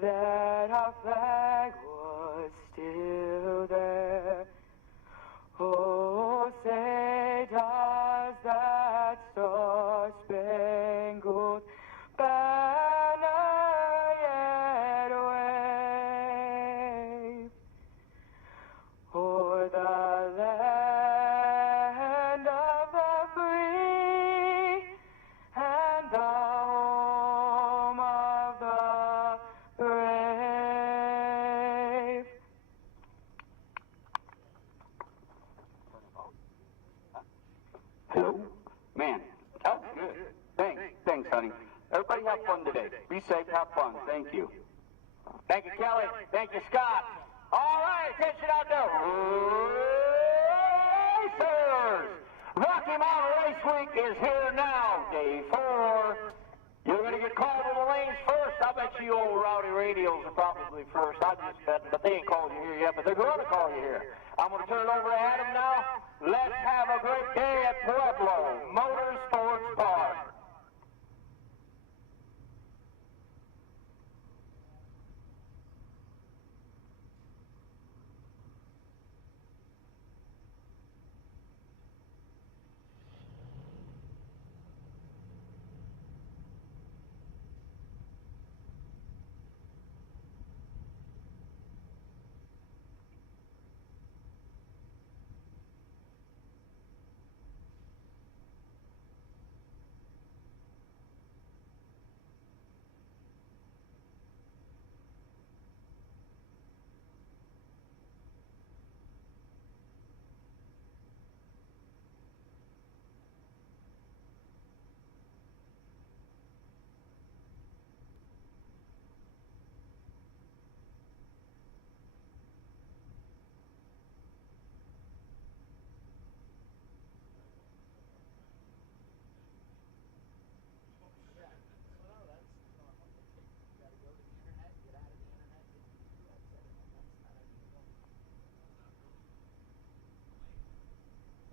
that our flag was still there. Oh, say does that star-spangled banner yet wave o'er the land of the free and the home of the brave? Hello? Man, that was good. Thanks, honey. Everybody have fun today. Be safe, have fun. Thank you. Thank you, Kelly. Thank you, Scott. All right, attention out there. Racers! Rocky Mountain Race Week is here now, day 4. You're going to get called to the lanes first. I bet you old Rowdy Radios are probably first. I just bet, but they ain't called you here yet, but they're going to call you here. I'm going to turn it over to Adam now. Let's have a great day at Pueblo Motorsports Park.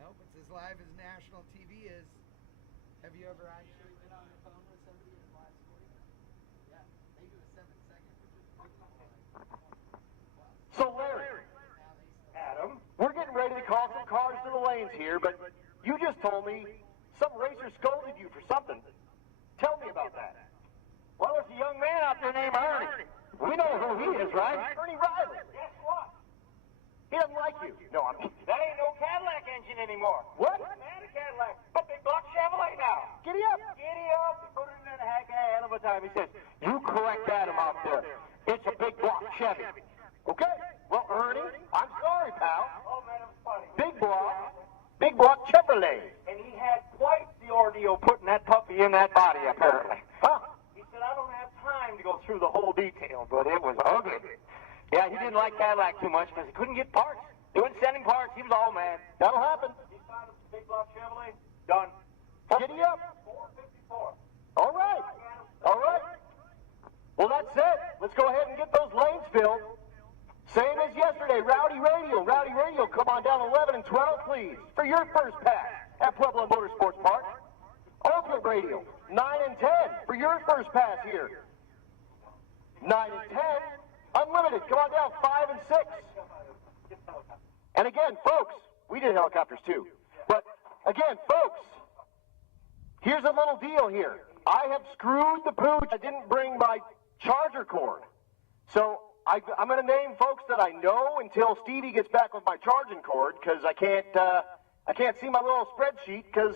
Nope, it's as live as national TV is. Have you ever actually been on the phone with somebody in live sporting? Yeah, they do a 7-second, which is So Larry, Adam, we're getting ready to call some cars to the lanes here, but you just told me some racer scolded you for something. Tell me about that. Well, there's a young man out there named Ernie. We know who he is, right? Ernie Riley. Guess what? He doesn't like you. No, I mean, that ain't no Cadillac engine anymore. What? Man, a Cadillac. A big block Chevrolet now. Giddy up. Giddy up. He put it in a heck of a hell of a time. He says, you correct Adam out there. It's a big block Chevy. Okay? Well, Ernie, I'm sorry, pal. Oh, man, it was funny. Big block Chevrolet. And he had quite the ordeal putting that puppy in that body, apparently. Huh? He said, I don't have time to go through the whole detail, but it was ugly. Yeah, he didn't like Cadillac too much because he couldn't get parts. They wouldn't send him parts. He was all mad. That'll happen. He found a big block Chevrolet. Done. Giddy up. 454. All right. All right. Well, that's it. Let's go ahead and get those lanes filled. Same as yesterday, Rowdy Radio. Rowdy Radio, come on down 11 and 12, please, for your first pass at Pueblo Motorsports Park. Oakland Radio, 9 and 10, for your first pass here. 9 and 10. Unlimited, come on down, 5 and 6. And again, folks, we did helicopters too. But again, folks, here's a little deal here. I have screwed the pooch. I didn't bring my charger cord. So I'm going to name folks that I know until Stevie gets back with my charging cord, because I can't see my little spreadsheet because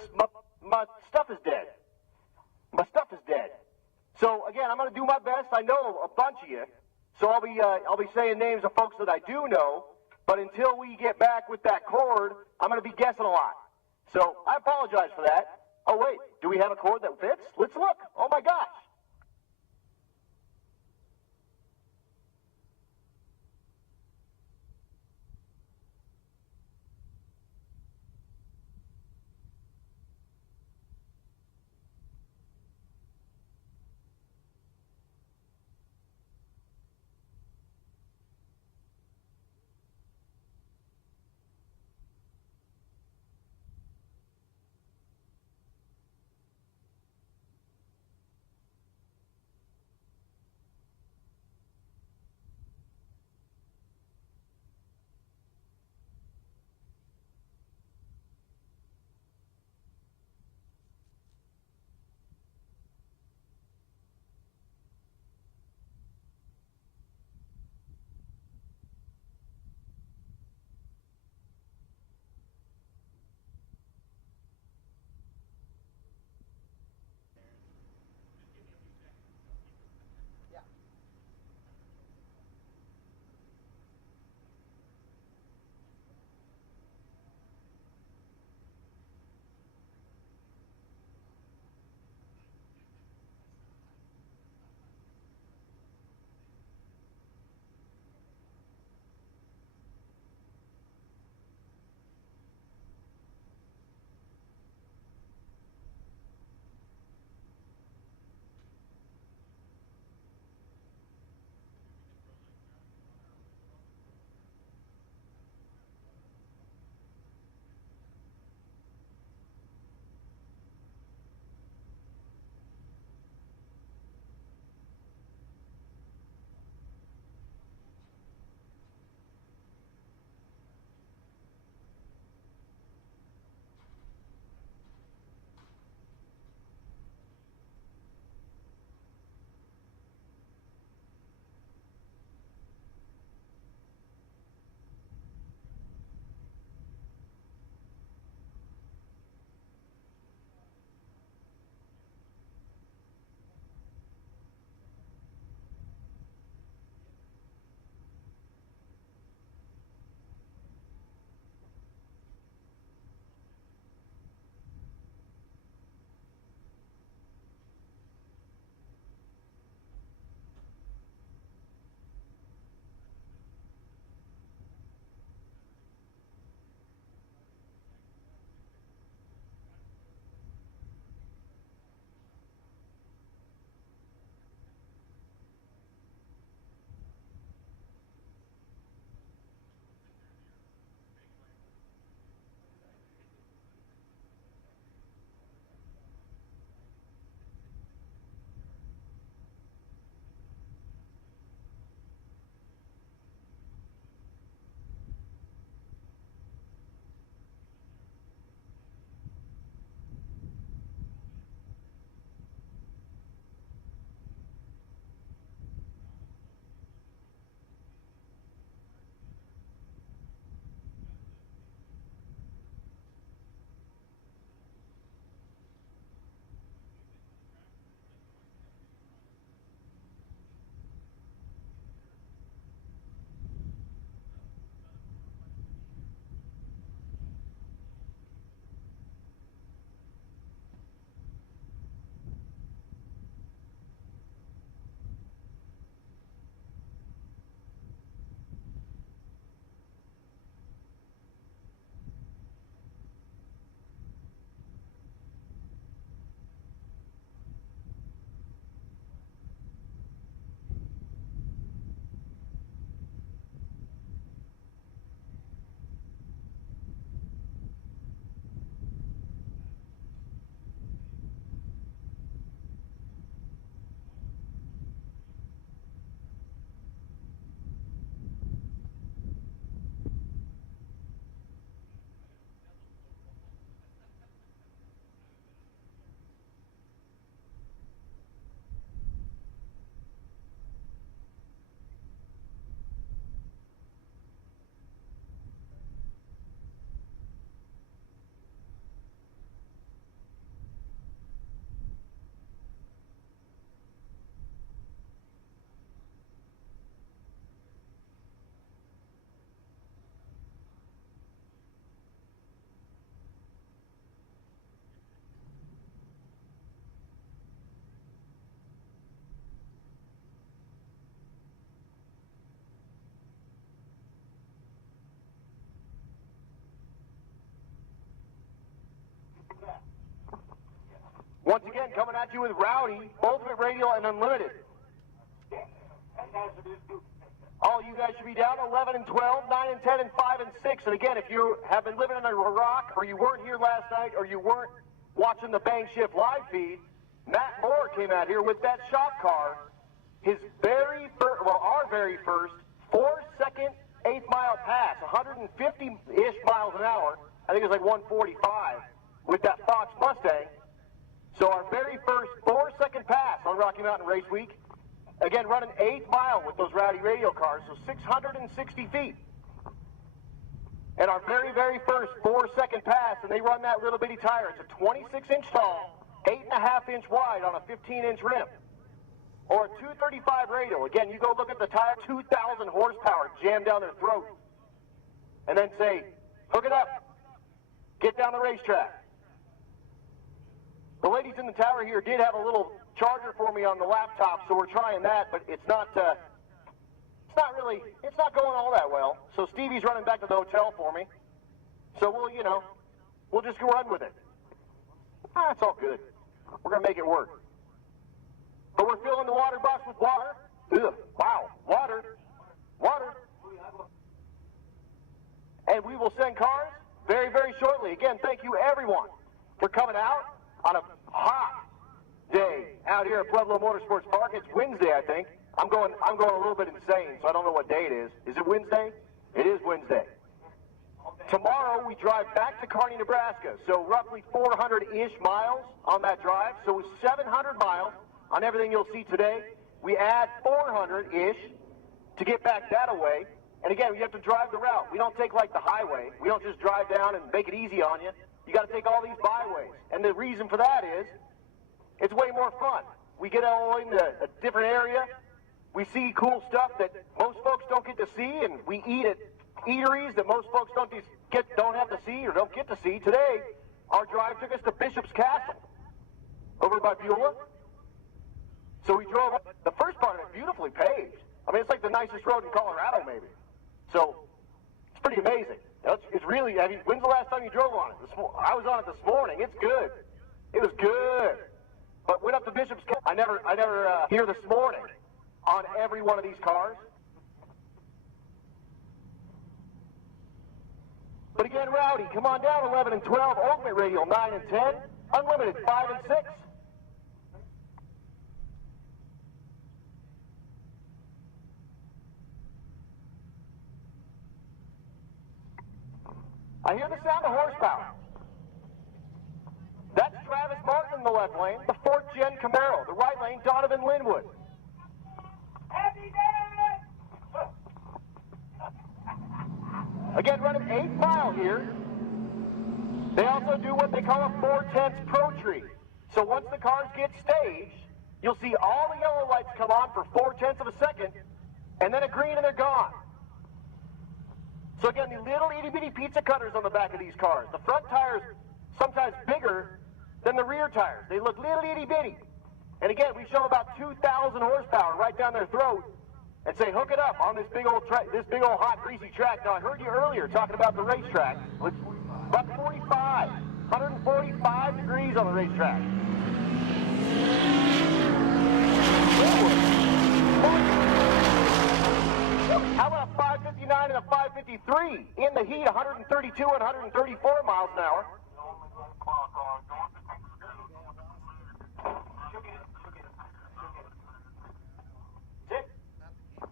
my stuff is dead. My stuff is dead. So again, I'm going to do my best. I know a bunch of you. So I'll be saying names of folks that I do know, but until we get back with that cord, I'm going to be guessing a lot. So I apologize for that. Oh wait, do we have a cord that fits? Let's look. Oh my gosh. Once again, coming at you with Rowdy, Ultimate Radial, and Unlimited. All you guys should be down 11 and 12, 9 and 10, and 5 and 6. And again, if you have been living under a rock, or you weren't here last night, or you weren't watching the Bang Shift live feed, Matt Moore came out here with that shop car. His very first, well, our very first 4-second 8th mile pass, 150-ish miles an hour. I think it was like 145 with that Fox Mustang. So our very first 4-second pass on Rocky Mountain Race Week. Again, running 8th mile with those Rowdy Radial cars, so 660 feet. And our very, very first 4-second pass, and they run that little bitty tire. It's a 26-inch tall, 8.5-inch wide on a 15-inch rim. Or a 235 radial. Again, you go look at the tire, 2,000 horsepower jammed down their throat. And then say, hook it up. Get down the racetrack. The ladies in the tower here did have a little charger for me on the laptop, so we're trying that, but it's not going all that well. So Stevie's running back to the hotel for me. So we'll just go run with it. It's all good. We're going to make it work. But we're filling the water box with water. Ugh, wow, water. And we will send cars very, very shortly. Again, thank you everyone for coming out on a hot day out here at Pueblo Motorsports Park. It's Wednesday, I think. I'm going a little bit insane, so I don't know what day it is. Is it Wednesday? It is Wednesday. Tomorrow we drive back to Kearney, Nebraska. So roughly 400-ish miles on that drive. So 700 miles on everything you'll see today. We add 400-ish to get back that away. And again, you have to drive the route. We don't take like the highway. We don't just drive down and make it easy on you. You got to take all these byways. And the reason for that is it's way more fun. We get all into a different area. We see cool stuff that most folks don't get to see, and we eat at eateries that most folks don't have to see or don't get to see. Today, our drive took us to Bishop's Castle over by Beulah. So we drove up. The first part of it beautifully paved. I mean, it's like the nicest road in Colorado, maybe. So it's pretty amazing. It's really. When's the last time you drove on it? I was on it this morning. It's good. It was good. But went up to Bishop's Castle. I never here this morning on every one of these cars. But again, Rowdy, come on down, 11 and 12, Ultimate Radial 9 and 10, Unlimited 5 and 6. I hear the sound of horsepower. That's Travis Martin in the left lane, the 4th Gen Camaro, the right lane, Donovan Linwood. Again, running 8th mile here. They also do what they call a 4/10 Pro Tree. So once the cars get staged, you'll see all the yellow lights come on for 4/10 of a second, and then a green and they're gone. So again, the little itty-bitty pizza cutters on the back of these cars. The front tires sometimes bigger than the rear tires. They look little itty-bitty. And again, we show about 2,000 horsepower right down their throat and say, hook it up on this big old hot, greasy track. Now, I heard you earlier talking about the racetrack. It's about 145 degrees on the racetrack. How about a 559 and a 553 in the heat, 132 and 134 miles an hour?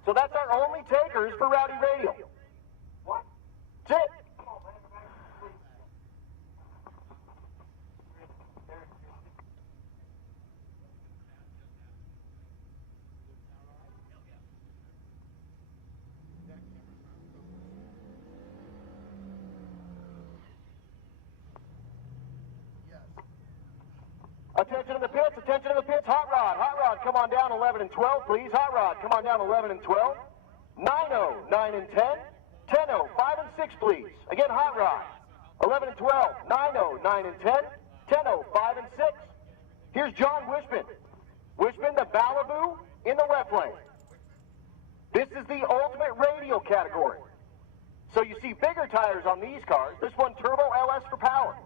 So that's our only takers for Rowdy Radial. That's it. Attention to the pits, attention to the pits. Hot Rod, come on down 11 and 12, please. Hot Rod, come on down 11 and 12. 9-0, 9 and 10. 10-0, 5 and 6, please. Again, Hot Rod, 11 and 12. 9-0, 9 and 10. 10-0, 5 and 6. Here's John Wishman. Wishman, the Malibu in the left lane. This is the Ultimate Radial category. So you see bigger tires on these cars. This one, Turbo LS for power.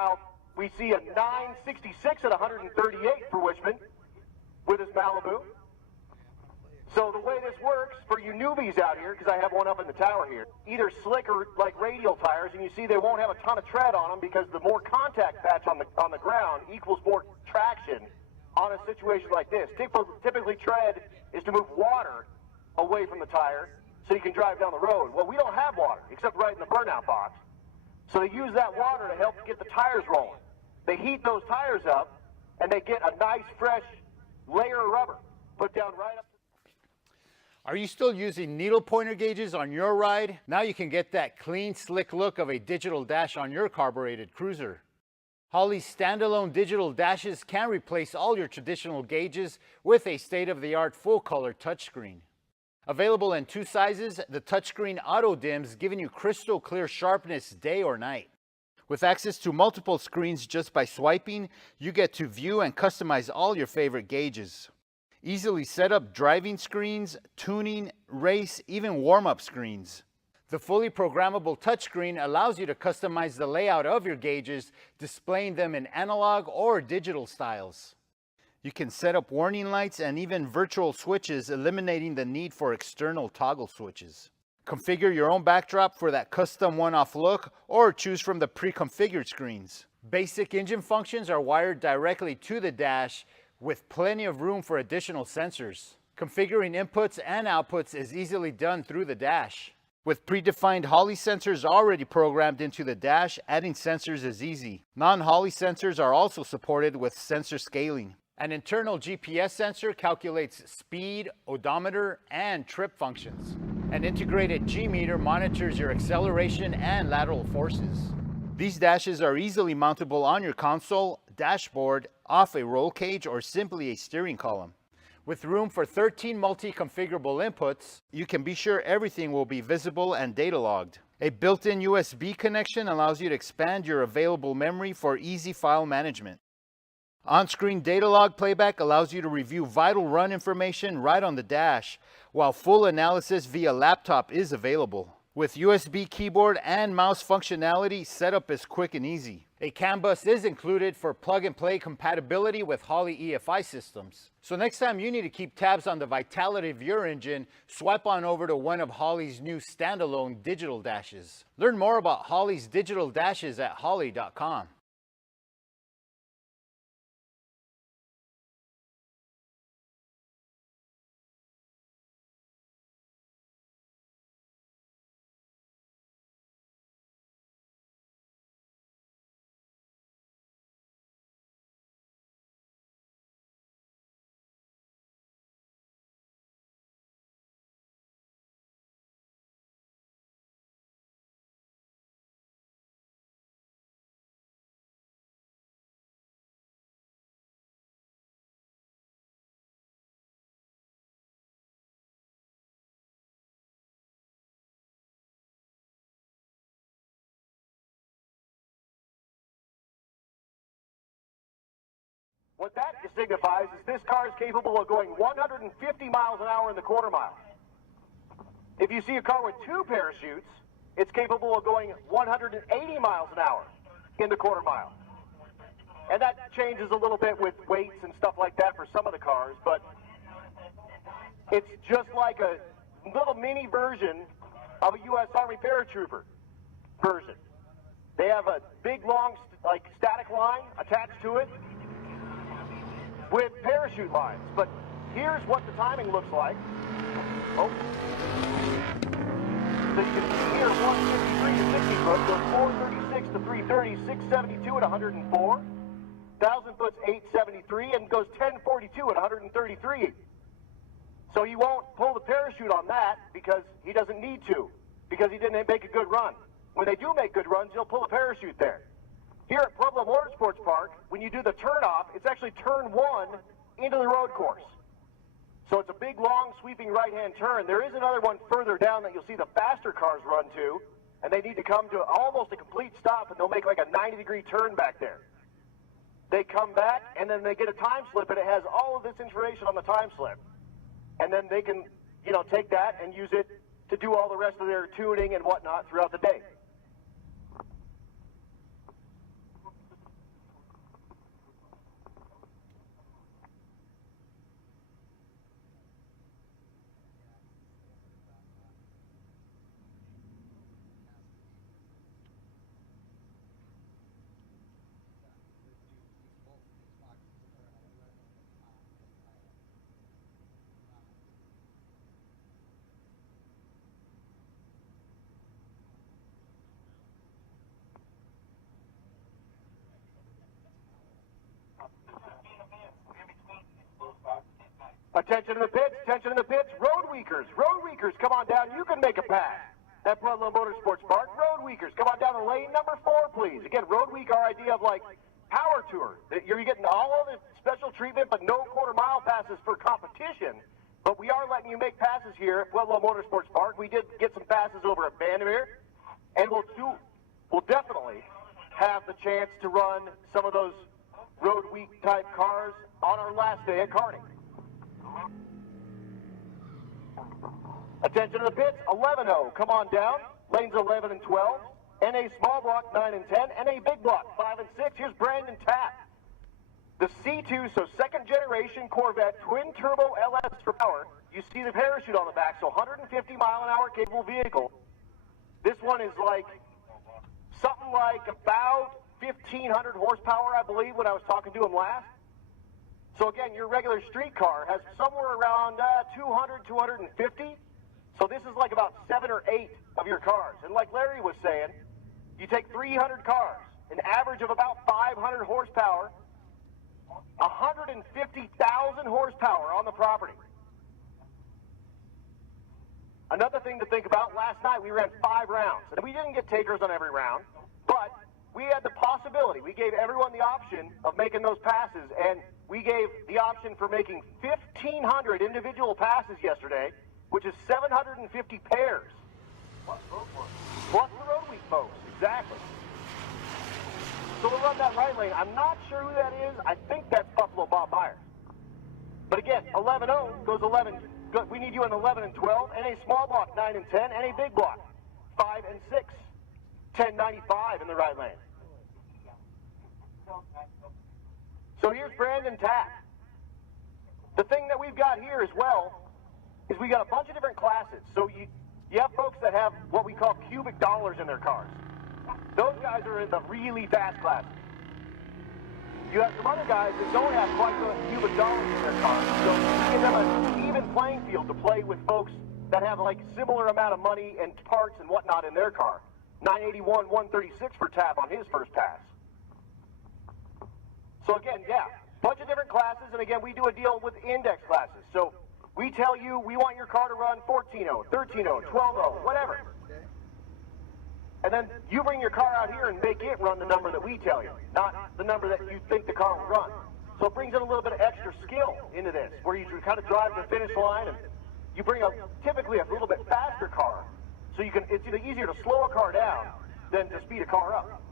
Meanwhile, we see a 966 at 138 for Wishman with his Malibu. So the way this works for you newbies out here, because I have one up in the tower here, either slick or like radial tires, and you see they won't have a ton of tread on them because the more contact patch on the ground equals more traction on a situation like this. Typically tread is to move water away from the tire so you can drive down the road. Well, we don't have water except right in the burnout box. So they use that water to help get the tires rolling. They heat those tires up and they get a nice fresh layer of rubber put down right up. Are you still using needle pointer gauges on your ride? Now you can get that clean, slick look of a digital dash on your carbureted cruiser. Holley's standalone digital dashes can replace all your traditional gauges with a state-of-the-art full-color touchscreen. Available in 2 sizes, the touchscreen auto dims, giving you crystal clear sharpness day or night. With access to multiple screens just by swiping, you get to view and customize all your favorite gauges. Easily set up driving screens, tuning, race, even warm-up screens. The fully programmable touchscreen allows you to customize the layout of your gauges, displaying them in analog or digital styles. You can set up warning lights and even virtual switches, eliminating the need for external toggle switches. Configure your own backdrop for that custom one-off look, or choose from the pre-configured screens. Basic engine functions are wired directly to the dash, with plenty of room for additional sensors. Configuring inputs and outputs is easily done through the dash. With predefined Holley sensors already programmed into the dash, adding sensors is easy. Non-Holley sensors are also supported with sensor scaling. An internal GPS sensor calculates speed, odometer, and trip functions. An integrated G-meter monitors your acceleration and lateral forces. These dashes are easily mountable on your console, dashboard, off a roll cage, or simply a steering column. With room for 13 multi-configurable inputs, you can be sure everything will be visible and data logged. A built-in USB connection allows you to expand your available memory for easy file management. On-screen data log playback allows you to review vital run information right on the dash, while full analysis via laptop is available. With USB keyboard and mouse functionality, setup is quick and easy. A CAN bus is included for plug-and-play compatibility with Holley EFI systems. So next time you need to keep tabs on the vitality of your engine, swipe on over to one of Holley's new standalone digital dashes. Learn more about Holley's digital dashes at holley.com. What that signifies is this car is capable of going 150 miles an hour in the quarter mile. If you see a car with 2 parachutes, it's capable of going 180 miles an hour in the quarter mile. And that changes a little bit with weights and stuff like that for some of the cars, but it's just like a little mini version of a U.S. Army paratrooper version. They have a big, long, static line attached to it with parachute lines. But here's what the timing looks like. Oh. So you can see here 153 to 60 foot goes 436 to 330, 672 at 104. 1,000 foot's 873 and goes 1042 at 133. So he won't pull the parachute on that because he doesn't need to, because he didn't make a good run. When they do make good runs, he'll pull a parachute there. Here at Pueblo Motorsports Park, when you do the turnoff, it's actually turn 1 into the road course. So it's a big, long, sweeping right-hand turn. There is another one further down that you'll see the faster cars run to, and they need to come to almost a complete stop, and they'll make like a 90-degree turn back there. They come back, and then they get a time slip, and it has all of this information on the time slip. And then they can, take that and use it to do all the rest of their tuning and whatnot throughout the day. Attention to the pits, attention to the pits. Road Weekers, come on down. You can make a pass at Pueblo Motorsports Park. Road Weekers, come on down to lane number 4, please. Again, Road Week, our idea of like power tour. You're getting all of the special treatment, but no quarter-mile passes for competition. But we are letting you make passes here at Pueblo Motorsports Park. We did get some passes over at Vandermeer, and we'll definitely have the chance to run some of those Road Week type cars on our last day at karting. Attention to the pits, 11-0, come on down. Lanes 11 and 12. NA small block 9 and 10. NA big block 5 and 6. Here's Brandon Tapp. The C2, so second generation Corvette twin turbo LS for power. You see the parachute on the back, so 150 mile an hour capable vehicle. This one is like something like about 1,500 horsepower, I believe, when I was talking to him last. So again, your regular street car has somewhere around 200, 250. So this is like about 7 or 8 of your cars. And like Larry was saying, you take 300 cars, an average of about 500 horsepower, 150,000 horsepower on the property. Another thing to think about, last night we ran 5 rounds. And we didn't get takers on every round, but we had the possibility. We gave everyone the option of making those passes, and we gave the option for making 1,500 individual passes yesterday, which is 750 pairs. Plus the Road Week folks, exactly. So we'll run that right lane. I'm not sure who that is. I think that's Buffalo Bob Myers. But again, 11-0 goes 11. We need you in 11 and 12. NA small block 9 and 10. NA big block 5 and 6. 1095 in the right lane. So here's Brandon Tapp. The thing that we've got here as well is we got a bunch of different classes. So you have folks that have what we call cubic dollars in their cars. Those guys are in the really fast classes. You have some other guys that don't have quite the cubic dollars in their cars. So you give them an even playing field to play with folks that have like similar amount of money and parts and whatnot in their car. 981, 136 for Tapp on his first pass. So again, yeah, bunch of different classes, and again, we do a deal with index classes. So we tell you we want your car to run 14-0, 13-0, 12-0, whatever. And then you bring your car out here and make it run the number that we tell you, not the number that you think the car will run. So it brings in a little bit of extra skill into this, where you kind of drive to the finish line, and you bring typically a little bit faster car. So it's easier to slow a car down than to speed a car up.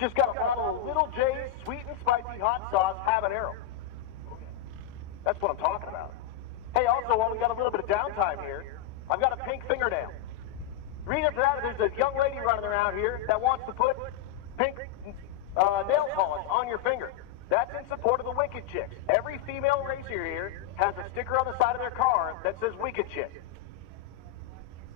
Just got a bottle of Little J's sweet and spicy hot sauce habanero. That's what I'm talking about. Hey, also, while we got a little bit of downtime here, I've got a pink fingernail. Reason for that is there's a young lady running around here that wants to put pink nail polish on your finger. That's in support of the Wicked Chicks. Every female racer here has a sticker on the side of their car that says Wicked Chick.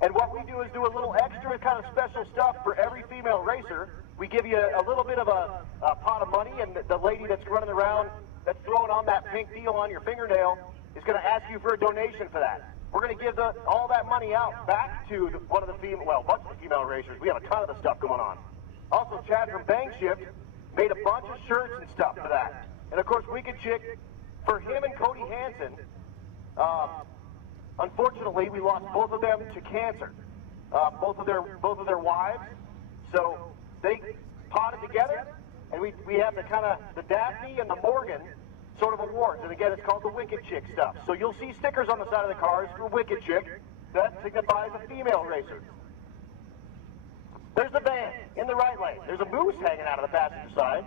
And what we do is do a little extra kind of special stuff for every female racer. We give you a little bit of a pot of money, and the lady that's running around that's throwing on that pink deal on your fingernail is going to ask you for a donation for that. We're going to give all that money out back to one of the bunch of the female racers. We have a ton of the stuff going on. Also, Chad from Bang Shift made a bunch of shirts and stuff for that. And of course, Wicked Chick, for him and Cody Hansen, unfortunately, we lost both of them to cancer. Both of their wives. So they potted together, and we have the Daphne and the Morgan sort of awards. And again, it's called the Wicked Chick stuff. So you'll see stickers on the side of the cars for Wicked Chick. That signifies a female racer. There's the van in the right lane. There's a moose hanging out of the passenger side.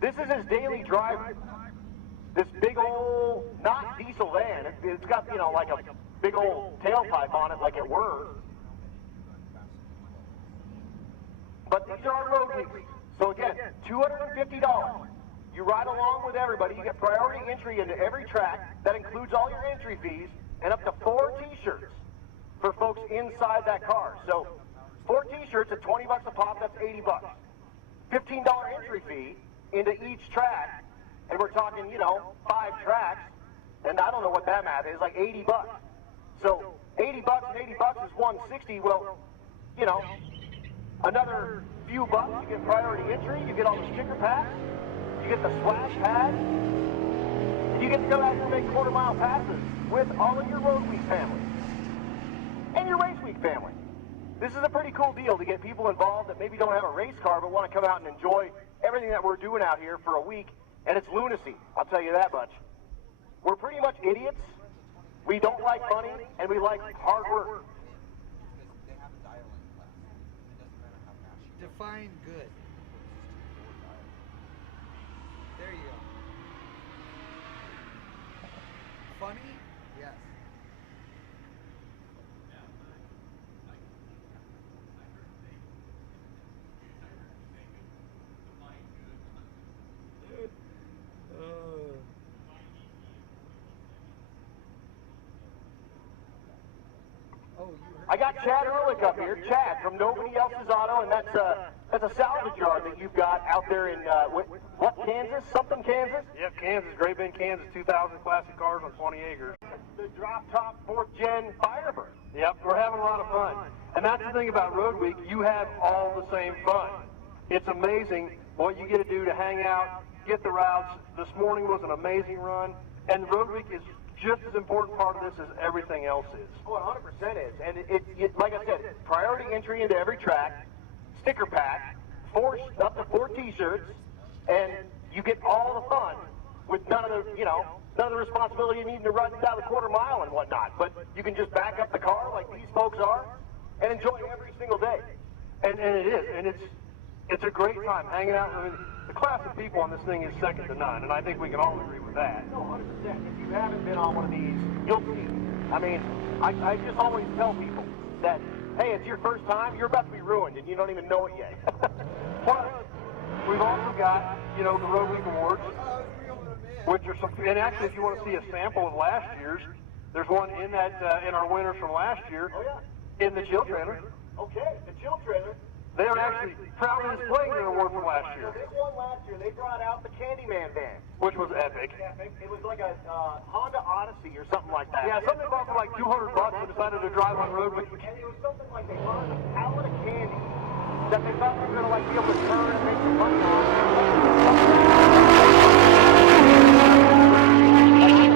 This is his daily driver. This big old, not diesel van. It's got, like a big old tailpipe on it like it were. But these are our road weeklies. So again, $250. You ride along with everybody. You get priority entry into every track. That includes all your entry fees and up to 4 T-shirts for folks inside that car. So 4 T-shirts at $20 a pop, that's $80. $15 entry fee into each track, and we're talking, 5 tracks, and I don't know what that math is, like $80. So $80 and $80 is $160. Well, another few bucks, you get priority entry, you get all the sticker packs, you get the splash pad, and you get to go out and make quarter-mile passes with all of your Road Week family and your Race Week family. This is a pretty cool deal to get people involved that maybe don't have a race car but want to come out and enjoy everything that we're doing out here for a week, and it's lunacy, I'll tell you that much. We're pretty much idiots. We don't like money, and we like hard work. Define good. There you go. Funny? Yes. I got Chad Ehrlich up here. Chad from Nobody Else's Auto, and that's a salvage yard that you've got out there in what, Kansas? Something Kansas? Yep, Kansas, Great Bend, Kansas, 2,000 classic cars on 20 acres. The drop top 4th gen Firebird. Yep, we're having a lot of fun. And that's the thing about Road Week, you have all the same fun. It's amazing what you get to do to hang out, get the routes. This morning was an amazing run, and Road Week is just as important part of this as everything else is. Oh, 100% is. And it like I said, priority entry into every track, sticker pack, up to 4 T-shirts, and you get all the fun with none of the responsibility of needing to run down the quarter mile and whatnot. But you can just back up the car like these folks are and enjoy every single day. And it is, and it's a great time hanging out. I mean, the class of people on this thing is second to none, and I think we can all agree with that. No, 100%. If you haven't been on one of these, you'll see. I mean, I just always tell people that, hey, it's your first time, you're about to be ruined, and you don't even know it yet. Plus, we've also got, the Road Week Awards, which are some, and actually, if you want to see a sample of last year's, there's one in our winners from last year, in the Chill Trailer. Okay, the Chill Trailer. They are actually proudly displaying their award from last year. They won last year. They brought out the Candyman van. Which was epic. It was like a Honda Odyssey or something like that. Yeah, something bought for like $200 and decided to drive on Road Week. And it was something like they bought a pallet of candy that they thought they were going to be able to turn and make some money on.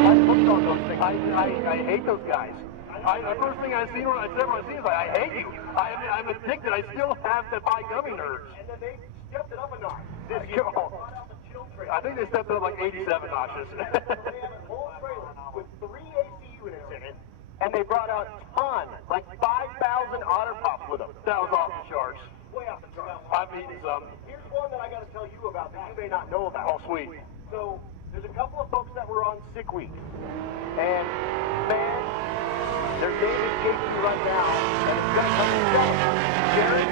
I looked on those things. I hate those guys. The first thing I said when I see is I hate you. I'm addicted. I still have the Buy Gummy Nerds. And then they stepped it up a notch. I think they stepped it up like 87 notches. They have a whole trailer with 3 AC units in it, and they brought out a ton, like 5,000 Otter Pops with them. That was off the charts. Way off the charts. I've eaten some. Here's one that I got to tell you about that you may not know about. Oh, sweet. So there's a couple of folks that were on sick week, and man, their name escapes me right now, and it's going to come to Jared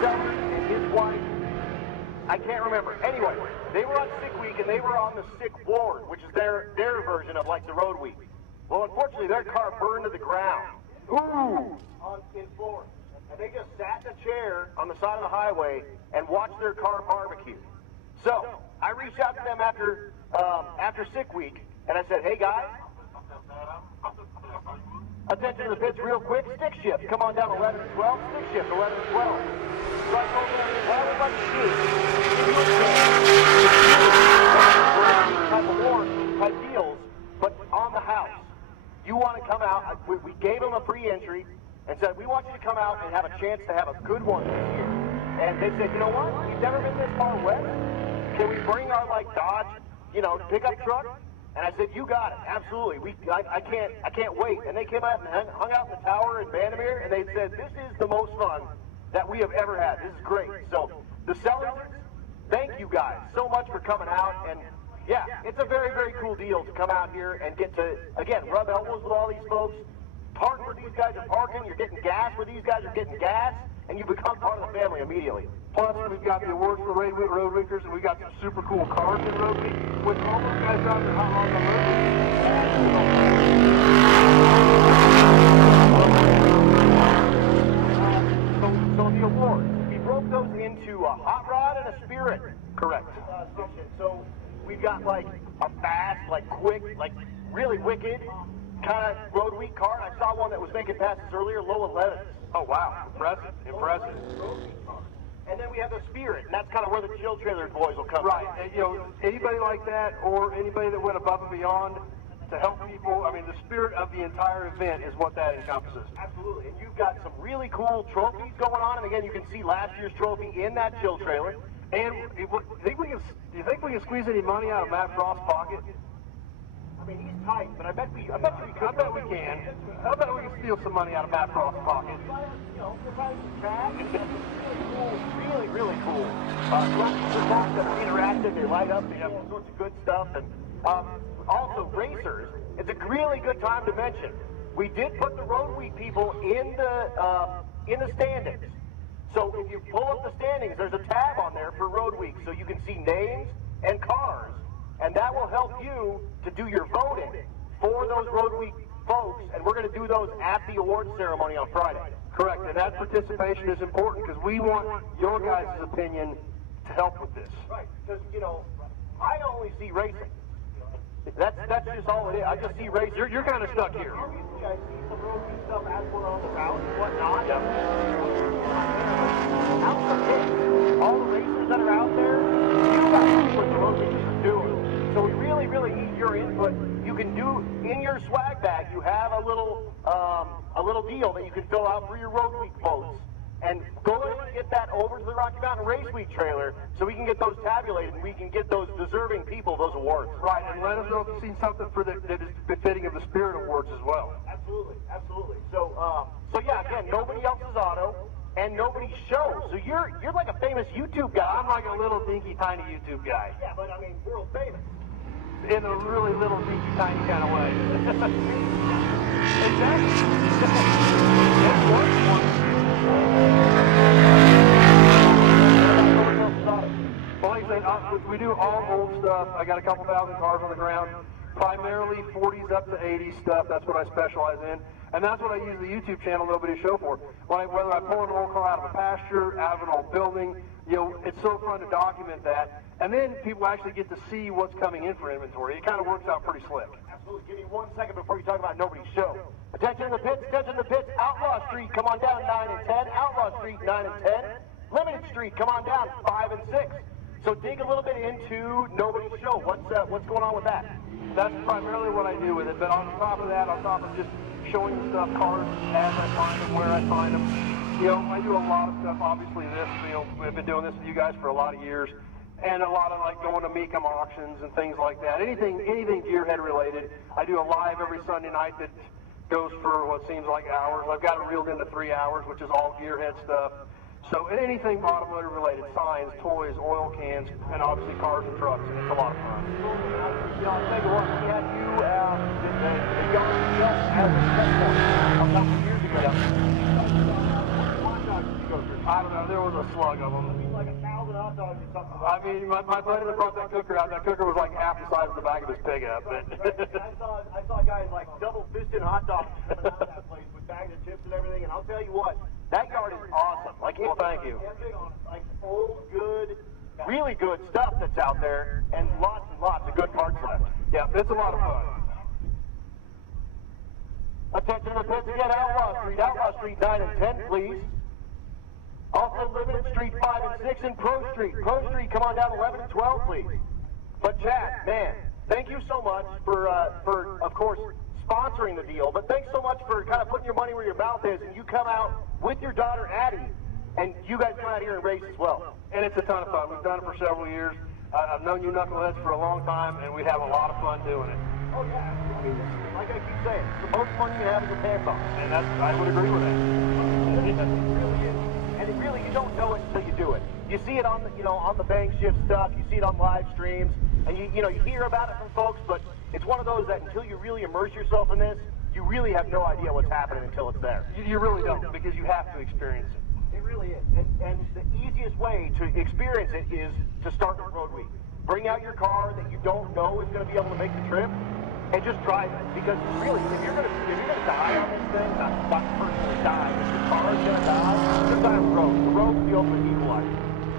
Sellers and his wife. I can't remember. Anyway, they were on sick week, and they were on the sick ward, which is their version of like the Road Week. Well, unfortunately, their car burned to the ground. Ooh! In Florida. And they just sat in a chair on the side of the highway and watched their car barbecue. So I reached out to them after sick week, and I said, hey guys, attention to the pits real quick. Stick shift, come on down 11 to 12. Stick shift, 11 to 12. So I told them, well, we'd like to see type of war type deals, but on the house. You want to come out, we gave them a free entry and said, we want you to come out and have a chance to have a good one this year. And they said, you know what? We've never been this far west. Can we bring our Dodge, pickup truck? And I said, you got it, absolutely. I can't wait. And they came out and hung out in the tower in Vandermeer, and they said, this is the most fun that we have ever had. This is great. So the Sellers, thank you guys so much for coming out. And yeah, it's a very, very cool deal to come out here and get to, again, rub elbows with all these folks, park where these guys are parking, you're getting gas where these guys are getting gas, and you become part of the family immediately. Plus, we've got the awards for Road Weekers, and we got some super cool cars in Road Week. With all those guys driving their hot rods on Road Week. So the awards, we broke those into a hot rod and a spirit. Correct. Section. So we've got like a fast, like quick, like really wicked kind of Road Week car. And I saw one that was making passes earlier, low 11s. Oh, wow. Impressive. Impressive. And then we have the spirit, and that's kind of where the chill trailer boys will come. Right. And, you know, anybody like that or anybody that went above and beyond to help people, I mean, the spirit of the entire event is what that encompasses. Absolutely. And you've got some really cool trophies going on. And again, you can see last year's trophy in that chill trailer. And do you think we can squeeze any money out of Matt Frost's pocket? I mean, he's tight, but I bet we can. I bet we can. I bet we can steal some money out of Matt Frost's pocket. You know, we're buying some track. Really, really cool. Trophies that are interactive. They light up. They have all sorts of good stuff. And also, racers. It's a really good time to mention. We did put the Road Week people in the standings. So if you pull up the standings, there's a tab on there for Road Week, so you can see names and cars, and that will help you to do your voting for those Road Week folks, and we're going to do those at the awards ceremony on Friday. Correct, and that participation is important because we want your guys' opinion to help with this. Right, because, you know, I only see racing. That's just all it is. I just see racing. You're kind of stuck here. Obviously, I see some Road Week stuff as we're on the route and whatnot. Yep. Out the pit, all the racers that are out there, you got to see what the Road Weekers are doing. So we really, really need your input. You can do, in your swag bag, you have a little deal that you can fill out for your Road Week votes. And go ahead and get that over to the Rocky Mountain Race Week trailer so we can get those tabulated and we can get those deserving people those awards. Right, and let us know if you've seen something that is befitting of the Spirit Awards as well. Absolutely, absolutely. So yeah, again, nobody else's auto and nobody's show. So you're like a famous YouTube guy. I'm like a little dinky tiny YouTube guy. Yeah, but I mean, world famous. In a really little dinky tiny kind of way. Exactly. Well, like I said, we do all old stuff. I got a couple thousand cars on the ground, primarily 40s up to 80s stuff. That's what I specialize in. And that's what I use the YouTube channel Nobody Show for. Whether I pull an old car out of a pasture, out of an old building, you know, it's so fun to document that. And then people actually get to see what's coming in for inventory. It kind of works out pretty slick. Absolutely. Give me 1 second before you talk about Nobody's Show. Attention to the pits, attention to the pits. Outlaw Street, come on down, 9 and 10. Outlaw Street, 9 and 10. Limited Street, come on down, 5 and 6. So dig a little bit into Nobody's Show. What's going on with that? That's primarily what I do with it. But on top of that, on top of just showing the stuff, cars as I find them, where I find them, you know, I do a lot of stuff. Obviously, we've been doing this with you guys for a lot of years. And a lot of like going to Mecum auctions and things like that. Anything gearhead related. I do a live every Sunday night that goes for what seems like hours. I've got it reeled into 3 hours, which is all gearhead stuff. So anything automotive related, signs, toys, oil cans, and obviously cars and trucks, and it's a lot of fun. You know, I'll tell you what, we had you the young yourself as a checkpoint a couple of years ago. I don't know, there was a slug of them. Like 1,000 hot dogs or something. I mean, my buddy that brought that cooker out, that cooker was like half the size of the back of his pickup. I saw guys like double-fisted hot dogs at that place with bags of chips and everything, and I'll tell you what, that yard is awesome. Like, well, thank you. Like old, good, really good stuff that's out there, and lots of good parts left. Yeah, it's a lot of fun. Attention to the pits again, Outlaw Street, 9 and 10, please. Also, Limited Street, 5 and 6, and Pro Street. Pro Street, come on down, 11 and 12, please. But Chad, man, thank you so much for of course, sponsoring the deal. But thanks so much for kind of putting your money where your mouth is, and you come out with your daughter Addie, and you guys come out here and race as well. And it's a ton of fun. We've done it for several years. I've known you knuckleheads for a long time, and we have a lot of fun doing it. Oh yeah, I mean, like I keep saying, it's the most fun you can have as a pants off. And I would agree with that. It really is. And it really, you don't know it until you do it. You see it on the, on the bank shift stuff. You see it on live streams, and you hear about it from folks. But it's one of those that until you really immerse yourself in this, you really have no idea what's happening until it's there. You really don't, because you have to experience it. It really is. And the easiest way to experience it is to start with Road Week. Bring out your car that you don't know is going to be able to make the trip, and just drive it. Because really, if you're gonna die on this thing, not personally die, if your car is gonna die, just die on the road. The road's the ultimate equalizer.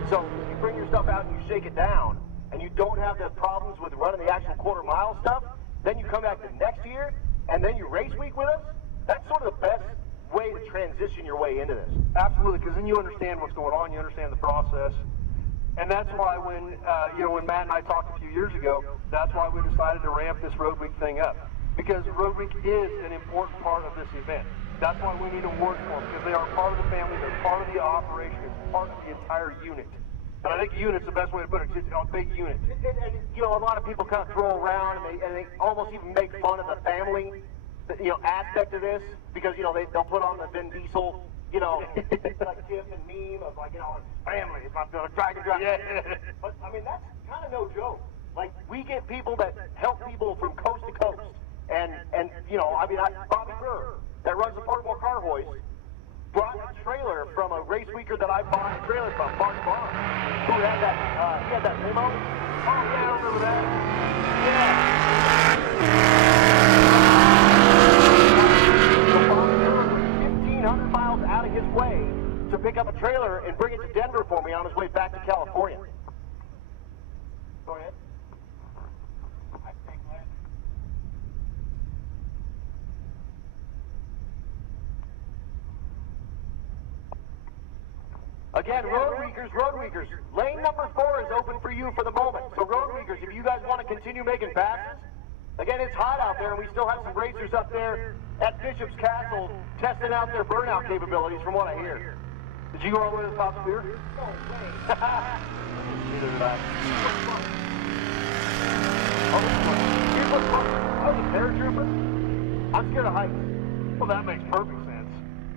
So if you bring your stuff out and you shake it down, and you don't have the problems with running the actual quarter-mile stuff, then you come back the next year, and then you race week with us. That's sort of the best way to transition your way into this. Absolutely, because then you understand what's going on, you understand the process. And that's why when Matt and I talked a few years ago, that's why we decided to ramp this Road Week thing up. Because Road Week is an important part of this event. That's why we need awards for them, because they are part of the family, they're part of the operation, it's part of the entire unit. And I think unit's the best way to put it, it's a big unit. And a lot of people kind of throw around, and they almost even make fun of the family, aspect of this, because, they'll put on the Vin Diesel, like GIF and meme of family, it's not the Dragon. Yeah. But, that's kind of no joke. Like, we get people that help people from coast to coast. And Bobby Burr, that runs the Portable Car Hoist, brought a trailer from a race weeker that I bought a trailer from, Mark Barnes, who had that limo. Oh, yeah, I remember that. So Bobby Burr was 1,500 miles out of his way to pick up a trailer and bring it to Denver for me on his way back to California. Go ahead. Again, Road Weekers, lane number 4 is open for you for the moment. So Road Weekers, if you guys want to continue making passes, again, it's hot out there, and we still have some racers up there at Bishop's Castle testing out their burnout capabilities from what I hear. Did you go all the way to the top spear? No way. Neither did I. Here's what's fun. I was a paratrooper. I'm scared of heights. Well, that makes perfect sense.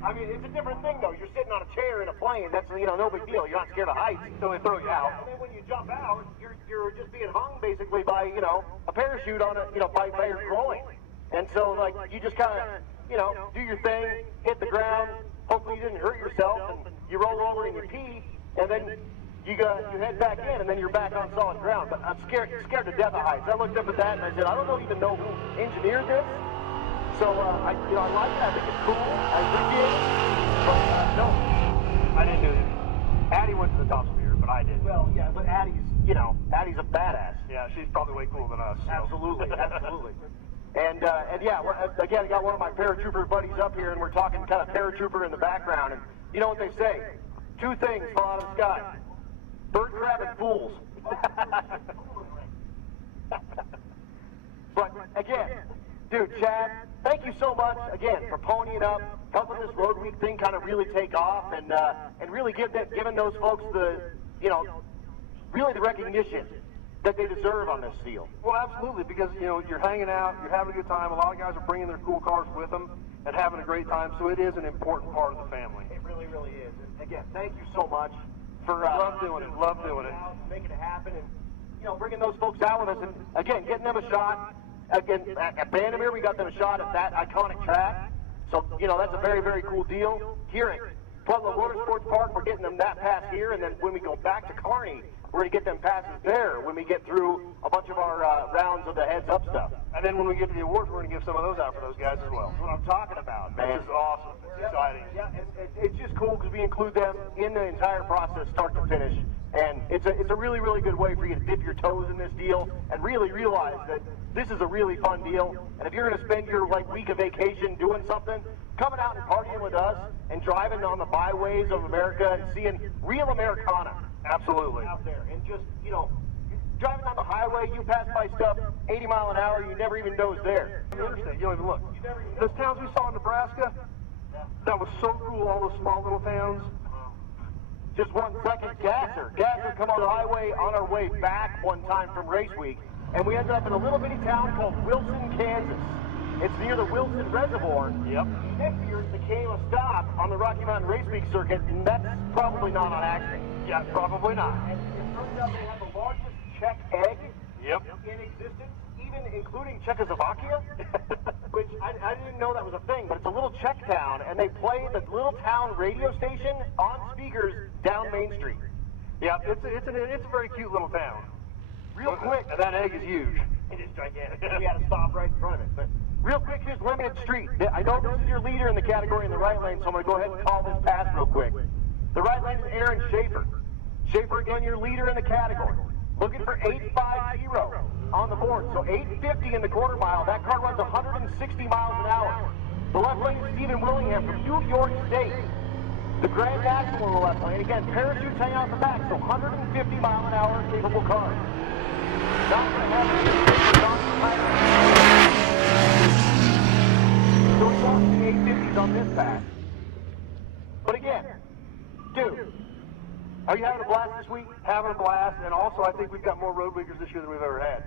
It's a different thing, though. You're sitting on a chair in a plane. That's, no big deal. You're not scared of heights. So they throw you out. And then when you jump out, you're just being hung, basically, by, a parachute on by your groin. And so, you just kind of, do your thing, hit the ground. Hopefully you didn't hurt yourself, and you roll over and you pee, and then you head back in, and then you're back on solid ground. But I'm scared to death of heights. I looked up at that, and I said, I don't even know who engineered this. So, I like it. I think it's cool. I appreciate it. But, no. I didn't do it. Addie went to the top spear, but I didn't. Well, yeah, but Addie's a badass. Yeah, she's probably way cooler than us. So. Absolutely. And yeah, again, I got one of my paratrooper buddies up here, and we're talking kind of paratrooper in the background. And you know what they say? 2 things fall out of the sky. Bird crab and fools. But, again, dude, Chad, thank you so much, again, for ponying up, helping this Road Week thing kind of really take off, and really giving those folks the, really the recognition that they deserve on this deal. Well, absolutely, because, you're hanging out, you're having a good time. A lot of guys are bringing their cool cars with them and having a great time, so it is an important part of the family. It really, really is. And again, thank you so much for love doing it. Making it happen, and, bringing those folks out with us, and, again, getting them a shot. Again, at Bandimere, we got them a shot at that iconic track. So, that's a very, very cool deal. Here at Pueblo Motorsports Park, we're getting them that pass here, and then when we go back to Kearney, we're going to get them passes there when we get through a bunch of our rounds of the heads-up stuff. And then when we get to the awards, we're going to give some of those out for those guys as well. That's what I'm talking about, man. This is awesome. It's exciting. Yeah, it's just cool because we include them in the entire process, start to finish. And it's a really, really good way for you to dip your toes in this deal and really realize that this is a really fun deal. And if you're going to spend your week of vacation doing something, coming out and partying with us and driving on the byways of America and seeing real Americana. Absolutely. Out there and just, driving on the highway, you pass by stuff 80 miles an hour, you never even know it's there. You understand? You don't even look. Those towns we saw in Nebraska, that was so cool, all those small little towns. Just 1 second, Gasser come on the highway on our way back one time from race week, and we ended up in a little bitty town called Wilson, Kansas. It's near the Wilson Reservoir. Yep. Next year it became a stop on the Rocky Mountain Race Week circuit, and that's probably not on accident. Yeah, probably not. And it turns out they have the largest Czech egg Yep. in existence, even including Czechoslovakia, which I didn't know that was a thing, but it's a little Checktown, and they play the little town radio station on speakers down Main Street. Yeah, it's a very cute little town. Real quick, And that egg is huge. it is gigantic. We had to stop right in front of it. But real quick, here's Limited Street. I know this is your leader in the category in the right lane, so I'm going to go ahead and call this pass real quick. The right lane is Aaron Schaefer. Schaefer, again, your leader in the category. Looking for 850 on the board. So 850 in the quarter mile. That car runs 160 miles an hour. The left lane is Stephen Willingham from New York State. The Grand National in the left lane. Again, parachutes hang out the back, so 150 mile an hour capable cars. Not going to have any so we lost the 850s on this pass. But again, dude, are you having a blast this week? Having a blast, and also I think we've got more road weekers this year than we've ever had.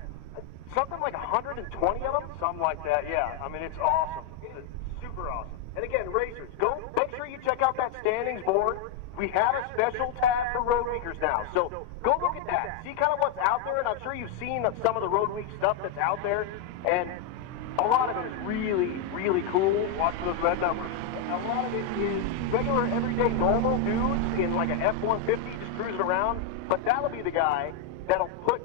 Something like 120 of them? Something like that, yeah. I mean, it's awesome. It's super awesome. And again, racers, go make sure you check out that standings board. We have a special tab for road weekers now. So go look at that. See kind of what's out there, and I'm sure you've seen some of the road week stuff that's out there. And a lot of it is really, really cool. Watch those red numbers. A lot of it is regular, everyday, normal dudes in like a F-150 just cruising around. But that'll be the guy that'll put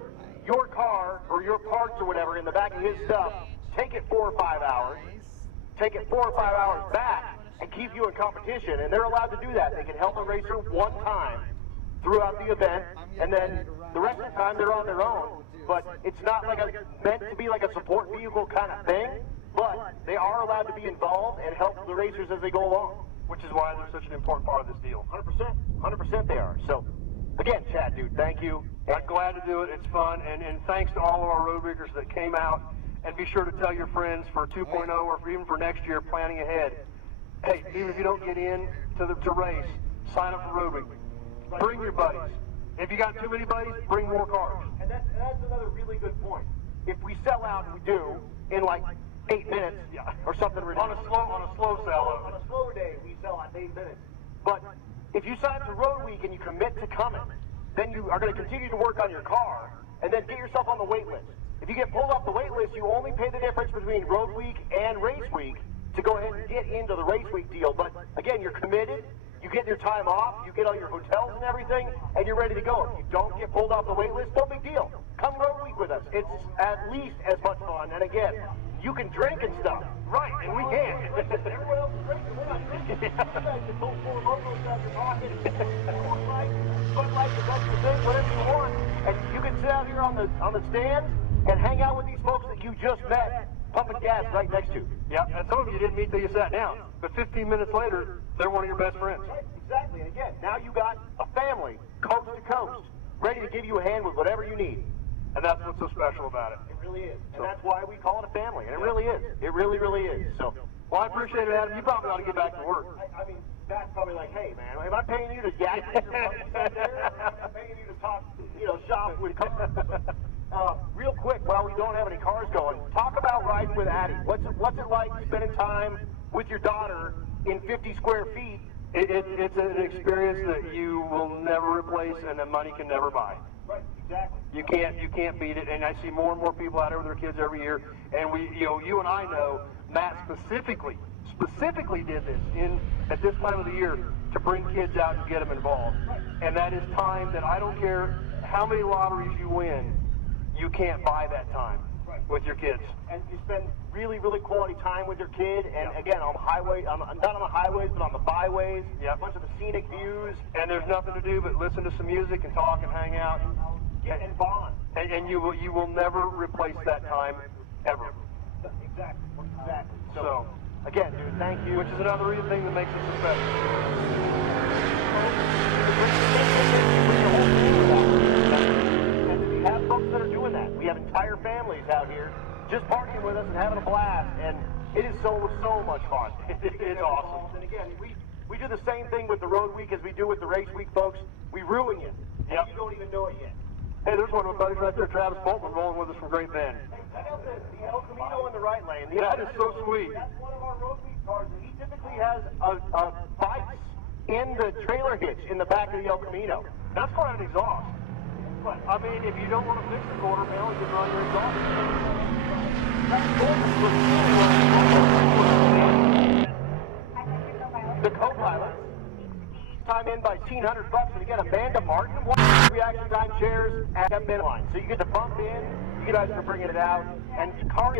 your car or your parts or whatever in the back of his stuff, take it 4 or 5 hours, take it 4 or 5 hours back, and keep you in competition. And they're allowed to do that. They can help a racer one time throughout the event, and then the rest of the time they're on their own. But it's not like meant to be like a support vehicle kind of thing, but they are allowed to be involved and help the racers as they go along. Which is why they're such an important part of this deal. 100%. 100% they are. So, again, Chad, dude, thank you. I'm glad to do it. It's fun. And thanks to all of our road weekers that came out. And be sure to tell your friends for 2.0 or even for next year, planning ahead. Hey, even if you don't get in to race, sign up for Road Week. Bring your buddies. If you got too many buddies, bring more cars. And that's another really good point. If we sell out, and we do, in like 8 minutes, or something ridiculous. On a slow sell. On a slower day, we sell out in 8 minutes. But if you sign up for Road Week and you commit to coming, then you are going to continue to work on your car, and then get yourself on the wait list. If you get pulled off the wait list, you only pay the difference between Road Week and Race Week to go ahead and get into the Race Week deal. But again, you're committed, you get your time off, you get all your hotels and everything, and you're ready to go. If you don't get pulled off the wait list, no big deal. Come Road Week with us. It's at least as much fun. And again, you can drink and stuff. Right, and we can. Everyone else is drinking. We're not drinking. You guys can pull 4 logos out your pocket. Bud Light, that's your thing, whatever you want. And you can sit out here on the stands and hang out with these folks that you just met, pumping gas right next to you. Yeah, and some of you didn't meet till you sat down. But 15 minutes later, they're one of your best friends. Right, exactly. And again, now you got a family, coast to coast, ready to give you a hand with whatever you need. And that's what's so special about it. It really is. And that's why we call it a family. And it really is. It really, really is. So, well, I appreciate it, Adam. You probably ought to get back to work. I mean, that's probably like, hey, man, am I paying you to yak? I'm paying you to talk, shop with customers. Real quick, while we don't have any cars going, talk about riding with Addie. What's it like spending time with your daughter in 50 square feet? It's an experience that you will never replace and that money can never buy. Right, exactly. You can't beat it, and I see more and more people out there with their kids every year. And you and I know Matt specifically did this at this time of the year to bring kids out and get them involved. And that is time that I don't care how many lotteries you win, you can't buy that time with your kids. And you spend really, really quality time with your kid. And again, on the highway, not on the highways, but on the byways. Yeah. A bunch of the scenic views. And there's nothing to do but listen to some music and talk and hang out. And bond. And you will never replace that time ever. Exactly. So again, dude, thank you. Which is another thing that makes us so special. And we have folks that are doing that. We have entire families out here just partying with us and having a blast, and it is so much fun. It's awesome. And again, we do the same thing with the Road Week as we do with the Race Week, folks. We ruin you. Yep. You don't even know it yet. Hey, there's one of my buddies right there, Travis Boltman, rolling with us from Great Bend. Check out the El Camino in the right lane. That is so sweet. That's one of our Road Week cars, and he typically has a bikes in the trailer hitch in the back of the El Camino. That's quite an exhaust. But, I mean, if you don't want to fix the quarter panel, you can run your exhaust. co-pilots. Time in by $1,500, and again, Amanda Martin, reaction time chairs at the line. So you get to bump in, you guys are bringing it out, and Carly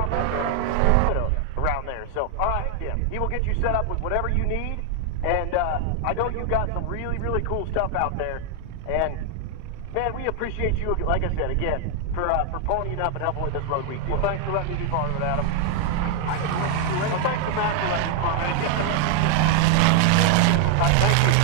around there. So, all right, Tim, he will get you set up with whatever you need, and I know you've got some really, really cool stuff out there, and man, we appreciate you, like I said, again, for ponying up and helping with this road week. Well, thanks for letting me be part of it, Adam. Well, thanks to Matt for letting me be part of it. All right, thank you.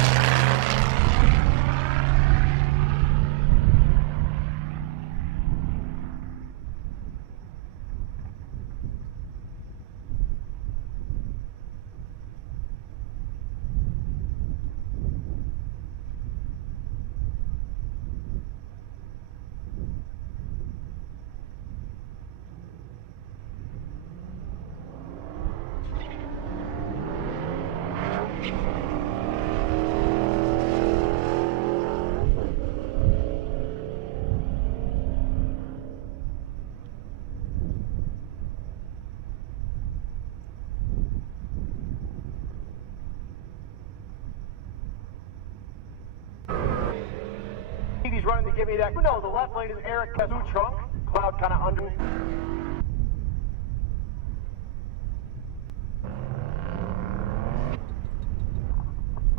He's running to give me that. No, the left lane is Eric Kazoo trunk. Cloud kind of under.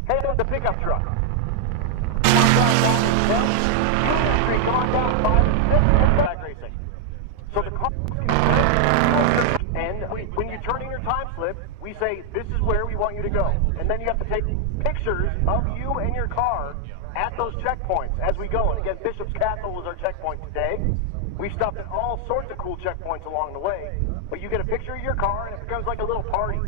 Hey, there's the pickup truck. Come on down, 5 and 6, back racing. So the car, and when you turn in your time slip, we say, this is where we want you to go. And then you have to take pictures of you and your car at those checkpoints as we go. And again, Bishop's Castle was our checkpoint today. We stopped at all sorts of cool checkpoints along the way. But you get a picture of your car, and it becomes like a little party.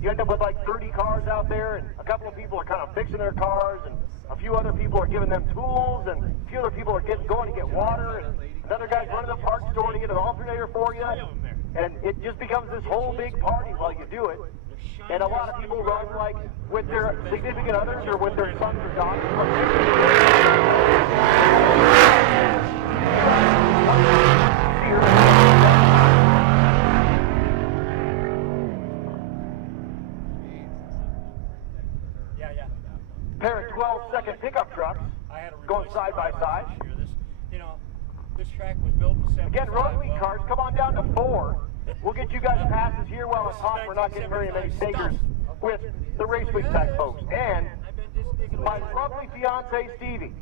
You end up with like 30 cars out there, and a couple of people are kind of fixing their cars, and a few other people are giving them tools, and a few other people are going to get water, and another guy's running the parts store to get an alternator for you. And it just becomes this whole big party while you do it. And a lot of people run like with their significant others or with their sons or daughters. Pair of 12-second pickup trucks going side by side. This track was built in 75. Again, road week cars, come on down to 4. We'll get you guys passes here while on top. We're not getting very many takers with the race week type folks. And my lovely fiance Stevie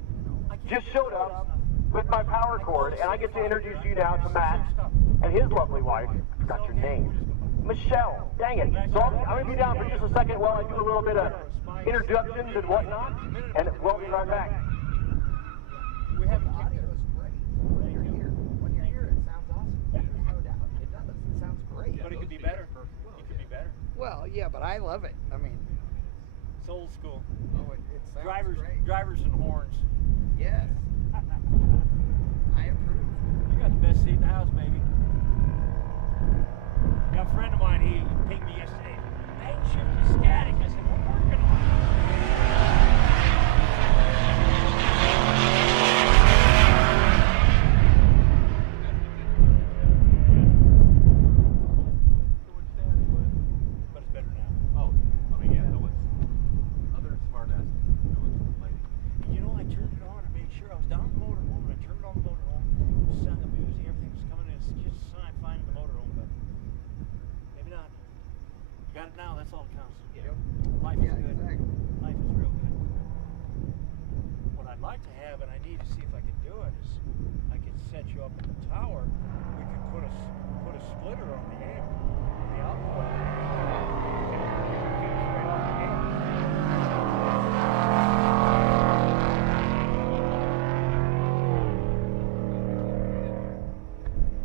just showed up with my power cord, and I get to introduce you now to Matt and his lovely wife. I forgot your name. Michelle. Dang it. So I'm going to be down for just a second while I do a little bit of introductions and whatnot, and we'll be right back. We have the audio is great. When you're here, it sounds awesome. There's no doubt. It does. It sounds great. But it could be better. It could be better. Well, yeah, but I love it. I mean, It's old school. oh, it sounds great. Drivers and horns. Yes. I approve. You got the best seat in the house, baby. Got a friend of mine, he pinged me yesterday. Night shift is static. I said, we're working on it. But it's better now. Oh, I mean, yeah, no, it's other smart asses. No, it's complaining. You know, I turned it on to make sure I was down in the motorhome, and I turned on the motorhome, the sound, the music, everything was coming in. It's just a sign finding the motorhome, but maybe not. You got it now, that's all that counts. Yep. Life is Yeah, good. exactly. Life is real good. What I'd like to have, and I need to see if I can do it, is I could set you up in the tower. We could put a splitter on the amp, on the output.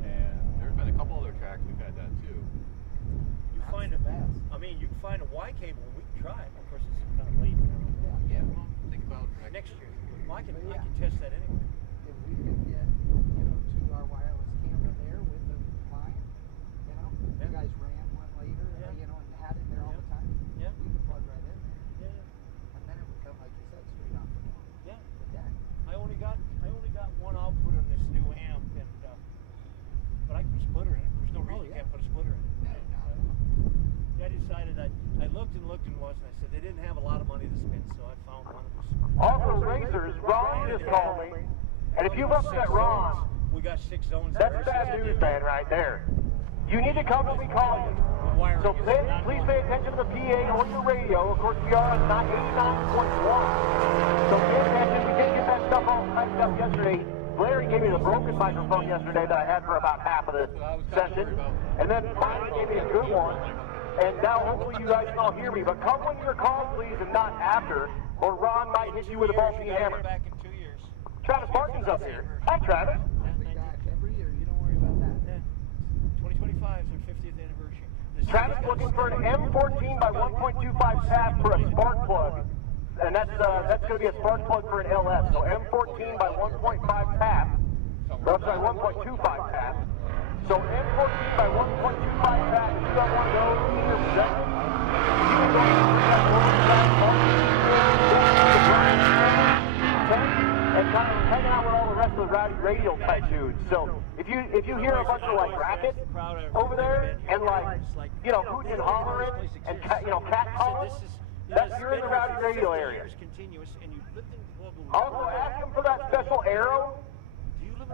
And there's been a couple other tracks we've had that too. You find a you can find a Y cable and we can try it. Of course, it's kind of late. Yeah, well, think about Next year. Well, I can test that anyway. If we could get, to our wireless camera there with the line, you guys ran one later, Yeah. and had it there all the time. Yeah. We could plug right in there, Yeah. and then it would come, like you said, straight off Yeah. the deck. I only got one output on this new amp, and but I can put a splitter in it. There's no reason you can't put a splitter in it. No, not at all. Yeah, I decided I I looked and looked and was, and I said they didn't have a lot of money to spend, so I found one that was. Also, racers, Ron just called me, and if you've upset Ron, we got 6 zones. that's bad news, man, right there. You need to come when we call you. So please pay attention to the PA on your radio. Of course, we are on 89.1. So pay attention. We did get that stuff all typed up yesterday. Larry gave me the broken microphone yesterday that I had for about half of the session. And then finally gave me a good one. And now hopefully you guys can all hear me. But come when you're called, please, and not after, or Ron might hit you with a ball-peen hammer. Back in 2 years. Travis Martin's up here. Hi, Travis. Back every year. You don't worry about that. 2025 is our 50th anniversary. Travis looking for an M14 by 1.25 tap for a spark plug. And that's going to be a spark plug for an LS. So M14 by 1.5 tap. Or, sorry, 1.25 tap. So M14 by 1.25 tap. If you got one of those in your possession, you can go and kind of hanging out with all the rest of the Rowdy Radio type dudes. So if you hear a bunch of like racket over there and like hooting and hollering and cat calling, you're in the Rowdy Radio area. Also ask them for that special Arrow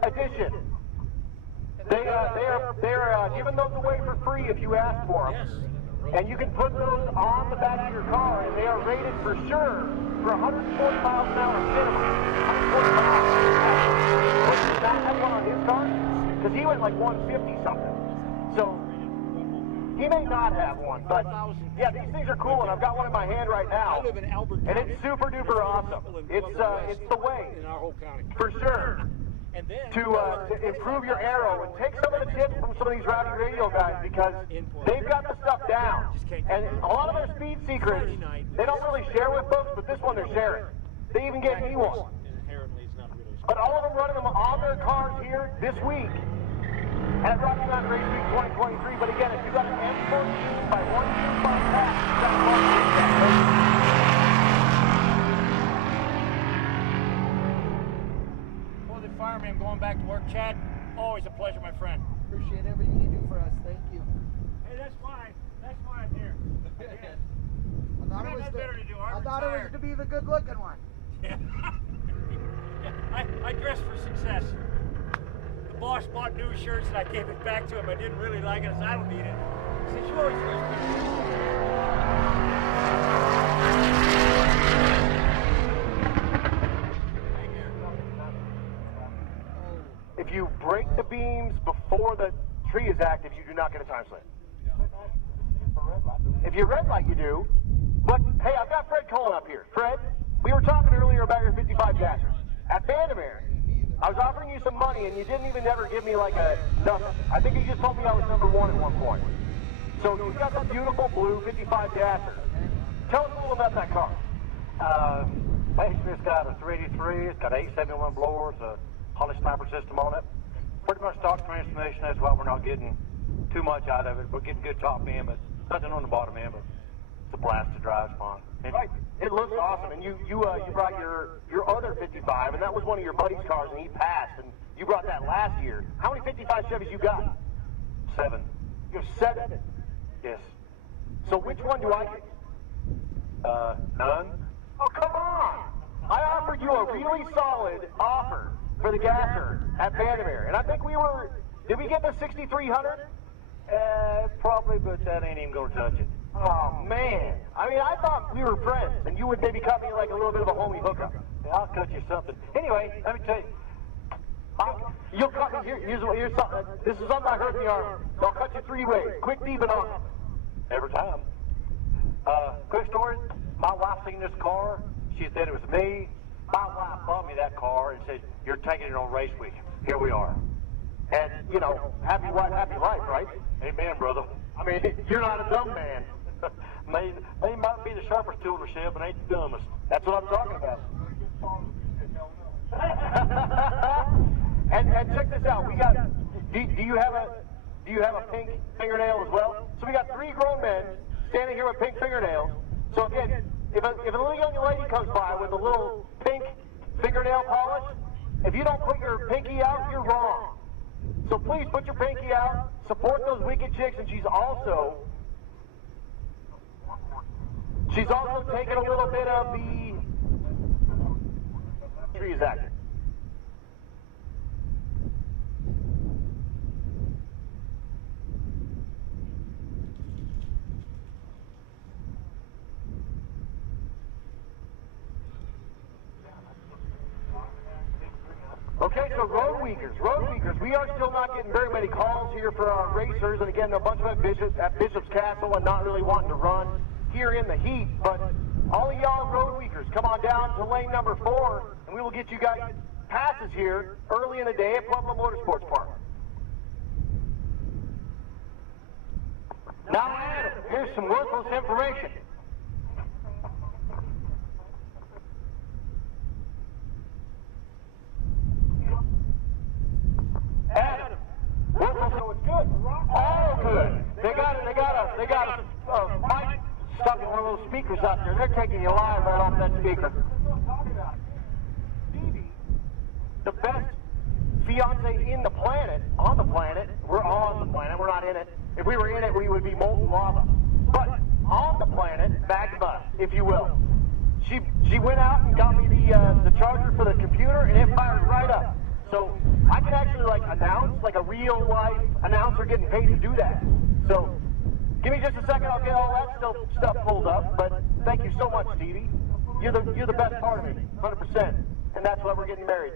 edition. They're giving those away for free if you ask for them. And you can put those on the back of your car, and they are rated for sure for 140 miles an hour minimum. 140 miles. Does not have one on his car? Because he went like 150 something. So he may not have one, but yeah, these things are cool, and I've got one in my hand right now. I live in Albert And County. it's super duper awesome. It's the way, in our whole county. for sure. And then To improve your arrow and take some of the tips from some of these Rowdy Radio guys because they've got the stuff down. And a lot of their speed secrets, they don't really share with folks, but this one they're sharing. They even gave me one. inherently it's not really. But all of them running them on their cars here this week at Rocky Mountain Race Week 2023. But again, if you got an M14 by 125 tap, you got one. Fireman going back to work. Chad, always a pleasure, my friend. Appreciate everything you do for us. Thank you. Hey, that's why I'm here. I thought, I it was, got better to do. I thought it was to be the good-looking one. Yeah. I dress for success. The boss bought new shirts and I gave it back to him. I didn't really like it. I said, I don't need it. He said, you always dress good. If you break the beams before the tree is active, you do not get a time slip. If you red light, you do. But, hey, I've got Fred Cullen up here. Fred, we were talking earlier about your 55 gasser. At Vandermeer, I was offering you some money, and you didn't even ever give me, like, a nothing. I think you just told me I was #1 at one point. So you've got that beautiful blue 55 gasser. Tell us a little about that car. Basically, it's got a 383, it's got 871 blowers, a Holly Sniper system on it. Pretty much stock transmission. That's why we're not getting too much out of it. We're getting good top end, but nothing on the bottom end. But it's a blast to drive. It's fun. Right. It looks awesome. And you brought your other 55, and that was one of your buddy's cars, and he passed. And you brought that last year. How many 55 Chevys you got? 7. You have 7. Yes. So which one do I get? None. Oh, come on! I offered you a really solid offer for the gasser at Vandermeer, and I think did we get the 6300? Probably, but that ain't even gonna touch it. Oh, man. I mean, I thought we were friends, and you would maybe cut me like a little bit of a homie hookup. Yeah, I'll cut you something. Anyway, let me tell you. You'll cut me, here's something. This is something I heard in the Army. I'll cut you 3 ways. Quick, deep, and on. Every time. Quick story. My wife seen this car. She said it was me. My wife bought me that car and said, you're taking it on race week. Here we are. And, happy wife, happy life, right? Amen, brother. I mean, you're not a dumb man. They might be the sharpest tool in the shed, but ain't the dumbest. That's what I'm talking about. and check this out. We got. Do you have a pink fingernail as well? So we got 3 grown men standing here with pink fingernails. So again, if a little young lady comes by with a little pink fingernail polish, if you don't put your pinky out, you're wrong. So please put your pinky out. Support those wicked chicks, and she's also She's also taken a little bit of the tree is active. Okay, so road weekers, we are still not getting very many calls here for our racers, and again, a bunch of them at Bishop's Castle and not really wanting to run here in the heat, but all of y'all road weekers, come on down to lane number 4, and we will get you guys passes here early in the day at Pueblo Motorsports Park. Now, Adam, here's some worthless information. Adam, worthless, so it's good. All good. They got a mic stuck in one of those speakers out there. They're taking you live right off that speaker. Stevie, the best fiance in the planet, on the planet. We're on the planet, we're not in it. If we were in it, we would be molten lava. But on the planet, bag of us, if you will. She went out and got me the charger for the computer, and it fired right up. So I can actually announce, like a real life announcer getting paid to do that. So give me just a second, I'll get all that stuff pulled up. But thank you so much, Stevie. You're the best part of me, 100%. And that's why we're getting married.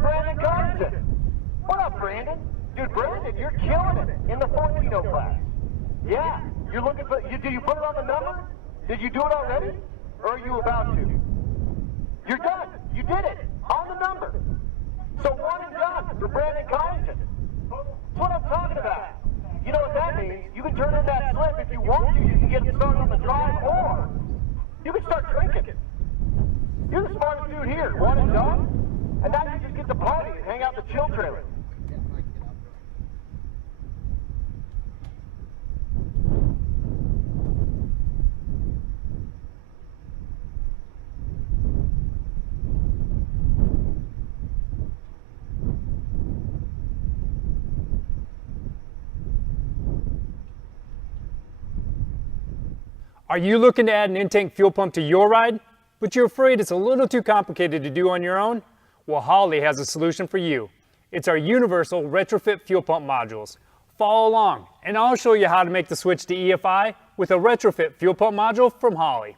Brandon Carson. What up, Brandon? Dude, Brandon, you're killing it in the 14-0 class. Yeah, you're looking for. Did you put it on the number? Did you do it already? Or are you about to? You're done. You did it on the number. So one and done for Brandon Carson. That's what I'm talking about. You know what that means? You can turn in that slip if you want to. You can get started on the drive, or you can start drinking. You're the smartest dude here. One and done. And now you just get to party and hang out in the chill trailer. Are you looking to add an in-tank fuel pump to your ride, but you're afraid it's a little too complicated to do on your own? Well, Holley has a solution for you. It's our universal retrofit fuel pump modules. Follow along, and I'll show you how to make the switch to EFI with a retrofit fuel pump module from Holley.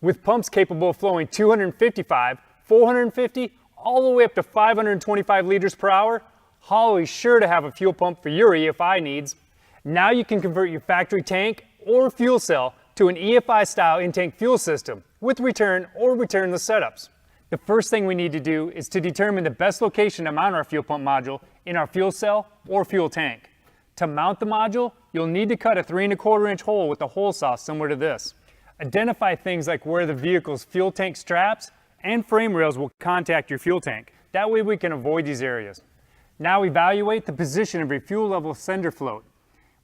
With pumps capable of flowing 255, 450, all the way up to 525 liters per hour, Holley's sure to have a fuel pump for your EFI needs. Now you can convert your factory tank or fuel cell to an EFI-style in-tank fuel system with return or returnless setups. The first thing we need to do is to determine the best location to mount our fuel pump module in our fuel cell or fuel tank. To mount the module, you'll need to cut a 3 1/4 inch hole with a hole saw similar to this. Identify things like where the vehicle's fuel tank straps and frame rails will contact your fuel tank. That way we can avoid these areas. Now evaluate the position of your fuel level sender float.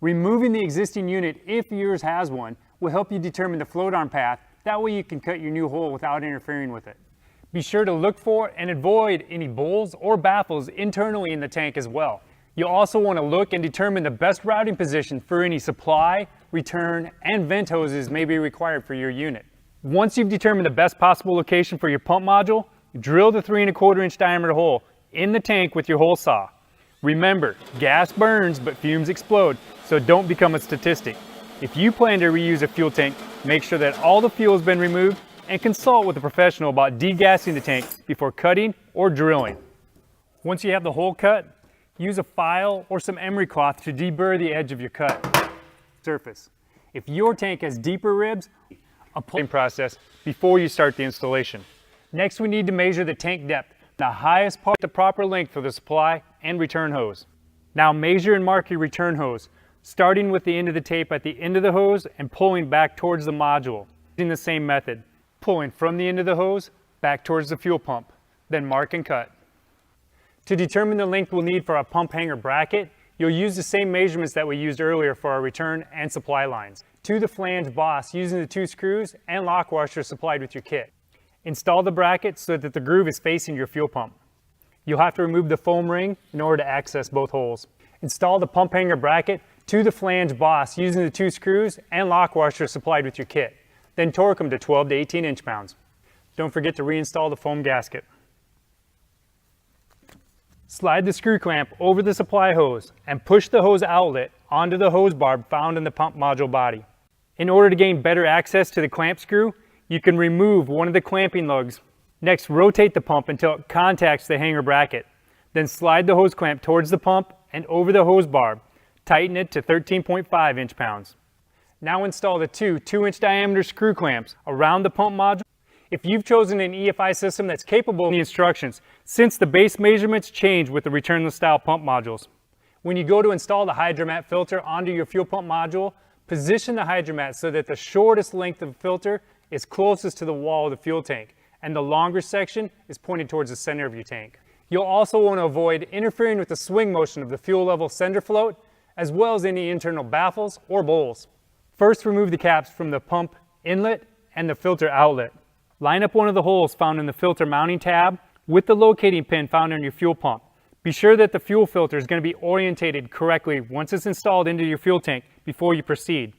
Removing the existing unit, if yours has one, will help you determine the float arm path. That way you can cut your new hole without interfering with it. Be sure to look for and avoid any bowls or baffles internally in the tank as well. You'll also want to look and determine the best routing position for any supply, return, and vent hoses may be required for your unit. Once you've determined the best possible location for your pump module, drill the 3 1/4 inch diameter hole in the tank with your hole saw. Remember, gas burns but fumes explode, so don't become a statistic. If you plan to reuse a fuel tank, make sure that all the fuel has been removed and consult with a professional about degassing the tank before cutting or drilling. Once you have the hole cut, use a file or some emery cloth to deburr the edge of your cut surface. If your tank has deeper ribs, a pulling process before you start the installation. Next, we need to measure the tank depth, the highest part, the proper length for the supply and return hose. Now measure and mark your return hose, starting with the end of the tape at the end of the hose and pulling back towards the module. Using the same method, pulling from the end of the hose back towards the fuel pump, then mark and cut. To determine the length we'll need for our pump hanger bracket, You'll use the same measurements that we used earlier for our return and supply lines. To the flange boss using the 2 screws and lock washers supplied with your kit. Install the bracket so that the groove is facing your fuel pump. You'll have to remove the foam ring in order to access both holes. Install the pump hanger bracket to the flange boss using the 2 screws and lock washers supplied with your kit. Then torque them to 12 to 18 inch-pounds. Don't forget to reinstall the foam gasket. Slide the screw clamp over the supply hose and push the hose outlet onto the hose barb found in the pump module body. In order to gain better access to the clamp screw, you can remove one of the clamping lugs. Next, rotate the pump until it contacts the hanger bracket. Then slide the hose clamp towards the pump and over the hose barb. Tighten it to 13.5 inch-pounds. Now install the 2 2-inch diameter screw clamps around the pump module. If you've chosen an EFI system that's capable of the instructions, since the base measurements change with the returnless style pump modules. When you go to install the Hydromat filter onto your fuel pump module, position the Hydromat so that the shortest length of filter is closest to the wall of the fuel tank, and the longer section is pointed towards the center of your tank. You'll also want to avoid interfering with the swing motion of the fuel level sender float, as well as any internal baffles or bowls. First, remove the caps from the pump inlet and the filter outlet. Line up one of the holes found in the filter mounting tab with the locating pin found on your fuel pump. Be sure that the fuel filter is going to be orientated correctly once it's installed into your fuel tank before you proceed.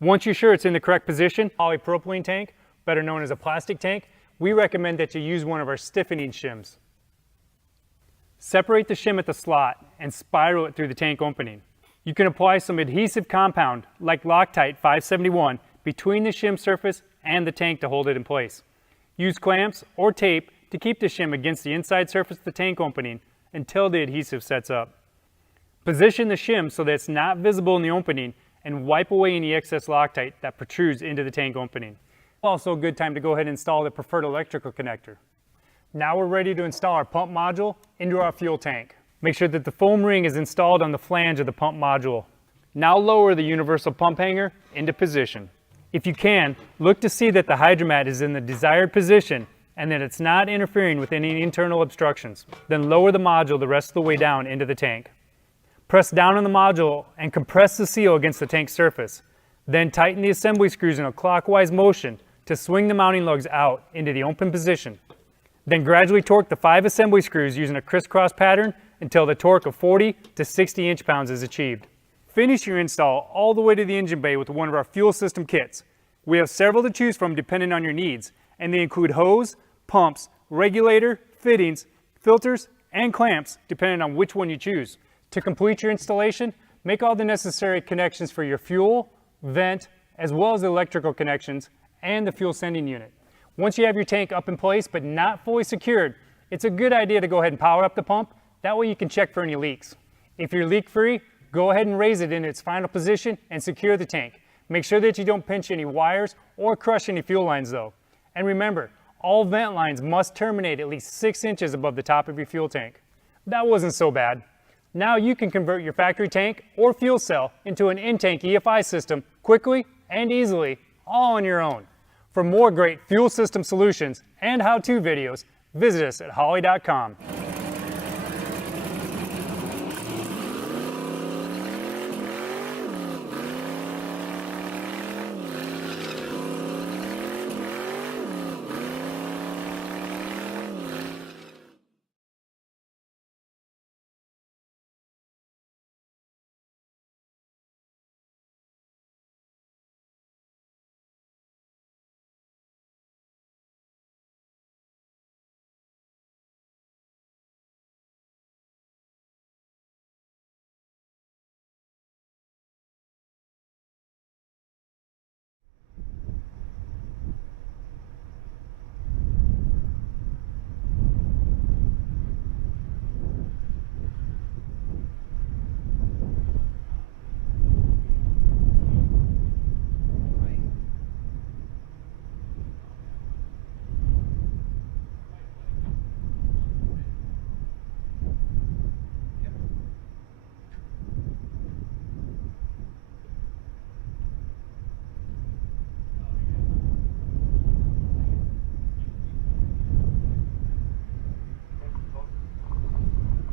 Once you're sure it's in the correct position, polypropylene tank, better known as a plastic tank, we recommend that you use one of our stiffening shims. Separate the shim at the slot and spiral it through the tank opening. You can apply some adhesive compound like Loctite 571 between the shim surface and the tank to hold it in place. Use clamps or tape to keep the shim against the inside surface of the tank opening until the adhesive sets up. Position the shim so that it's not visible in the opening and wipe away any excess Loctite that protrudes into the tank opening. Also a good time to go ahead and install the preferred electrical connector. Now we're ready to install our pump module into our fuel tank. Make sure that the foam ring is installed on the flange of the pump module. Now lower the universal pump hanger into position. If you can, look to see that the Hydromat is in the desired position and that it's not interfering with any internal obstructions. Then lower the module the rest of the way down into the tank. Press down on the module and compress the seal against the tank surface. Then tighten the assembly screws in a clockwise motion to swing the mounting lugs out into the open position. Then gradually torque the 5 assembly screws using a crisscross pattern until the torque of 40 to 60 inch-pounds is achieved. Finish your install all the way to the engine bay with one of our fuel system kits. We have several to choose from depending on your needs, and they include hose, pumps, regulator, fittings, filters, and clamps depending on which one you choose. To complete your installation, make all the necessary connections for your fuel, vent, as well as the electrical connections and the fuel sending unit. Once you have your tank up in place but not fully secured, it's a good idea to go ahead and power up the pump. That way you can check for any leaks. If you're leak-free, go ahead and raise it in its final position and secure the tank. Make sure that you don't pinch any wires or crush any fuel lines though. And remember, all vent lines must terminate at least 6 inches above the top of your fuel tank. That wasn't so bad. Now you can convert your factory tank or fuel cell into an in-tank EFI system quickly and easily, all on your own. For more great fuel system solutions and how-to videos, visit us at holley.com.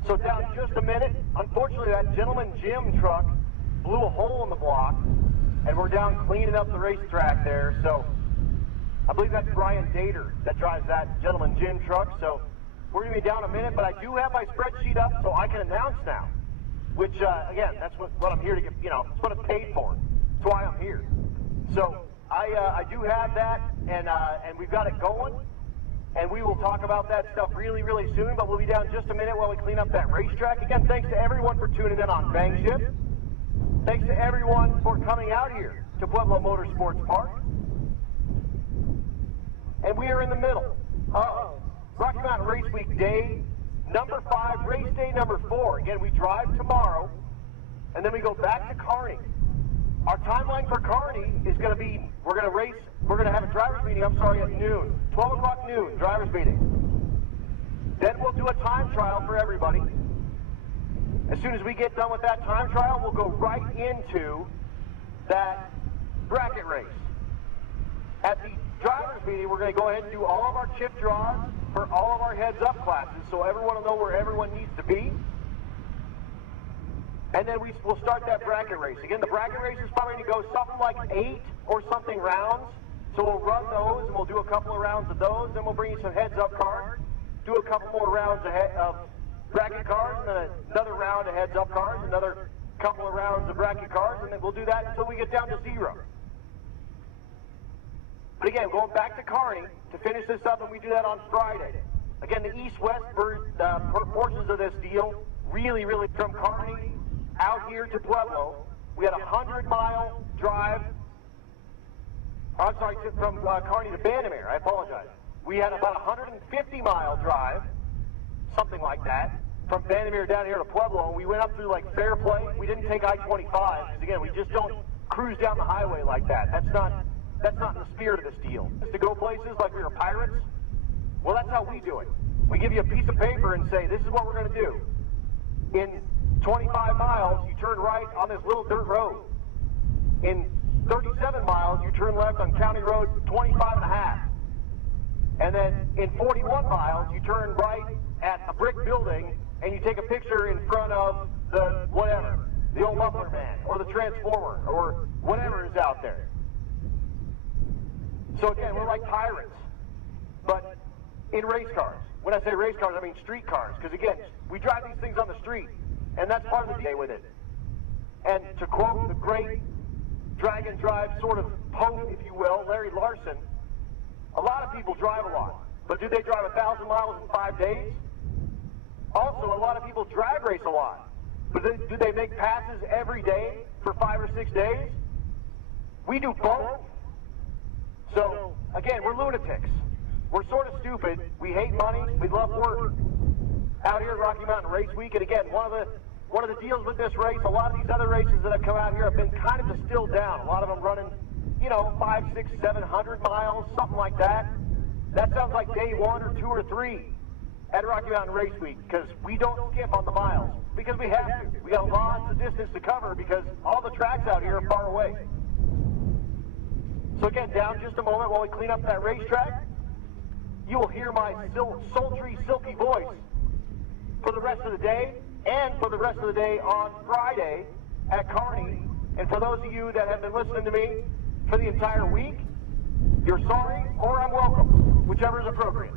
So down just a minute. Unfortunately, that Gentleman Jim truck blew a hole in the block, and we're down cleaning up the racetrack there. So I believe that's Brian Dater that drives that Gentleman Jim truck. So we're going to be down a minute, but I do have my spreadsheet up so I can announce now. Which, again, that's what I'm here to get, it's what I'm paid for. That's why I'm here. So I do have that, and we've got it going. And we will talk about that stuff really, really soon, but we'll be down just a minute while we clean up that racetrack. Again, thanks to everyone for tuning in on Bang Shift. Thanks to everyone for coming out here to Pueblo Motorsports Park. And we are in the middle of Rocky Mountain Race Week day number 5, race day number 4. Again, we drive tomorrow, and then we go back to Kearney. Our timeline for Kearney is going to be, we're going to have a driver's meeting, at noon. 12 o'clock noon, driver's meeting. Then we'll do a time trial for everybody. As soon as we get done with that time trial, we'll go right into that bracket race. At the driver's meeting, we're going to go ahead and do all of our chip draws for all of our heads-up classes, so everyone will know where everyone needs to be. And then we'll start that bracket race. Again, the bracket race is probably going to go something like 8 or something rounds. So we'll run those, and we'll do a couple of rounds of those. Then we'll bring you some heads-up cards, do a couple more rounds of bracket cards, and then another round of heads-up cards, another couple of rounds of bracket cards, and then we'll do that until we get down to 0. But again, going back to Kearney to finish this up, and we do that on Friday. Again, the east-west portions of this deal, really, really from Kearney out here to Pueblo, we had a 100-mile drive. I'm sorry, from Kearney to Bandimere, I apologize. We had about a 150-mile drive, something like that, from Bandimere down here to Pueblo, and we went up through like Fairplay. We didn't take I-25, because again, we just don't cruise down the highway like that. That's not in the spirit of this deal. Just to go places like we were pirates, well, that's how we do it. We give you a piece of paper and say, this is what we're going to do. In 25 miles, you turn right on this little dirt road. In 37 miles, you turn left on County Road 25 and a half. And then in 41 miles, you turn right at a brick building and you take a picture in front of the whatever, the old muffler man or the transformer or whatever is out there. So again, we're like pirates, but in race cars. When I say race cars, I mean street cars, because again, we drive these things on the street, and that's part of the day with it. And to quote the great drag and drive sort of poet, if you will, Larry Larson, a lot of people drive a lot, but do they drive 1,000 miles in 5 days? Also, a lot of people drag race a lot, but do they make passes every day for 5 or 6 days? We do both. So, again, we're lunatics. We're sort of stupid. We hate money. We love work. Out here at Rocky Mountain Race Week, and again, one of the deals with this race, a lot of these other races that have come out here have been kind of distilled down. A lot of them running, 5, 6, 700 miles, something like that. That sounds like day 1 or 2 or 3 at Rocky Mountain Race Week, because we don't skip on the miles, because we have to. We got lots of distance to cover because all the tracks out here are far away. So again, down just a moment while we clean up that racetrack, you will hear my sultry, silky voice for the rest of the day, and for the rest of the day on Friday at Kearney. And for those of you that have been listening to me for the entire week, you're sorry or I'm welcome, whichever is appropriate.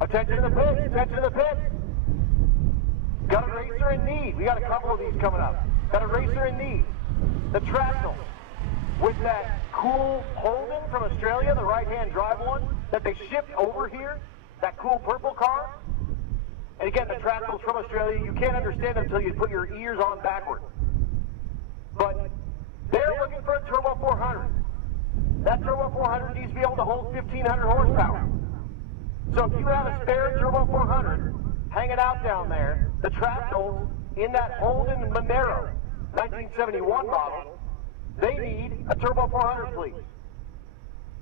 Attention to the pits, attention to the pits. Got a racer in need. We got a couple of these coming up. Got a racer in need. the Tractals with that cool Holden from Australia, the right-hand drive one that they shipped over here, that cool purple car. And again, the Tractals from Australia, you can't understand them until you put your ears on backward. But they're looking for a Turbo 400. That Turbo 400 needs to be able to hold 1,500 horsepower. So if you have a spare Turbo 400 hanging out down there, the Tractals in that Holden Monero 1971 model, they need a Turbo 400, please.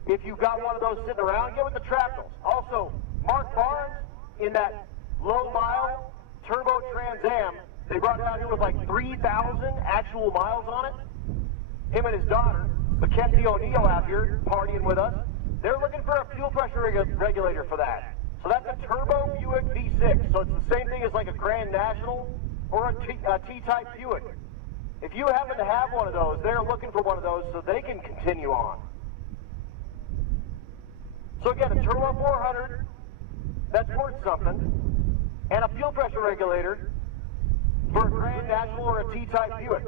If you've got one of those sitting around, get with the Tractals. Also, Mark Barnes in that low-mile Turbo Trans Am, they brought it out here with like 3,000 actual miles on it. Him and his daughter, Mackenzie O'Neill, out here partying with us. They're looking for a fuel pressure regulator for that. So that's a Turbo Buick V6. So it's the same thing as like a Grand National or a T-type Buick. If you happen to have one of those, they're looking for one of those so they can continue on. So again, a Turbo 400, that's worth something, and a fuel pressure regulator for a Grand National or a T-type Buick.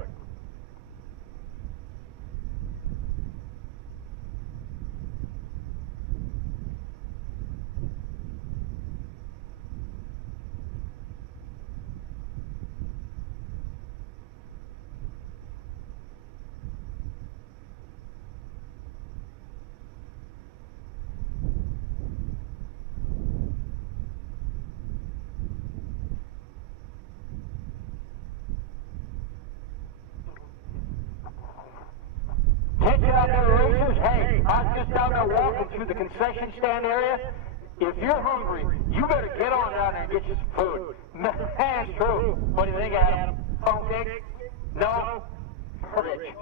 Out there, racers, hey, I was just out there walking through the concession stand area. If you're hungry, you better get on down there and get you some food. Man, it's true. What do you think, Adam? Phone cake? No? Rich.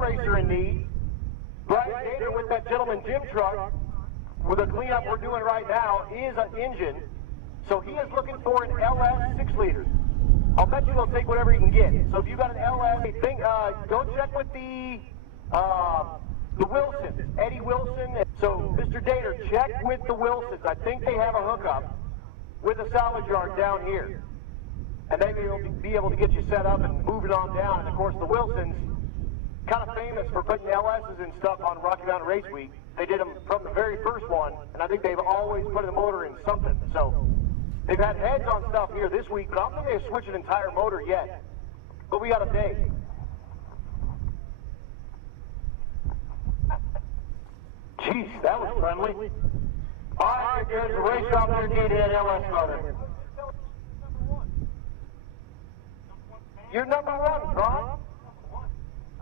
Racer in need. Brian Gator with that gentleman Jim truck with the cleanup we're doing right now is an engine. So he is looking for an LS 6-liter. I'll bet you he'll take whatever he can get. So if you got an LS, go check with the Wilsons, Eddie Wilson. So Mr. Dater, check with the Wilsons. I think they have a hookup with a salvage yard down here. And they will be able to get you set up and move it on down. And of course the Wilsons, kind of famous for putting LSs and stuff on Rocky Mountain Race Week. They did them from the very first one, and I think they've always put a motor in something. So they've had heads on stuff here this week, but I don't think they've switched an entire motor yet. But we got a day. Jeez, that was friendly. All right, there's a race out there needed an LS motor. You're number one, Ron.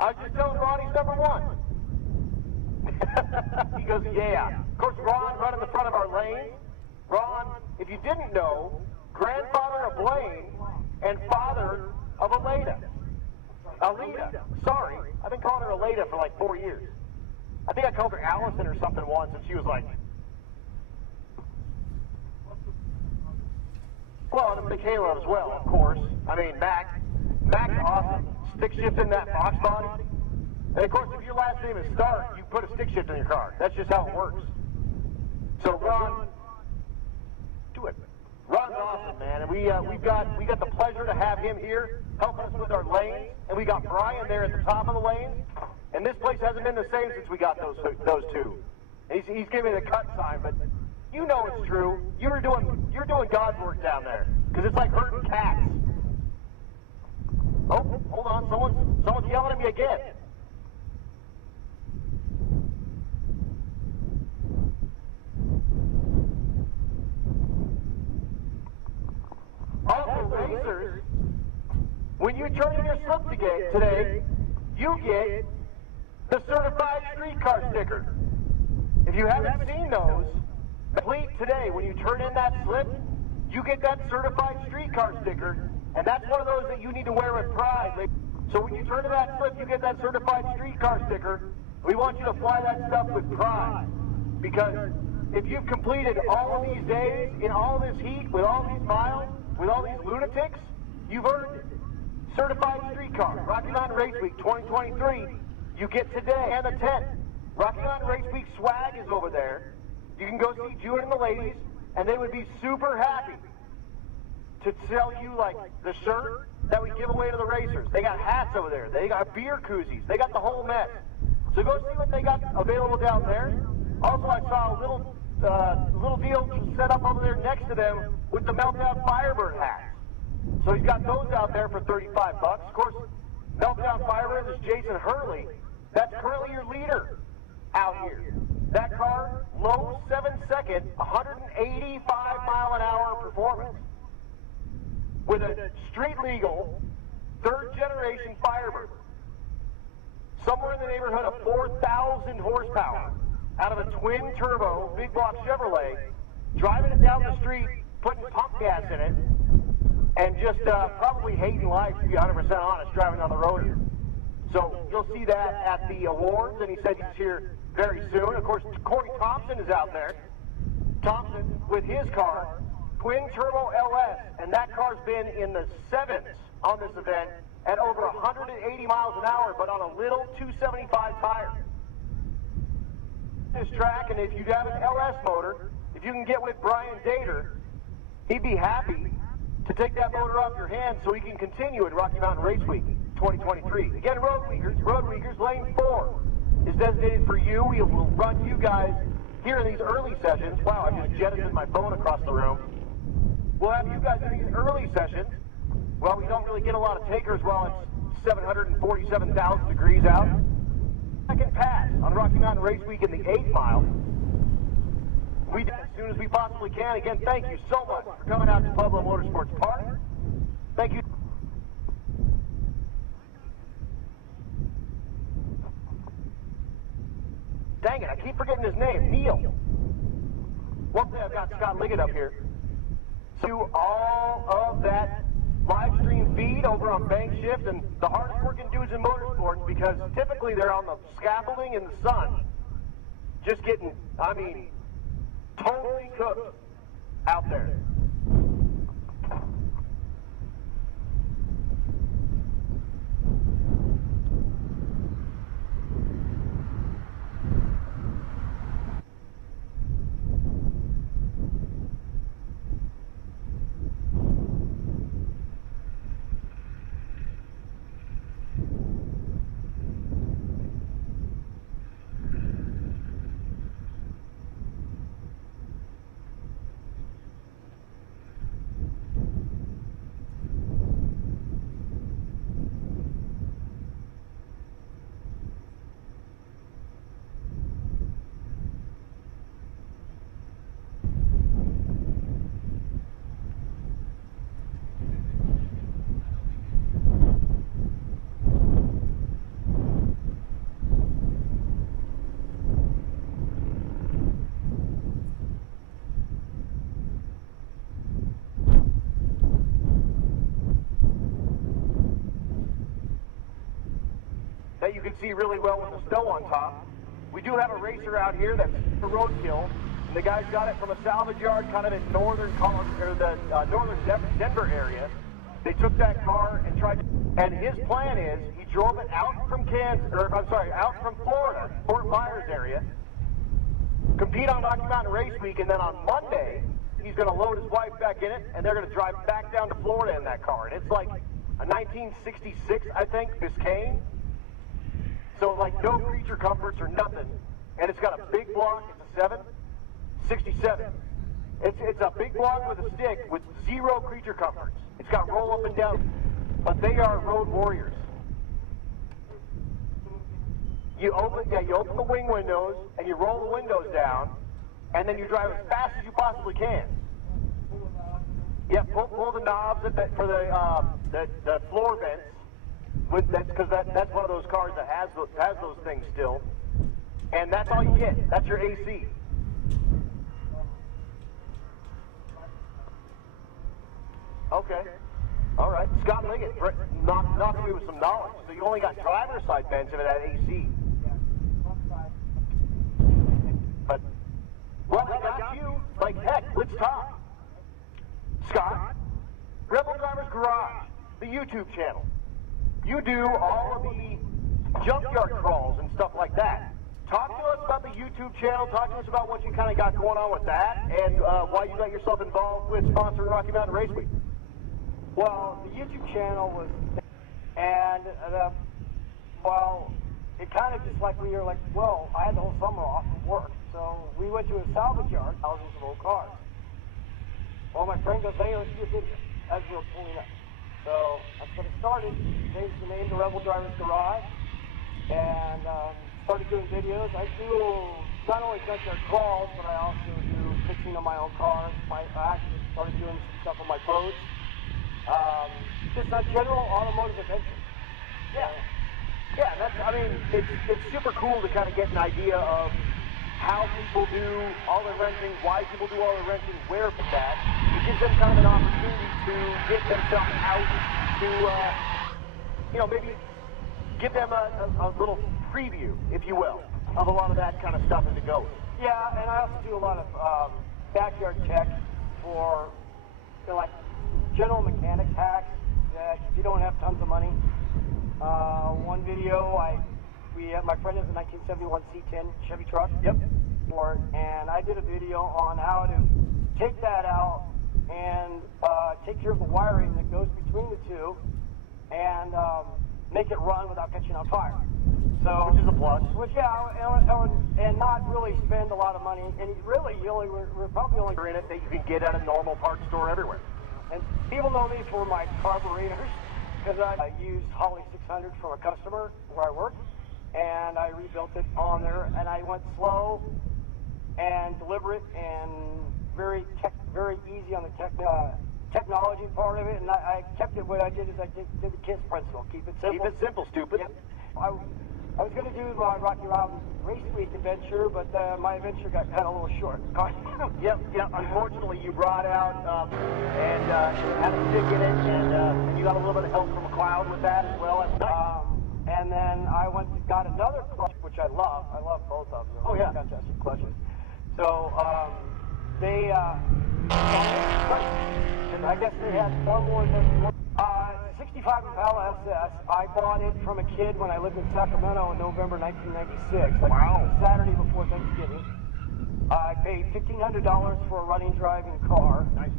I was just telling Ron he's number one. He goes, yeah. Of course, Ron running the front of our lane. Ron, if you didn't know, grandfather of Blaine and father of Aleda. Aleda. Sorry. I've been calling her Aleda for like 4 years. I think I called her Allison or something once, and she was like, well, and Michaela as well, of course. I mean, Mac's awesome. Stick shift in that box body. And of course, if your last name is Stark, you put a stick shift in your car. That's just how it works. So Ron, do it. Ron's awesome, man. And we got the pleasure to have him here helping us with our lanes. And we got Brian there at the top of the lanes. And this place hasn't been the same since we got those two. And he's giving me the cut sign, but you know it's true. You're doing God's work down there because it's like herding cats. Oh, hold on. Someone's yelling at me again. Also, racers, when you turn in your slip today, you get the certified streetcar sticker. If you haven't seen those, complete today. When you turn in that slip, you get that certified streetcar sticker, and that's one of those that you need to wear with pride. So when you turn in that slip, you get that certified streetcar sticker. We want you to fly that stuff with pride, because if you've completed all of these days, in all this heat, with all these miles, with all these lunatics, you've earned it. Certified streetcar, Rocky Mountain Race Week 2023, you get today and the 10th. Rocky Mountain Race Week swag is over there. You can go see June and the ladies, and they would be super happy to sell you like the shirt that we give away to the racers. They got hats over there. They got beer koozies. They got the whole mess. So go see what they got available down there. Also, I saw a little deal set up over there next to them with the Meltdown Firebird hats. So he's got those out there for $35. Of course, Meltdown Firebird is Jason Hurley. That's currently your leader out here. That car, low 7-second, 185-mile-an-hour performance with a street-legal, third-generation Firebird. Somewhere in the neighborhood of 4,000 horsepower out of a twin-turbo, big-block Chevrolet, driving it down the street, putting pump gas in it, and just probably hating life, to be 100% honest, driving down the road here. So you'll see that at the awards, and he said he's here very soon. Of course, Corey Thompson is out there. Thompson with his car, twin turbo LS, and that car's been in the 7s on this event at over 180 miles an hour, but on a little 275 tire. This track, and if you have an LS motor, if you can get with Brian Dater, he'd be happy to take that motor off your hands so he can continue at Rocky Mountain Race Week 2023. Again, Road Weekers, lane 4 is designated for you. We will run you guys here in these early sessions. Wow, I just jettisoned my phone across the room. We'll have you guys in these early sessions. Well, we don't really get a lot of takers while it's 747,000 degrees out. Second pass on Rocky Mountain Race Week in the 8 mile. We do it as soon as we possibly can. Again, thank you so much for coming out to Pueblo Motorsports Park. Thank you. Dang it, I keep forgetting his name. Neil. One day I've got Scott Liggett up here. So all of that live stream feed over on Bank Shift and the hardest working dudes in motorsports, because typically they're on the scaffolding in the sun, just getting, I mean, totally cooked out there. That you can see really well with the snow on top. We do have a racer out here that's a roadkill, and the guy's got it from a salvage yard kind of in northern northern Denver area. They took that car and tried to, and his plan is he drove it out from out from Florida, Fort Myers area, compete on Rocky Mountain Race Week, and then on Monday he's going to load his wife back in it, and they're going to drive back down to Florida in that car. And it's like a 1966, I think, Biscayne. So like no creature comforts or nothing. And it's got a big block, it's a 67. It's a big block with a stick with zero creature comforts. It's got roll up and down, but they are road warriors. You open the wing windows and you roll the windows down, and then you drive as fast as you possibly can. Yeah, pull the knobs for the floor vents. That's because that's one of those cars that has those things still, and that's all you get. That's your AC. Okay. All right. Scott Liggett knocked me with some knowledge. So you only got driver's side vents if it had AC. But, well, I got you. Like, heck, let's talk. Scott, Rebel Drivers Garage, the YouTube channel. You do all of the junkyard crawls and stuff like that. Talk to us about the YouTube channel. Talk to us about what you kind of got going on with that and why you got yourself involved with sponsoring Rocky Mountain Race Week. Well, the YouTube channel was, and well, it kind of just like we were like, well, I had the whole summer off from work, so we went to a salvage yard, thousands of old cars. Well, my friend goes, hey, let's do a video as we were pulling up. So that's when it started. Changed the name to Rebel Drivers Garage, and started doing videos. I do not only junkyard crawls, but I also do fixing on my own cars. I actually started doing some stuff on my boats. Just a general automotive adventure. Yeah. Yeah, I mean, it's super cool to kind of get an idea of how people do all their renting, why people do all their renting, where it's at. It gives them kind of an opportunity to get themselves out to, maybe give them a little preview, if you will, of a lot of that kind of stuff as it goes. Yeah, and I also do a lot of backyard checks for, like, general mechanics hacks that if you don't have tons of money. One video, my friend has a 1971 C10 Chevy truck. Yep. For it, and I did a video on how to take that out and take care of the wiring that goes between the two and make it run without catching on fire. So, which is a plus. Which, yeah, and not really spend a lot of money. And really, we're probably only in it that you can get at a normal parts store everywhere. And people know me for my carburetors because I used Holly 600 from a customer where I work, and I rebuilt it on there, and I went slow and deliberate and very easy on the technology part of it, and I kept it. What I did is I did the KISS principle: keep it simple. Keep it simple, stupid. Yep. I was going to do my Rocky Mountain Race Week adventure, but my adventure got cut a little short. Yep. Unfortunately, you brought out and had a stick in it, and you got a little bit of help from McLeod with that as well. And then I got another clutch, which I love. I love both of them. Oh, yeah. Fantastic clutches. So they, and I guess they had far more than 65 Impala SS. I bought it from a kid when I lived in Sacramento in November 1996. Wow. Saturday before Thanksgiving. I paid $1,500 for a running, driving car. Nice.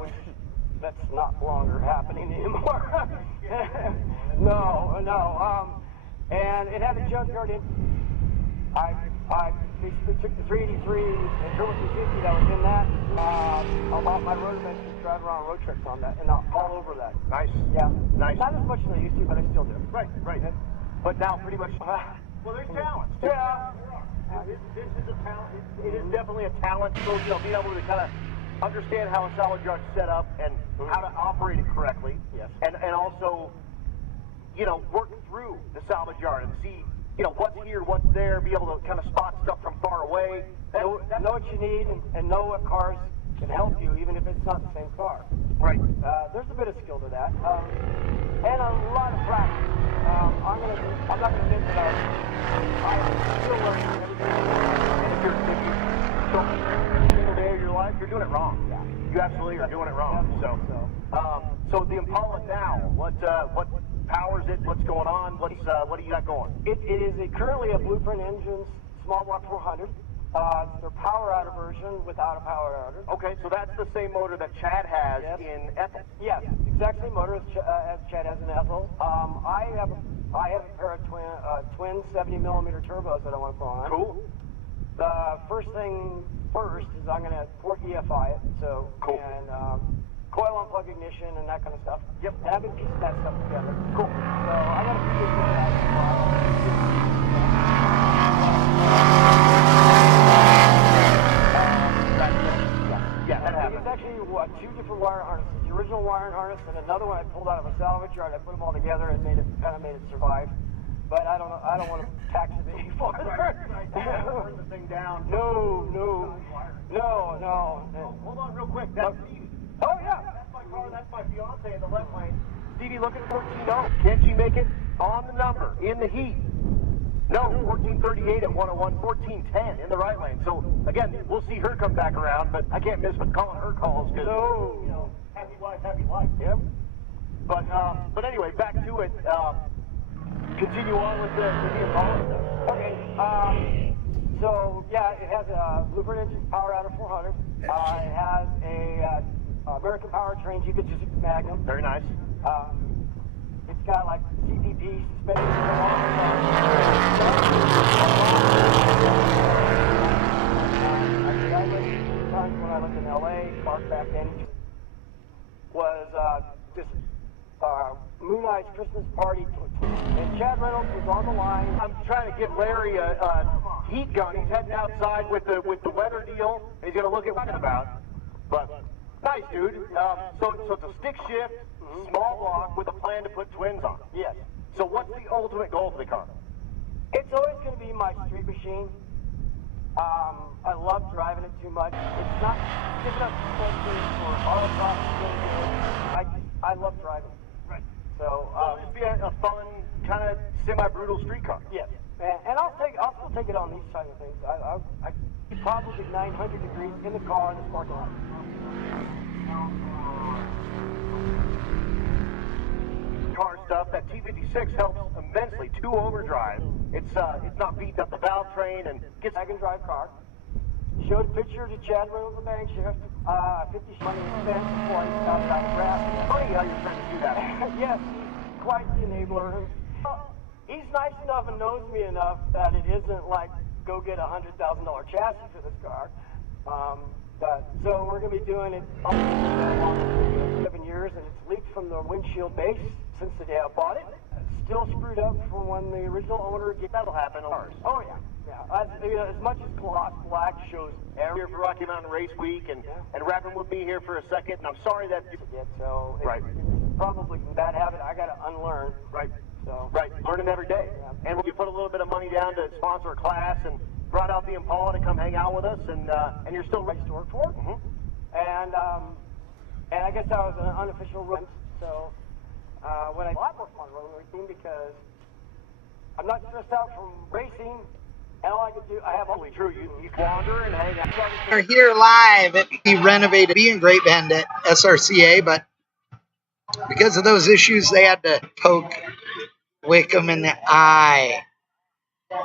Which that's not longer happening anymore. No. And it had a junkyard in. I basically took the 383 and Turbo 350 that was in that. I bought my road events to drive around road tricks on that and all over that. Nice. Yeah. Nice. Not as much as I used to, but I still do. Right. But now pretty much. Well, there's talent. Yeah. This is a talent. It is definitely a talent. So being able to kind of understand how a salvage yard's set up and how to operate it correctly. Yes. And also, work through the salvage yard and see, what's here, what's there, be able to kind of spot stuff from far away. Know what you need and know what cars can help you, even if it's not the same car. Right. There's a bit of skill to that, and a lot of practice. I'm not going to admit that I'm still learning everything. And if you're every single day of your life, you're doing it wrong. Yeah. You absolutely are doing it wrong. So the Impala now, what powers it? What's going on? What do you got going? It is currently a Blueprint Engines small block 400. It's their power outer version without a power outer. Okay, so that's the same motor that Chad has in Ethel. Yes, exact same motor as Chad has in Ethel. I have a pair of twin 70mm turbos that I want to put on. Cool. The first thing first is I'm going to port EFI it. So cool. And coil unplug ignition and that kind of stuff. Yep. And I've been piecing that stuff together. Cool. So I got a few things to that. Yeah, that happens. It's actually actually, two different wire harnesses. The original wiring harness and another one I pulled out of a salvage yard. I put them all together and made it survive. But I don't want to tax it any farther. Bring the thing down. No. Hold on real quick. That's Stevie. Oh, yeah. That's my car. That's my fiance in the left lane. Stevie, look at 14-0. Can she make it on the number in the heat? No, 1438 at 101, 1410 in the right lane. So, again, we'll see her come back around, but I can't miss calling her calls because, you know, happy wife, yep. But anyway, back to it. Continue on with the Impala stuff. Okay, so, yeah, it has a Bluebird engine, power out of 400. It has a American Powertrain G56 Magnum. Very nice. It's got like CPP suspension. Times when I lived in LA, Mark back then was this Moon Eyes Christmas party, and Chad Reynolds was on the line. I'm trying to get Larry a heat gun. He's heading outside with the weather deal. He's going to look at what it's about. But nice, dude. So it's a stick shift, small block with a plan to put twins on. Yes. So what's the ultimate goal for the car? It's always going to be my street machine. I love driving it too much. It's not giving up suspension or autocross. I love driving. Right. So it'll just be a fun, kind of semi-brutal street car. Yes. And I'll still take it on these type of things. I probably 900 degrees in the car in this parking lot. Car stuff. That T56 helps immensely. 2 overdrive. It's not beating up the valve train and gets. I can drive car. Showed a picture to Chad Reynolds of the bank shift. 50 money expense before I got it out of grass. It's funny how you're trying to do that. Yes, he's quite the enabler. He's nice enough and knows me enough that it isn't like go get a $100,000 chassis for this car. So we're going to be doing it for 7 years, and it's leaked from the windshield base since the day I bought it. Still screwed up from when the original owner gave. That'll happen. Oh yeah. As much as Gloss Black shows here for Rocky Mountain Race Week and rapping with me here for a second, and I'm sorry that so right. It's probably a bad habit I got to unlearn. Right. So right, learning every day. Yeah. And we put a little bit of money down to sponsor a class and brought out the Impala to come hang out with us, and you're still ready to work for it. And I guess that was an unofficial run. So when I bought more fun road racing because I'm not stressed out from racing. And all I could do, I have only true. You wander and hang out. We're here live at the renovated being Great Bend at SRCA, but because of those issues, they had to poke Wickham in the eye.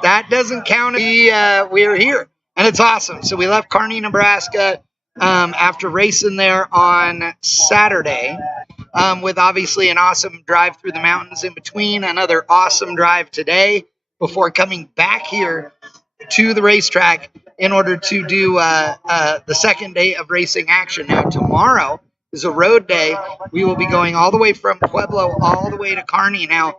That doesn't count. We're here, and it's awesome. So we left Kearney, Nebraska, after racing there on Saturday, with obviously an awesome drive through the mountains in between, another awesome drive today before coming back here to the racetrack in order to do the second day of racing action. Now, tomorrow is a road day. We will be going all the way from Pueblo all the way to Kearney. Now,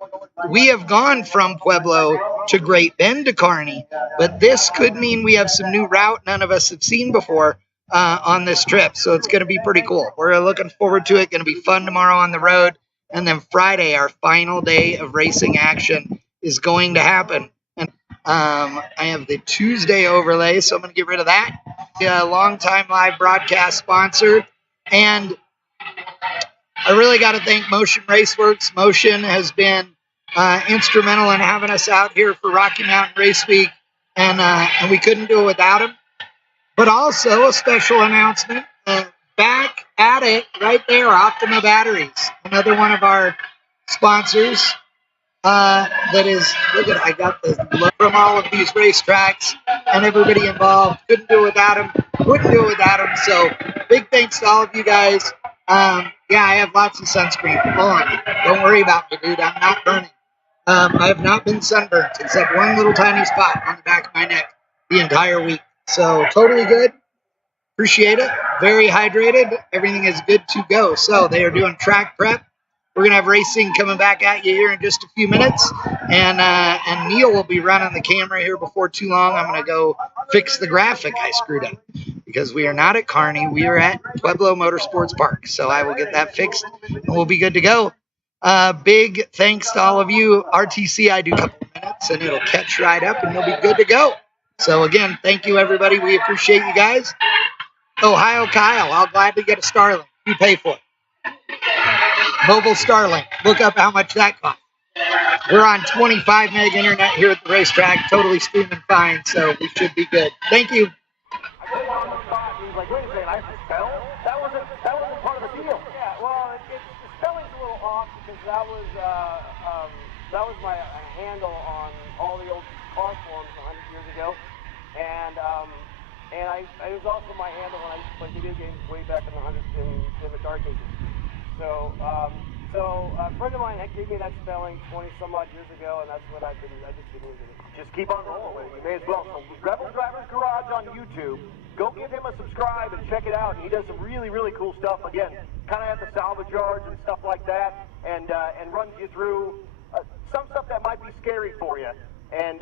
we have gone from Pueblo to Great Bend to Kearney, but this could mean we have some new route none of us have seen before on this trip, so it's going to be pretty cool. We're looking forward to it. Going to be fun tomorrow on the road, and then Friday, our final day of racing action, is going to happen. And I have the Tuesday overlay, so I'm going to get rid of that. A long-time live broadcast sponsor, and I really got to thank Motion Raceworks. Motion has been instrumental in having us out here for Rocky Mountain Race Week, and we couldn't do it without him. But also a special announcement, back at it right there, Optima Batteries, another one of our sponsors. That is, look at, I got the love from all of these racetracks and everybody involved. Couldn't do it without him. Wouldn't do it without him. So big thanks to all of you guys. Yeah, I have lots of sunscreen on. Don't worry about me, dude. I'm not burning. I have not been sunburnt except one little tiny spot on the back of my neck the entire week. So totally good. Appreciate it. Very hydrated. Everything is good to go. So they are doing track prep. We're going to have racing coming back at you here in just a few minutes. And Neil will be running the camera here before too long. I'm going to go fix the graphic I screwed up. because we are not at Kearney. We are at Pueblo Motorsports Park. So I will get that fixed and we'll be good to go. Big thanks to all of you. RTC, I do a couple minutes and it'll catch right up and you'll be good to go. So again, thank you everybody. We appreciate you guys. Ohio Kyle, I'll gladly get a Starlink. You pay for it. Mobile Starlink. Look up how much that costs. We're on 25 meg internet here at the racetrack, totally streaming fine, so we should be good. Thank you. I put him on the spot. He was like, wait a second, I have to spell? That wasn't part of the deal. Yeah, well, the spelling's a little off because that was my handle on all the old car forums 100 years ago, and it was also my handle when I used to play video games way back in the dark ages. So a friend of mine gave me that spelling 20 some odd years ago, and that's what I just been using it. Just keep on rolling with it. You may as well. So Rebel Drivers Garage on YouTube. Go give him a subscribe and check it out. He does some really, really cool stuff. Again, kind of at the salvage yards and stuff like that, and runs you through some stuff that might be scary for you. And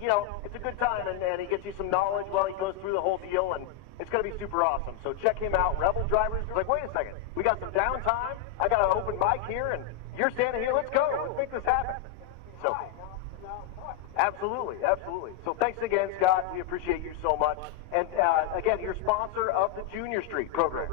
you know, it's a good time, and he gets you some knowledge while he goes through the whole deal, and it's going to be super awesome. So check him out, Rebel Drivers. Like, wait a second, we got some downtime. I got an open mic here, and you're standing here. Let's go. Let's make this happen. So, absolutely. So thanks again, Scott. We appreciate you so much. And again, you're sponsor of the Junior Street program.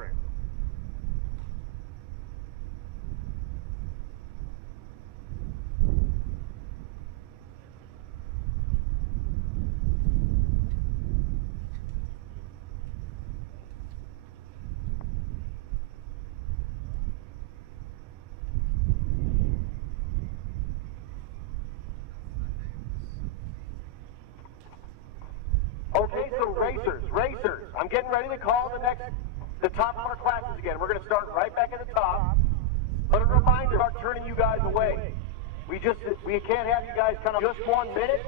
Okay, so racers, I'm getting ready to call the top of our classes again. We're going to start right back at the top. But a reminder about turning you guys away. We can't have you guys kind of just 1 minute.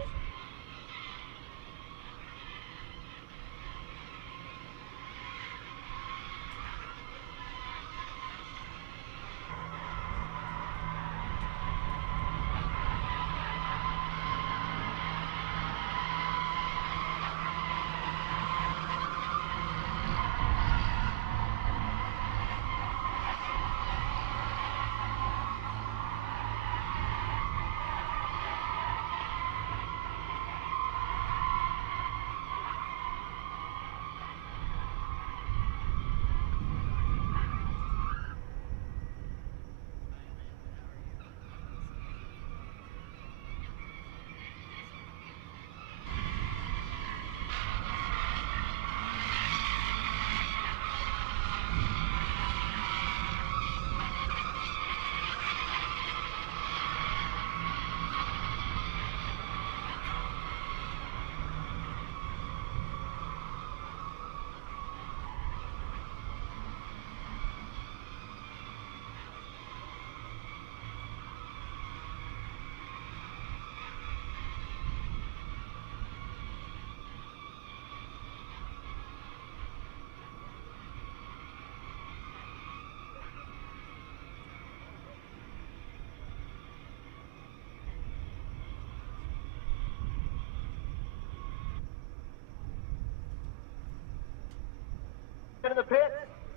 In the pits.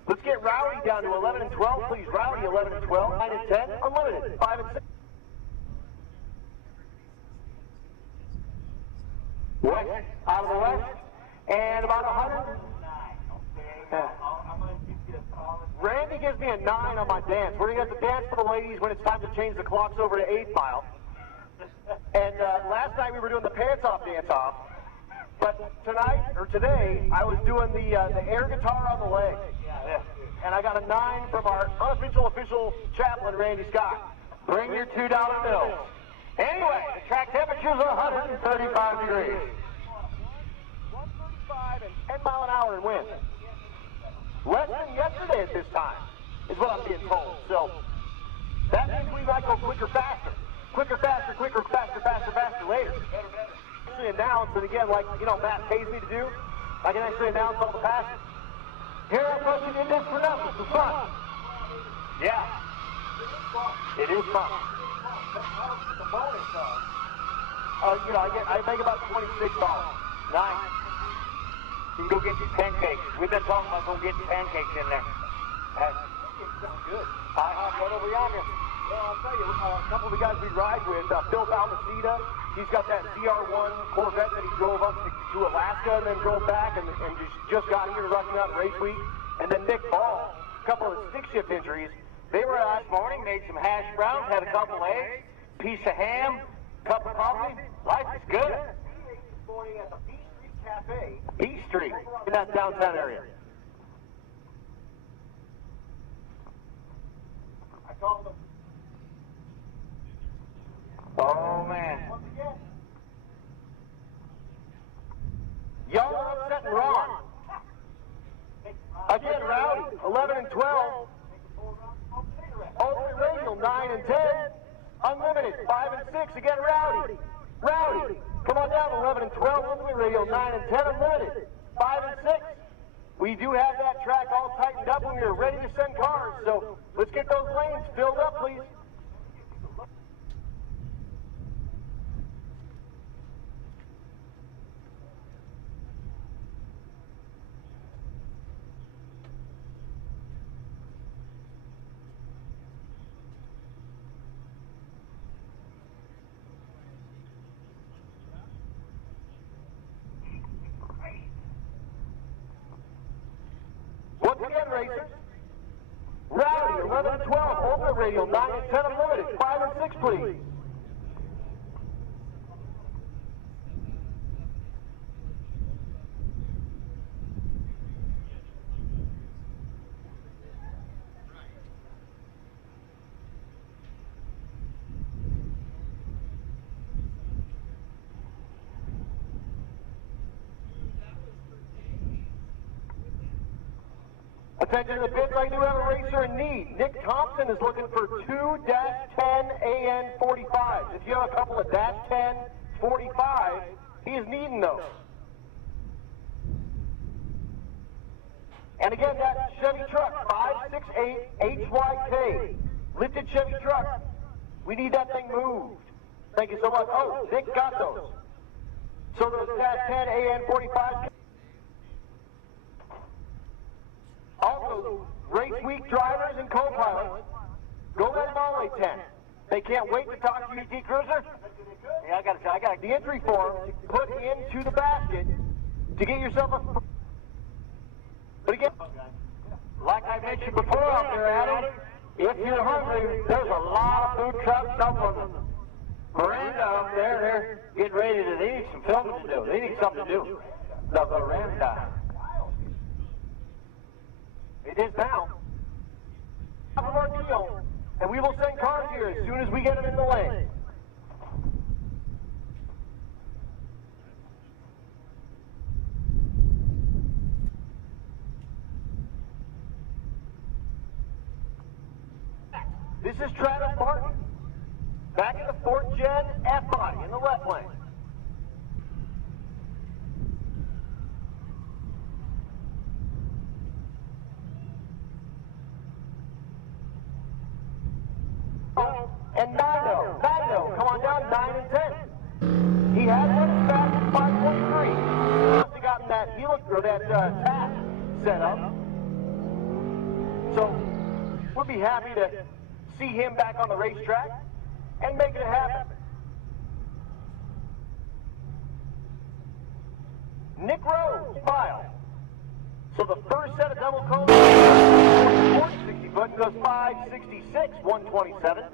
Let's get Rowdy down to 11 and 12, please. Rowdy 11 and 12, 9 and 10, unlimited, 5 and 6. West, out of the west, and about 100. Randy gives me a 9 on my dance. We're going to have to dance for the ladies when it's time to change the clocks over to 8 mile. And last night we were doing the pants-off dance-off. But today, I was doing the air guitar on the leg. And I got a 9 from our unofficial official chaplain, Randy Scott. Bring your $2 bills. Anyway, the track temperature is 135 degrees. 135 and 10 mile an hour in wind. Less than yesterday at this time, is what I'm being told. So, that means we might go quicker, faster. Quicker, faster, quicker, faster, faster, faster later. Announce, and again, like, you know, Matt pays me to do, I can actually announce on the pass. Here I'm rushing in this for nothing, for fun. Yeah. It is fun. The bonus, you know, I make about $26. Nice. You can go get some pancakes. We've been talking about going getting pancakes in there. Sounds good. IHOP right over yonder. Well, I'll tell you, a couple of the guys we ride with, Phil Balmaceda, he's got that ZR1 Corvette that he drove up to Alaska and then drove back and just got here to Rocky Mountain Race Week. And then Nick Ball, a couple of stick shift injuries. They were out this morning, made some hash browns, had a couple eggs, piece of ham, cup of coffee. Life is good. This morning at the Beach Street Cafe. Beach Street, in that downtown area. I called them. Oh, man. Once again. Y'all are upsetting Ron. Again, Rowdy, 11 and 12. Ultimate Radial, 9 and 10. Unlimited, 5 and 6. Again, Rowdy. Rowdy, come on down, 11 and 12. Ultimate Radial, 9 and 10. Unlimited, 5 and 6. We do have that track all tightened up and we are ready to send cars. So let's get those lanes filled up, please. Once again, racers. Rowdy, 11 and 12. Ultimate Radial, 9 and 10. Unlimited, 5 and 6, please. Attention to the pits, I do have a racer in need. Nick Thompson is looking for 2-10 AN45s. If you have a couple of -10 45s, he is needing those. And again, that Chevy truck, 568 HYK, lifted Chevy truck. We need that thing moved. Thank you so much. Oh, Nick got those. So those -10 AN45s. Also, race week drivers and co-pilots, go let them all a 10. They can't wait to talk to you, D Cruiser. Yeah, I got the entry form to put into the basket to get yourself a. But again, like I mentioned before out there, Adam, if you're hungry, there's a lot of food trucks up on the veranda up there. They're getting ready to. They need some filming to do. They need something to do. The veranda. It is now. Half of our deal, and we will send cars here as soon as we get them in the lane. This is Travis Martin, back in the 4th Gen F-body in the left lane. And Nando, come on down, 9 and 10. He has one as fast as 5.3. Must have gotten that helix or that tap set up. So we'll be happy to see him back on the racetrack and making it happen. Nick Rose, file. So the first set of double cones, 60 foot goes 566, 127.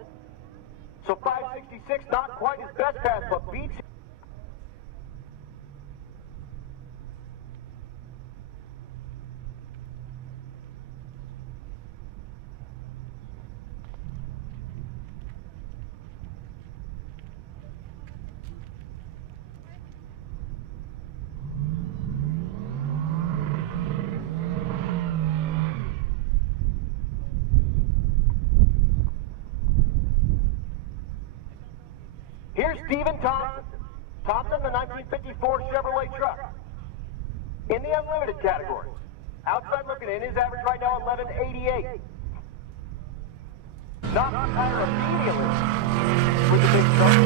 So 566, not quite his best pass, but beats him. Here's Stephen Thompson. Thompson, the 1954 Chevrolet truck. In the unlimited category. Outside looking in, his average right now, 1188. Not retire immediately with the big truck.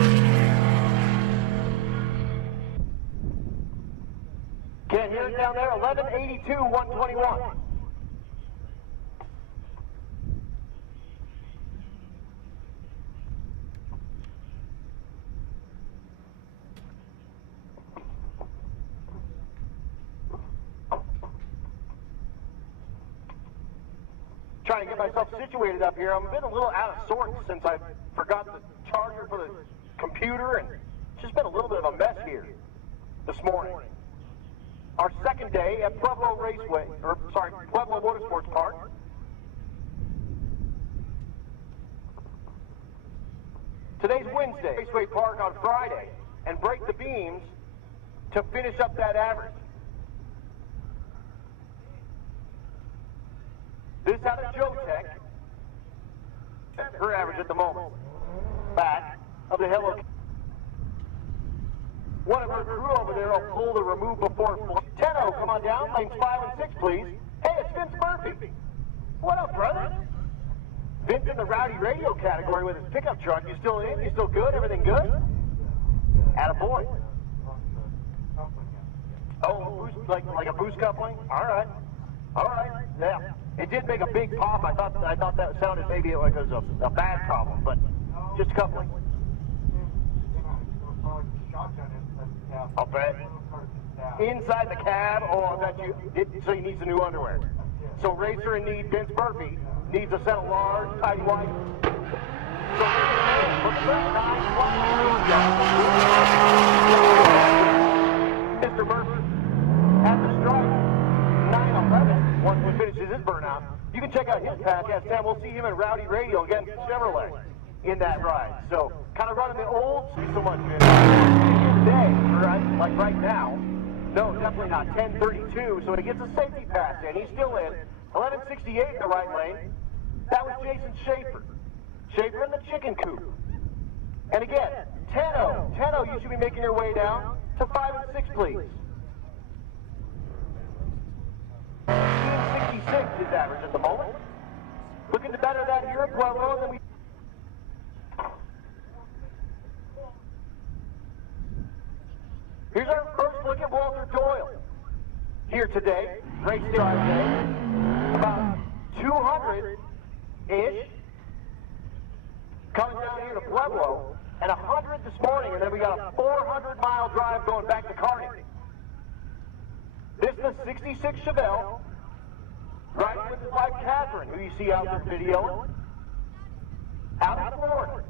Can't hear it down down there, 1182, 121. Trying to get myself situated up here. I've been a little out of sorts since I forgot the charger for the computer, and it's just been a little bit of a mess here this morning. Our second day at Pueblo Motorsports Park. Today's Wednesday, Raceway Park on Friday, and break the beams to finish up that average. This out of Joe Tech. Her average at the moment. Back of the Hello. One of her crew over there will pull the remove before 10-0, come on down. Lanes 5 and 6, please. Hey, it's Vince Murphy. What up, brother? Vince in the Rowdy Radio category with his pickup truck. You still in? You still good? Everything good? Attaboy. Oh, boost, like a boost coupling? All right. Yeah. It did make a big pop. I thought that sounded maybe like it was a bad problem, but just coupling. I'll bet. Inside the cab, I bet you. So he needs some new underwear. So racer in need, Vince Murphy, needs a set of large, tidy white. So Mr. Murphy at the stripe, 9-11. Once he finishes his burnout, you can check out his podcast, and we'll see him at Rowdy Radio again, Chevrolet, in that ride. So, kind of running the old school so much, man. Today, right, like right now, no, definitely not, 10:32, so he gets a safety pass in. He's still in, 11:68 in the right lane. That was Jason Schaefer. Schaefer in the chicken coop. And again, 10-0. 10-0, you should be making your way down to 5 and 6, please. 66 is average at the moment. Looking to better that here at Pueblo, and then we... Here's our first look at Walter Doyle. Here today, race drive day, about 200-ish. Coming down here to Pueblo, and 100 this morning, and then we got a 400-mile drive going back to Kearney. This is the 66 Chevelle, riding with his wife Catherine, who you see out there videoing, out of Florida.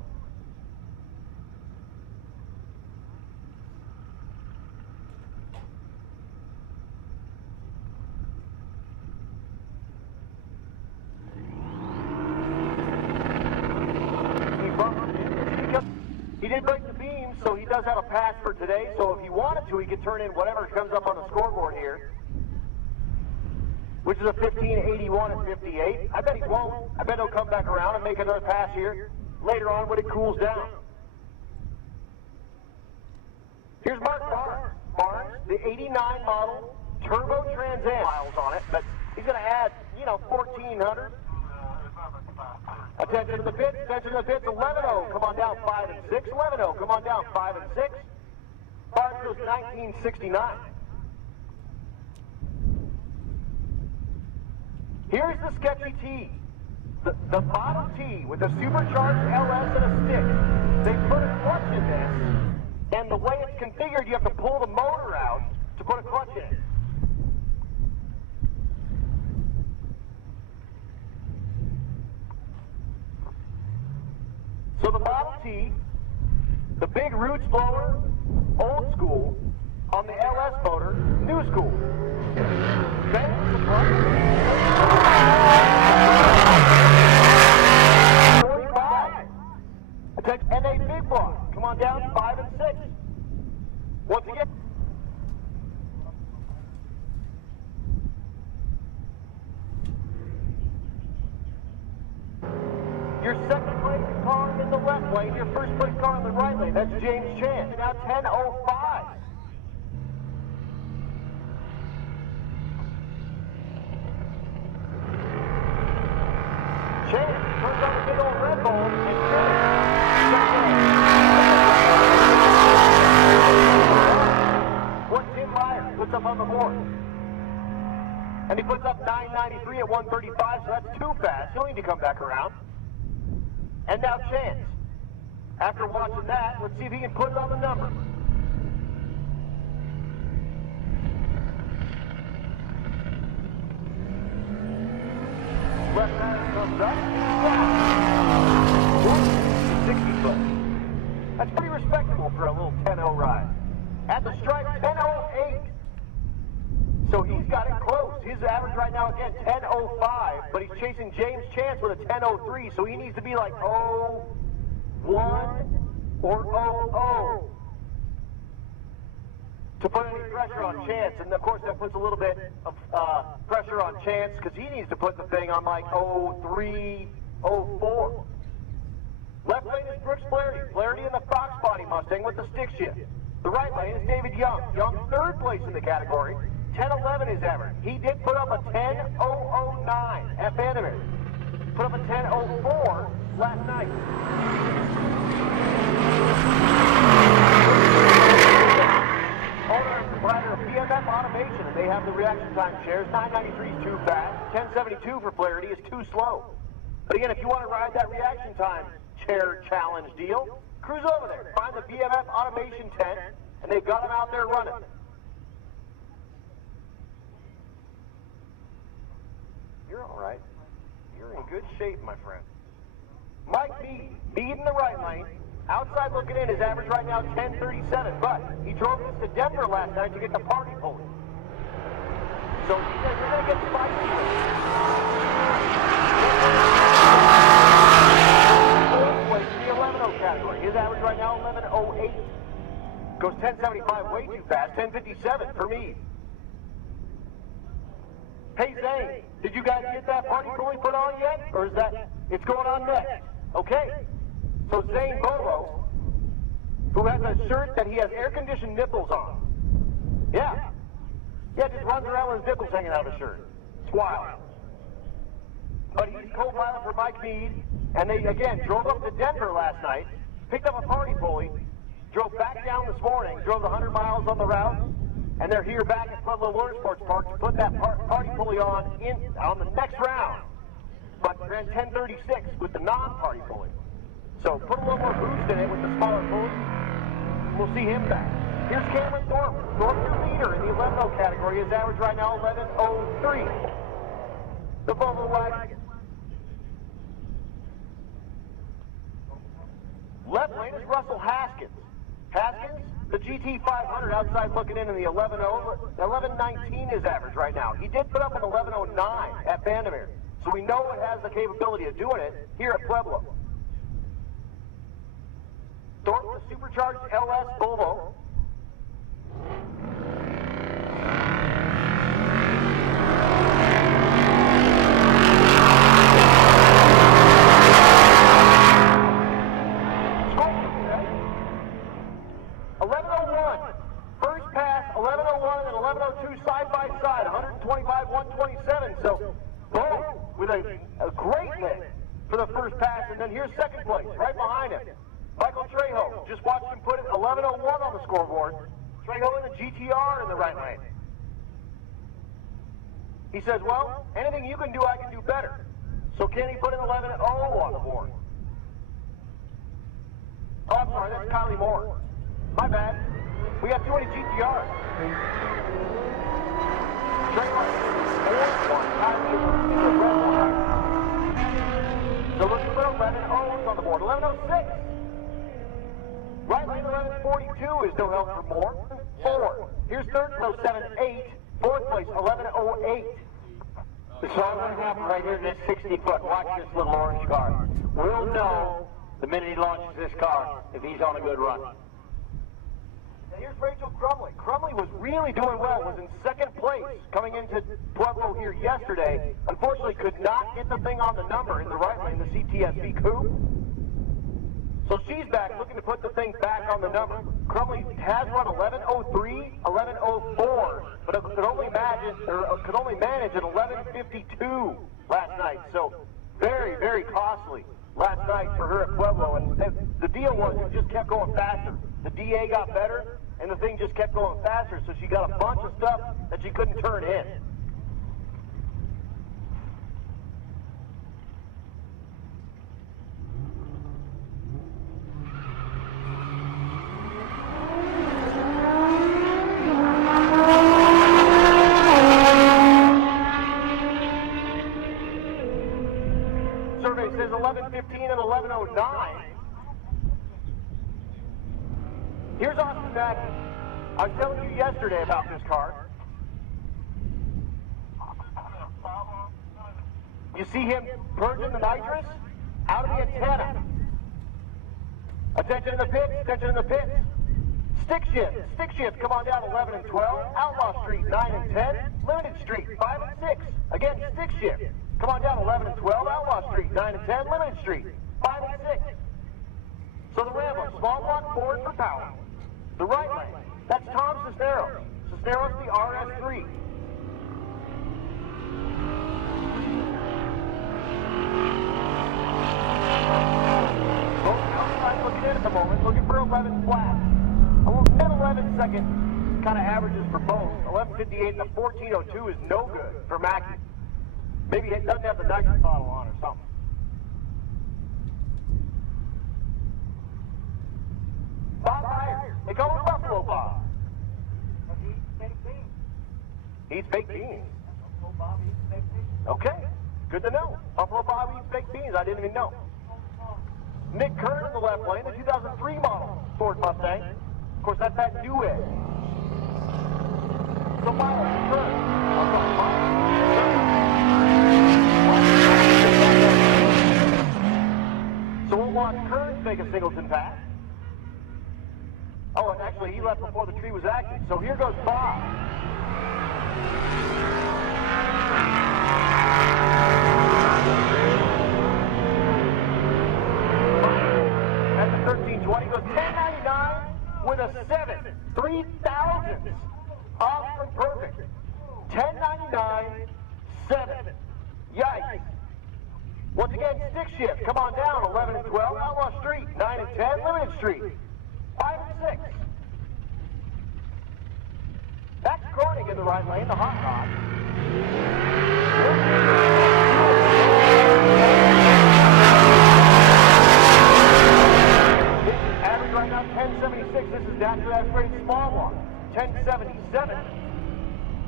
He did break the beam, so he does have a pass for today. So if he wanted to, he could turn in whatever comes up on the scoreboard here, which is a 1581 and 58. I bet he won't. I bet he'll come back around and make another pass here later on when it cools down. Here's Mark Barnes. Barnes, the 89 model Turbo Trans Am, miles on it, but he's going to add, 1,400. Attention to the pits, 11-0, come on down 5 and 6, 11-0, come on down 5 and 6. 5 goes 1969. Here's the sketchy T. The bottom T with a supercharged LS and a stick. They put a clutch in this, and the way it's configured, you have to pull the motor out to put a clutch in it. So the Model T, the big roots blower, old school, on the LS motor, new school. Okay, the front. 45. And a big block. Come on down, 5 and 6. Once again. Your second place car in the left lane, your first place car in the right lane. That's James Chan. Now 10:05. Chan turns on the big old Red Bull and What's Tim Meyer puts up on the board? And he puts up 993 at 135, so that's too fast. He'll need to come back around. And now Chance. After watching that, let's see if he can put it on the number. Left hand comes up. 60 foot. That's pretty respectable for a little 10-0 ride. At the stripe, 10.08. So he's got it close. His average right now, again, 10.05, but he's chasing James Chance with a 10.03, so he needs to be like 0.1 or 0.0 to put any pressure on Chance. And, of course, that puts a little bit of pressure on Chance because he needs to put the thing on like 0.3, 0.4. Left lane is Brooks Flaherty. Flaherty in the Fox Body Mustang with the stick shift. The right lane is David Young. Young third place in the category. 10.11 is average. He did put up a 10.009 at Vandermeer. Put up a 10.04 last night. Owner and proprietor of BMF Automation, and they have the reaction time shares. 993 is too fast. 1072 for Flaherty is too slow. But again, if you want to ride that reaction time chair challenge deal, cruise over there. Find the BMF Automation tent, and they've got them out there running. You're all right. You're in good shape, my friend. Mike Mead. Mead in the right lane. Outside looking in, his average right now 10.37, but he drove this to Denver last night to get the party pulled. So he says we're going to get spicy with it. Fourth place in the 11.0 category. His average right now 11.08. Goes 10.75 way too fast. 10.57 for Mead. Hey Zane, did you guys get that party pulley put on yet? Or is that, it's going on next? Okay. So Zane Bobo, who has a shirt that he has air-conditioned nipples on. Yeah. Yeah, just runs around with his nipples hanging out of his shirt. It's wild. But he's co-pilot for Mike Mead, and they, again, drove up to Denver last night, picked up a party pulley, drove back down this morning, drove the 100 miles on the route, and they're here back at Pueblo Motorsports Park to put that party pulley on the next round. But ran 10.36 with the non-party pulley. So put a little more boost in it with the smaller pulley. We'll see him back. Here's Cameron Thorpe. Thorpe, your leader in the 11.0 category. His average right now 11.03. The Volvo wagon. Left lane is Russell Haskins. Haskins, the GT500 outside looking in the 11.0. 11.19 is average right now. He did put up an 11.09 at Vandermeer. So we know it has the capability of doing it here at Pueblo. Thorpe, the supercharged LS Volvo. Side, 125, 127. So, boom, with a great lift for the first pass. And then here's second place, right behind him. Michael Trejo. Just watched him put 11.01 on the scoreboard. Trejo in the GTR in the right lane. He says, well, anything you can do, I can do better. So can he put an 11.0 on the board? Oh, I'm sorry, that's Kylie Moore. My bad. We got too many GTRs. So looking for 11.0s on the board. 11.06. Right lane 11.42 is no help for Moore. 4. Here's third place 7.8. Fourth place 11.08. So I'm going to have right here in this 60-foot. Watch this little orange car. We'll know the minute he launches this car if he's on a good run. Here's Rachel Crumley. Crumley was really doing well, was in second place coming into Pueblo here yesterday. Unfortunately, could not get the thing on the number in the right lane, the CTSV Coupe. So she's back looking to put the thing back on the number. Crumley has run 11.03, 11.04, but it could only manage at 11.52 last night. So very, very costly last night for her at Pueblo. And the deal was it just kept going faster. The DA got better, and the thing just kept going faster, so she got a bunch of stuff that she couldn't turn in. 11:15 and 11:09. Here's Austin Mackey. I was telling you yesterday about this car. You see him purging the nitrous out of the antenna. Attention in the pits, attention in the pits. Stick shift, come on down 11 and 12. Outlaw Street, 9 and 10. Limited Street, 5 and 6. Again, stick shift, come on down 11 and 12. Outlaw Street, 9 and 10. Limited Street, 5 and 6. So the Rambler, small block forward for power. The right lane, that's Tom Cisneros. Cisneros, the RS3. Looking in at the moment, looking for 11 flat. A little 10-11 second kind of averages for both. 11:58 and the 14:02 is no good for Mackey. Maybe it doesn't have the nitrous bottle on or something. Bob Myers. They call him Buffalo Bob. Eats baked beans. Okay, good to know. Buffalo Bob eats baked beans. I didn't even know. Nick Kern in the left lane, the 2003 model Ford Mustang. Of course, that's that new edge. So Miles, Kern. So we'll watch Kern make a Singleton pass. Oh, and actually, he left before the tree was active. So here goes Bob. At the 1320, goes 1099 with a 7. 3,000. Off from perfect. 1099, 7. Yikes. Once again, stick shift. Come on down. 11 and 12. Outlaw Street. 9 and 10. Limited Street. 5 and 6. That's Corning in the right lane, the hot rod. Average right now, 1076. This is down to that grade small one. 1077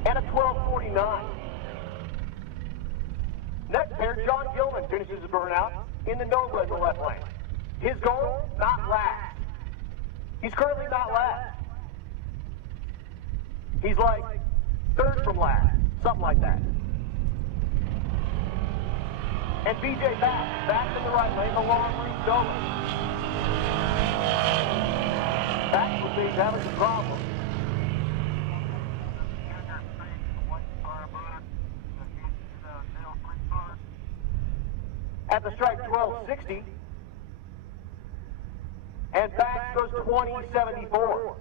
and a 1249. Next pair, John Gilman finishes the burnout in the Nova in the left lane. His goal, not last. He's currently not last. He's like third from last, something like that. And BJ back in the right lane, the long reach Nova. Back with these having some problems. At the strike 1260. And back goes 2074.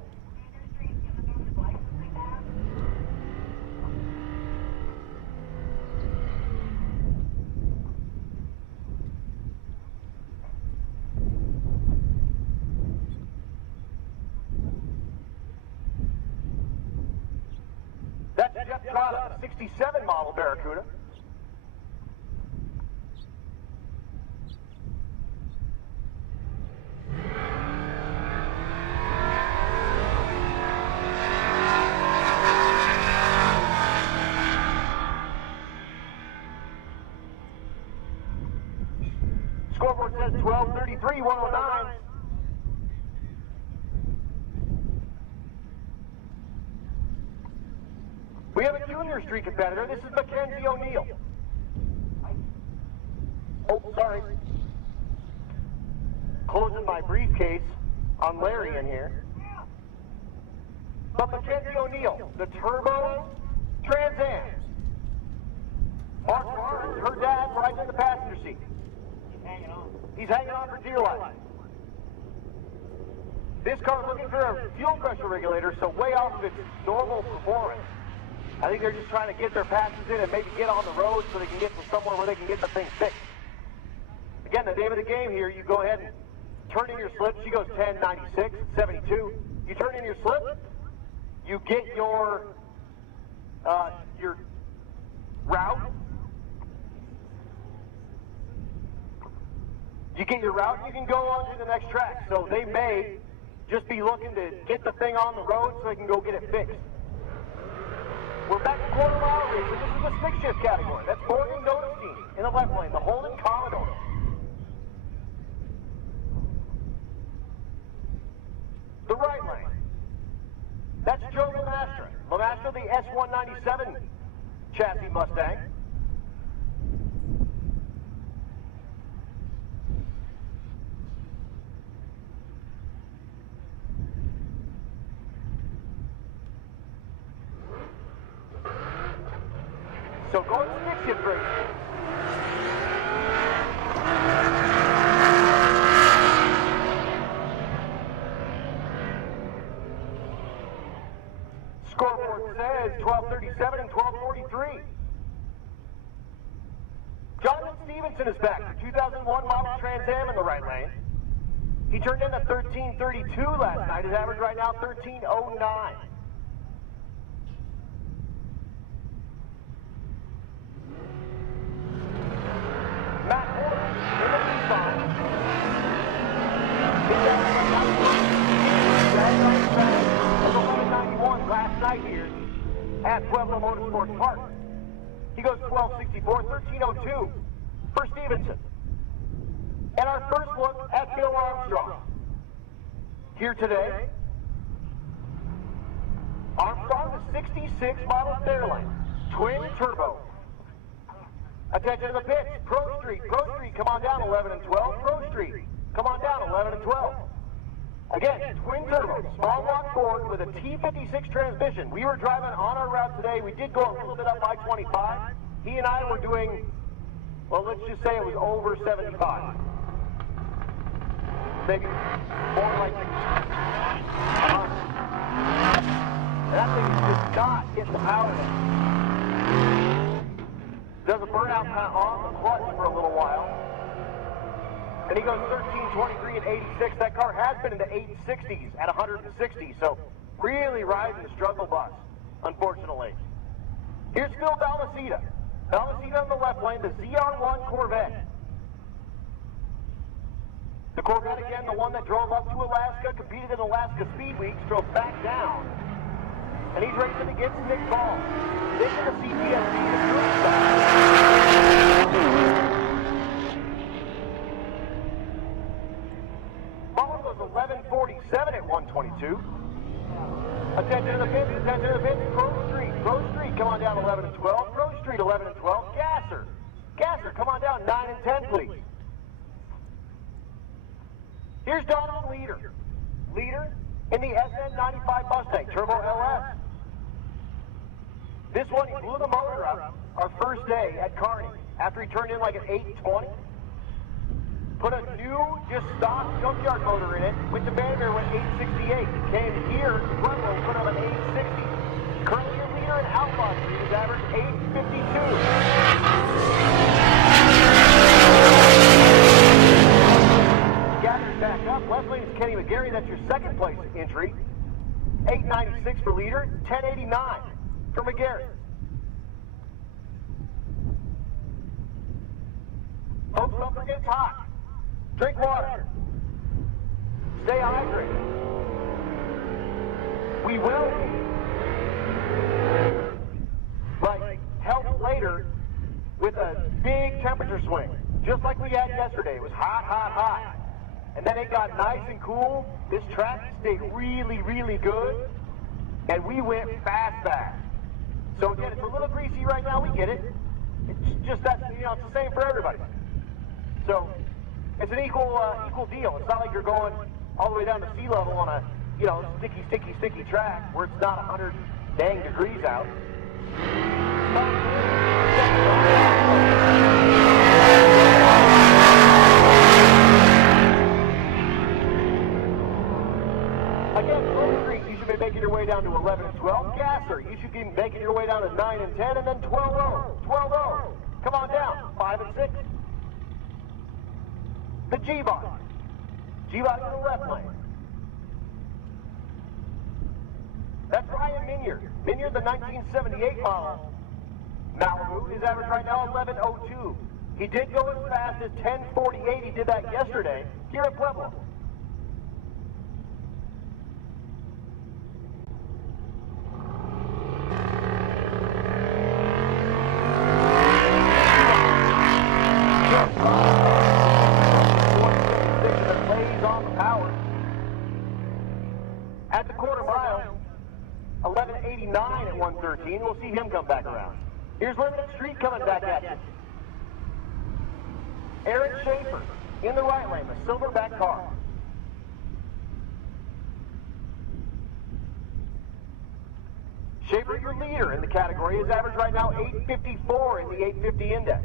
That's Jeff Trotta, 67 model Barracuda. Scoreboard says 12:33, 109. We have a junior street competitor. This is Mackenzie O'Neill. Oh, sorry. Closing my briefcase on Larry in here. But Mackenzie O'Neill, the Turbo Trans Am. Mark Barnes, her dad, rides in the passenger seat. He's hanging on for dear life. This car's looking for a fuel pressure regulator, so way off of its normal performance. I think they're just trying to get their passengers in and maybe get on the road so they can get to somewhere where they can get the thing fixed. Again, the name of the game here, you go ahead and turn in your slip. She goes 1096, 72. You turn in your slip, you get your route. You get your route, you can go on to the next track. So they may just be looking to get the thing on the road so they can go get it fixed. We're back to quarter mile race, and this is the stick shift category. That's Morgan Notestein in the left lane, the Holden Commodore. the S197 chassis Mustang. So going stick shift racing. Scoreboard says 12:37 and 12:43. Jonathan Stevenson is back for 2001 model Trans Am in the right lane. He turned in a 13:32 last night. His average right now 13:09. Matt Horton in the Nissan. His average of 1191 last night here at Pueblo Motorsports Park. He goes 12:64, 13:02 for Stevenson. And our first look at Bill Armstrong. Here today, Armstrong, the 66 model Fairlane, twin turbo. Attention to the pits. Pro Street, come on down 11 and 12. Pro Street, come on down 11 and 12. Again, twin turbo, small block Ford with a T56 transmission. We were driving on our route today. We did go a little bit up I-25. He and I were doing, well, let's just say it was over 75. Maybe more like 100. That thing is just not getting the power. Does a burnout kind of on the clutch for a little while. And he goes 13:23 and 86. That car has been in the 860s at 160, so really riding the struggle bus, unfortunately. Here's Phil Balmaceda. Balmaceda on the left lane, the ZR1 Corvette. The Corvette again, the one that drove up to Alaska, competed in Alaska Speed Weeks, drove back down. And he's racing against Nick Ball. Nick in the CTSC is doing stuff. Ball goes 11:47 at 122. Attention to the pits, attention to the pits. Pro Street, come on down 11 and 12. Pro Street 11 and 12. Gasser, come on down 9 and 10, please. Here's Donovan Leader in the SN95 Mustang, Turbo LS. This one, he blew the motor up our first day at Kearney after he turned in like an 820. Put a new, just stock junkyard motor in it with the Vandermeer with 868. Came here to Pueblo, put on an 860. Currently a leader in Outlaw Street, his average 852. Gathers back up. Left lane is Kenny McGarry. That's your second place entry. 896 for leader, 1089 for McGarry. Folks, don't forget it's hot. Drink water. Stay hydrated. We will be like help later with a big temperature swing, just like we had yesterday. It was hot. And then it got nice and cool. This track stayed really good. And we went fast. So again, it's a little greasy right now. We get it. It's just that, it's the same for everybody. So it's an equal deal. It's not like you're going all the way down to sea level on a, sticky track where it's not 100 dang degrees out. Again, Plymouth Creek, you should be making your way down to 11 and 12. Gasser, you should be making your way down to 9 and 10, and then 12-0. Come on down, 5 and 6. The G-Bot in the left lane. That's Ryan Minier, the 1978 model Malibu. His average right now 11:02. He did go as fast as 10:48. He did that yesterday here at Pueblo. At the quarter mile, 11:80 89 at 113. We'll see him come back around. Here's Limited Street coming back at you. Aaron Schaefer in the right lane, the silverback car. Schaefer, your leader in the category, is average right now 854 in the 850 index.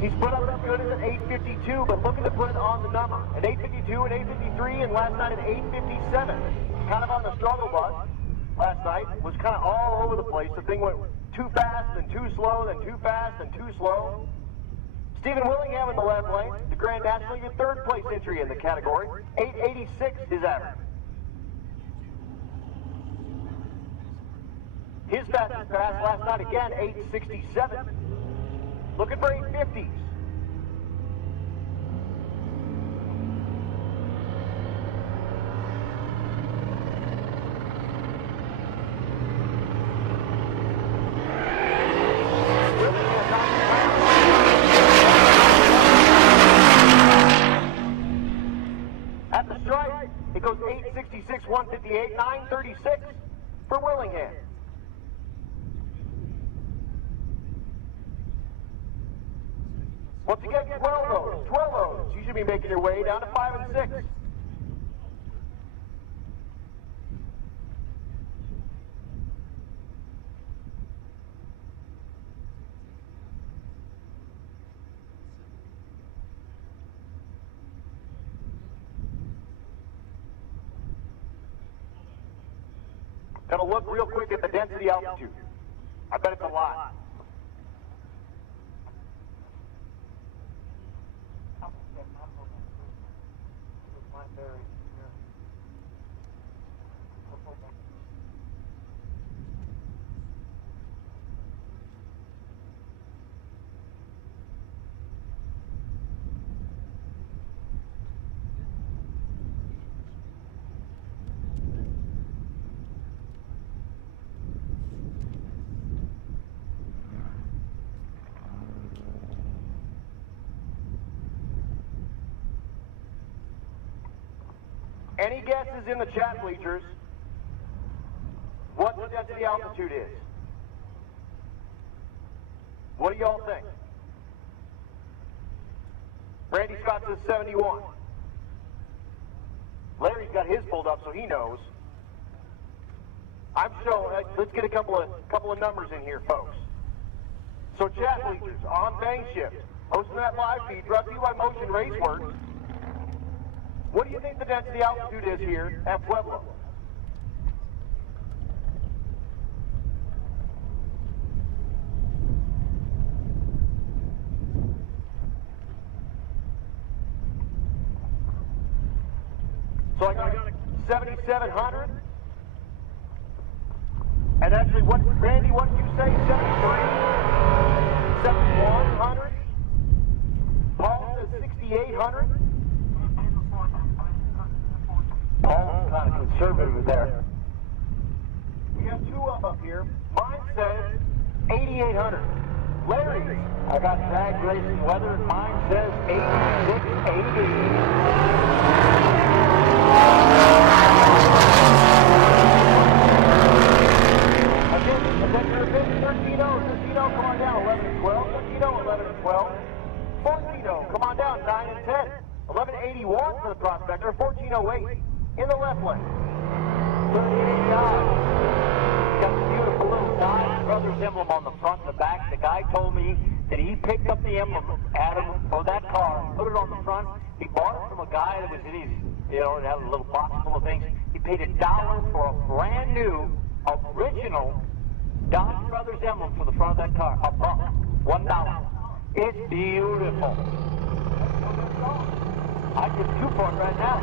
He's put up as good as an 852, but looking to put it on the number. An 852, an 853, and last night an 857. Kind of on the struggle bus last night. Was kind of all over the place. The thing went too fast and too slow, then too fast and too slow. Stephen Willingham in the left lane, the Grand National, your third place entry in the category. 886 his average. His fastest pass last night again, 867. Looking for 850s. At the stripe, it goes 866, 158, 936 for Willingham. Once again, 12 O's. You should be making your way down to 5 and 6. Gonna look real quick at the density altitude. I bet it's a lot. Any guesses in the chat bleachers what the density altitude is? What do y'all think? Randy Scott says 71. Larry's got his pulled up so he knows. I'm showing, let's get a couple of numbers in here, folks. So chat bleachers on Bang Shift, hosting that live feed, brought to you by Motion Raceworks. What do you think the density altitude is here at Pueblo? So I got 7,700. And actually, Randy, what did you say? 73? 7,100? Paul says 6,800. Paul's kind of conservative there. We have two up here. Mine says 8,800. Larry, I got Drag Racing Weather, and mine says 8,680. Again, attention to 13-0, 13-0, come on down, 11 and 12, 13-0, 11 and 12, 14-0, come on down, 9 and 10, 1181 for the Prospector, 1408 in the left lane. 38 yards. Got the beautiful little Dodge Brothers emblem on the front and the back. The guy told me that he picked up the emblem, Adam, for that car, put it on the front. He bought it from a guy that was in his, it had a little box full of things. He paid $1 for a brand new, original Dodge Brothers emblem for the front of that car. $1. $1. It's beautiful. I could do for it right now.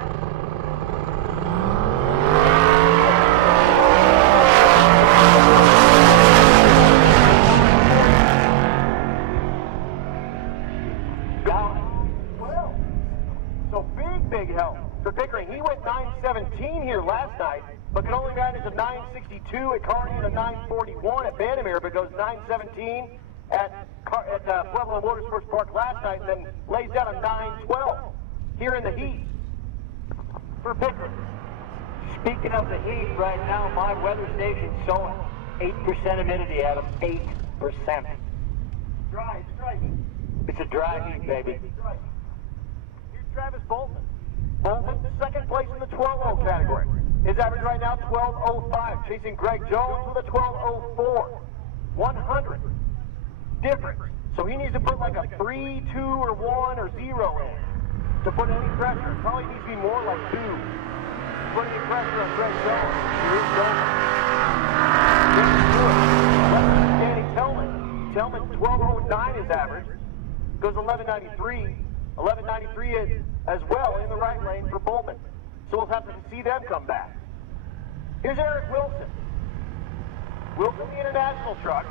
So big help for Pickering. He went 917 here last night, but could only manage a 962 at Kearney and a 941 at Vandermeer, but goes 917 at Pueblo Motorsports Park last night, and then lays down a 912 here in the heat for Pickering. Speaking of the heat, right now my weather station's showing 8% humidity, Adam. 8%. Dry, it's dry. It's a dry heat, baby. Here's Travis Bolton. Bolton, second place in the 12-0 category. His average right now, 12.05. Chasing Greg Jones with a 12.04. 100 difference. So he needs to put like a 3, 2, or 1, or 0 in to put any pressure. It probably needs to be more like 2. Put any pressure on Greg Jones. Here's Jones. Danny Tillman. Tillman, 12.09 is average. Goes 11.93. 11.93 as well in the right lane for Bowman. So we'll have to see them come back. Here's Eric Wilson. Wilson, the international truck.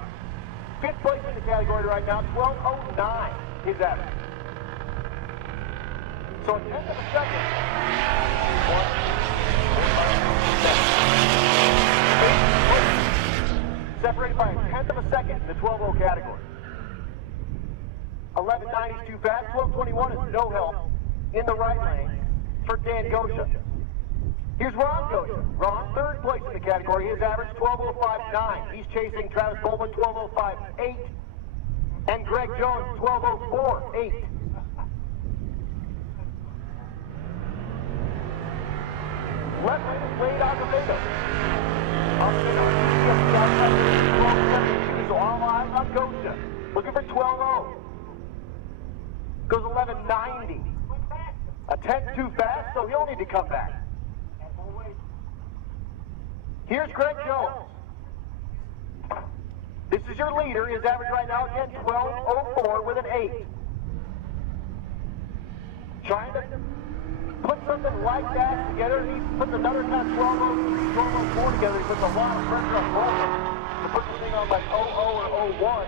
5th place in the category right now, 12.09 his average. So a tenth of a second. Separated by a tenth of a second in the 12.0 category. 11.90 is too fast. 12.21 is no help in the right lane for Dan Gosha. Here's Ron Gosha. Ron, 3rd place in the category. His average 12.05.9. He's chasing Travis Bowman 12.05.8. And Greg Jones 12.04.8. Left lane is Wade Azevedo. So all eyes on Gosha. Looking for 12.0. Goes 11.90. A tenth too fast, so he'll need to come back. Here's Greg Jones. This is your leader. His average right now, again, 12.04 with an 8. Trying to put something like that together. He puts another kind of 12.03, 12.04 together. He puts a lot of pressure on Bowman to put the thing on like 0.0 or 0.1.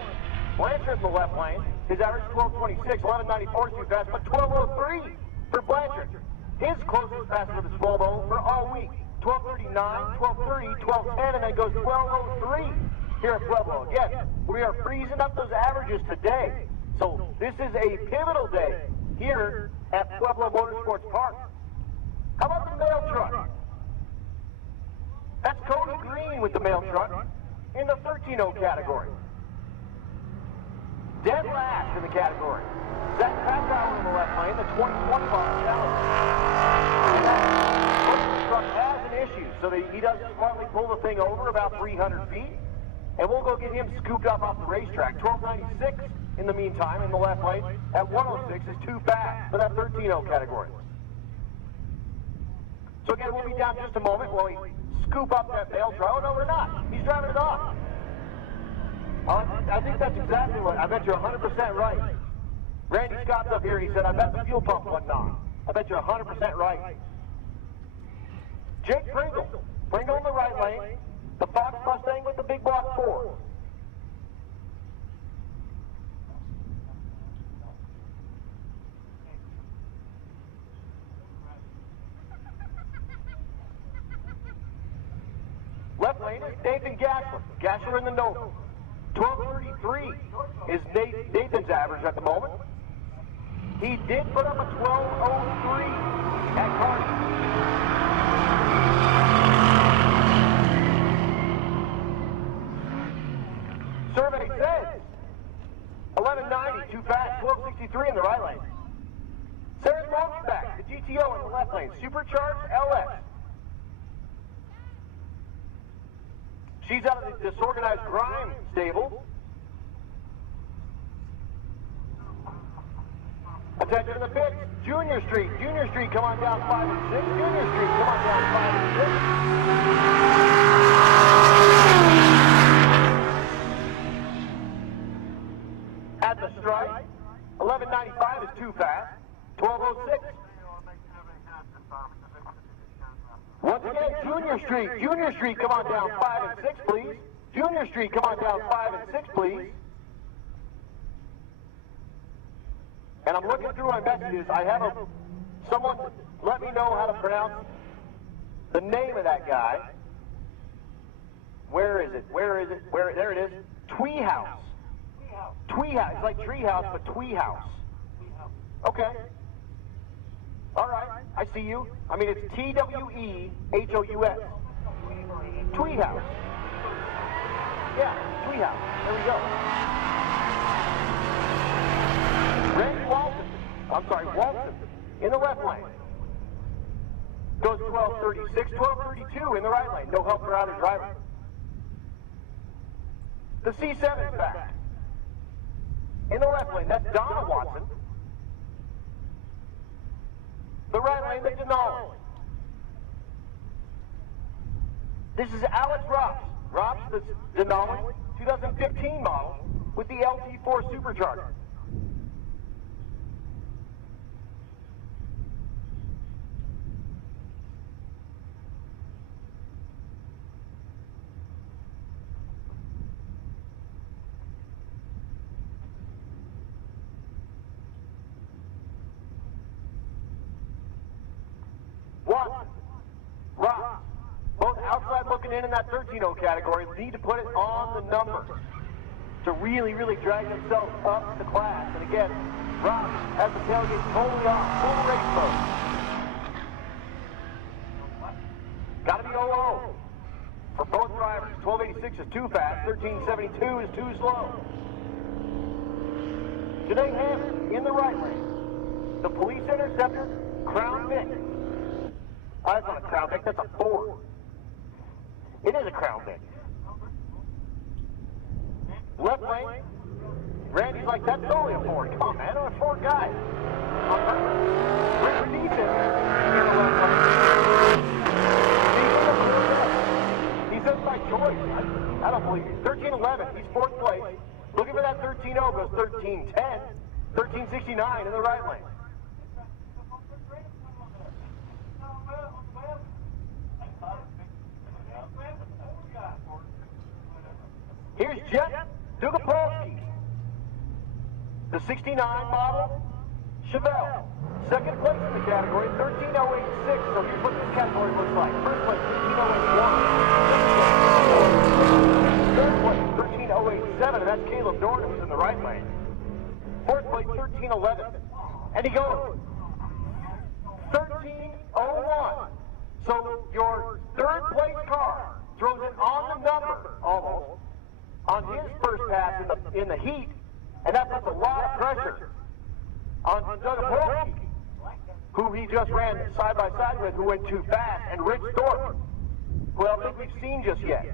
Blanchard in the left lane. His average 12.26, 11.94 is too fast, but 12.03 for Blanchard. His closest pass with his 12.0 for all week. 12.39, 12.30, 12.10, and then goes 12.03 here at Pueblo. Again, we are freezing up those averages today. So this is a pivotal day here at Pueblo Motorsports Park. How about the mail truck? That's Cody Green with the mail truck in the 13.0 category. Dead last in the category. Zach Packauer in the left lane, the 2020 model challenge. The truck has an issue, so that he does smartly pull the thing over about 300 feet, and we'll go get him scooped up off the racetrack. 12.96 in the meantime in the left lane at 106 is too fast for that 13.0 category. So again, we'll be down just a moment while we scoop up that mail truck. Oh, no, we're not. He's driving it off. I think that's exactly right. I bet you're 100% right. Randy Scott's up here. He said, I bet the fuel pump went on. I bet you're 100% right. Jake Pringle. Pringle in the right lane. The Fox Mustang with the big block 4. Left lane is Nathan Gassler. Gassler in the Nova. 12.33 is Nathan's average at the moment. He did put up a 12.03 at Carney. Survey says 11.90, too fast, 12.63 in the right lane. Sarah Maltzback, the GTO in the left lane, Supercharged LX. She's out of the Disorganized Grime stable. Attention to the pits. Junior Street, come on down 5 and 6. Junior Street, come on down 5 and 6. At the stripe, 11.95 is too fast. 12.06. Once again, Junior Street, come on down 5 and 6, please. Junior Street, come on down 5 and 6, please. And I'm looking through my messages. I have someone let me know how to pronounce the name of that guy. Where is it? There it is. Tweehouse. Tweehouse. It's like treehouse, but Tweehouse. Okay. All right, I see you. I mean, it's T-W-E-H-O-U-S. Tweehouse. Yeah, Tweehouse. There we go. Randy Walton. I'm sorry, Walton. In the left lane. Goes 1236, 1232 in the right lane. No help for either driver. The C7's back. In the left lane, that's Donna Watson. The right lane, the Denali. This is Alex Rops. Rops, the Denali, 2015 model with the LT4 supercharger. Watson, Ross, both outside looking in that 13-0 category, need to put it on the number to really, really drag themselves up the class. And again, Ross has the tailgate totally off, full race mode. Got to be 0-0 for both drivers. 1286 is too fast, 1372 is too slow. Janae Hammond in the right lane. The Police Interceptor, Crown Vic. That's not a Crown Vic, that's a Ford. It is a Crown Vic. Left lane, Randy's like, that's only a Ford. Come on, man, I'm a Ford guy. Richard Eaton in the left lane. He says by choice. I don't believe it. 1311, he's fourth place. Looking for that 13-0, goes 1310, 1369 in the right lane. Here's Jeff Dugapolsky, the 69 model Chevelle. Second place in the category, 13086. So here's what this category looks like. First place, 13081. Third place, 13087, and that's Caleb Norton, who's in the right lane. Fourth place, 1311. And he goes 1301. So your third place car throws it on the number, almost, on his first pass in the heat, and that puts a lot of pressure on Doug Polsky, who he just ran side by side with, who went too fast, and Rich Thorpe, who I don't think we've seen just yet.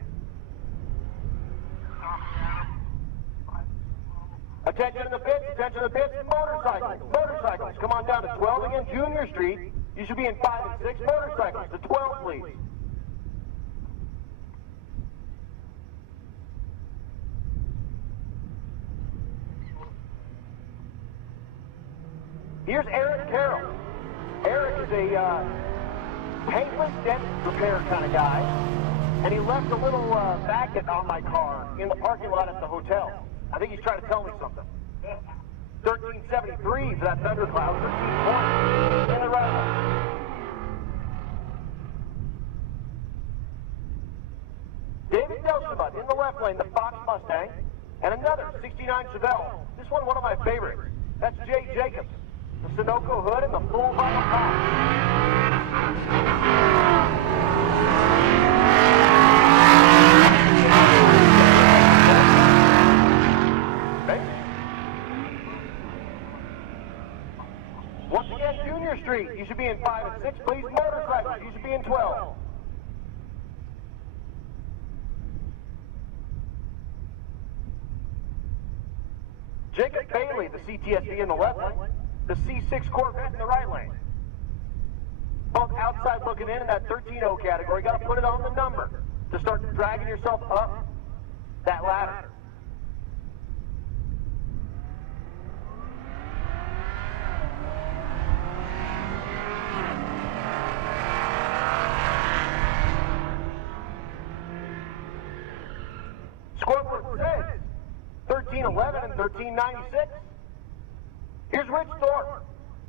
Attention to the pits, motorcycles. Come on down to 12 again, Junior Street. You should be in 5 and 6 motorcycles. To 12, please. Here's Eric Carroll. Eric is a paintless dent repair kind of guy, and he left a little packet on my car in the parking lot at the hotel. I think he's trying to tell me something. 1373 for that thundercloud, 1320 in the right lane. David Delshebut in the left lane, the Fox Mustang, and another 69 Chevelle. This one of my favorites. That's Jay Jacobs. The Sunoco hood and the full vinyl top. Once again, Junior Street, you should be in 5 and 6, please. Motorcycles, you should be in 12. Jacob Bailey, the CTSV in the left lane. The C6 Corvette in the right lane. Both outside looking in that 13-0 category. Got to put it on the number to start dragging yourself up that ladder. Scoreboard says 1311 and 1396. Here's Rich Thorpe.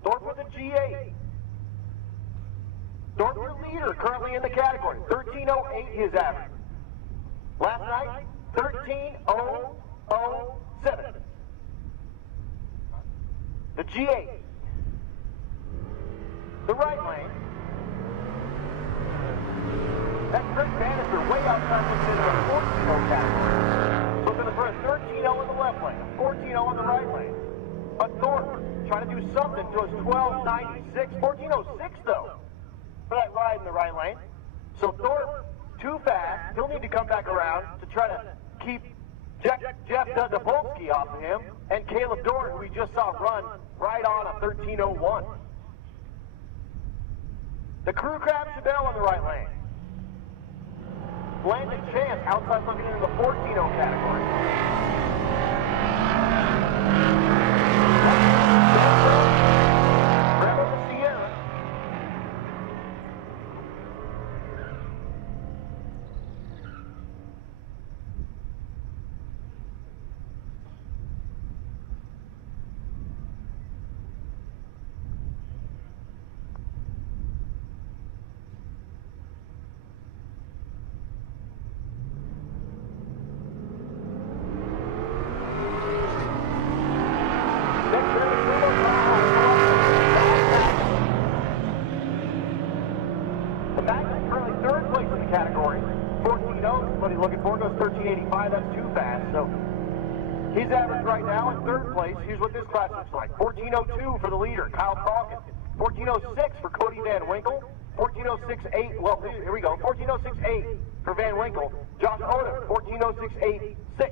Thorpe with a G8. Thorpe, your leader, currently in the category. 1308 his average. Last night, 13007. The G8. the right lane. That's Chris Bannister way outside what's in the 14-0 category. Looking for a 13-0 in the left lane, a 14-0 in the right lane. But Thorpe trying to do something to his 12.96, 14.06 though, for that ride in the right lane. So Thorpe, too fast. He'll need to come back around to try to keep Jeff Dudapolsky off of him, and Caleb Dorn, who we just saw run right on a 13.01. The Crew Crab Chabelle on the right lane. Landon Chance outside looking into the 14-0 category. Rebel to Sierra. That's too fast, so he's average right now in third place. Here's what this class looks like. 14.02 for the leader, Kyle Calkins. 14.06 for Cody Van Winkle. 14.068, well, here we go. 14.068 for Van Winkle. Josh Odom, 14.068.6.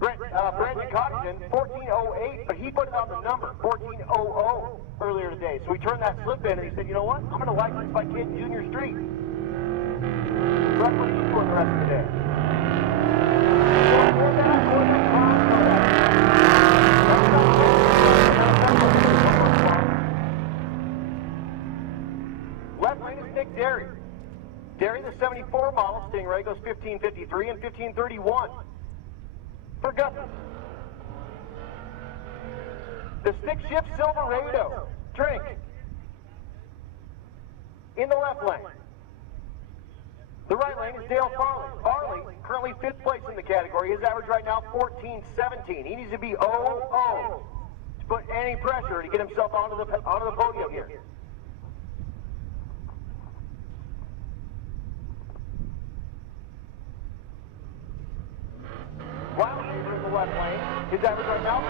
Brandon Coddington, 14.08, but he put it on the number, 14.00 earlier today. So he turned that slip in and he said, you know what? I'm going to license my kid Junior Street. So that's what he's doing the rest of the day. Left lane is Nick Derry. Derry, the 74 model Stingray, goes 15.53 and 15.31. For Guthrie. The Stick Shift Silverado, Drink. In the left lane. The right lane is Dale Farley. Farley, currently 5th place in the category. His average right now, 14.17. He needs to be 0-0 to put any pressure to get himself onto the podium here. Wildshaver in the left lane. His average right now,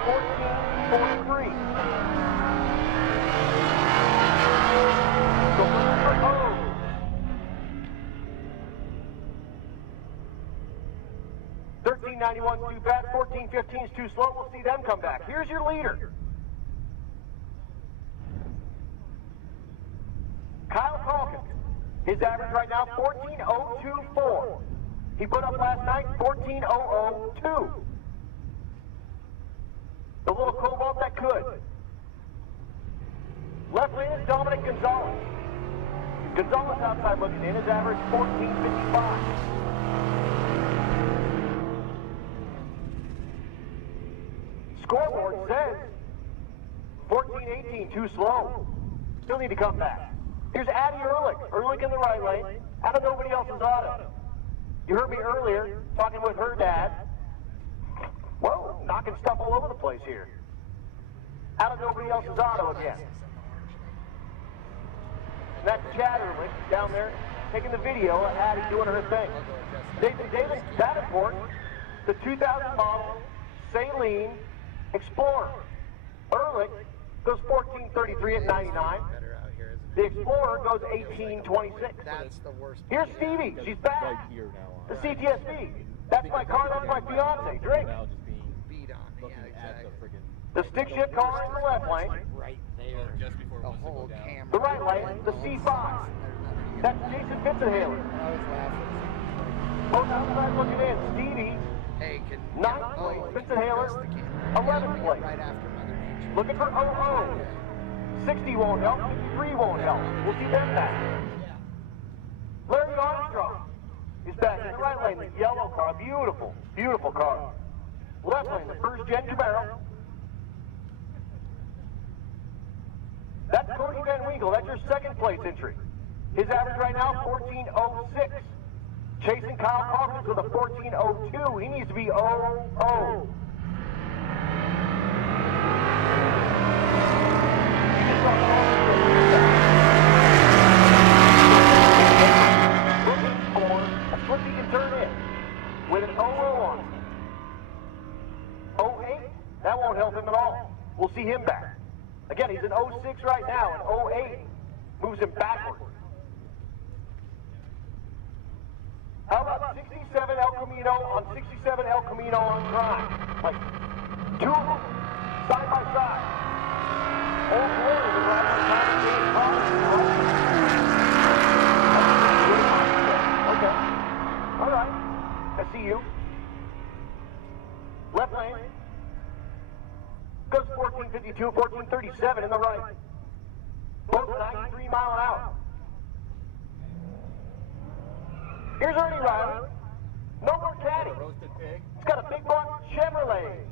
14.43. So for 13.91 is too fast, 14.15 is too slow. We'll see them come back. Here's your leader. Kyle Calkins. His average right now, 14.024. He put up last night 14.002. The little cobalt that could. Left lane is Dominic Gonzalez. Gonzalez outside looking in. His average 14.55. Scoreboard says 14.18, too slow. Still need to come back. Here's Addie Ehrlich. Ehrlich in the right lane. Out of nobody else's auto. You heard me earlier talking with her dad. Whoa, knocking stuff all over the place here. Out of nobody else's auto again. And that's Chad Ehrlich down there taking the video of Addie doing her thing. David Davenport, the 2000 model Saline Explorer. Ehrlich goes 14.33 at 99. The Explorer goes 18.26. That's the worst. Here's Stevie. She's back. The CTSV. That's my car. That's my fiance. Drink. Beat on. Yeah, exactly. The stick shift car in the left lane. Right there. Just before it The wants to go whole down. camera. The right lane, the C5. That's Jason Fitzenhaler. I was laughing. Both outside looking in. Stevie, Hey, can 9th place. Fitzenhaler, the camera. 11th place. Right after Mother Nature. Looking for 0-0. 60 won't help. 53 won't help. We'll see them back. Larry Armstrong is back in the right lane. The yellow car. Beautiful, beautiful car. Left lane, the first gen Camaro. That's Cody Van Winkle. That's your 2nd place entry. His average right now, 14.06. Chasing Kyle Calkins with a 14.02. He needs to be 0-0. You just saw now in 08 moves him backwards. How about 67 El Camino on 67 El Camino on crime? Like, two of them, side by side. Old Glory was riding on time of James Collins. Okay. All right. I see you. Left lane. Goes 1452, 1437 in the right. Both 93 mile an hour. Here's Ernie Riley. No more caddy. He's got a big block Chevrolet.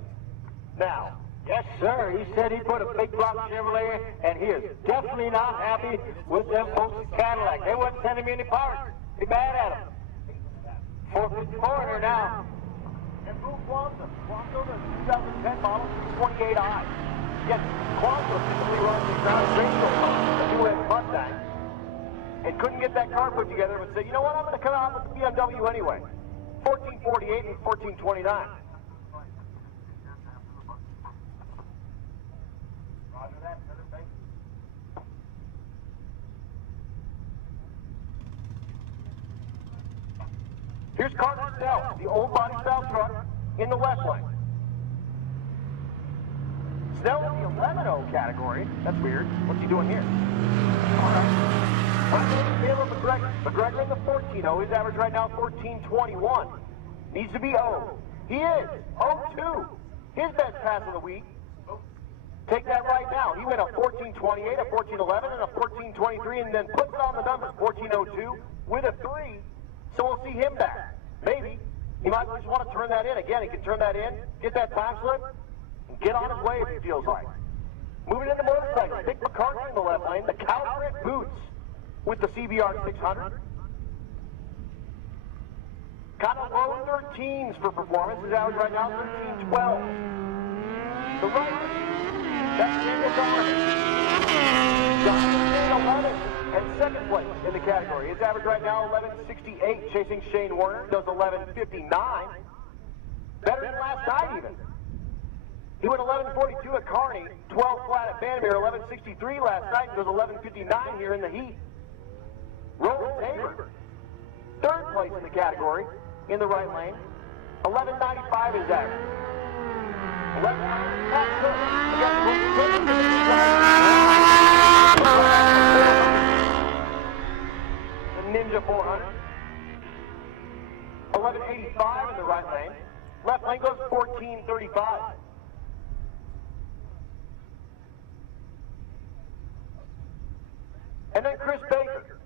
Now. Yes, sir. He said he put a big block Chevrolet, and he is definitely not happy with them folks at Cadillac. They wouldn't send him any parts. Be mad at him. 454 in there now. And Boo Quantum. Quantum, the 2010 model, 28i. Yes, Quantum recently runs the Crown Rainbow car, the new Red Mustang, and couldn't get that car put together and said, you know what, I'm going to come out with the BMW anyway. 1448 and 1429. Roger that, sir. Thank you. Here's Carter Snell, the old body style truck in the left lane. Snell in the 11-0 category. That's weird. What's he doing here? All right. Right there, Caleb McGregor. McGregor in the 14-0. His average right now 1421. Needs to be O. He is 0-2. His best pass of the week. Take that right now. He went a 1428, a 1411, and a 1423, and then puts on the numbers 1402 with a 3. So we'll see him back. Maybe. He might just want to turn that in. Again, he can turn that in, get that time slip, and get on his way if he feels like. Moving into motorcycles, Dick McCartney in the left lane, the Calprint boots with the CBR 600. Kind of low 13s for performance. His average right now is 1312. The right lane, that's Daniel Garner. Johnson 11 and second place in the category. His average right now 1168, chasing Shane Warner, does 1159. Better than last night even. He went 1142 at Kearney, 12 flat at Vandermeer, 1163 last night, and goes 1159 here in the heat. Roland Tabor, third place in the category, in the right lane, 1195 is average. 1195, that's good. The Ninja 400. 1185 in the right lane. Left lane goes 1435. And then Chris Baker.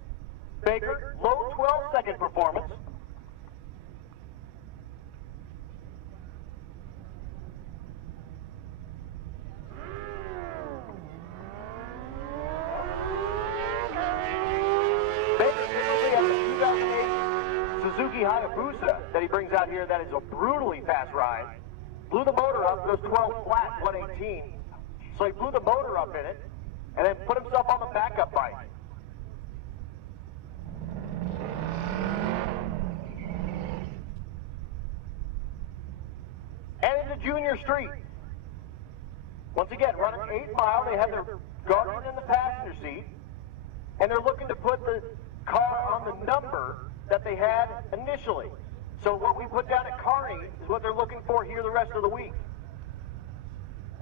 Baker, low 12-second performance. Baker typically has a 2008 Suzuki Hayabusa that he brings out here that is a brutally fast ride. Blew the motor up, goes 12 flat, 118. So he blew the motor up in it and then put himself on the backup bike. And into Junior Street. Once again, running 8 mile, they have their guardian in the passenger seat, and they're looking to put the car on the number that they had initially. So what we put down at Kearney is what they're looking for here the rest of the week.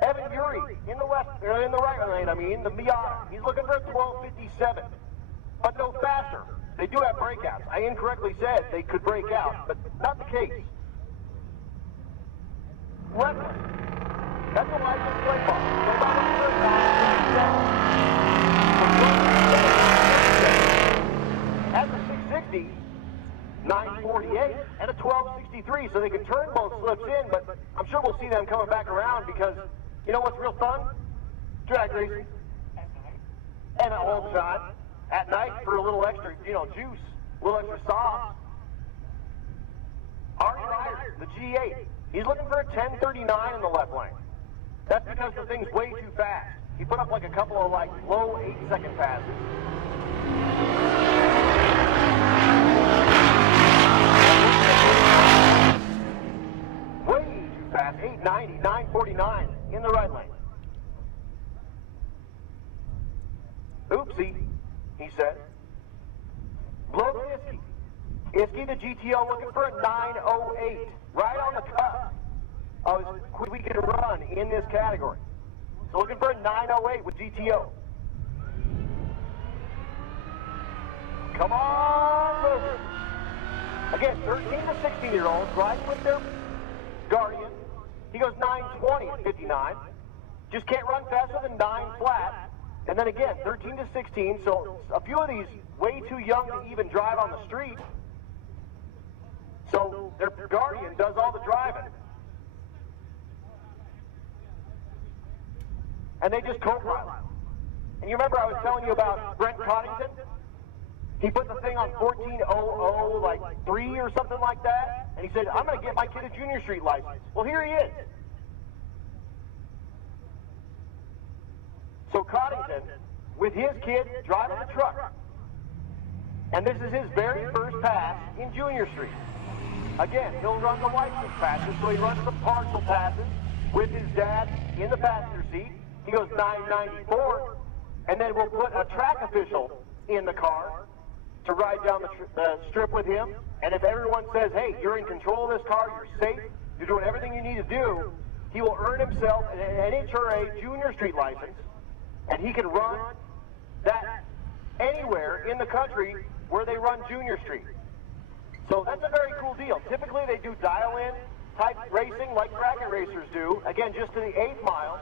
Evan Urey in the right lane, the Miata. He's looking for a 1257, but no faster. They do have breakouts. I incorrectly said they could break out, but not the case. Left lane. That's a license plate bar. So about a third has a 660, 948, and a 1263, so they can turn both slips in, but I'm sure we'll see them coming back around because you know what's real fun? Drag racing. And a whole shot at night for a little extra, juice, a little extra sauce. Artie Ryder, the G8. He's looking for a 1039 in the left lane. That's because the thing's way too fast. He put up like a couple of low 8-second passes. Way too fast. 890, 949 in the right lane. Oopsie, he said. Blow the Iski. Iski the GTO looking for a 908. Right on the cusp of as quick we can run in this category. So looking for a 908 with GTO. Come on, Luke. Again, 13 to 16-year-olds riding with their Guardian. He goes 920 at 59. Just can't run faster than 9 flat. And then again, 13 to 16. So a few of these way too young to even drive on the street. So their Guardian does all the driving. And they just co-pilot. And you remember I was telling you about Brent Coddington? He put the thing on 1400, like 3 or something like that. And he said, I'm going to get my kid a junior street license. Well, here he is. So Coddington, with his kid driving the truck. And this is his very first pass in junior street. Again, he'll run the license passes, so he runs the partial passes with his dad in the passenger seat. He goes 994, and then we'll put a track official in the car to ride down the strip with him. And if everyone says, hey, you're in control of this car, you're safe, you're doing everything you need to do, he will earn himself an NHRA junior street license, and he can run that anywhere in the country where they run junior street. So that's a very cool deal. Typically they do dial-in type racing like bracket racers do, again, just to the 8th mile.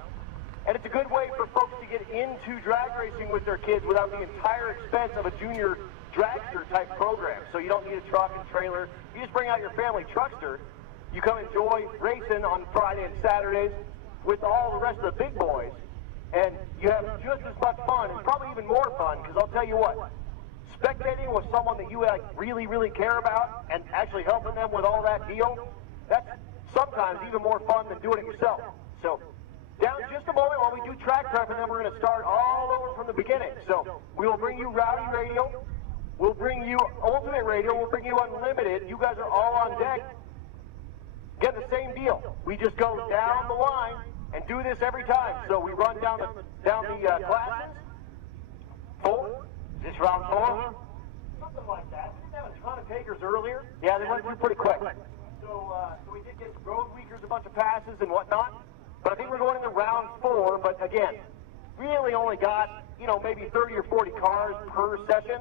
And it's a good way for folks to get into drag racing with their kids without the entire expense of a junior dragster type program. So you don't need a truck and trailer. You just bring out your family truckster. You come enjoy racing on Friday and Saturdays with all the rest of the big boys. And you have just as much fun, and probably even more fun, because I'll tell you what, spectating with someone that you really, really care about and actually helping them with all that deal, that's sometimes even more fun than doing it yourself. So down in just a moment while we do track prep, and then we're going to start all over from the beginning. So we will bring you Rowdy Radio. We'll bring you Ultimate Radio. We'll bring you Unlimited. You guys are all on deck. Get the same deal. We just go down the line and do this every time. So we run down the classes. 4. Is this round 4? Something like that. Didn't have a ton of takers earlier. Yeah, they went through pretty quick. So we did get road weekers, a bunch of passes and whatnot. But I think we're going into round 4. But again, really only got, maybe 30 or 40 cars per session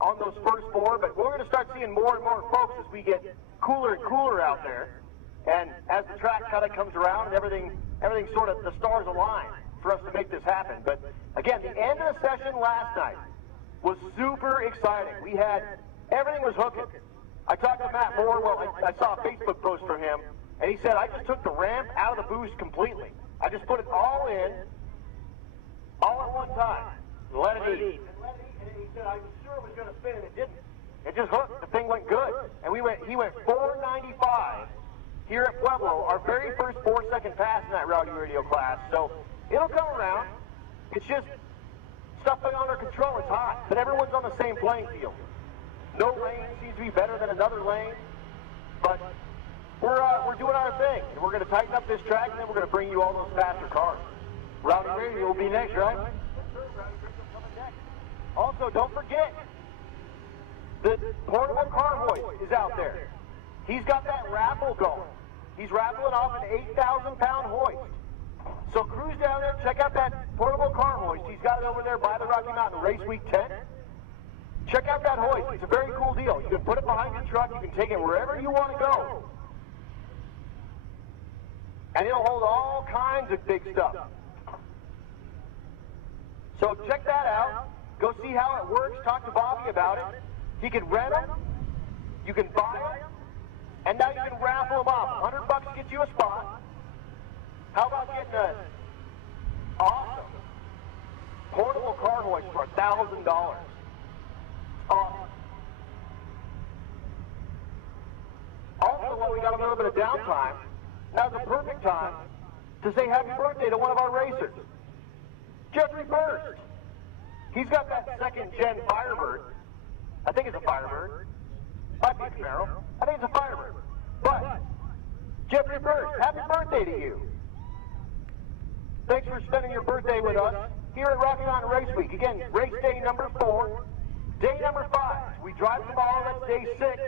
on those first 4. But we're going to start seeing more and more folks as we get cooler and cooler out there. And as the track kind of comes around and everything sort of, the stars align for us to make this happen. But again, the end of the session last night was super exciting. We had, everything was hooking. I talked to Matt Moore, I saw a Facebook post from him, and he said, I just took the ramp out of the boost completely. I just put it all in, all at one time, and let it eat. And he said, I was sure it was going to spin, and it didn't. It just hooked. The thing went good. And he went 495 here at Pueblo, our very first 4-second pass in that Rowdy Radio class. So it'll come around. It's just stuff under control. It's hot, but everyone's on the same playing field. No lane seems to be better than another lane, but we're doing our thing, and we're going to tighten up this track, and then we're going to bring you all those faster cars. Rowdy Radio will be next, right? Also, don't forget, the portable car hoist is out there. He's got that raffle going. He's raffling off an 8,000-pound hoist. So cruise down there, check out that portable car hoist. He's got it over there by the Rocky Mountain Race Week tent. Check out that hoist. It's a very cool deal. You can put it behind your truck. You can take it wherever you want to go. And it'll hold all kinds of big stuff. So check that out. Go see how it works. Talk to Bobby about it. He can rent them. You can buy them. And now you can raffle them off. $100 gets you a spot. How about getting an awesome portable car hoist for $1,000? Awesome. Also, while we got a little bit of downtime, now's the perfect time to say happy birthday to one of our racers, Jeffrey Burst. He's got that second-gen Firebird. I think it's a Firebird. Might be a Camaro. I think it's a Firebird. But, Jeffrey Burst, happy birthday to you. Thanks for spending your birthday with us here at Rocky Mountain Race Week. Again, race day number 4. Day number 5, we drive tomorrow, that's day 6.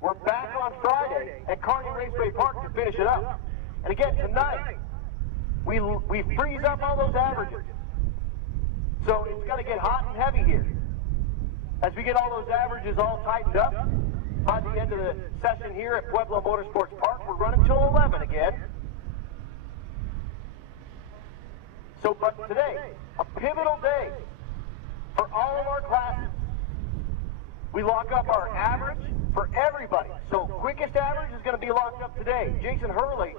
We're back on Friday at Kearney Raceway Park to finish it up. And again, tonight, we freeze up all those averages. So it's going to get hot and heavy here. As we get all those averages all tightened up, by the end of the session here at Pueblo Motorsports Park, we're running till 11 again. So, but today, a pivotal day for all of our classes. We lock up our average for everybody. So quickest average is going to be locked up today. Jason Hurley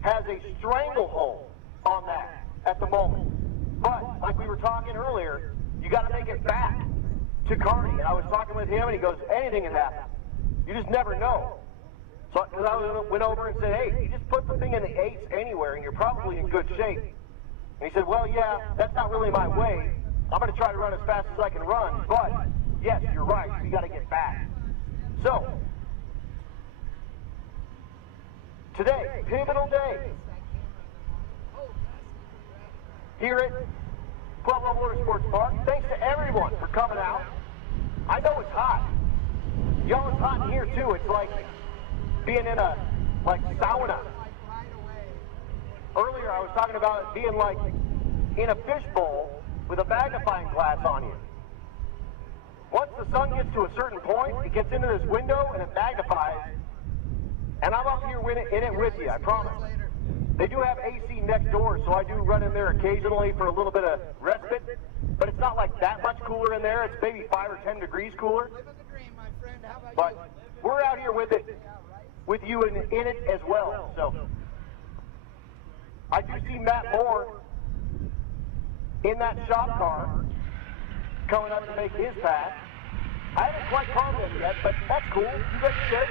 has a stranglehold on that at the moment. But, like we were talking earlier, you got to make it back to Kearney. And I was talking with him, and he goes, anything can happen. You just never know. So I went over and said, hey, you just put the thing in the 8s anywhere, and you're probably in good shape. And he said, well, yeah, that's not really my way. I'm going to try to run as fast as I can run. But, yes, you're right. You got to get back. So, today, pivotal day. Here at Pueblo Motorsports Park. Thanks to everyone for coming out. I know it's hot. Y'all, it's hot in here too. It's like being in a sauna. Earlier I was talking about it being like in a fishbowl with a magnifying glass on you. Once the sun gets to a certain point, it gets into this window and it magnifies. And I'm up here in it with you, I promise. They do have AC next door, so I do run in there occasionally for a little bit of respite. But it's not like that much cooler in there. It's maybe 5 or 10 degrees cooler. But we're out here with it, with you in it as well. So I do see Matt Moore in that shop car coming up to make his pass. I haven't quite called him yet, but that's cool. You guys should.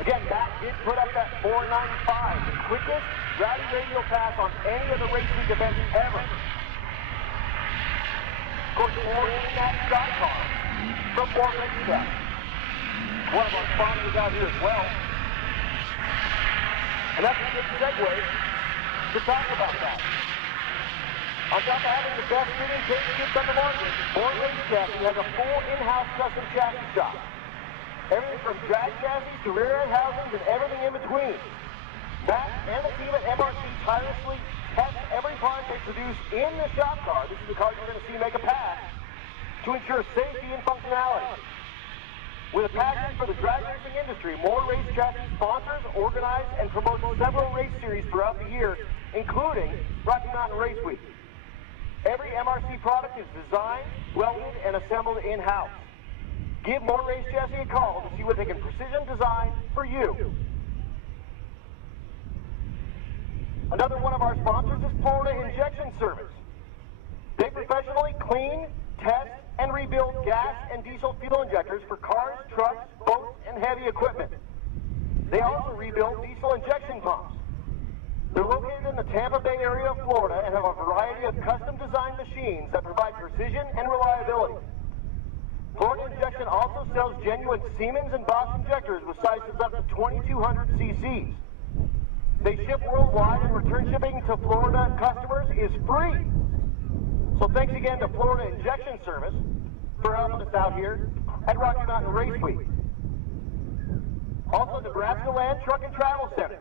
Again, Matt did put up that 4.95, the quickest rowdy radial pass on any of the race week events ever. Of course, Moore in that shot car from Fort Racetrack. One of our sponsors out here as well. And that's a good segue to talk about that. On top of having the best fitting case kits on the market, Fort Racetrack has a full in-house custom chassis shop. Everything from drag chassis to rear end housings and everything in between. Matt and the team at MRC tirelessly test every part they produce in the shop car. This is the car you're going to see make a pass to ensure safety and functionality. With a passion for the drag racing industry, Moore Race Chassis sponsors, organize, and promotes several race series throughout the year, including Rocky Mountain Race Week. Every MRC product is designed, welded, and assembled in-house. Give Moore Race Chassis a call to see what they can precision design for you. Another one of our sponsors is Florida Injection Service. They professionally clean, test, and rebuild gas and diesel fuel injectors for cars, trucks, boats, and heavy equipment. They also rebuild diesel injection pumps. They're located in the Tampa Bay area of Florida and have a variety of custom-designed machines that provide precision and reliability. Florida Injection also sells genuine Siemens and Bosch injectors with sizes up to 2,200 cc's. They ship worldwide, and return shipping to Florida customers is free. So thanks again to Florida Injection Service for helping us out here at Rocky Mountain Race Week. Also, Nebraska Land Truck and Travel Center.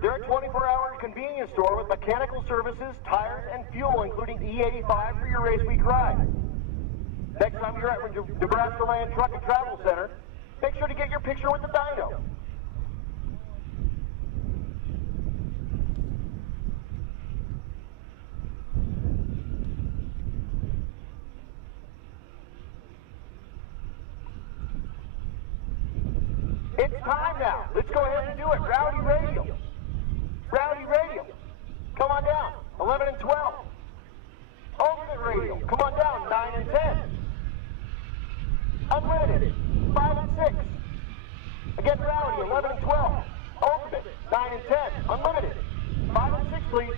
They're a 24-hour convenience store with mechanical services, tires, and fuel, including E85 for your race week ride. Next time you're at Nebraska Land Truck and Travel Center, make sure to get your picture with the dyno. It's time now. Let's go ahead and do it. Rowdy Radio. Rowdy Radio. Come on down. 11 and 12. Ultimate Radio. Come on down. 9 and 10. Unlimited. 5 and 6. Again, Rowdy. 11 and 12. Ultimate. 9 and 10. Unlimited. 5 and 6, please.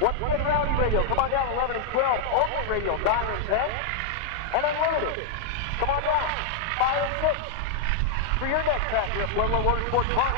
Once again, Rowdy Radio, come on down, 11 and 12. Oakland Radio, 9 and 10. And Unlimited, come on down, 5 and 6. For your next track here at Pueblo Motorsports Park.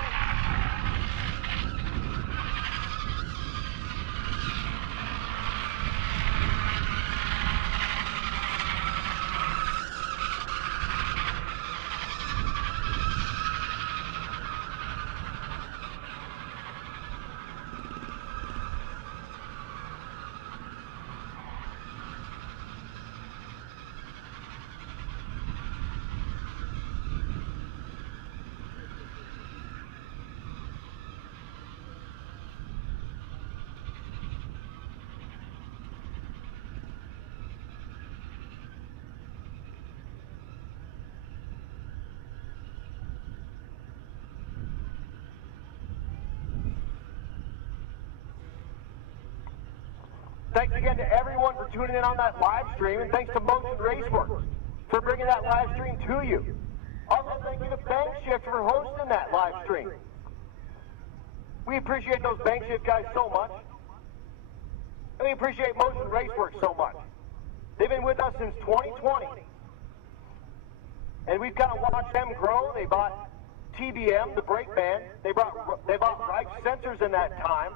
Thanks again to everyone for tuning in on that live stream, and thanks to Motion Raceworks for bringing that live stream to you. Also, thank you to Bank Shift for hosting that live stream. We appreciate those Bank Shift guys so much. And we appreciate Motion Raceworks so much. They've been with us since 2020. And we've kind of watched them grow. They bought TBM, the brake band. They bought Reich sensors in that time.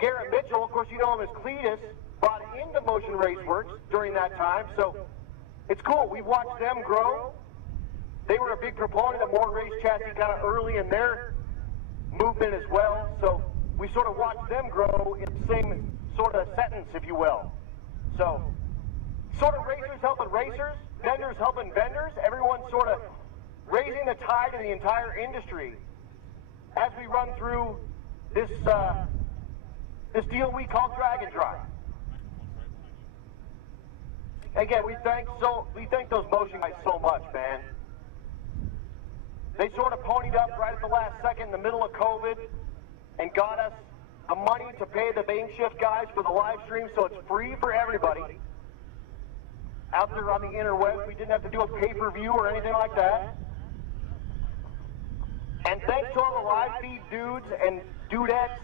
Garrett Mitchell, of course you know him as Cletus, brought into Motion Raceworks during that time, so it's cool. We've watched them grow. They were a big proponent of more race chassis kind of early in their movement as well, so we sort of watched them grow in the same sort of sentence, if you will. So, sort of racers helping racers, vendors helping vendors, everyone sort of raising the tide of the entire industry as we run through this this deal we call Drag and Drive. Again, we thank those Motion guys so much, man. They sort of ponied up right at the last second in the middle of COVID and got us the money to pay the Bank Shift guys for the live stream, so it's free for everybody. Out there on the interwebs, we didn't have to do a pay-per-view or anything like that. And thanks to all the live feed dudes and dudettes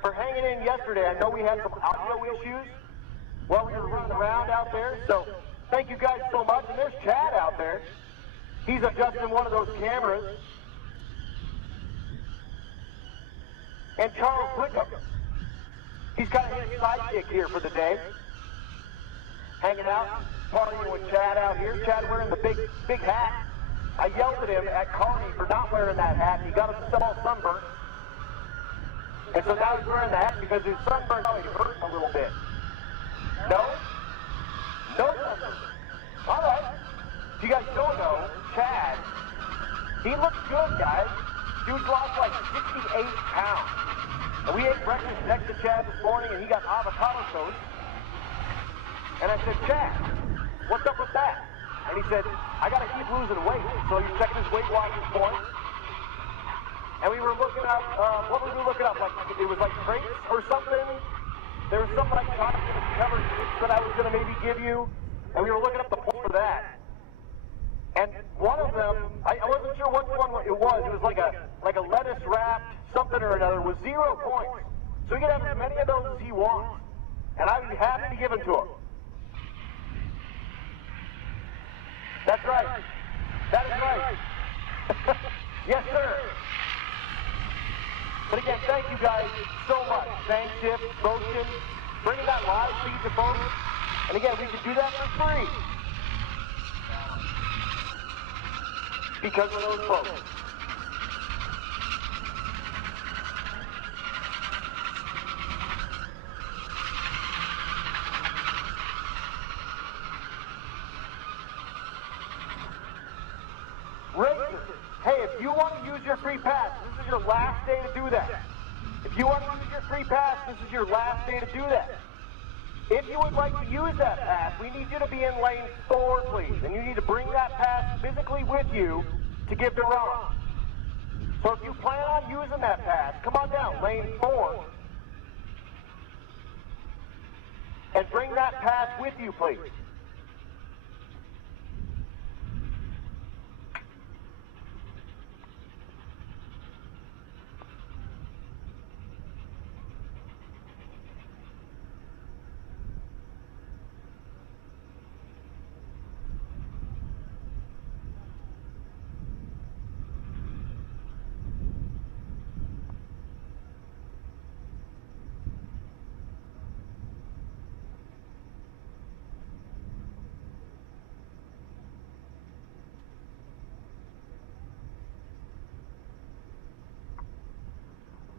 for hanging in yesterday. I know we had some audio issues while we were running around out there, so thank you guys so much. And there's Chad out there. He's adjusting one of those cameras. And Charles Wickham. He's kind of his sidekick here for the day. Hanging out, partying with Chad out here. Chad wearing the big hat. I yelled at him at Carney for not wearing that hat. He got himself all sunburned. And so now he's wearing the hat because his sunburn hurt a little bit. No? No sunburn. All right. If you guys don't know, Chad, he looks good, guys. Dude's lost like 68 pounds. And we ate breakfast next to Chad this morning, and he got avocado toast. And I said, Chad, what's up with that? And he said, I got to keep losing weight. So he's checking his Weight Watchers points. And we were looking up, what were we looking up? Like, it was like traits or something. There was some like chocolate covered treats that I was going to maybe give you. And we were looking up the points for that. And one of them, I wasn't sure which one it was. It was like a lettuce wrapped something or another with 0 points. So he can have as many of those as he wants. And I'd be happy to give them to him. That's right. That is right. Yes, sir. But again, thank you guys so much. Bank Shift, Motion, bringing that live feed to folks. And again, we can do that for free. Because of those folks. Racers, hey, if you want to use your free pass, this is your last day to do that. If you want to use your free pass, this is your last day to do that. If you would like to use that pass, we need you to be in lane 4, please. And you need to bring that pass physically with you to give to Ron. So if you plan on using that pass, come on down, lane 4. And bring that pass with you, please.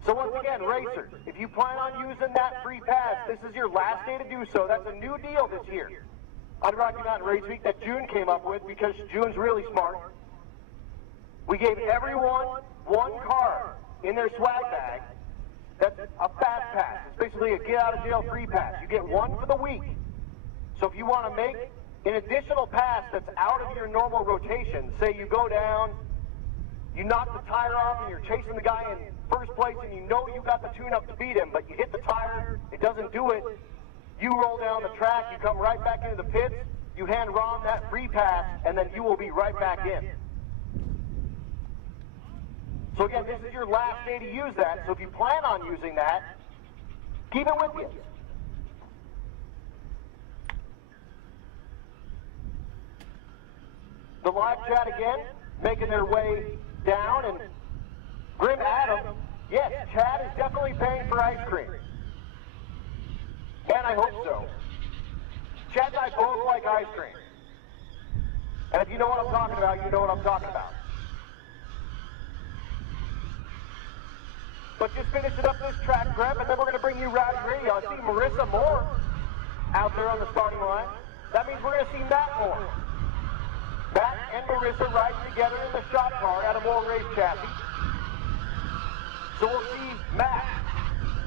So once again, racers, if you plan on using that free pass, this is your last day to do so. That's a new deal this year on Rocky Mountain Race Week that June came up with because June's really smart. We gave everyone one card in their swag bag that's a fast pass. It's basically a get-out-of-jail free pass. You get one for the week. So if you want to make an additional pass that's out of your normal rotation, say you go down, you knock the tire off and you're chasing the guy in first place and you know you got the tune-up to beat him, but you hit the tire, it doesn't do it, you roll down the track, you come right back into the pits, you hand Ron that free pass, and then you will be right back in. So again, this is your last day to use that, so if you plan on using that, keep it with you. The live chat again, making their way down, and Grim Adam, yes, Chad is definitely paying for ice cream. And I hope so. Chad and I both like ice cream. And if you know what I'm talking about, you know what I'm talking about. But just finishing up this track prep, and then we're going to bring you Rowdy Radio. I see Marissa Moore out there on the starting line. That means we're going to see Matt Moore. Matt and Marissa riding together in the shop car at a Moore race chassis. So we'll see Matt.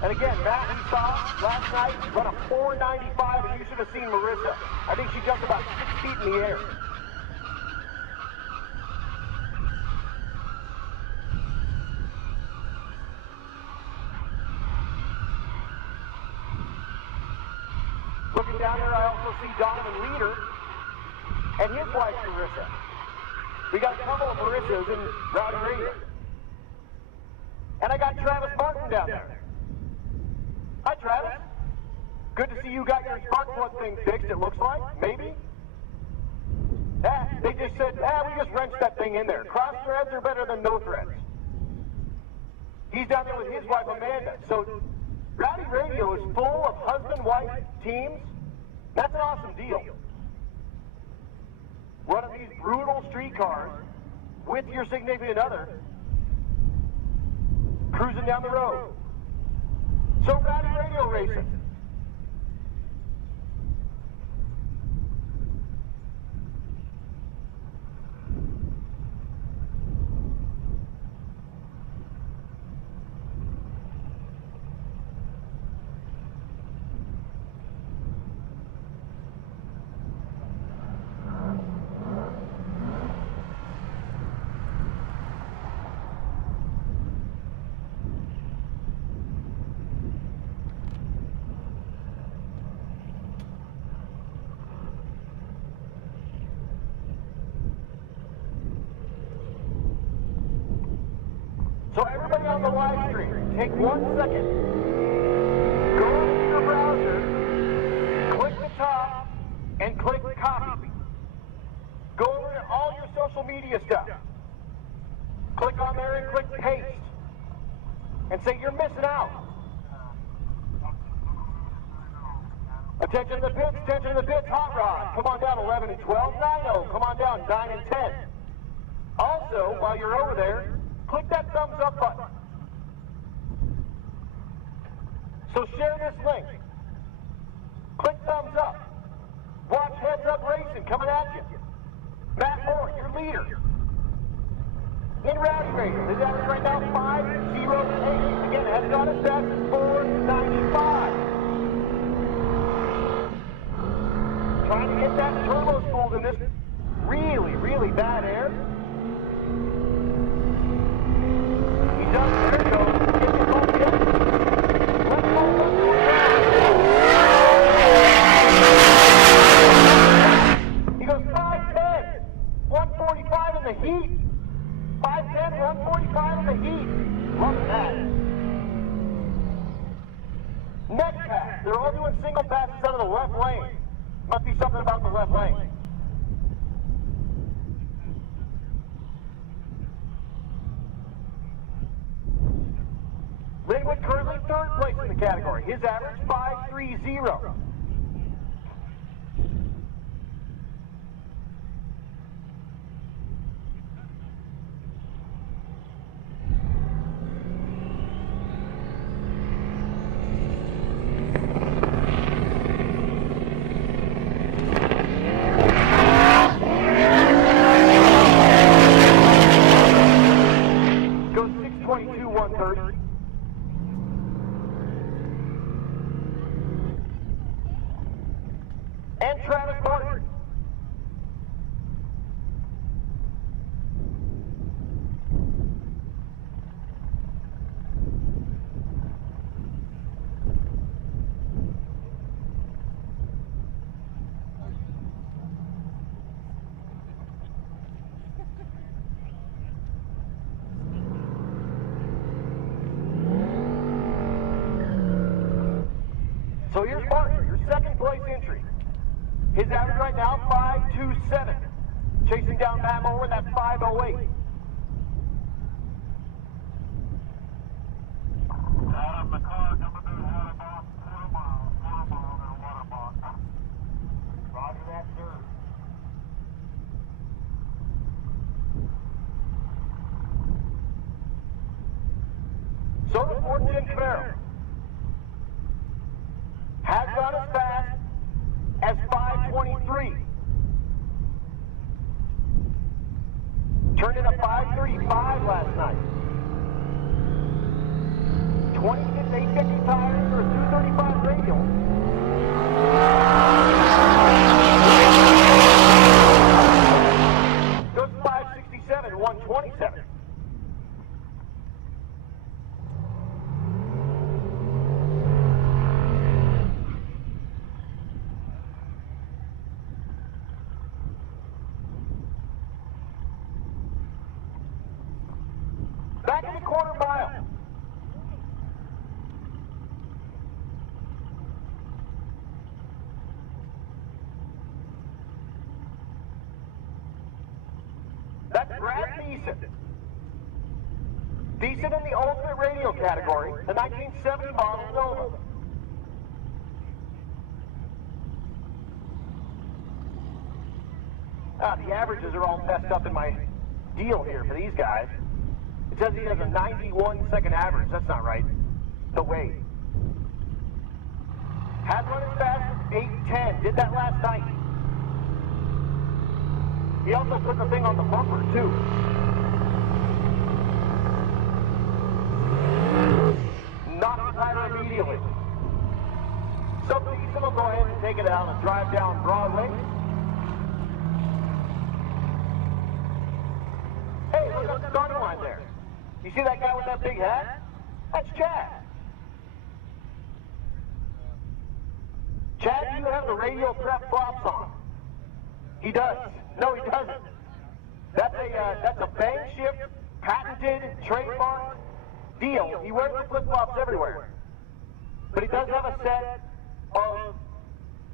And again, Matt, we saw last night run a 495, and you should have seen Marissa. I think she jumped about 6 feet in the air. Looking down there, I also see Donovan Leader and his wife, Marissa. We got a couple of Marissas in Rowdy Radio. And I got Travis Martin down there. Hi, Travis. Good to see you got your spark plug thing fixed, it looks like. Maybe? They just said, we just wrenched that thing in there. Cross threads are better than no threads. He's down there with his wife, Amanda. So Rowdy Radio is full of husband-wife teams. That's an awesome deal. Running these brutal street cars with your significant other, cruising down the road. So Rowdy Radio racing. So everybody on the live stream, take 1 second. Go into your browser, click the top, and click copy. Go over to all your social media stuff. Click on there and click paste. And say you're missing out. Attention to the pits, Hot Rod. Come on down 11 and 12, 9-0. Come on down 9 and 10. Also, while you're over there, click that thumbs up button. So share this link. Click thumbs up. Watch Heads Up Racing coming at you. Matt Moore, your leader. In Rowdy Radio, his average right now 5:08. Again, has got his best is 4:95. Trying to get that turbo spooled in this really, really bad air. There it goes. He goes 5'10", 145 in the heat. 5'10", 145 in the heat. Love that. Next pass. They're all doing single passes out of the left lane. Must be something about the left lane. Linwood currently third place in the category. His average 5.30. 2 130. And Travis Martin. So here's Martin, your second place entry. His average right now, 5.27. Chasing down Matt Moore with that 5.08. Roger that, sir. So does Fort Jim Camaro. Has gone as fast as 5.23. Turned in a 5.35 last night. 26 850 tires for a 235 radial. Goes 5.67, 127. Back in the quarter mile. That's Brad Thiessen. Thiessen in the ultimate radial category, the 1970 model Nova. The averages are all messed up in my deal here for these guys. It says he has a 91-second average. That's not right. The weight. Has run as fast as 8:10. Did that last night. He also put the thing on the bumper, too. Knocked Tyler immediately. So Thiessen will go ahead and take it out and drive down Broadway. Hey, look at the starting line there. You see that guy with that big hat? That's Chad. Chad, do you have the radial prep flops on? He does. No, he doesn't. That's a bank shift, patented, trademark deal. He wears the flip-flops everywhere. But he does have a set of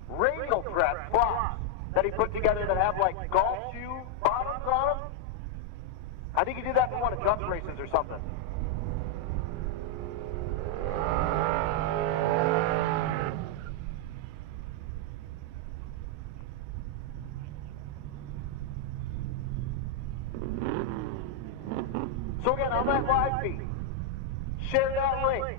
radial prep flops that he put together that have like golf shoe bottoms on them. I think he did that for one of Jump's races or something. So again, on that live feed, share that link.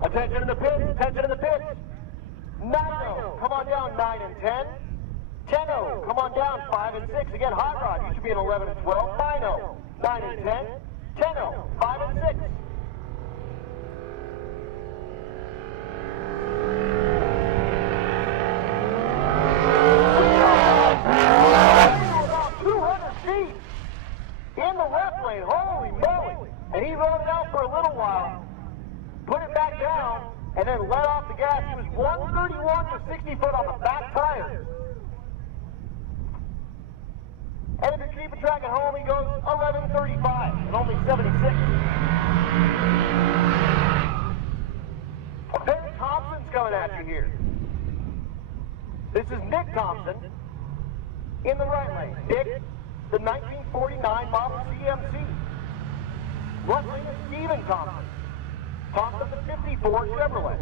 Attention in the pits, attention in the pits. 9-0, come on down 9 and 10. 10-0, come on down 5 and 6. Again, Hot Rod, you should be in 11 and 12. 9-0, 9 and 10. 10-0, 5 and 6. About 200 feet in the left lane, holy moly. And he rode it out for a little while. Put it back down, and then let off the gas. He was 131 to 60 foot on the back tire. And if you're keeping track at home, he goes 11:35 and only 76. Ben Thompson's coming at you here. This is Nick Thompson in the right lane. Nick, the 1949 model CMC. Left lane is Steven Thompson. Thompson, the 54 Chevrolet.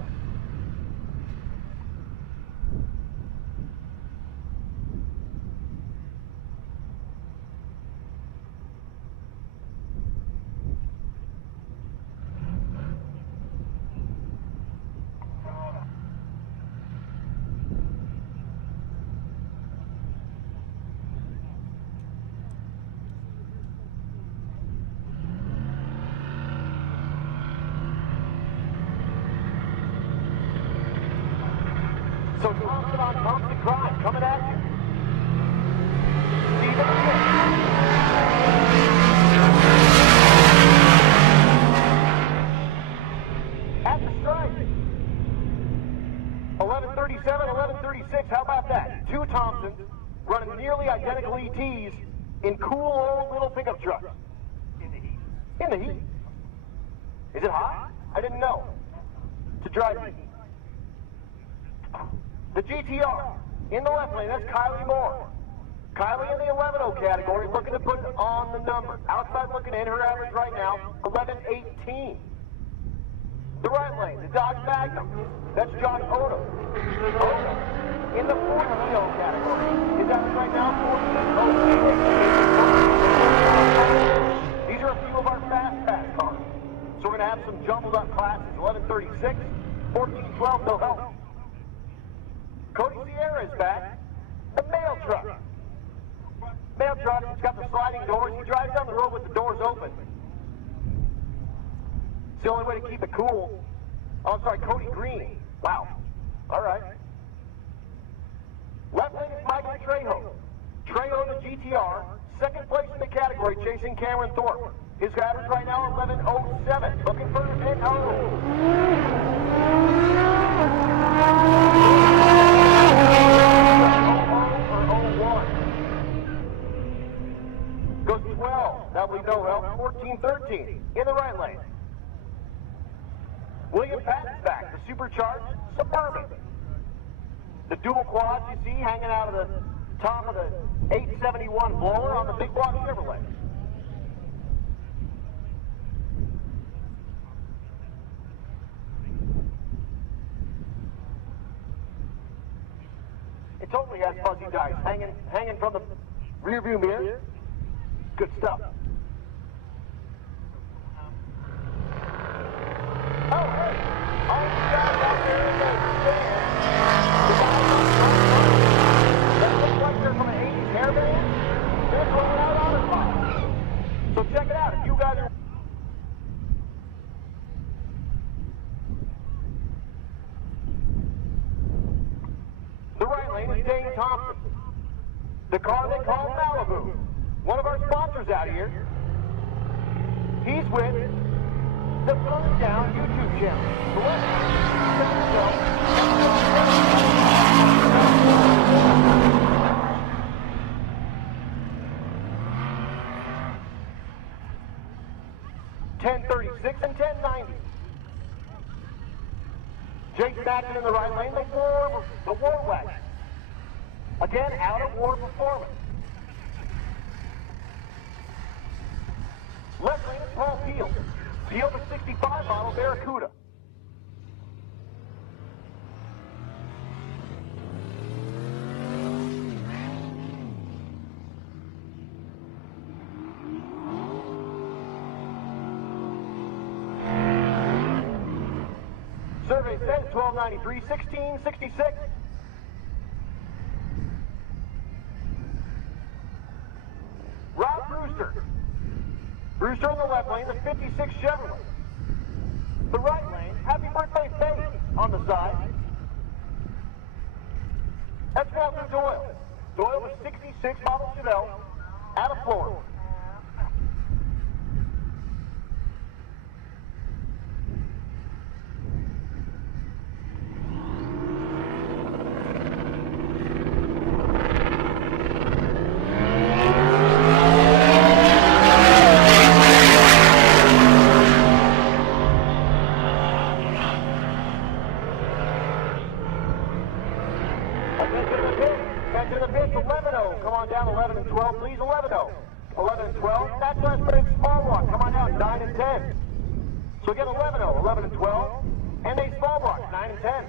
So Thompson on Thompson Grind coming at you. Steven at the stripe. 11:37, 11:36. How about that? Two Thompsons running nearly identical ETs in cool old little pickup trucks. In the heat. In the heat. Is it hot? I didn't know. To drive me. The GTR in the left lane, that's Kylie Moore. Kylie in the 11-0 category, looking to put on the number. Outside looking in, her average right now, 11:18. The right lane, the Dodge Magnum, that's Josh Odom. Odom in the 14-0 category, his average right now, 14. These are a few of our fast pass cars. So we're going to have some jumbled up classes, 11:36, 14:12, no help. Cody Sierra is back. The mail truck. Mail truck, it's got the sliding doors. He drives down the road with the doors open. It's the only way to keep it cool. Oh, I'm sorry, Cody Green. Wow. All right. Left lane is Michael Trejo. Trejo the GTR, second place in the category, chasing Cameron Thorpe. His average right now, 11:07. Looking for an NO. Goes 12. That we know well. 14:13 in the right lane. William Patton's back. The supercharged Suburban. The dual quads you see hanging out of the top of the 871 blower on the big block Chevrolet. It totally has fuzzy dice hanging from the rear view mirror. Good stuff. Oh, hey! All you guys out there in the stand, the guys that look like they're from an 80s hairband, they're going out on the spot. So check it out. If you guys are... The right lane is Dane Thompson. The car they call Malibu. One of our sponsors out here. He's with the Burned Down YouTube channel. So let's check this out. 10:36 and 10:90. Jake Mackey in the right lane, the War Wagon. Again, out of War Performance. Left lane is Paul Peel. Peel the 65 model Barracuda. Survey says 1293, 1666. Rob Brewster. Brewster on the left lane, the 56 Chevrolet. The right lane, Happy Birthday Faith on the side. That's Walter Doyle. Doyle was 66 model Chevelle out of Florida. Attention to the pitch, 11-0. Come on down, 11 and 12, please, 11-0. 11 and 12, that's last minute small block. Come on down, 9 and 10. So again, 11-0, 11 and 12, and a small block, 9 and 10.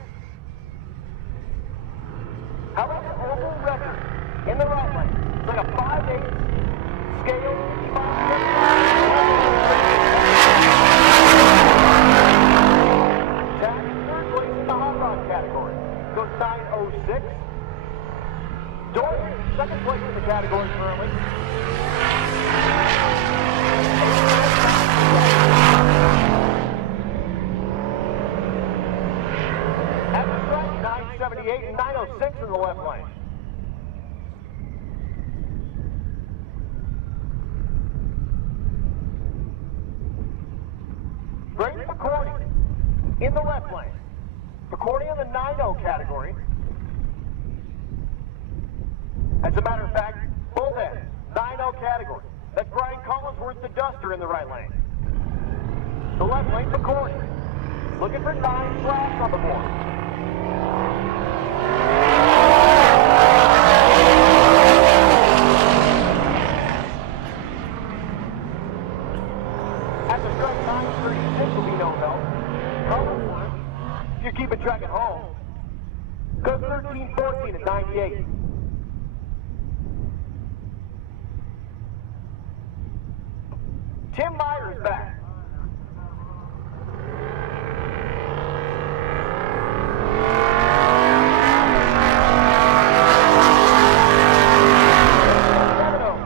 How about the oval record in the right lane? It's like a 5/8 scale. Jack, third place in the hot rod category. Goes 9:06. Doyle, second place in the category currently. At the front, 978 and 9. left lane. Brady McCordy in the left lane. McCordy in the 9-0 category. As a matter of fact, full ends, 9-0 category. That's Brian Collinsworth, the Duster, in the right lane. The left lane, McCordy. Looking for 9 flags on the board. At the start, 9:36 will be no help. Collinsworth, if you're keeping track at home, goes 13:14 at 98. Tim Meyer is back.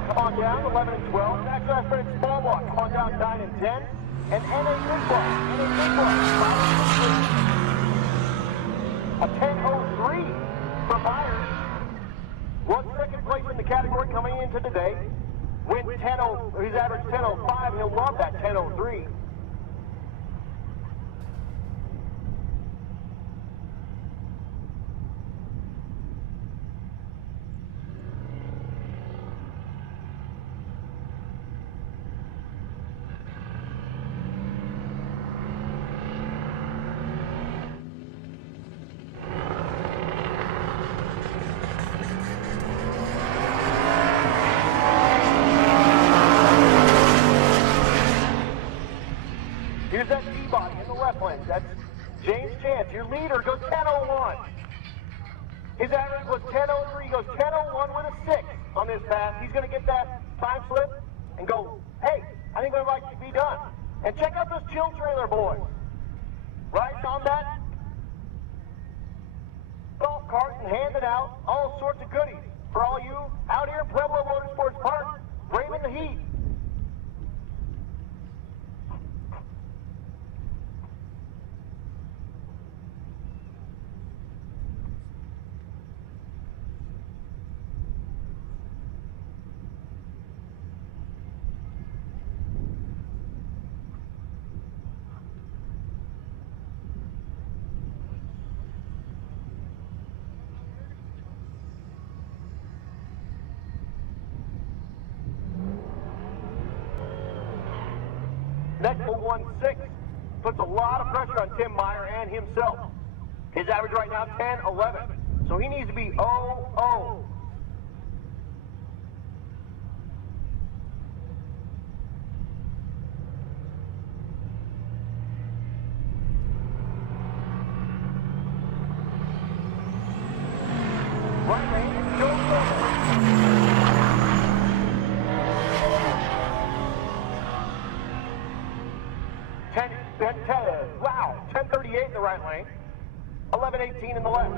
Come on down, 11 and 12. Next last minute, Small Walk. Come on down, 9 and 10. And N.A. Big Block. N.A. Big Block. A 10:03 for Myers. One second place in the category coming into today. Win 10:0. His average 10:05. He'll love that 10:03. Here's that T-body in the left lane. That's James Chance. Your leader goes 10:01. His average was 10:03. He goes 10:01 with a 6 on this pass. He's going to get that time slip and go, hey, I think we're about to be done. And check out this chill trailer, boys. Right on that golf cart and handing out all sorts of goodies for all you out here in Pueblo Motorsports Park, braving the heat. Next for 1-6 puts a lot of pressure on Tim Meyer and himself. His average right now 10:11, so he needs to be 0-0. Right lane, Joe Silver. Wow, 10:38 in the right lane, 11:18 in the left.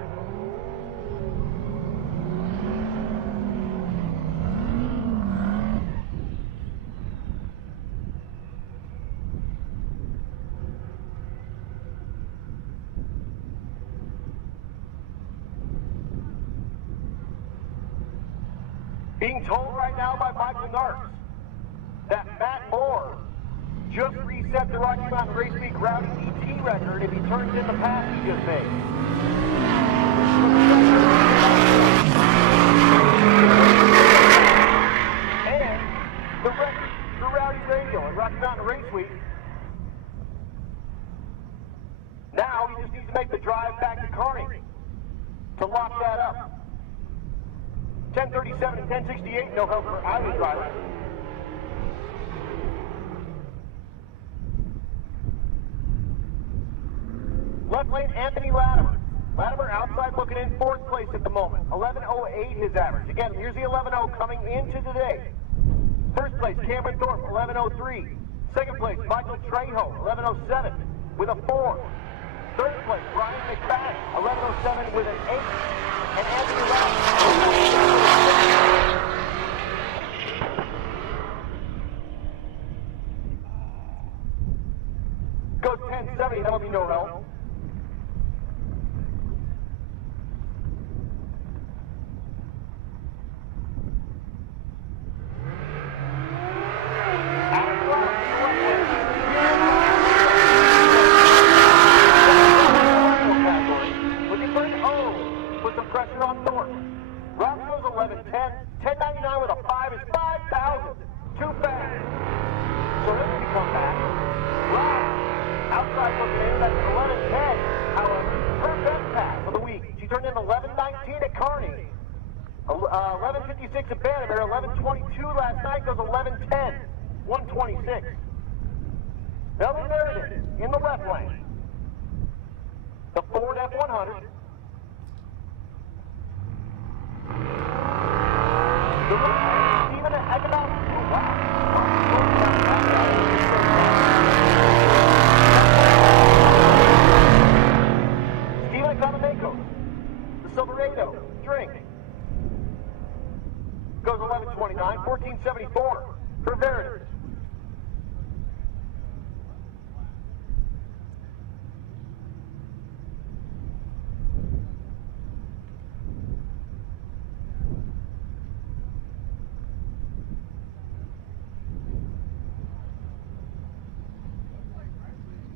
Being told right now by Michael Narks that Matt Moore just reset the Rocky Mountain Race Week Rowdy ET record if he turns in the pass he just made. And the record for Rowdy Radio and Rocky Mountain Race Week. Now he just needs to make the drive back to Kearney to lock that up. 10:37 and 10:68, no help for either driver. Left lane, Anthony Latimer. Latimer outside looking in 4th place at the moment. 11:08 his average. Again, here's the 11:0 coming into today. 1st place, Cameron Thorpe, 11:03. 2nd place, Michael Trejo, 11:07 with a 4. 3rd place, Brian McFadden, 11:07 with an 8. And Anthony Latimer. Goes 10:70, that'll be no help. She turned in 11:19 at Kearney. 11:56 at Bannerman. 11:22 last night. Goes 11:10. 126. Melanie Meriden in the left lane. The Ford F-100. Stephen Economico, the Silverado, drink. Goes 11:29, 14:74 for Veritas.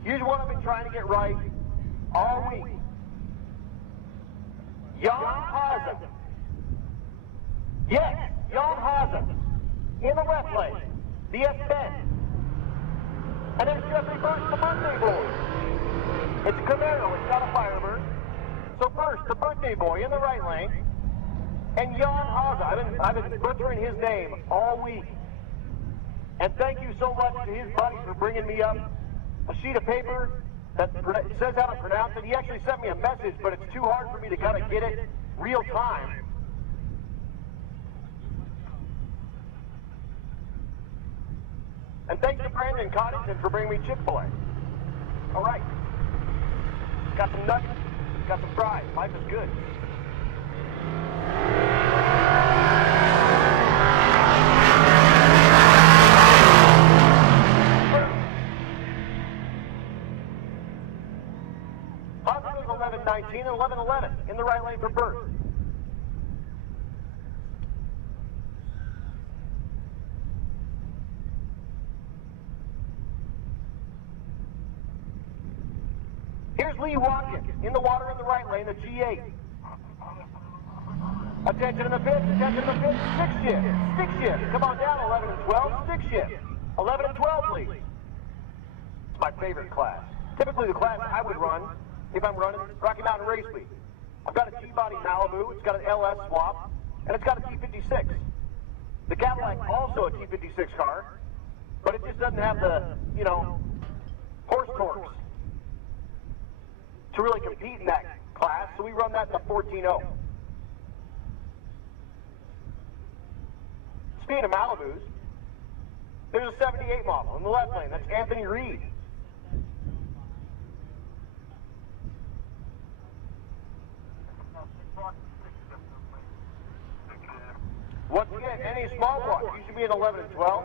Here's what I've been trying to get right all week. Jan Haase. Yes, Jan Haase. In the left lane. The S10. And there's Jeffrey Burst, the birthday boy. It's Camaro, it's not a Firebird. So Burst, the birthday boy, in the right lane. And Jan Haase. I've been butchering his name all week. And thank you so much to his buddies for bringing me up a sheet of paper that says how to pronounce it. He actually sent me a message, but it's too hard for me to kind of get it real time. And thanks to Brandon Coddington for bringing me Chick-fil-A. All right. Got some nuggets, got some fries. Life is good. Haase goes 11:19 and 11:11 in the right lane for Burt. Here's Lee Watkins in the water in the right lane, the G8. Attention in the pits, attention in the pits, stick shift, stick shift. Come on down, 11 and 12, stick shift. 11 and 12, please. It's my favorite class. Typically the class I would run if I'm running Rocky Mountain Race Week. I've got a T-body Malibu, it's got an LS swap, and it's got a T56. The Cadillac also a T56 car, but it just doesn't have the, you know, horse torques to really compete in that class, so we run that in the 14.0. Speaking of Malibus, there's a 78 model in the left lane. That's Anthony Reed. Once again, NA small block used to be in 11 and 12.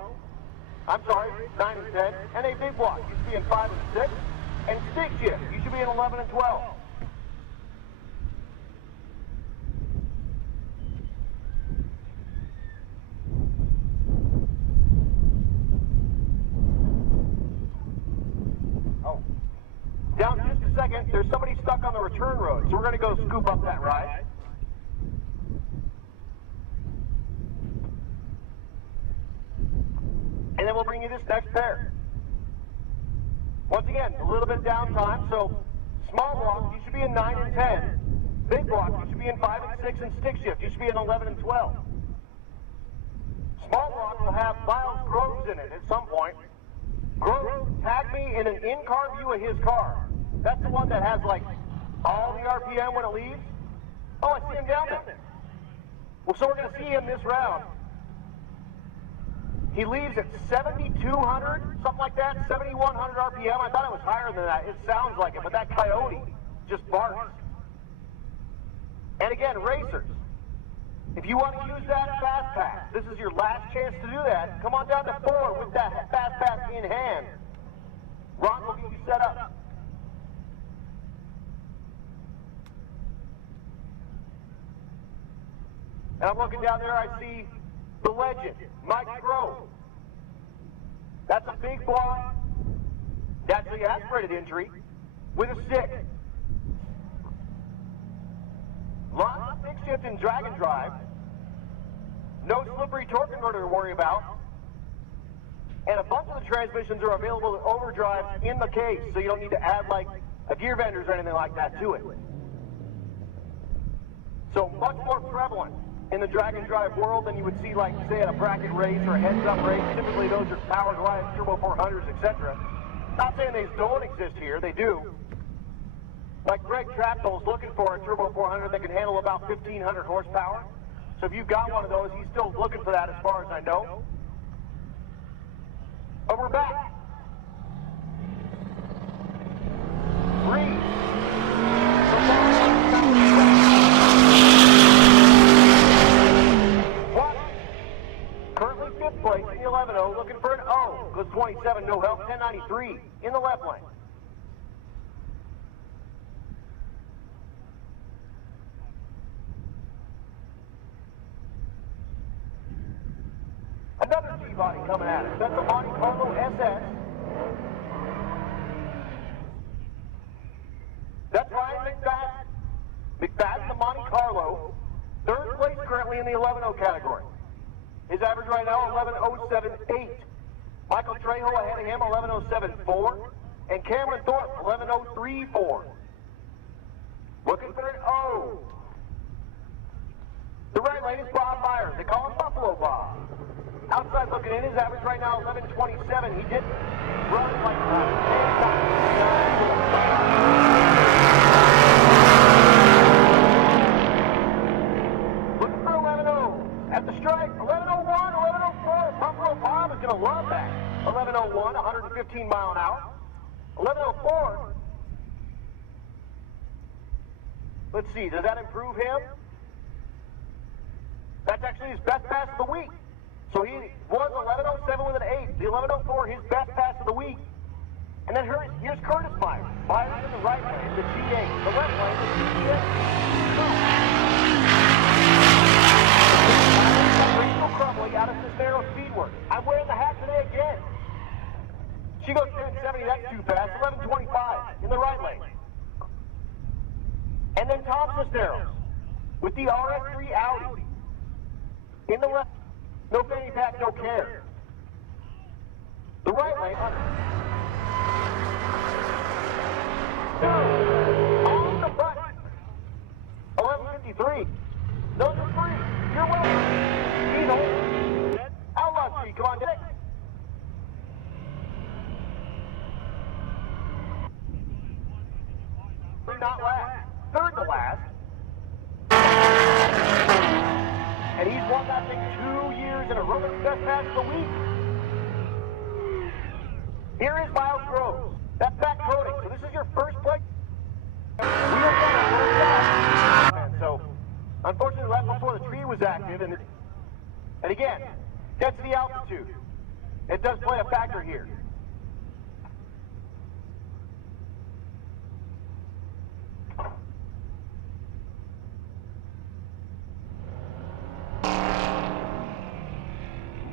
I'm sorry, 9 and 10. NA big block used to be in 5 and 6. And stick shift, you should be in 11 and 12. Oh. Down just a second, there's somebody stuck on the return road, so we're going to go scoop up that ride. And then we'll bring you this next pair. Once again, a little bit of downtime, so small block, you should be in 9 and 10. Big block, you should be in 5 and 6, and stick shift, you should be in 11 and 12. Small block will have Miles Groves in it at some point. Groves tagged me in an in-car view of his car. That's the one that has, like, all the RPM when it leaves. Oh, I see him down there. Well, so we're going to see him this round. He leaves at 7,200, something like that, 7,100 RPM. I thought it was higher than that. It sounds like it, but that coyote just barks. And again, racers, if you want to use that fast pass, this is your last chance to do that. Come on down to 4 with that fast pass in hand. Ron will get you set up. And I'm looking down there, I see the legend, Mike Grove. That's a big block. That's the aspirated injury with a stick. Lots of stick shift and drag and drive. No slippery torque converter to worry about. And a bunch of the transmissions are available with overdrives in the case, so you don't need to add like a gear vendors or anything like that to it. So much more prevalent in the drag and drive world than you would see, like, say, at a bracket race or a heads-up race. Typically, those are Power Glide, Turbo 400s, etc. Not saying they don't exist here. They do. Like Greg Trapdole's looking for a Turbo 400 that can handle about 1,500 horsepower. So if you've got one of those, he's still looking for that as far as I know. But we're back. 3. Currently 5th place in the 11-0, looking for an O. Goes 27, no help, 1093 in the left lane. Another G-body coming at us. That's the Monte Carlo SS. That's Ryan McFadden. McFadden, the Monte Carlo. 3rd place currently in the 11-0 category. His average right now, 11.078. Michael Trejo ahead of him, 11.074. And Cameron Thorpe, 11.034. Looking for an O. The right lane is Bob Myers. They call him Buffalo Bob. Outside looking in, his average right now, 11.27. He did run like looking for 11.0. At the strike, 11.01, 11.04. Buffalo Bob is going to love that. 11.01, 115 mile an hour. 11.04. Let's see, does that improve him? That's actually his best pass of the week. So he was 11.07 with an 8. The 11.04, his best pass of the week. And then here's Curtis Myers. Myers in the right lane, the G8. The left lane, the G8. Rachel Crumley out of Cisneros Speedworks. I'm wearing the hat today again. She goes 10.70, that's too fast. 11.25 in the right lane. And then Tom Cisneros with the RS3 Audi in the left. No fanny pack, no care. The right lane. On the button. 11.53. Those are free. You're welcome. Outlaw Street, come on, Dick. Not last. 3rd to last. And he's won that thing 2 years in a row. Best pass of the week. Here is Miles Groves. That's back coating. So this is your first place. We are going to work out. And so, unfortunately, left before the tree was active. And again, density altitude. It does play a factor here.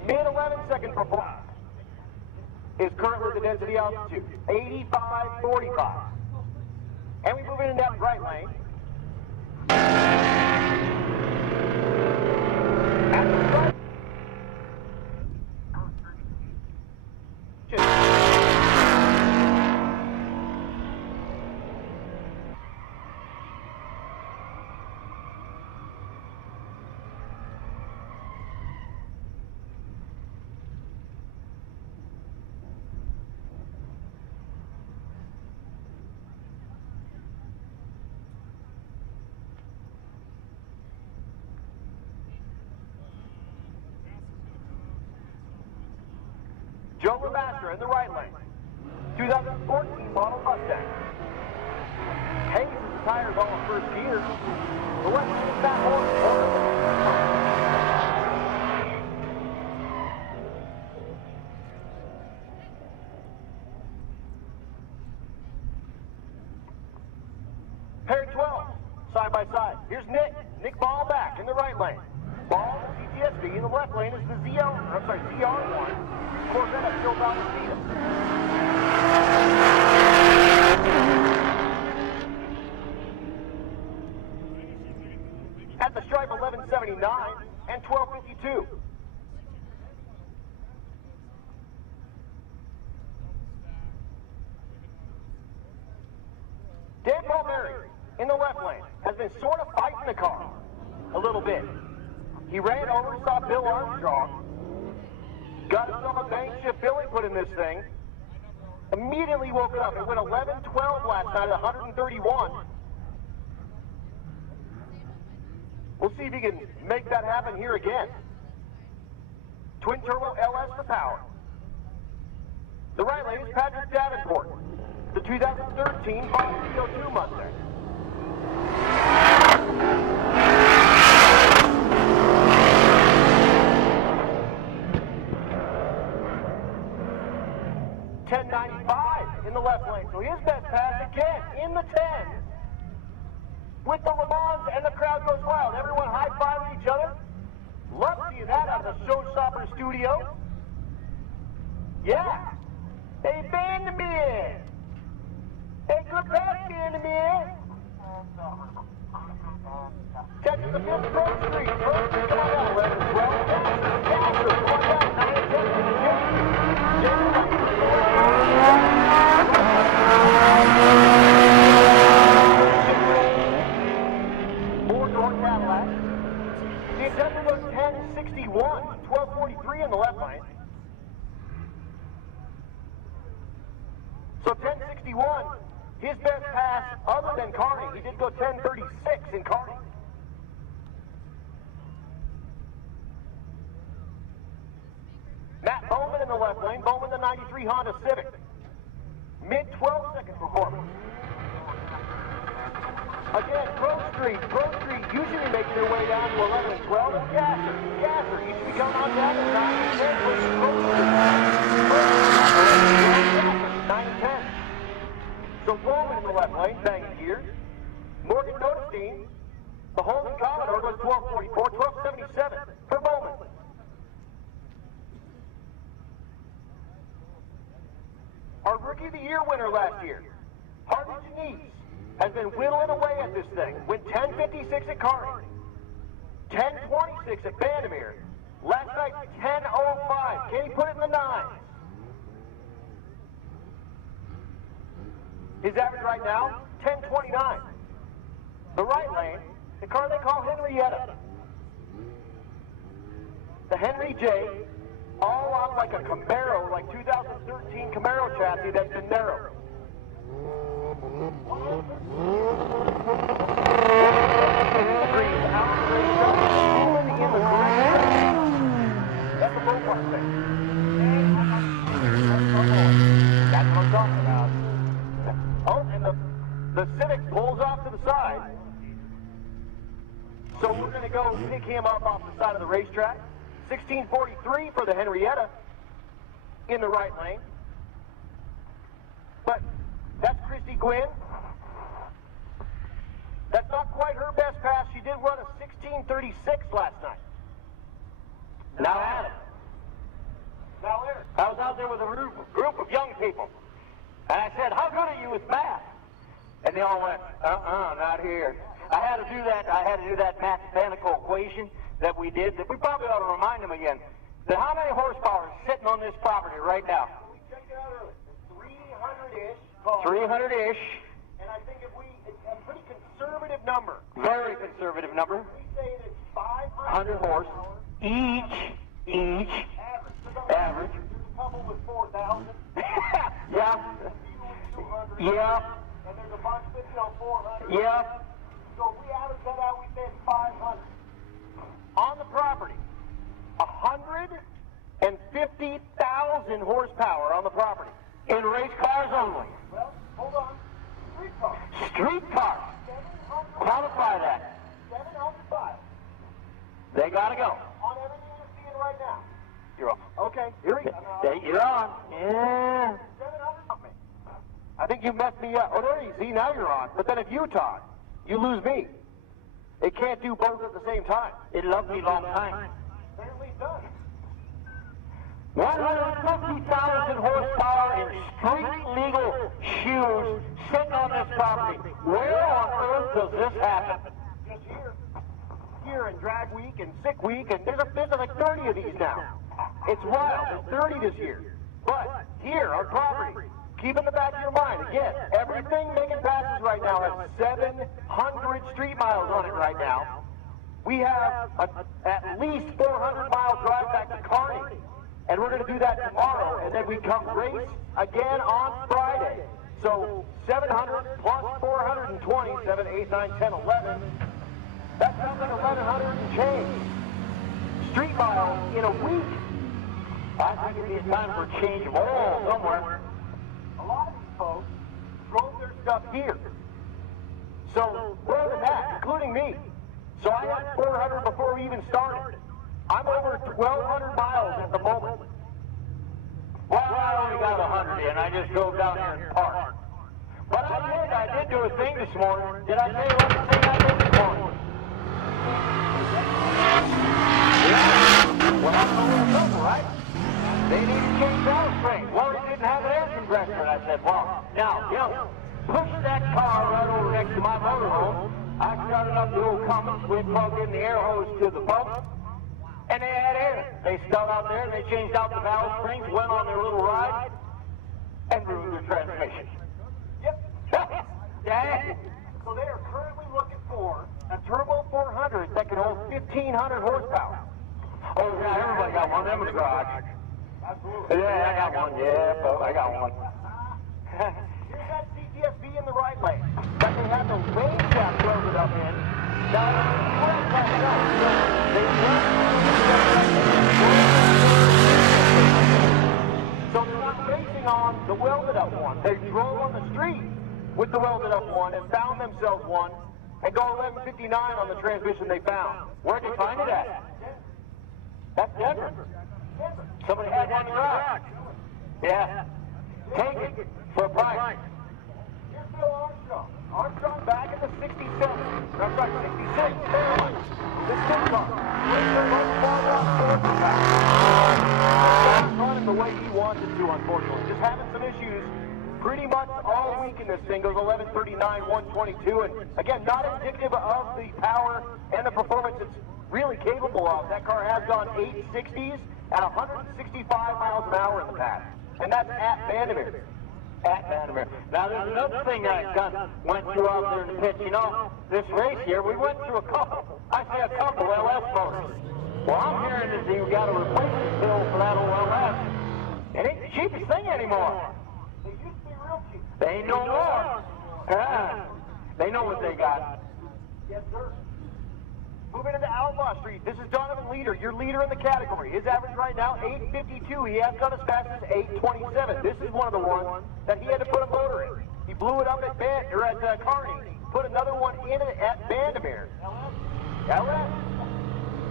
Mid-11-second performance is currently the density altitude, 85.45. And we move into that right lane. At the right. Joe Lemastro in the right lane. 2014 model Mustang. Hayes is the tires all in first gear. The left lane is back on. Pair 12, side by side. Here's Nick. Nick Ball back in the right lane. Ball, the CTSV. In the left lane is the ZR1. Corvette at Phil Valentino. At the stripe, 11.79 and 12.52. Dan Palmieri in the left lane has been sort of fighting the car. a little bit. He ran over, saw Bill Armstrong, got himself a bank shift Billy put in this thing, immediately woke it up. It went 11-12 last night at 131. We'll see if he can make that happen here again. Twin turbo LS for power. The right lane is Patrick Davenport, the 2013 Bob 302 Mustang. .1095 in the left lane, so his best pass again in the 10s. With the Le Mans, and the crowd goes wild. Everyone high-fiving each other. Love seeing that out of the Showstopper studio. Yeah. Hey, Vandermeer. Hey, good pass, Vandermeer. Catching the 5th Grove Street. Grove Street going out. 11, 12. Gasser going down. 9 and 10. More door Cadillac. The Inception goes 1061. 1243 in the left lane. So 1061, his best pass other than Carney. He did go 1036 in Carney. Matt Bowman in the left lane. Bowman, the 93 Honda Civic. Mid-12-second performance. Again, Grove Street usually makes their way down to 11 and 12. And Gasser used to be coming on down to 9 and 10 with Grove Street. 9 and 10. So Bowman in the left lane, banging gears. Morgan Notestein, the Holden Commodore, goes 1244, 1277 for Bowman. Our Rookie of the Year winner last year, Harvey Janice, has been whittling away at this thing. Went 1056 at Carney, 1026 at Vandermeer. Last night, 1005. Can he put it in the 9s? His average right now, 1029. The right lane, the car they call Henrietta. The Henry J, all on like a Camaro, like 2013 Camaro chassis that's been narrow. That's a Mopar thing. That's what I'm talking about. Oh, and the Civic pulls off to the side. So we're going to go pick him up off the side of the racetrack. 1643 for the Henrietta in the right lane. But that's Christy Gwynn. That's not quite her best pass. She did run a 1636 last night. Now Adam. Now Eric. I was out there with a group of young people. And I said, how good are you with math? And they all went, not here. I had to do that mathematical equation that we did, that we probably ought to remind them again. That how many horsepower is sitting on this property right now? We checked it out earlier. 300-ish. 300-ish. And I think it's a pretty conservative number. Very conservative number. We say that it's 500 horse. Each. Average. There's a couple with 4,000. Yeah. Yeah. And there's a bunch with 400. Yeah. So if we average that out, we say it's 500. On the property, 150,000 horsepower on the property. In race cars only. Well, hold on. Street car. Street cars. Qualify that. 705. They gotta go. On everything you're seeing right now. You're on. Okay, here we go. You're on. Yeah. 700. I think you messed me up. Oh, there you see, now you're on. But then if you talk, you lose me. It can't do both at the same time. It loved me long time. Apparently it does. 150,000 horsepower in street legal shoes sitting on this property. Where on earth does this happen? Just here. Here in drag week and sick week, and there's like 30 of these now. It's wild. There's 30 this year. But here on property, keep in the back of your mind, again, everything making passes right now has 700 street miles on it right now. we have at least 400-mile drive back to Kearney. And we're going to do that tomorrow, and then we come race again on Friday. So 700 plus 420, 7, 8, 9, 10, 11. That sounds like 1,100 and change. Street miles in a week. I think it is time for a change of oil somewhere. A lot of these folks drove their stuff here. So more than that, including me. So I had 400 before we even started. I'm over 1,200 miles at the moment. Well, I only got 100 in. I just drove down here and parked. But I did do a thing this morning. Did I tell you what the thing I did this morning? Yeah. Well, that's a little trouble, right? They need to change valve springs. Well, they didn't have an air compressor. I said, well, now, you know, push that car right over next to my motorhome. I started up the old Cummins. We plugged in the air hose to the pump. And they had air. They stuck out there, and they changed out the valve springs, went on their little ride, and ruined their transmission. Yep. Dang. So they are currently looking for a Turbo 400 that can hold 1,500 horsepower. Oh, yeah, everybody got one of them in the garage. Absolutely. Yeah, I got one. Yeah, I got one. Here's that CTSV in the right lane. But they have the range shaft welded up in. Now, so they're not racing on the welded up one. They drove on the street with the welded up one and found themselves one and go 1159 on the transmission they found. Where'd they find it at? That's Denver. Somebody had one in the garage. Yeah. Take it for a price. Here's Bill Armstrong. Armstrong back in the 67. That's right, 66. This is car. Not running the way he wanted to, unfortunately. Just having some issues pretty much all week in this thing. Goes 1139, 122. And again, not indicative of the power and the performance it's really capable of. That car has gone 860s at 165 miles an hour in the past. And that's at Vandermeer. At Vandermeer. Now, there's another thing that I went through out there in the pits. You know, this race here, we went through a couple. I say a couple LS motors. Well, I'm hearing that you got a replacement bill for that old LS. It ain't the cheapest thing anymore. They used to be real cheap. They ain't no more. They know what they got. Yes, sir. Moving into Outlaw Street, this is Donovan Leader, your leader in the category. His average right now, 852. He has gone as fast as 827. This is one of the ones that he had to put a motor in. He blew it up at Kearney, put another one in it at Vandermeer. LS.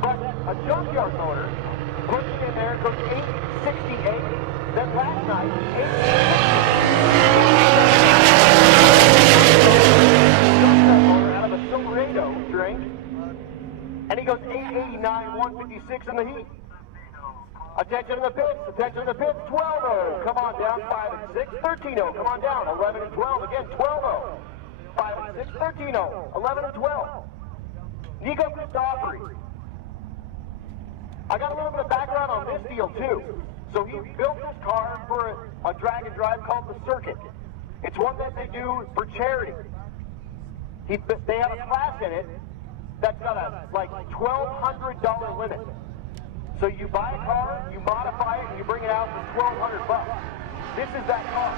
But a junkyard motor, puts it in there, goes 868. Then last night, 860. Out of a Silverado drink. And he goes 889, 156 in the heat. Attention to the pits, 12-0. Come on down, 5 and 6, 13-0. Come on down, 11 and 12, again, 12-0. 5 and 6, 13-0, 11 and 12. Nico Christophery. I got a little bit of background on this deal, too. So he built this car for a drag and drive called the Circuit. It's one that they do for charity. They have a class in it that's got a like $1,200 limit. So you buy a car, you modify it, and you bring it out for $1,200. This is that car.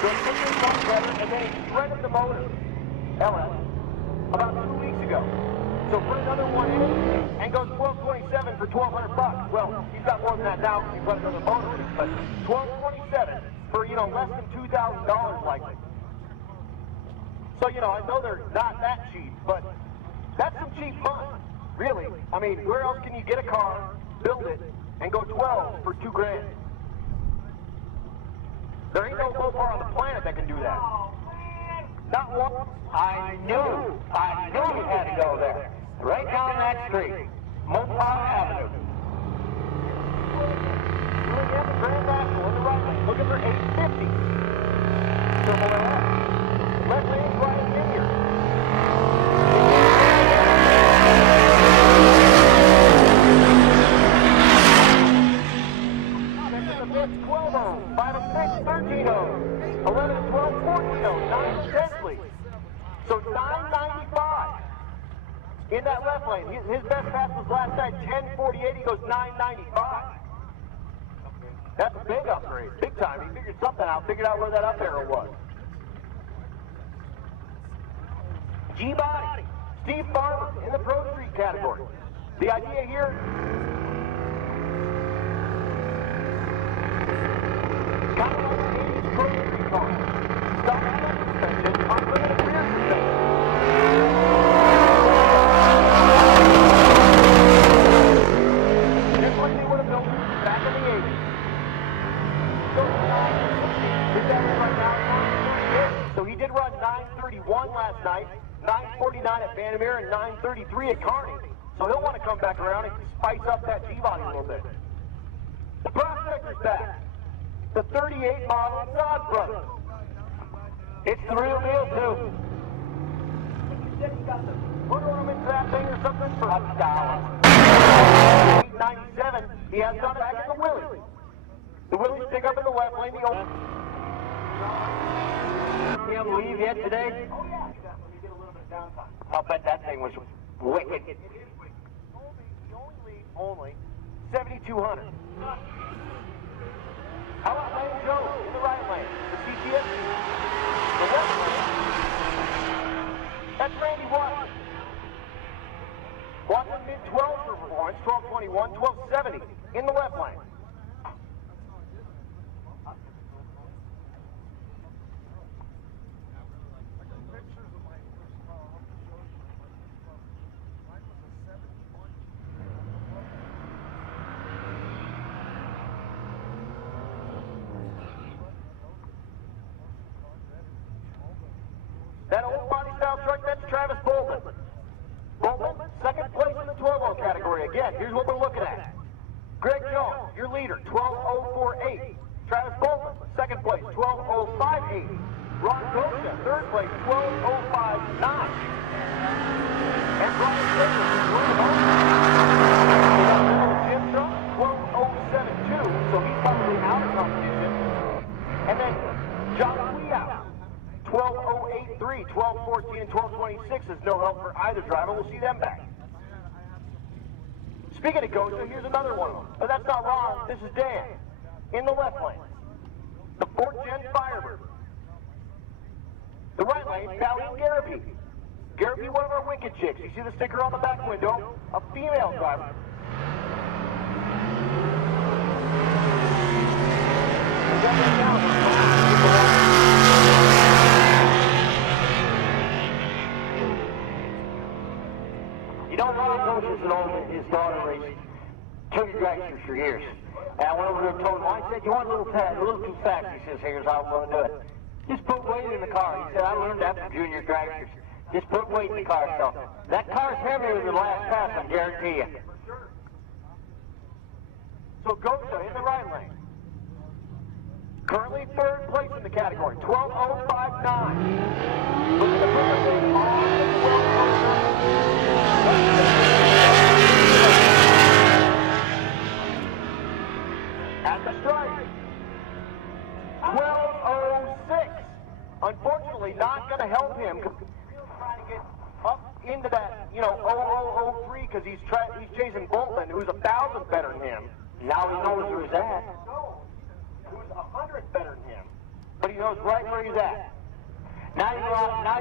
So he put this one together, and then he shredded the motor, LS, about 2 weeks ago. So put another one in, and goes $1,227 for $1,200. Well, he's got more than that now because he put another motor in, but $1,227 for, you know, less than $2,000 likely. So, you know, I know they're not that cheap, but that's some cheap fun, really. I mean, where else can you get a car, build it, and go 12 for $2,000? There ain't no Mopar on the planet that can do that. Not one. I knew you had to go there. Right down that street, Mopar Avenue. Doing the Grand National in the right lane, looking for 850. Turbo LS. Left lane right in here. This is the pitch, 12-0, 5 and 6, 13-0, 11 and 12, 14-0, 9 and 10, please. So 995. in that left lane. His best pass was last night, 10:48. He goes 9:95. That's a big upgrade, big time. He figured something out, figured out where that up arrow was. G-Body, Steve Farmer in the Pro Street category. The idea here, kind of like the 80s Pro Street car. Stop front suspension, unlimited rear suspension. Just like they would have built back in the 80s. So he did run 9:31 last night, 9:49 at Vandermeer, and 9:33 at Kearney. So he'll want to come back around and spice up that G-Body a little bit. The Prospector's back. The 38 model Dodge Brothers. It's the real deal, too. You said you got the foot ornament to that thing or something for $1. 897, he has done back in the Willys. The Willys pick up in the left lane, the old... You able to leave yet today? Oh, yeah. Let me get a little bit of downtime. I'll bet that thing was wicked. It is wicked. The only lead, only 7,200. How about Lane Joe in the right lane? The CTSV. The left lane. That's Randy Watson. Watson mid-12 for performance, 12:21, 12:70 in the left lane. That old body style truck, that's Travis Bolton. Bolton, second place in the 12-0 category. Again, here's what we're looking at. Greg Jones, your leader, 12:048. Travis Bolton, second place, 12:058. Ron Gosha, third place, 12:059. And Brian Davis, Jim Truck, 12:072. So he's probably out of competition. And then John Weow, 12:083, 12:14, and 12:26 is no help for either driver. We'll see them back. Speaking of Gosha, here's another one of them. But that's not Ron. This is Dan in the left lane. The 4th Gen Firebird. The right lane, Pauline Garrity. Garrity, one of our wicked chicks. You see the sticker on the back window? A female driver. You know, Ron Gosha's known his daughter raced Turkey dragsters for years. And I went over there and told him, I said, you want a little too fast? He says, here's how I'm going to do it. Just put weight in the car. He said, I learned that from junior dragsters. Just put weight in the car. So that car's heavier than the last pass, I guarantee you. So Gosha in the right lane. Currently 3rd place in the category, 12:059. Look at the purple on 12:09. At the stripe, 12:06. Unfortunately, not going to help him. He's trying to get up into that, 0003 because he's chasing Bolton, who's 1,000 better than him. Now he knows where he's at. Who's 100 better than him. But he knows right where he's at. Now you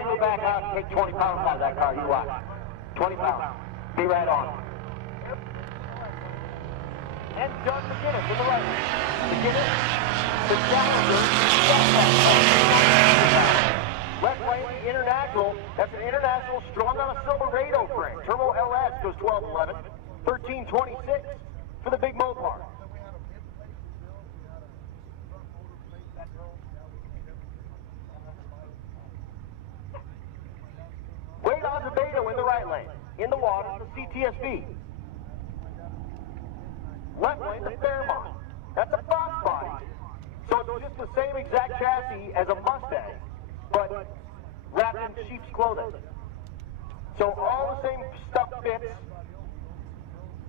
go back out and take 20 pounds out of that car. You watch. 20 pounds. Be right on. And John McGinnis in the right. McGinnis, the challenger. Left lane, the International. That's an International strung on a Silverado frame. Turbo LS goes 12:11. 13:26 for the big Mopar. Wade Azevedo in the right lane. In the water, the CTSV. Left lane, the Fairmont. That's a Fox body. So it's just the same exact chassis as a Mustang, but wrapped in sheep's clothing. So all the same stuff fits.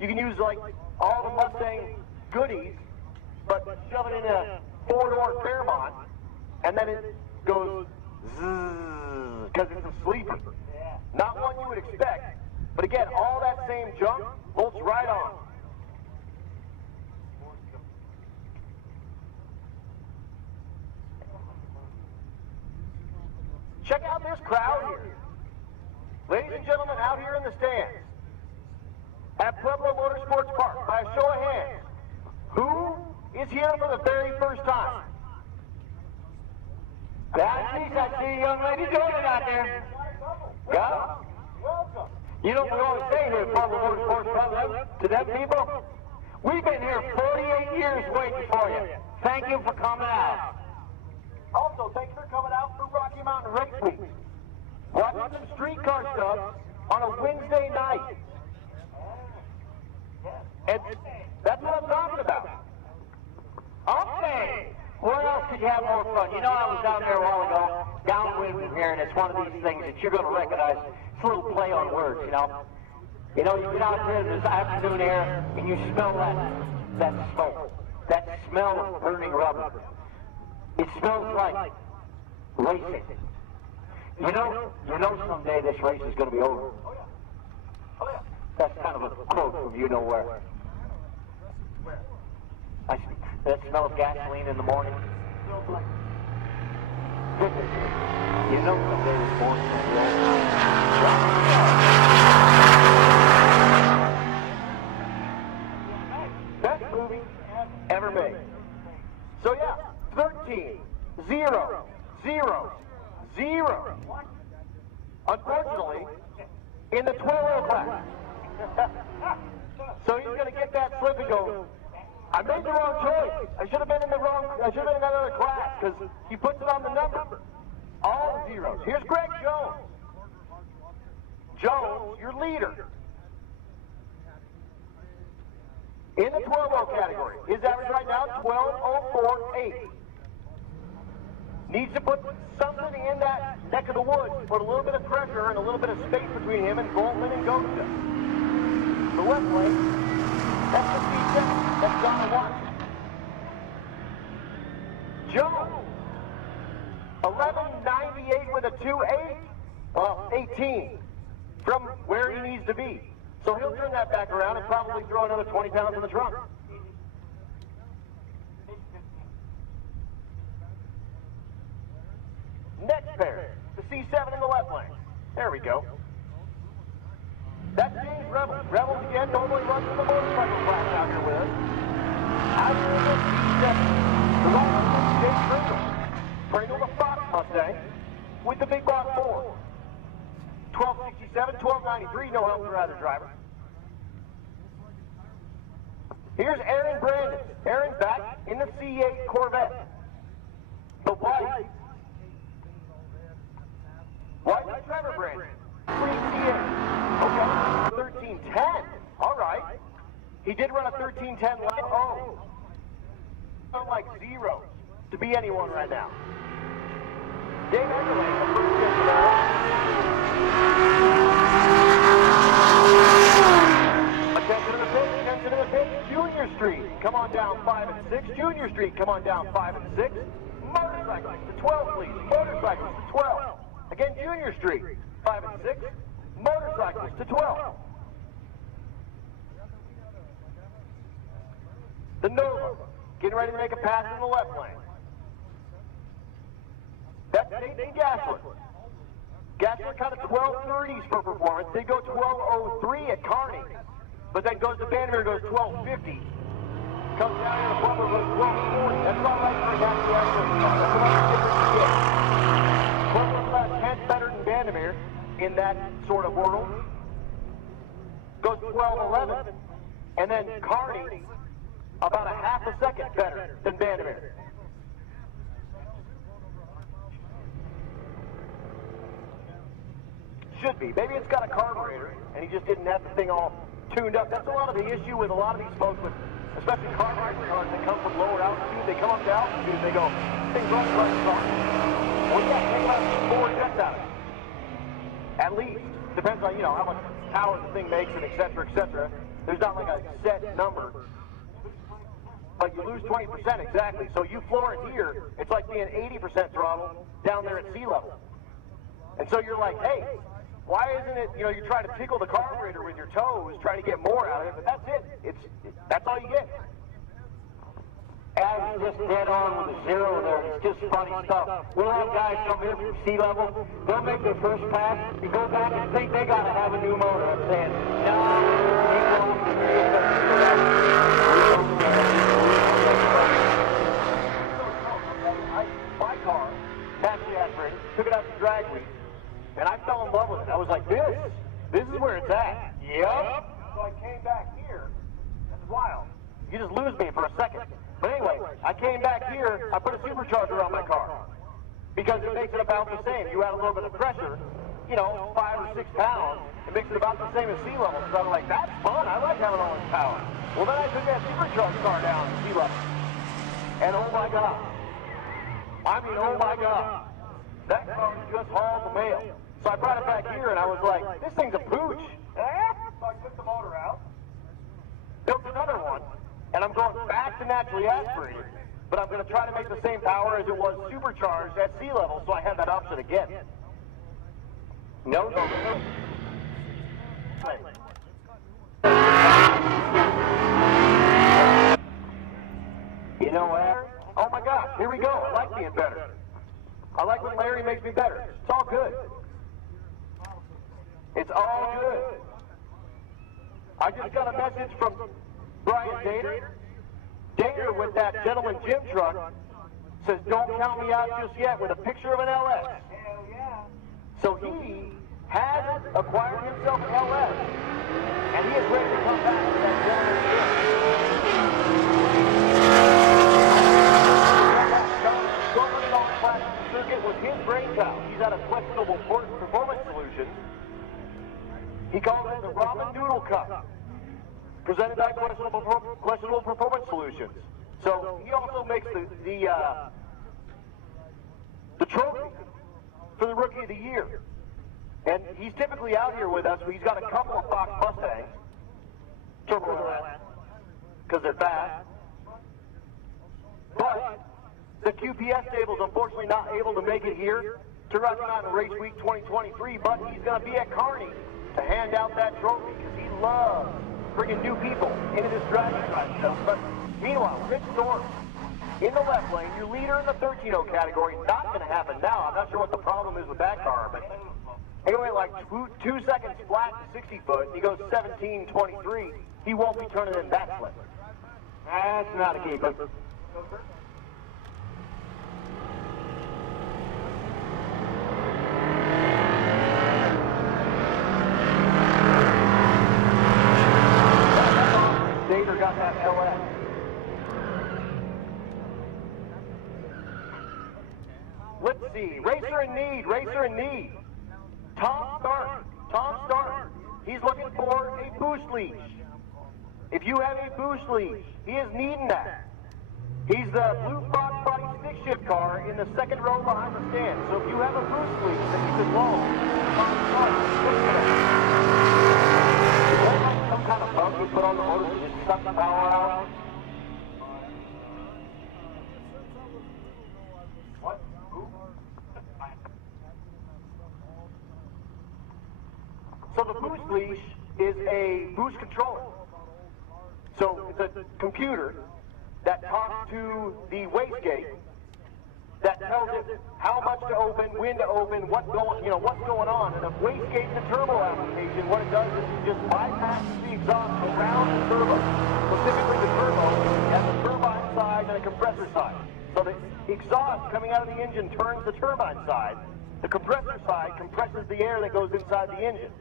You can use like all the Mustang goodies, but shove it in a 4-door Fairmont, and then it goes zzz, because it's a sleeper. Not one you would expect, But again, all that same junk bolts right on. Check out this crowd here. Ladies and gentlemen, out here in the stands at Pueblo Motorsports Park, by a show of hands, who is here for the very first time? I see a young lady doing it out there. Yeah. You know what we always say here at Pueblo Motorsports Park to them people? We've been here 48 years waiting for you. Thank you for coming out. Also, thanks for coming out for Rocky Mountain Race Week. Watching some streetcar stuff on a Wednesday night. And that's what I'm talking about. Okay. Where else could you have more fun? You know, I was down there a while ago, downwind from here, and it's one of these things that you're going to recognize. It's a little play on words, you know. You know, you get out there in this afternoon air, and you smell that smoke, that smell of burning rubber. It smells like racing. You know someday this race is going to be over. That's kind of a quote from you know where. That smell of gasoline in the morning. You know someday this morning is going to be over. Best movie ever made. So yeah, 13, 0, 0, 0. Unfortunately, in the 12-year class. So he's going to get that slip and go, I made the wrong choice. I should have been in another class, because he puts it on the number. All the zeros. Here's Greg Jones. Jones, your leader. In the 12-0 category. His average right now, 12.048. Needs to put something in that neck of the woods, put a little bit of pressure and a little bit of space between him and Goldman and Gosta. The left lane, that's the C7. That's John Watson. Jones, 11.98 with a 2.8. Well, 18 from where he needs to be. So he'll turn that back around and probably throw another 20 pounds in the trunk. Next pair, the C7 in the left lane. There we go. That's James Rebels. Rebels again normally runs in the motorcycle class out here with us. Out here in the C7. The right one is James Pringle. Pringle the Fox Mustang with the Big Boss 4. 1267, 1293, no help for either driver. Here's Aaron Brandon. Aaron back in the C8 Corvette. The white. White and Trevor Brandon. 3 C8. Okay, 1310. All right. He did run a 1310 lap. Oh. Like zero to be anyone right now. Dave Enderley, the first Attention to the pit. Junior Street, come on down 5 and 6. Junior Street, come on down 5 and 6. Motorcyclists to 12, please. Motorcyclists to 12. Again, Junior Street, 5 and 6. Motorcyclists to 12. The Nova, getting ready to make a pass in the left lane. That's Nathan Gassler. Gassler kind of 1230s for performance. They go 1203 at Kearney, but then goes to Vandermeer, goes 1250. Comes down here to Pueblo, goes 1240. That's about right for a Gassler actually. That's about the difference you get. Pueblo's about 10 better than Vandermeer in that sort of world. Goes 1211, and then Kearney about a half a second better than Vandermeer. Should be. Maybe it's got a carburetor, and he just didn't have the thing all tuned up. That's a lot of the issue with a lot of these folks, with especially carburetor cars that come from lower altitude. They come up to altitude, and they go, things run like a car. Well, yeah, take about 4 jets out of it. At least. Depends on, how much power the thing makes, and et cetera, There's not like a set number. But you lose 20% exactly. So you floor it here, it's like being 80% throttle down there at sea level. And so you're like, hey, why isn't it, you know, you're trying to tickle the carburetor with your toes, trying to get more out of it, but that's it. That's all you get. As just dead on with a zero there. It's just funny stuff. We'll have guys come here from sea level. They'll make their first pass. You go back and think they got to have a new motor. I'm saying, My car, taxi aspirated, took it out to drag week, and I fell in love with it. I was like, this is where it's at. Yep. So I came back here. That's wild. You just lose me for a second. But anyway, I came back here, I put a supercharger on my car. Because it makes it about the same. You add a little bit of pressure, you know, 5 or 6 pounds, it makes it about the same as sea level. So I'm like, that's fun, I like having all this power. Well, then I took that supercharged car down to sea level. And oh my God. I mean, oh my God. That car just hauled the mail. So I brought it back here and I was like, this thing's a pooch. So I took the motor out, built another one, and I'm going back to naturally aspirated, but I'm going to try to make the same power as it was supercharged at sea level, so I have that option again. No. You know what? Oh my gosh, here we go. I like being better. I like when Larry makes me better. It's all good. It's all good. I just got a message from Brian Dater. Dater with that gentleman Jim truck says, don't count me out just yet, with a picture of an LS. Hell yeah. So he has acquired himself an LS, and he is ready to come back with that gentleman Jim. Circuit was his brainchild. He's out of Questionable Performance Solutions. He calls it the Ramen Noodle Cup, presented by Questionable Performance Solutions. So he also makes the trophy for the Rookie of the Year. And he's typically out here with us. He's got a couple of Fox Mustangs, turbo because they're fast. But the QPS stable's unfortunately not able to make it here to Rocky Mountain Race Week 2023, but he's going to be at Kearney to hand out that trophy because he loves bringing new people into this driving stuff. But meanwhile, Rich Storm in the left lane, your leader in the 13-0 category. Not going to happen now. I'm not sure what the problem is with that car, but he went like 2 seconds flat to 60 foot. He goes 17:23. He won't be turning in that slip. That's not a keeper. Dater got that LS. Let's see. Racer in need. Tom Stark. He's looking for a boost leash. If you have a boost leash, he is needing that. He's the blue box body stick shift car in the second row behind the stand. So if you have a boost leash that you can loan, Tom Stark, look for that. Some kind of bug you put on the motor to just suck the power out? What? Who? So the boost leash is a boost controller. So it's a computer that talks to the wastegate that tells it how much to open, when to open, what's going on. And if wastegate's a turbo application, what it does is it just bypasses the exhaust around the turbo. Specifically the turbo has a turbine side and a compressor side. So the exhaust coming out of the engine turns the turbine side. The compressor side compresses the air that goes inside the engine.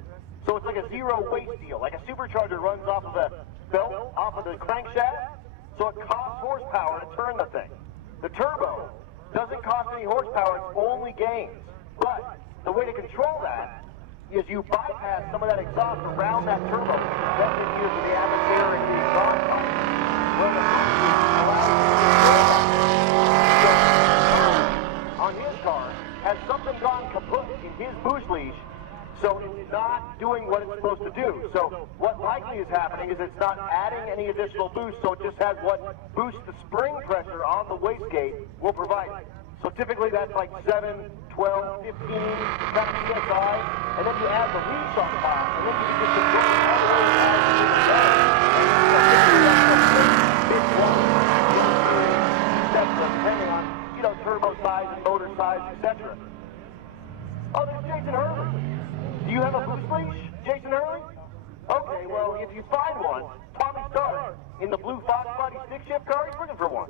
So it's like a zero waste deal. Like a supercharger runs off of a belt, off of the crankshaft. So it costs horsepower to turn the thing. The turbo doesn't cost any horsepower, it's only gains. But the way to control that is you bypass some of that exhaust around that turbo. That's in here for the atmosphere and the exhaust pipe. Well, the allows you to control that. So, on his car, has something gone kaput in his boost leash, so it's not doing what it's supposed to do. So what likely is happening is it's not adding any additional boost, so it just has what boosts the spring pressure on the wastegate will provide. So typically that's like 7, 12, 15 PSI, and then you add the leash on top, and then you can get the turbo all the way depending on, turbo size and motor size, etc. Oh, there's Jason Hurley. Do you have a boost leash, Jason Hurley? Okay, well, if you find one, Tommy Stark in the blue Fox Body stick shift car, he's looking for one.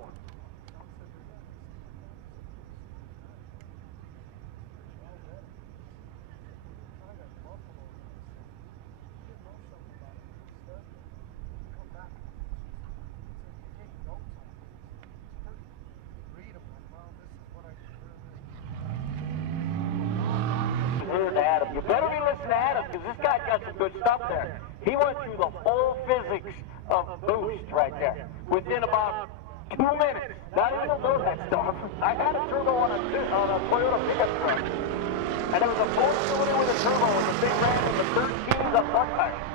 Adam. You better be listening to Adam, because this guy's got some good stuff there. He went through the whole physics of boost right there within about 2 minutes. Now, I didn't know that stuff. I had a turbo on a Toyota pickup truck, and it was a 4-cylinder with a turbo, and the thing ran in the 13s on one tire.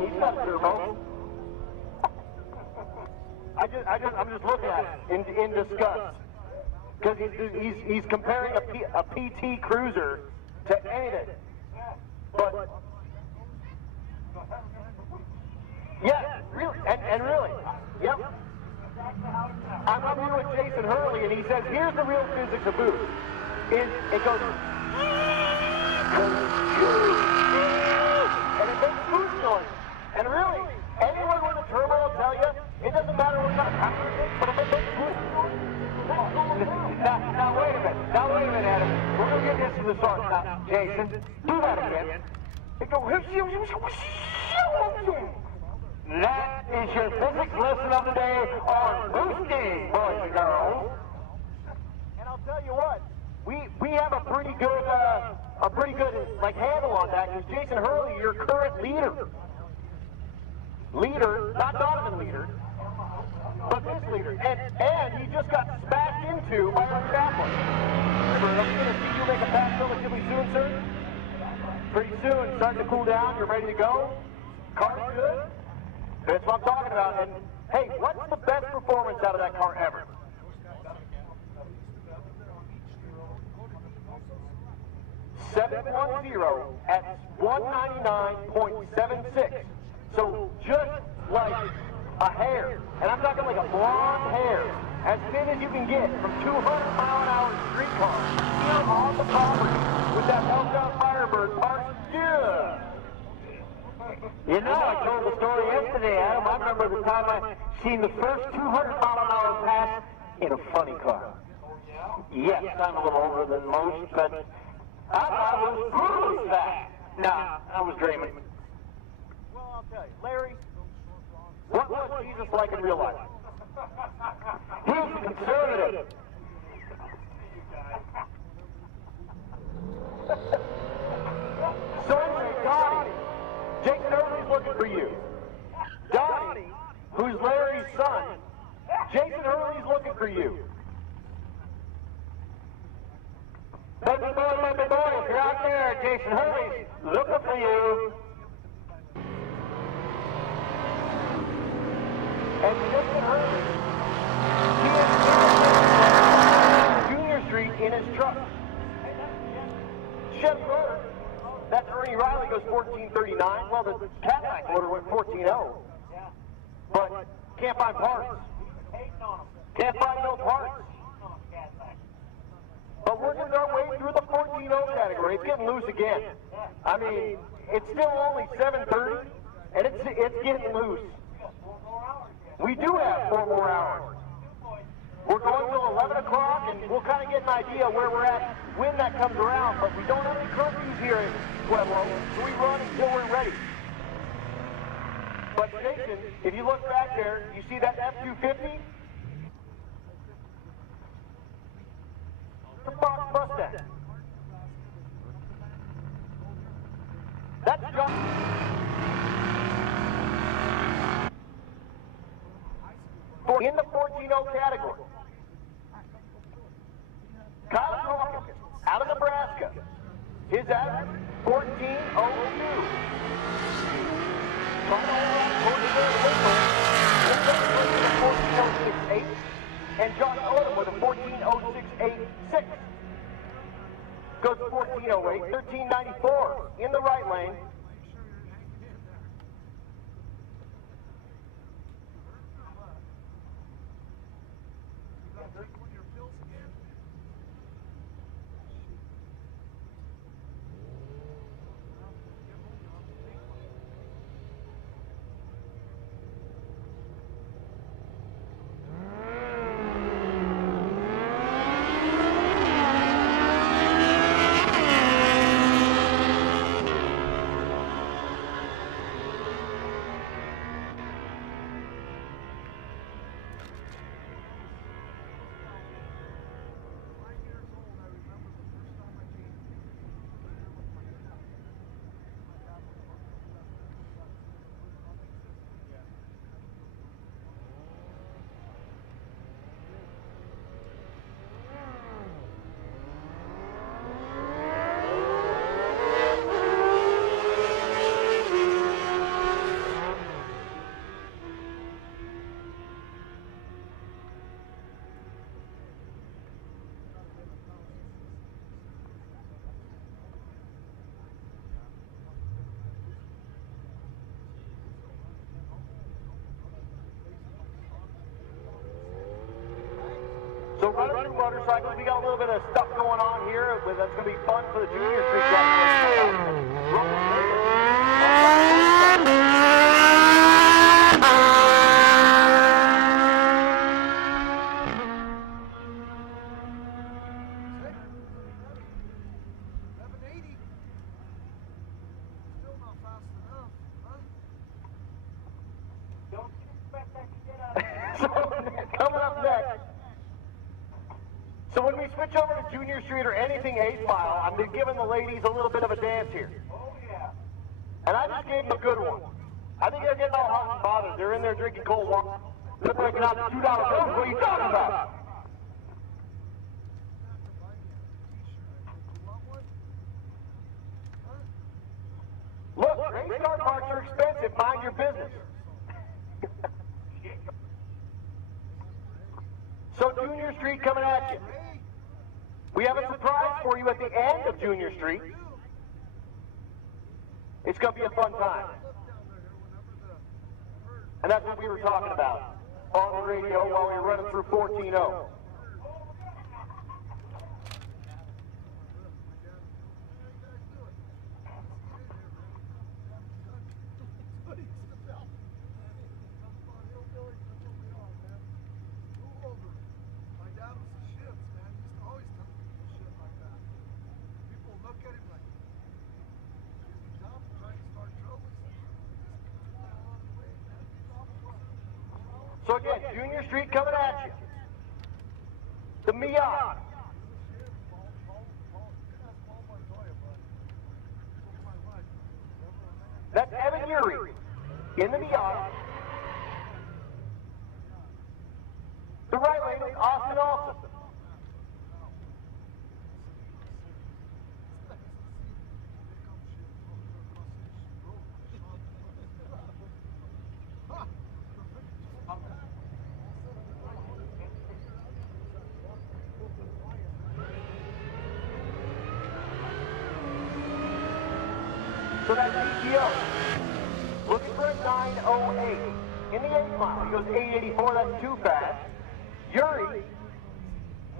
He's got a turbo. I'm just looking at it in disgust. Because he's comparing a PT Cruiser to anything. But, yeah, really, and really, yep. I'm up here with Jason Hurley, and he says, here's the real physics of boost. It goes, and it makes boost noise. And really, anyone with a turbo will tell you, it doesn't matter what kind of power it is, but it makes boost noise. Now wait a minute, Adam. We're going to get this to the start. Now, Jason, do that again. It goes, that is your physics lesson of the day on boosting, boys and girls. And I'll tell you what, we have a pretty good handle on that, because Jason Hurley, your current leader, not Donovan leader, but this leader, and he just got smashed into by Eric Chaplin. I'm going to see you make a pass relatively soon, sir. Pretty soon, starting to cool down, you're ready to go. Car's good. That's what I'm talking about. And hey, what's the best performance out of that car ever? .710 at 199.76. So just like a hair, and I'm talking like a blonde hair, as thin as you can get from 200-mile-an-hour street car here on the property with that meltdown Firebird parked. Yeah. You know, I told the story yesterday, Adam. I remember the time I seen the first 200-mile-an-hour pass in a funny car. Yes, I'm a little older than most, but I was brutally fast. Nah, I was dreaming. Well, I'll tell you, Larry, what was Jesus like in real life? He was conservative. So anyway, Donnie, Jason Hurley's looking for you. Donnie, who's Larry's son, Jason Hurley's looking for you. Baby boy, if you're out there, Jason Hurley's looking for you. And Jason Hurley, he is Junior Street in his truck. Chevy motor. That's Ernie Riley goes 1439. Well, the Cadillac motor went 14.0. But can't find parts. Can't find no parts. But we're going our way through the 14.0 category. It's getting loose again. I mean, it's still only 7:30, and it's getting loose. We do have 4 more hours. We're going till 11 o'clock, and we'll kind of get an idea where we're at when that comes around, but we don't have any curfews here in Pueblo, so we run until we're ready. But Jason, if you look back there, you see that F-250? The Fox Mustang. That's John. In the 14.0 category. Kyle Crockett, out of Nebraska. His average, 14.02. And Josh Odom with a 14.06 goes 1408, 1394 in the right lane. So running through motorcycles, we got a little bit of stuff going on here. That's going to be fun for the Junior Street Coming up next. So when we switch over to Junior Street or anything 8 Mile, I'm giving the ladies a little bit of a dance here. Oh, yeah. And I just gave them a good one. I think they're getting all hot and bothered. They're in there drinking cold water. They're breaking out the $2 bills. What are you talking about? Look, race car parts are expensive. Mind your business. So Junior Street coming at you. We have a surprise for you at the end of Junior Street. It's going to be a fun time. And that's what we were talking about on the radio while we were running through 14-0. So again, Junior Street coming at you. The Miata. That's Evan Urey in the Miata. The right lane is Austin Olsen. So that's PTO. Looking for a 908. In the 8 Mile, he goes 884, that's too fast. Urey,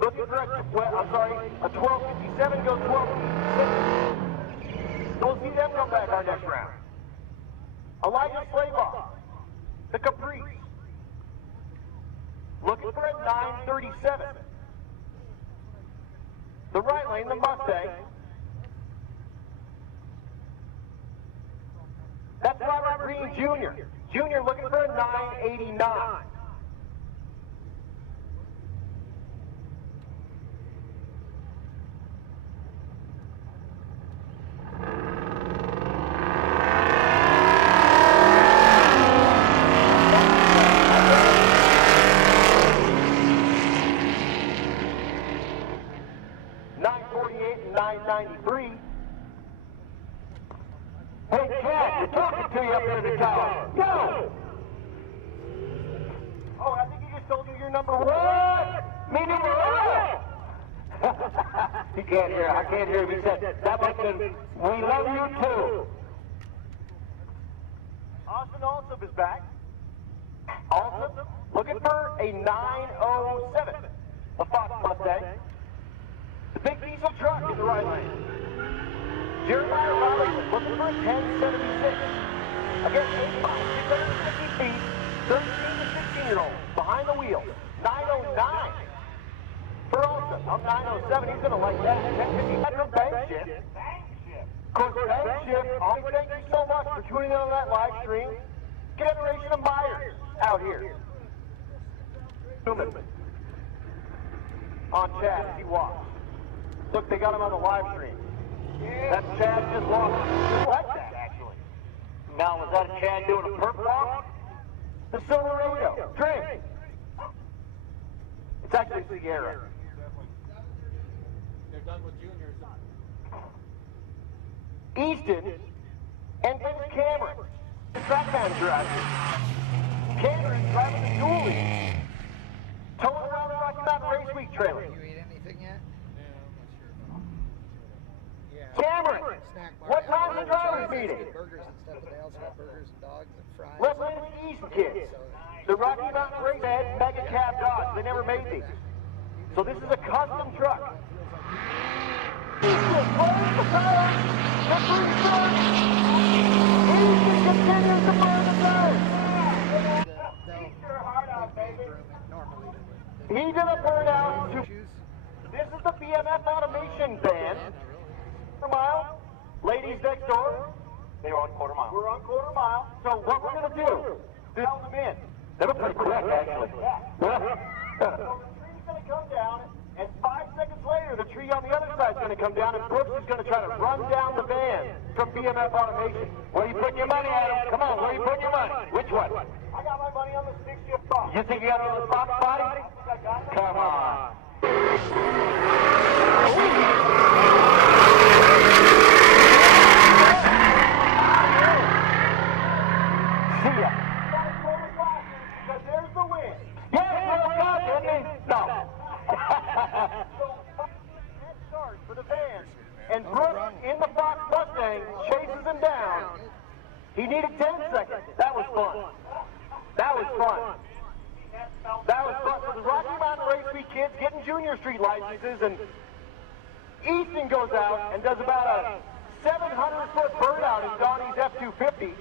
looking for a 1257, goes 1256. So we'll see them come back our next round. Elijah Slaybaugh, the Caprice. Looking for a 937. The right lane, the Mustang. That's Robert Green Jr. Jr. looking for a 989. Hey, Chad, you're talking to you up there in the tower. Go! Oh, I think he just told you your number one. Me number one. He can't hear. I can't hear him. He said, that must have been, we love you too. Austin Alsop is back. Alsop looking for a 907. A Fox Mustang. The big diesel truck in the right lane. Jeremiah Robinson looking for a 1076. Again, 8'5", 650 feet, 13 to 16-year-old behind the wheel. 909. For Alsop, I'm 907. He's going to like that. 1050 from Bank Shift. Of course, Bank Shift, thank you so much for tuning in on that live stream. Generation of Myers out here. Newman. On Chad as he walks. Look, they got him on the live stream. That's Chad just walking. Just like that, actually. Now, was that Chad doing a perp walk? The Silverado. Drink. It's actually Sierra. They're done with juniors. Easton and Vince Cameron. The track manager out here. Cameron driving the dually. Towing around the Rocky Mountain Race Week trailer. You eat anything yet? Yeah. Cameron, Snack bar. what time's the drivers meeting? Burgers and stuff, but they also got burgers and dogs and fries. Let's win the Easton kids. The Rocky Mountain Race had mega cab dogs. They never made these. So this is a custom truck. Easton closes the tire. The first turn. Easton continues to burn the tire. He did a burnout to. This is the BMF Automation Band. Quarter mile. Ladies next door. They were on quarter mile. We're on quarter mile. So what we're going to do, dial them in. They were pretty quick, actually. So the tree's going to come down, and 5 seconds later, the tree on the other side is going to come down, and Brooks is going to try to run down the van from BMF Automation. Where are you putting your money, Adam? Come on, where are you putting your money? Which one? I got my money on the 60th box. You think you got it on the Fox body? Come on. See ya. Because there's the win. Yes, let's go, didn't he? No. Head start for the van. And Brooks in the Fox Mustang chases him down. He needed 10 seconds. That was fun. That was fun. That was fun for the Rocky Mountain Race Week kids getting Junior Street licenses, and Easton goes out and does about a 700-foot burnout in Donnie's F-250.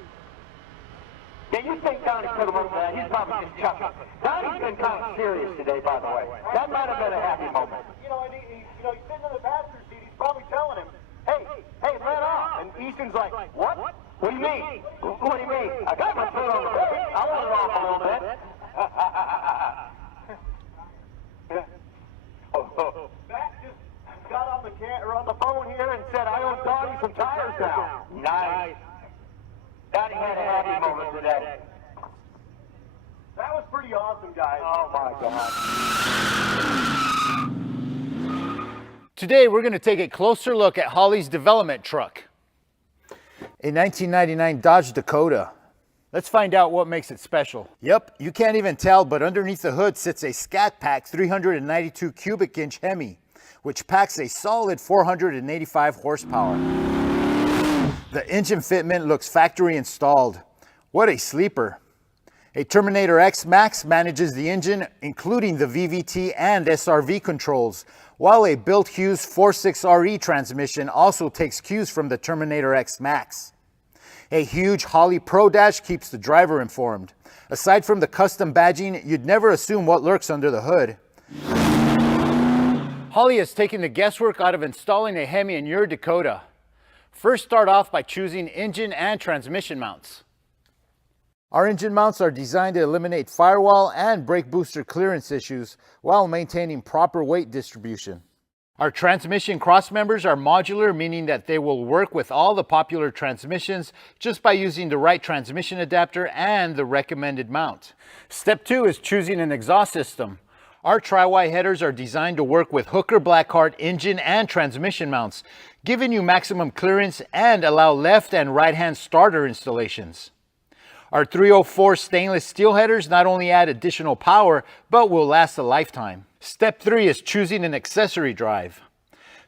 Yeah, you think Donnie could have won that? He's probably just chucking. Donnie's been kind of serious today, by the way. That might have been a happy moment. You know, and he's sitting in the passenger seat. He's probably telling him, hey, let off. And Easton's like, what? What do you mean? What do you mean? I got my foot on the brake. I want it off a little bit. Matt just got on the phone here and said, I owe Donnie some tires now. Nice. Donnie had a happy moment today. That was pretty awesome, guys. Oh, my God. Today we're going to take a closer look at Holley's development truck, a 1999 Dodge Dakota. Let's find out what makes it special. Yep, you can't even tell, but underneath the hood sits a Scat Pack 392 cubic inch Hemi, which packs a solid 485 horsepower. The engine fitment looks factory installed. What a sleeper. A Terminator X Max manages the engine, including the VVT and SRV controls, while a Built Hughes 46RE transmission also takes cues from the Terminator X Max. A huge Holley Pro Dash keeps the driver informed. Aside from the custom badging, you'd never assume what lurks under the hood. Holley has taken the guesswork out of installing a Hemi in your Dakota. First, start off by choosing engine and transmission mounts. Our engine mounts are designed to eliminate firewall and brake booster clearance issues while maintaining proper weight distribution. Our transmission cross members are modular, meaning that they will work with all the popular transmissions just by using the right transmission adapter and the recommended mount. Step 2 is choosing an exhaust system. Our Tri-Y headers are designed to work with Hooker Blackheart engine and transmission mounts, giving you maximum clearance and allow left and right hand starter installations. Our 304 stainless steel headers not only add additional power, but will last a lifetime. Step 3 is choosing an accessory drive.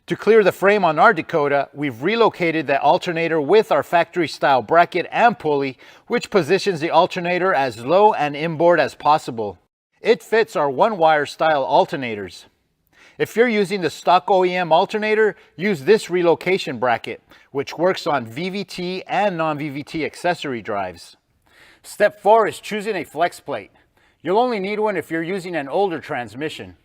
To clear the frame on our Dakota, we've relocated the alternator with our factory style bracket and pulley, which positions the alternator as low and inboard as possible. It fits our one-wire style alternators. If you're using the stock OEM alternator, use this relocation bracket, which works on VVT and non-VVT accessory drives. Step 4 is choosing a flex plate. You'll only need one if you're using an older transmission.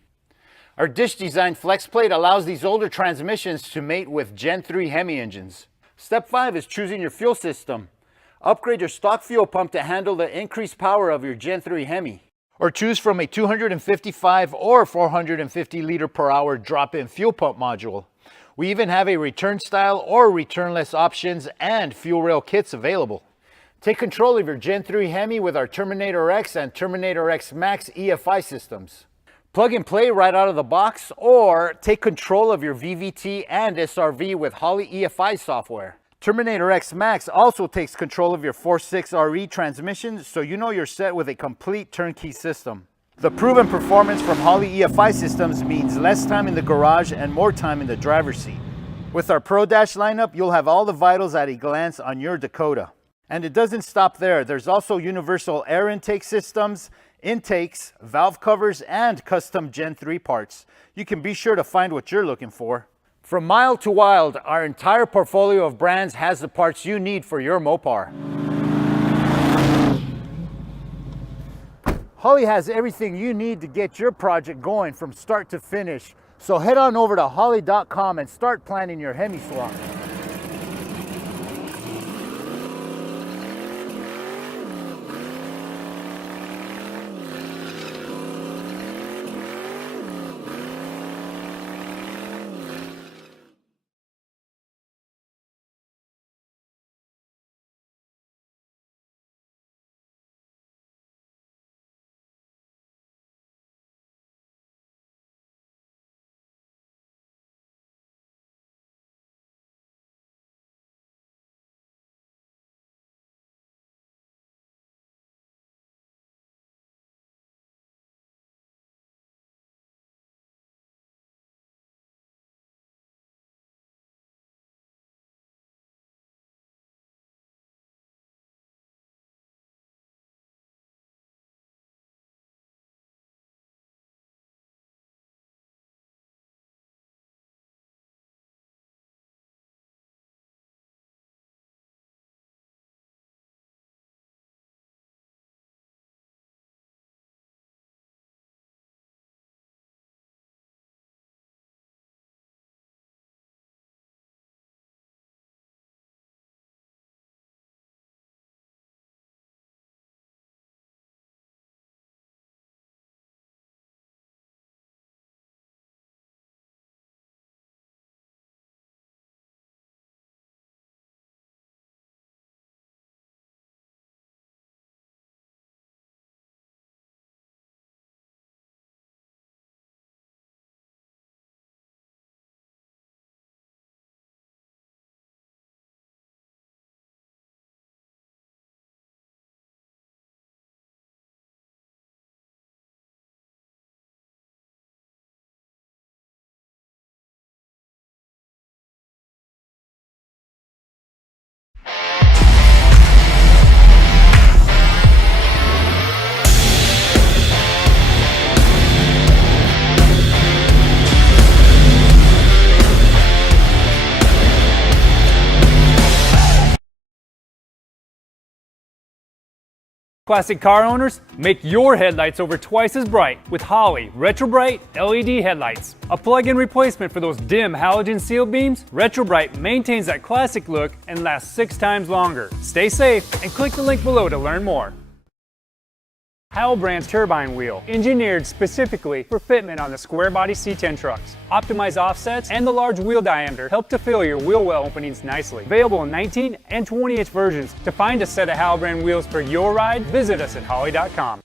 Our dish design flex plate allows these older transmissions to mate with Gen 3 Hemi engines. Step 5 is choosing your fuel system. Upgrade your stock fuel pump to handle the increased power of your Gen 3 Hemi. Or choose from a 255 or 450 liter per hour drop-in fuel pump module. We even have a return style or returnless options and fuel rail kits available. Take control of your Gen 3 Hemi with our Terminator X and Terminator X Max EFI systems. Plug and play right out of the box, or take control of your VVT and SRV with Holley EFI software. Terminator X Max also takes control of your 4.6 RE transmission, so you know you're set with a complete turnkey system. The proven performance from Holley EFI systems means less time in the garage and more time in the driver's seat. With our Pro Dash lineup, you'll have all the vitals at a glance on your Dakota. And it doesn't stop there. There's also universal air intake systems, intakes, valve covers, and custom Gen 3 parts. You can be sure to find what you're looking for. From mild to wild, our entire portfolio of brands has the parts you need for your Mopar. Holley has everything you need to get your project going from start to finish. So head on over to holley.com and start planning your Hemi swap. Classic car owners, make your headlights over twice as bright with Holley RetroBrite LED headlights. A plug-in replacement for those dim halogen seal beams, RetroBrite maintains that classic look and lasts 6 times longer. Stay safe and click the link below to learn more. Howell brand turbine wheel, engineered specifically for fitment on the square body C10 trucks. Optimized offsets and the large wheel diameter help to fill your wheel well openings nicely. Available in 19 and 20-inch versions. To find a set of Howell brand wheels for your ride, visit us at holley.com.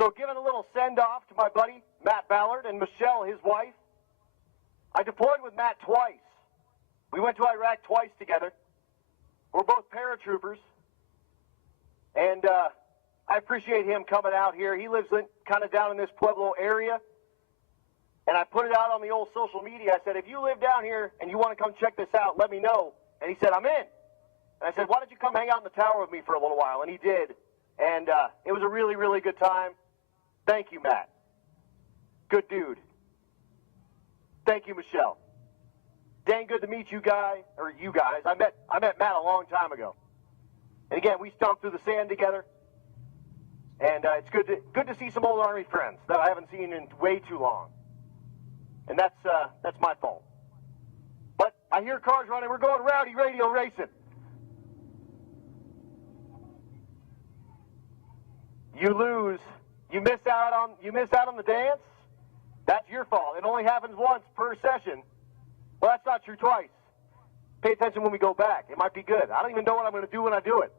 So giving a little send-off to my buddy, Matt Ballard, and Michelle, his wife. I deployed with Matt twice. We went to Iraq twice together. We're both paratroopers. And I appreciate him coming out here. He lives kind of down in this Pueblo area. And I put it out on the old social media. I said, if you live down here and you want to come check this out, let me know. And he said, I'm in. And I said, why don't you come hang out in the tower with me for a little while? And he did. And it was a really, really good time. Thank you, Matt. Good dude. Thank you, Michelle. Dang good to meet you guys. I met Matt a long time ago. And again, we stomped through the sand together. And it's good to see some old Army friends that I haven't seen in way too long. And that's my fault. But I hear cars running. We're going Rowdy Radio racing. You lose. You miss out on the dance. That's your fault. It only happens once per session. Well, that's not true twice. Pay attention when we go back. It might be good. I don't even know what I'm going to do when I do it.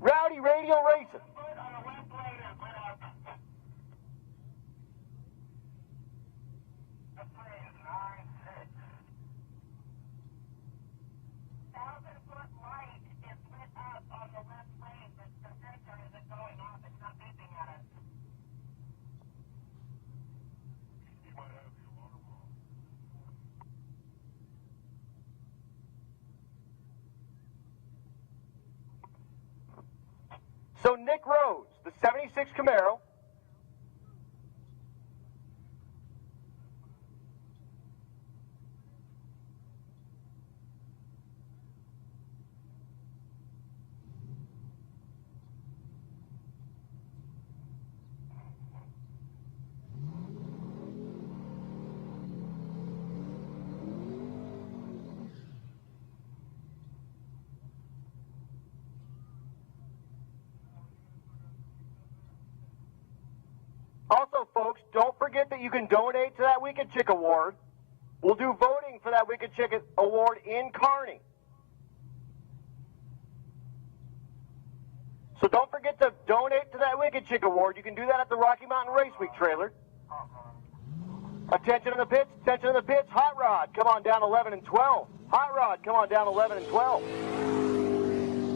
Rowdy Radio Racing. So Nick Rhodes, the 76 Camaro. Also, folks, don't forget that you can donate to that Wicked Chick Award. We'll do voting for that Wicked Chick Award in Kearney. So don't forget to donate to that Wicked Chick Award. You can do that at the Rocky Mountain Race Week trailer. Attention in the pits, attention in the pits. Hot Rod, come on down 11 and 12. Hot Rod, come on down 11 and 12.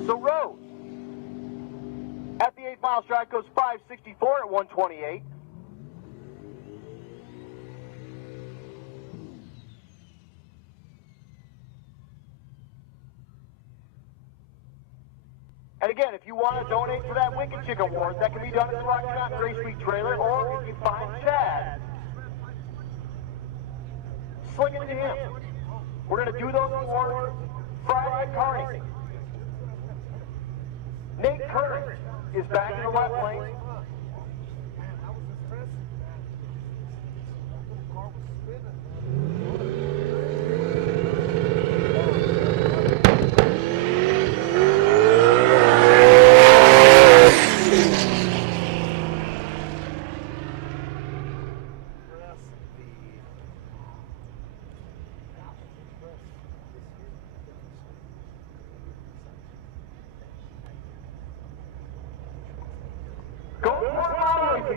So Rhodes, at the 8-mile strike, goes 564 at 128. And again, if you want to donate to that Wicked Chick Award, that can be done at the Rocky Mountain Race Week trailer, or if you find Chad, sling it to him. We're going to do those awards Friday at Kearney. Nate Curtis is back in the left lane.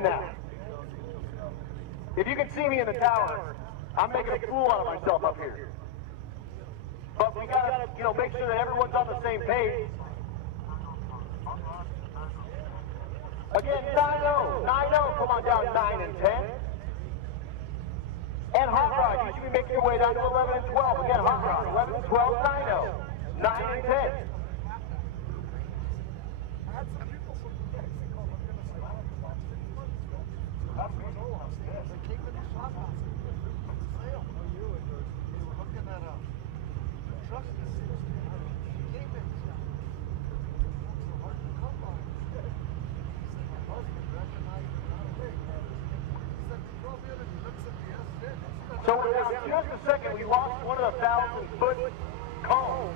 Now. If you can see me in the tower, I'm making a fool out of myself up here. But we gotta, make sure that everyone's on the same page. Again, 9-0, come on down 9 and 10. And Hot Rod, you should be making your way down to 11 and 12. Again, Hot Rod, 11 and 12, 9-0, 9 and 10. So in just a second, we lost one of the 1,000-foot cones.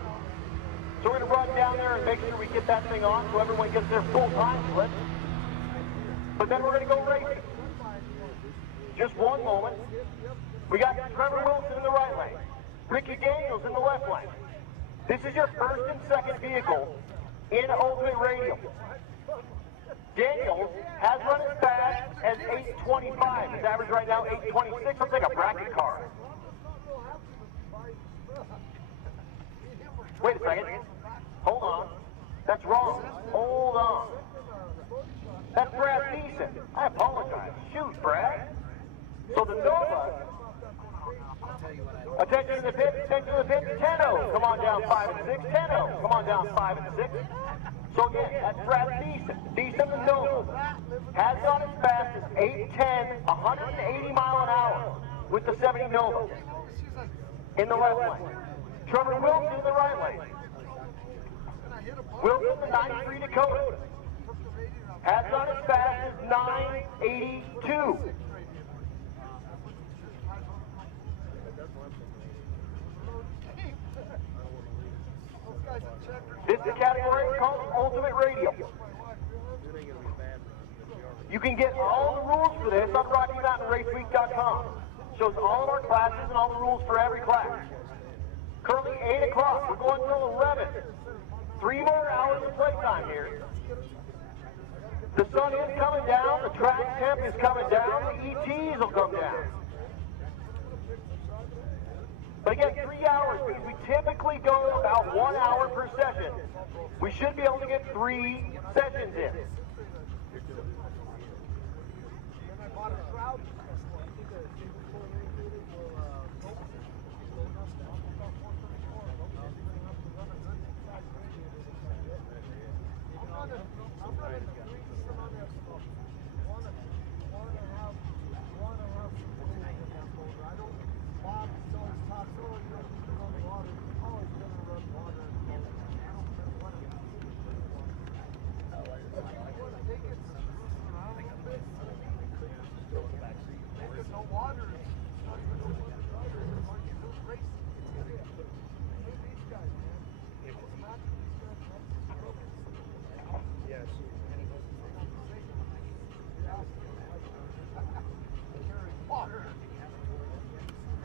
So we're going to run down there and make sure we get that thing on so everyone gets their full time split. But then we're going to go racing. Just one moment. We got Trevor Wilson in the right lane. Ricky Daniels in the left lane. This is your first and second vehicle in Ultimate Radial. Daniels has run as fast as 825. His average right now, 826. Looks like a bracket car. Wait a second. Hold on. That's wrong. Hold on. That's Brad Thiessen. I apologize. Shoot, Brad. So the Nova. Attention to the pit. Attention to the pit. 10-0. Come on down 5 and 6. 10-0. Come on down 5 and 6. So again, that's Brad Thiessen. Thiessen the Nova has gone as fast as 810, 180 mile an hour with the 70 Nova in the left lane. Trevor Wilson in the right lane. Wilson, the 93 Dakota, has gone as fast as 982. This is a category called Ultimate Radial. You can get all the rules for this on RockyMountainRaceweek.com. Shows all of our classes and all the rules for every class. Currently 8 o'clock. We're going till 11. 3 more hours of playtime here. The sun is coming down. The track temp is coming down. The ETs will come down. But again, 3 hours means we typically go about 1 hour per session. We should be able to get 3 sessions in.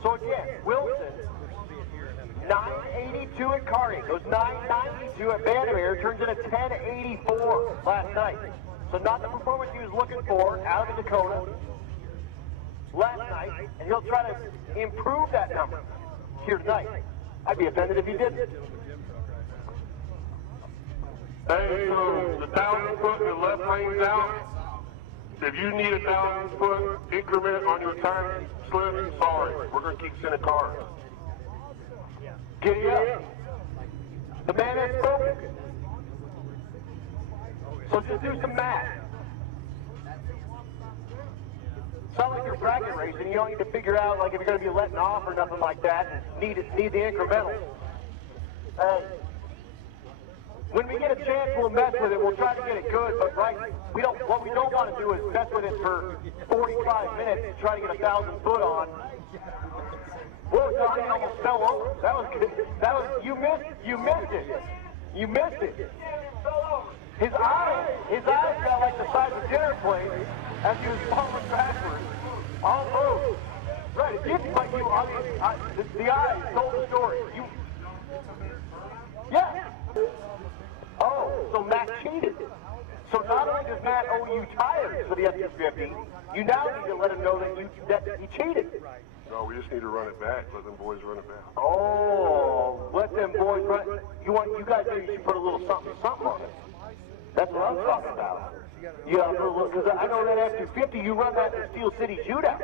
So again, Wilson, 982 at Kearney, goes 992 at Vandermeer, turns in a 1084 last night. So not the performance he was looking for out of the Dakota last night, and he'll try to improve that number here tonight. I'd be offended if he didn't. Hey, so the 1,000 foot in the left lane's out. If you need a 1,000 foot increment on your time slip, sorry, we're going to keep sending cars. Giddy up. The man has spoken. So just do some math. Sounds like you're bracket racing. You don't need to figure out like if you're going to be letting off or nothing like that. Need the incremental. When we get a chance, we'll mess with it. We'll try to get it good, but right, what we don't want to do is mess with it for 45 minutes and try to get 1,000 foot on. Whoa, Johnny almost fell over. That was good. You missed it. You missed it. His eyes got like the size of dinner plates as he was falling backwards. Almost. Right, it didn't, but the eyes told the story. Yeah. Oh, so Matt cheated. So not only does Matt owe you tires for the F-250, you now need to let him know that he cheated. No, we just need to run it back. Let them boys run it back. Oh, let them boys run. You guys maybe should put a little something on it. That's what I'm talking about. You got a little, because I know that F-250, you run that in Steel City Shootout.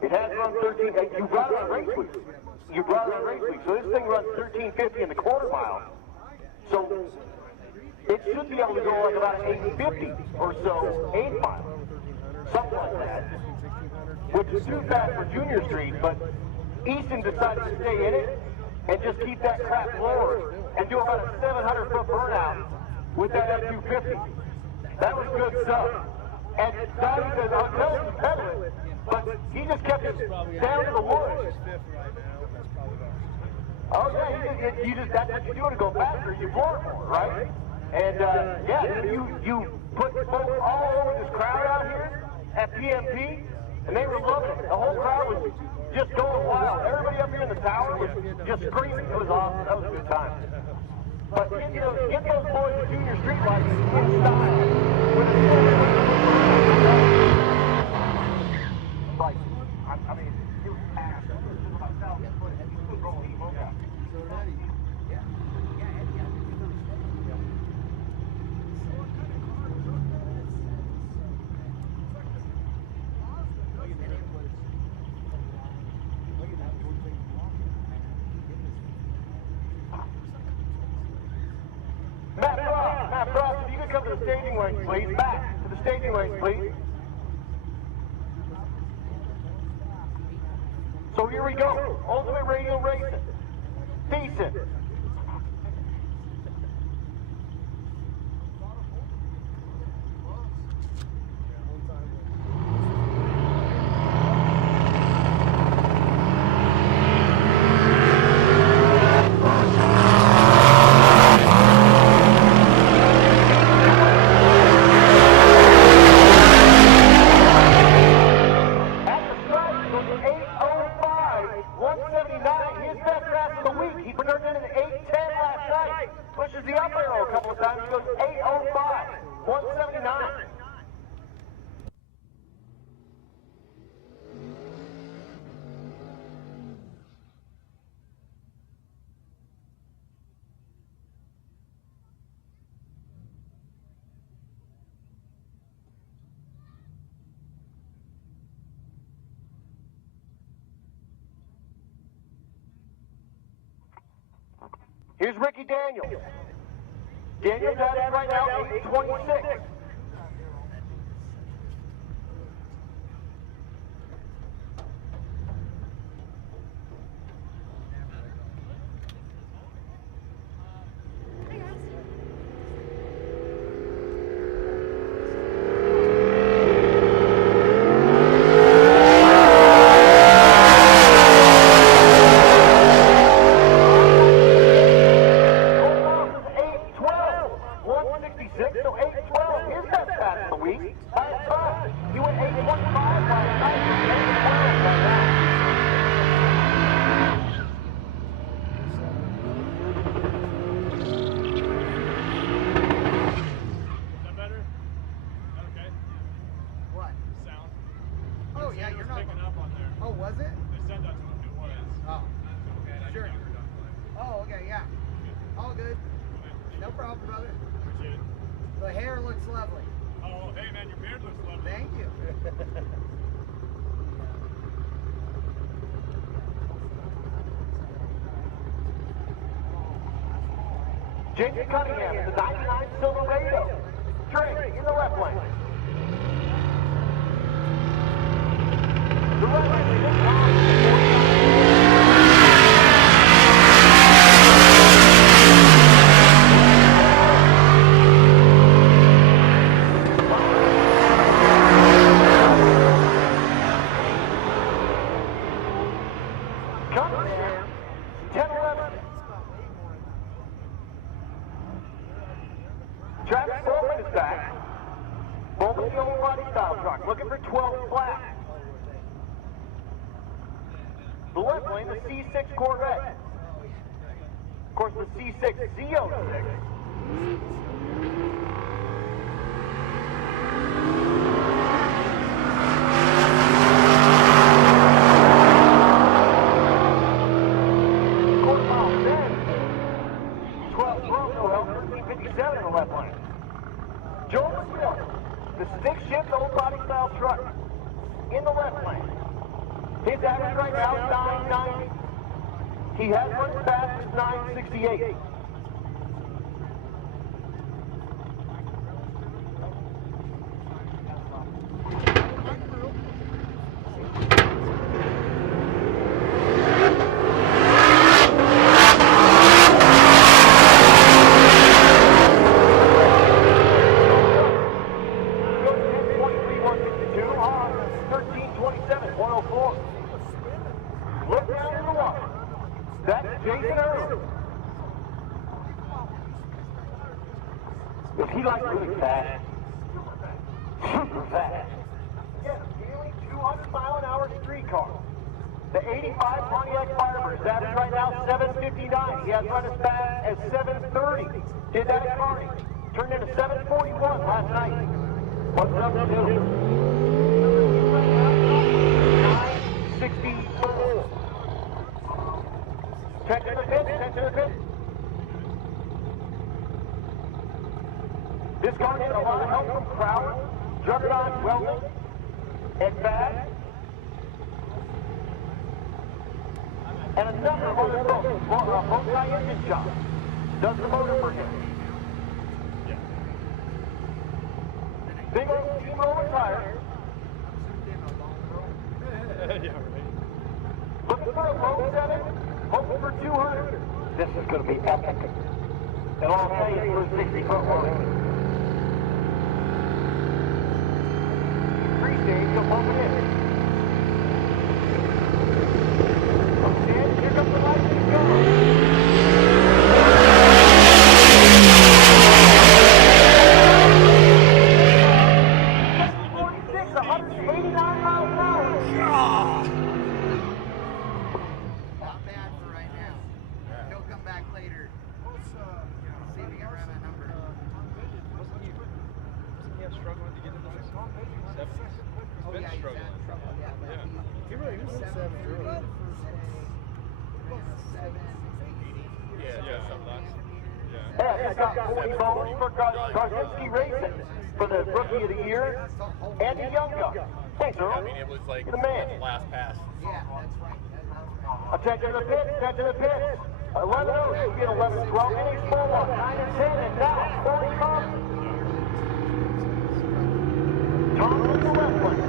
It has run 13. You brought it on race week. So this thing runs 1350 in the quarter mile. So it should be able to go like about 850 or so, 8 miles. Something like that. Which is too fast for Junior Street, but Easton decided to stay in it and just keep that crap lower and do about a 700 foot burnout with that F-250. That was good stuff. And Donnie says, I'll tell him to pedal it, but he just kept it down to the woods. Oh yeah, you just that's what you do to go faster. You floor it more, right? And yeah, you put smoke all over this crowd out here at PMP, and they were loving it. The whole crowd was just going wild. Everybody up here in the tower was just screaming. It was awesome. That was a good time. But get those boys at Junior Street Lights in style. Like, I mean, it was fast. It was about 1,000 foot. It was rolling smoke out. So Eddie, yeah. Matt Frost, if you could come to the staging range, please. Back to the staging range, please. So here we go. Ultimate Radial Racing. Decent. Here's Ricky Daniels. Daniels at it right now, 8:26. Jason Cunningham in the 99 Silver Radio. Drake in the left lane. The right lane is Cunningham, 10-11. Travis Bowman is back. Bowman's the old body style truck, looking for 12 flat. The left lane, the C6 Corvette. Of course, the C6 Z06. Quarter mile 10. 12 Bronco L1357 in the left lane. Joe McMillan, the stick shift old body style truck in the left lane. His average right now is 990. He has run as fast as 968. Look down in the water. That's Jason Is he like really fast? Super fast. Yes, daily 200-mile-an-hour streetcar. The 85 Pontiac Firebird is average right now 7:59. He has run as fast as 7:30. Did that at Kearney. Turned into 7:41 last night. What's up to do? 9:64. Attention to the pit, attention to the pit. This car gets a lot of help from Crowder, Juggernaut, Weldon, and Fast. And a number of other folks. Both guy engine shop does the motor for him. Big old steamroller tires. Looking for a low 7, hoping for 200. This is going to be epic. And I'll tell you, it's 60-foot long. Three-stage, you'll bump it in. Okay, here comes the lights and go. 189 miles an hour. Not bad for right now. He'll come back later. See if he can run a number. Wasn't he struggling to get into the 70s? Oh yeah, he's had trouble. Yeah, but he really was 7:30 Yeah, he's got 40 balls for Garzinski Racing for the Rookie of the Year. Andy Young Gun. Thanks, Earl. I mean, it was like You're the man. last pass. Yeah, that's right. Attention to the pits, attention to the pits. 11 0, you get 11 12. Any small one, 9 and 10, and now 40 comes. Tom in the left lane.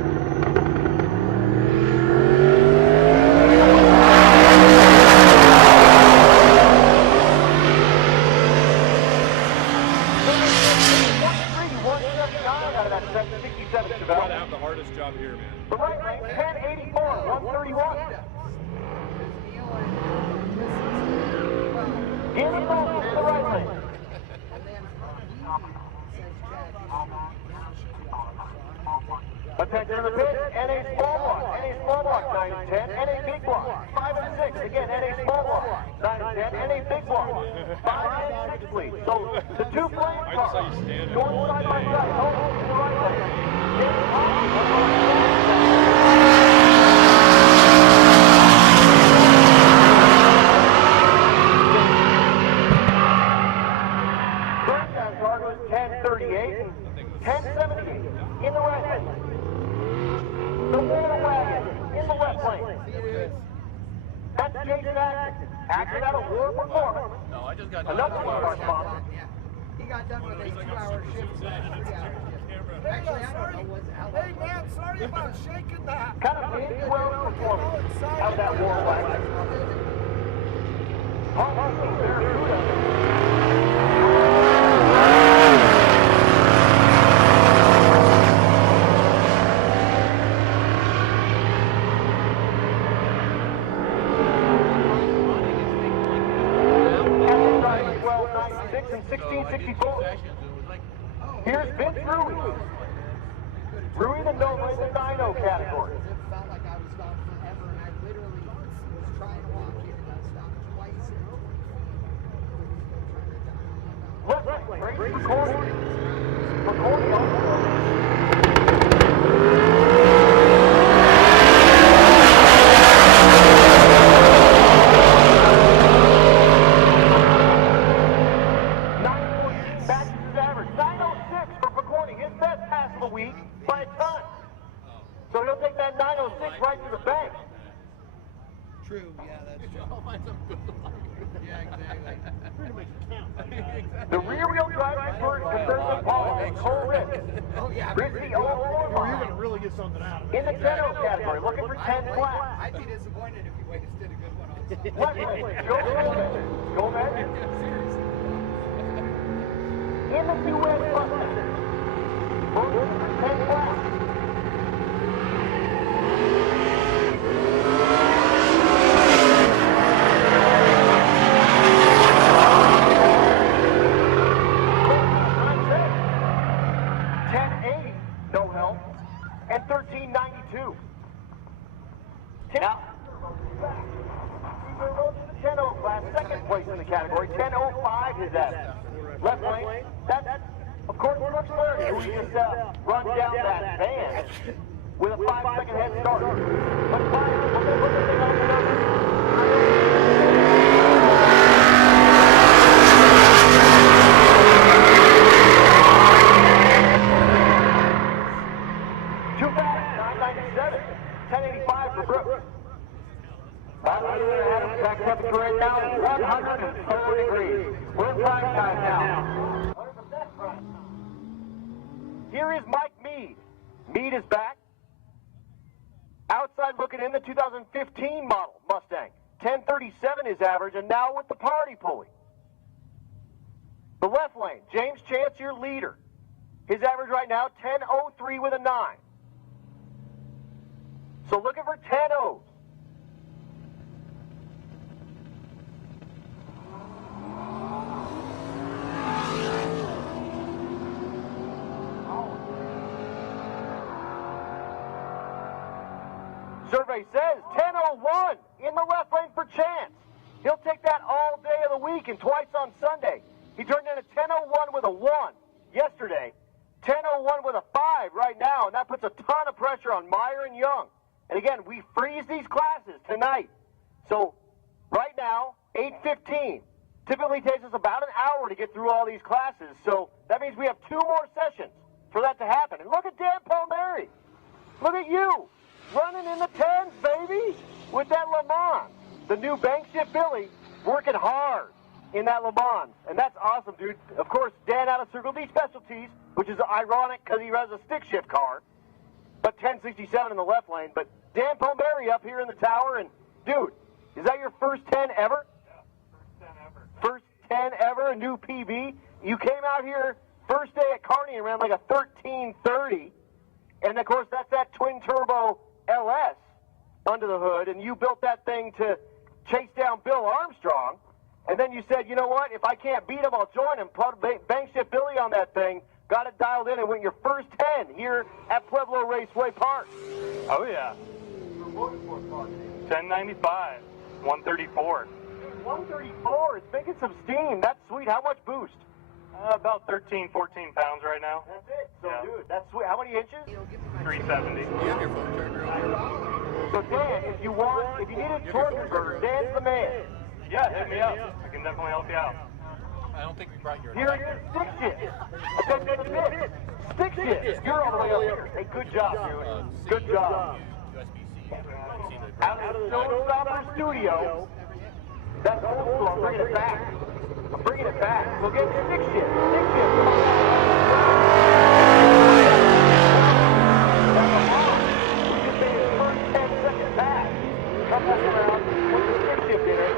Out of that 767 You Chevelle. gotta have the hardest job here, man. The right lane, 1084, 131. Galen Rose to the right lane. Attention to the pit, NA small block, NA small block, 9 and 10, NA big block, 5 and 6, again, NA small block, 9 and 10, NA big block, 5 and 6 lead. So the two flame cars, going side by side, hold on to the right lane. Galen Rose to the right lane. Car was 1038, 1078 in the right lane. The water wagon in the left lane. That's Jason Action. After that award performance, No, I just got another one of our sponsors. He got done with a 2-hour shift slash 3-hour shift. Actually, I don't know what's how long. Hey man, sorry about shaking that. Kind of big 12 performance out of that water wagon. Hawkins, Barracuda. And 1664. Here's Vince Rui. Rui the Nova in the dyno category. It felt like I was gone forever, and I literally was trying to walk in and I stopped twice. Left lane, great recording. Recording on the week by a ton. So he'll take that 906 right to the bank. True, yeah, that's true. Yeah, exactly. The rear wheel drive conversion with Paul and Cole Rick. Oh, yeah. Risky all You're going to really get something out of it. in the 10 category, looking for 10 flat. I'd be disappointed if you wasted a good one on something. Left lane, Joe Gomez. Gomez Seriously. in the 2-edge Mustang. Looking for 10 flat. 10.05 his average. Left lane, that's, of course, Brooks Larry, who just run down that van with a 5-second head start. But fine, we'll put the thing on the number. 1085 for Brooks. By the way, Adam, track temperature right now is 104 degrees. We're in prime time now. Here is Mike Mead. Mead is back. Outside looking in the 2015 model Mustang. 1037 is average, and now with the party pulley. The left lane, James Chance, your leader. His average right now, 1003 with a 9. So looking for 10-0s. Survey says 10:01 in the left lane for Chance. He'll take that all day of the week and twice on Sunday. He turned in a 10:01 with a 1 yesterday. 10:01 with a 5 right now, and that puts a ton of pressure on Meyer and Young. And again, we freeze these classes tonight. So right now, 8:15. Typically takes us about an hour to get through all these classes. So that means we have 2 more sessions for that to happen. And look at Dan Palmieri. Look at you. Running in the 10s, baby, with that Le Mans. The new bank shift Billy working hard in that Le Mans. And that's awesome, dude. Of course, Dan out of Circle D Specialties, which is ironic because he has a stick shift car. But 1067 in the left lane. But Dan Palmieri up here in the tower. And, dude, is that your first 10 ever? Yeah, first 10 ever, a new PB. You came out here first day at Kearney and ran like a 1330. And, of course, that's that twin-turbo LS under the hood, and you built that thing to chase down Bill Armstrong, and then you said, you know what, if I can't beat him, I'll join him. Bank shift Billy on that thing, got it dialed in, and went your first 10 here at Pueblo Raceway Park. Oh, yeah. 1095, 134. 134, it's making some steam. That's sweet. How much boost? About 13, 14 pounds right now. That's it. So, yeah. Dude, that's sweet. How many inches? 370. So, Dan, if you need a torque converter, Dan's the man. Yeah, hit me up. I can definitely help you out. I don't think we brought your... Here it is, stick shift. Stick shift. You're all the way up here. Hey, good job, dude. Good job. Out of the Showstopper studio. That's old school. I'm bringing it back. I'm bringing it back. We'll get stick shift. Stick shift. That's a lot. We just made his first 10-second pass. Come back around with the stick shift in it.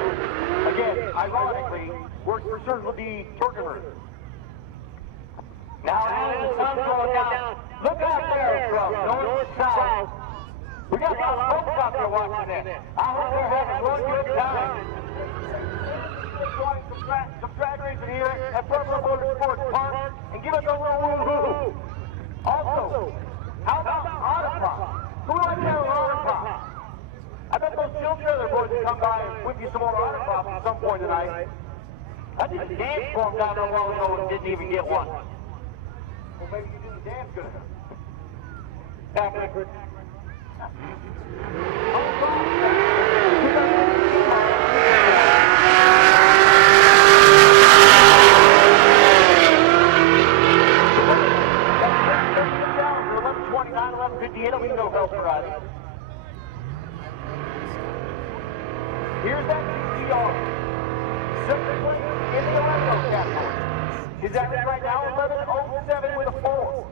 Again, ironically, works for Circle D torque converter. Now, as the sun's going down, look out there from north to south. We got a lot of folks out there watching this. I hope they're having one good time. Some drag racing here at Pueblo Motorsports Park and give us a little woo-hoo. Also, how about autopop? Who likes to have an autopop? I bet those chill trailer boys will come by and whip you some more autopops at some point tonight. I did a dance for him down there a while ago and didn't even get one. Well, maybe you didn't dance good enough. Back record. Here's that GTR. Simply in the Electro category. His average right now, 1107 with a 4.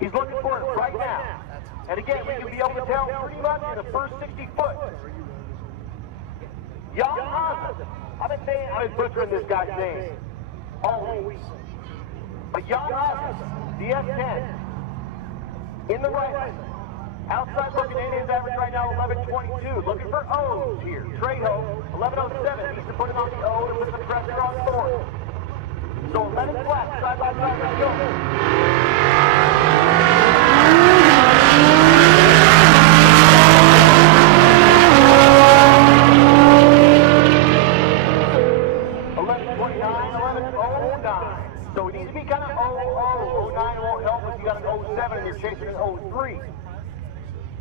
He's looking for it right now. And again, we can be able to tell pretty much in the first 60 foot. Jan Hazen. I've been butchering this guy's name all week. But Jan Hazen, the S10, in the right lane. Outside looking in, his average right now, 1122. Looking for O's here. Trejo, 1107. Needs to put it on the O to put the pressure on Thor. So 11 flat, side by side, let's go. 1109. So it needs to be kind of 00. 09 won't help if you got an 07 and you're chasing an 03.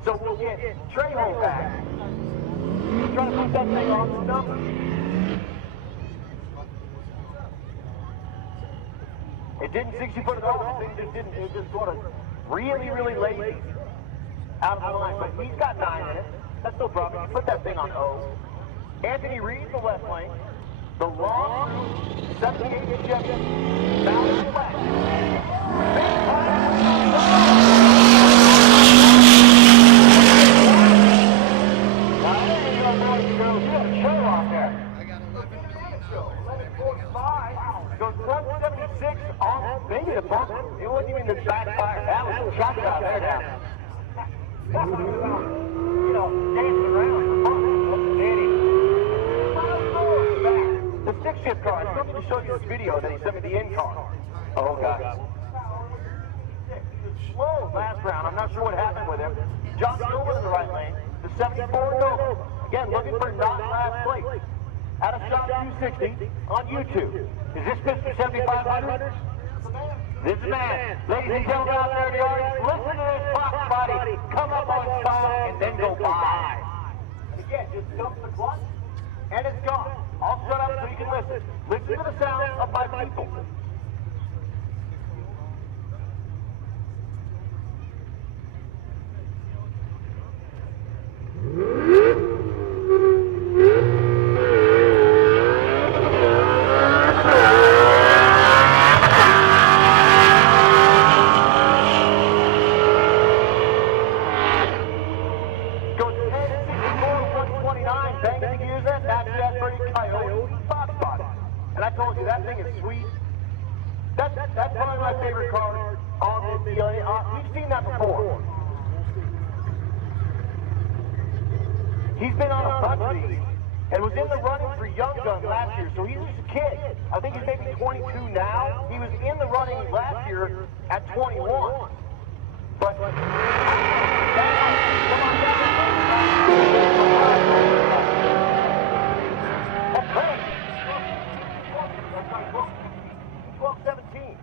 So we'll get Trejo back. He's trying to put that thing on the number. It didn't 60 foot it over. It just didn't. It just sort of really, really lazy out of the line. But he's got 9 in it. That's no problem. You put that thing on O. Anthony Reed, the left lane. The long 78-inch Chevy. Balance the left. Show off there. I got $11 million. Goes 176 on maybe the bump. It wasn't even the backfire. That was a shot out there now. You know, dancing around. The stick shift car. I still need to show you this video that he sent me the in car. Oh, gosh. Slow last round. I'm not sure what happened with him. John Silver in the right lane. The 74 Nova. Again, looking for not last place. Out of shot 260 on YouTube. Is this Mr. 7500? This is the man. Ladies and gentlemen out there in the audience, listen to this box body. Come up on top and then go by. And again, just dump the clutch and it's gone. I'll shut up so you can listen. Listen to the sound of my people. And I told you, that thing is sweet. That's probably my favorite car on this deal. We've seen that before. He's been on a bunch of these and was in the running for Young Gun last year, so he's just a kid. I think he's maybe 22 now. He was in the running last year at 21. But come on down. 12-17.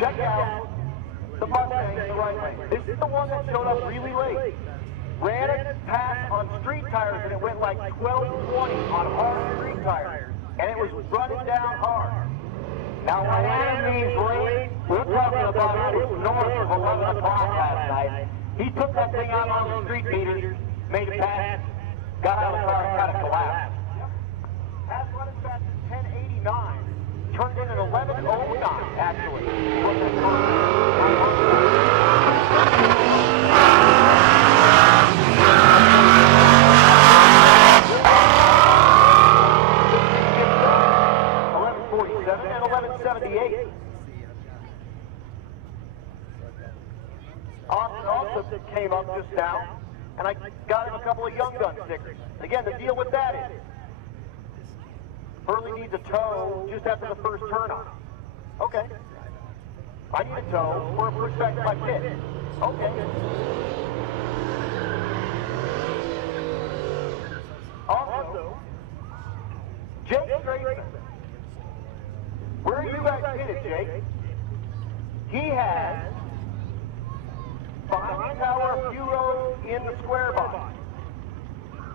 Check out the Mustang in the right lane. This is the one that showed up really late. Ran it past on street tires and it went like 1220 on hard street tires. And it was running down hard. Now when Adam means late, we're talking about it was north of 11 o'clock last night. He took that thing out on the street meters, made it pass, got out of the car and kind of collapsed. Pass running fast is 1089. Turned in an 1109, actually. Austin also came up just now, and I got him a couple of Young Gun stickers. Again, the deal with that is, Hurley needs a tow just after the first turn on. Okay. I need a tow for a push back to my pit. Okay. Also, Jake Grayson. Where are you guys pitted, Jake? He has 5 tower Bureau in the square box.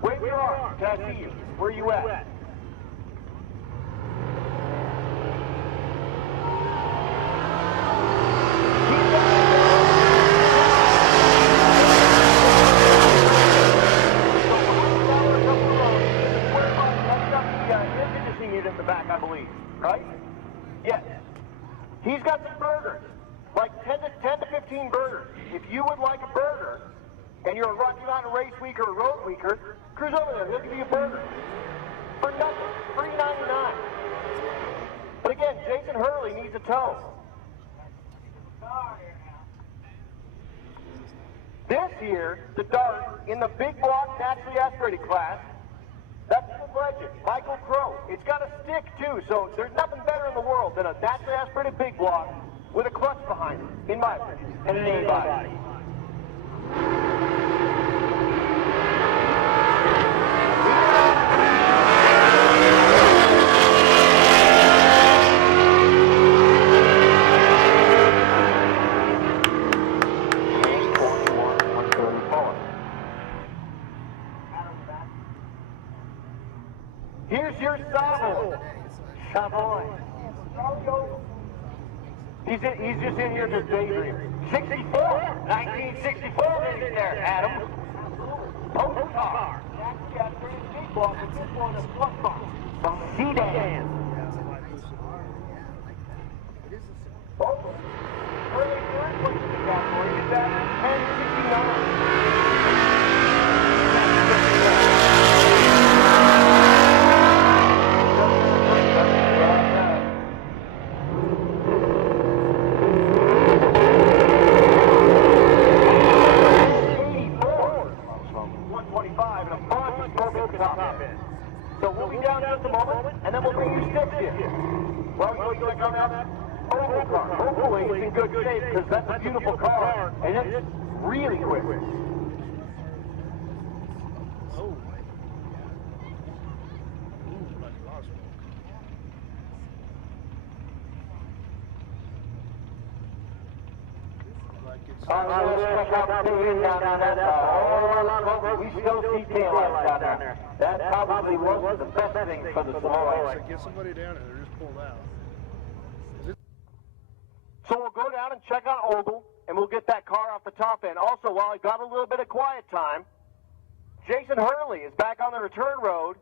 Wave your arm. Can I see you? Where are you at? In the back, I believe, right? Yes. He's got some burgers, like 10 to 15 burgers. If you would like a burger, and you're a Rocky Mountain Race Week or a Road Weeker, cruise over there. He'll give you a burger for nothing, $3.99. But again, Jason Hurley needs a tow. This here, the Dart, in the big block naturally aspirated class, that's the legend, Michael Crow. It's got a stick too, so there's nothing better in the world than a naturally aspirated big block with a clutch behind it, in my opinion, and an A-body. Here's your Savoy. He's just in here just daydreaming. 64, 1964 in there, Adam. Post car. Sedan. So we'll be down in just a moment, and then we'll bring you sticks in. Well, you like on that oval car. Hopefully it's in good shape, because that's a beautiful car, and it's really quick. Let's check out the pavilion down there. We still see taillights down there. That probably was the best thing for the Samoa. Get somebody down there. They're just pulled out. So we'll go down and check out Ogle, and we'll get that car off the top end. Also, while I got a little bit of quiet time, Jason Hurley is back on the return road,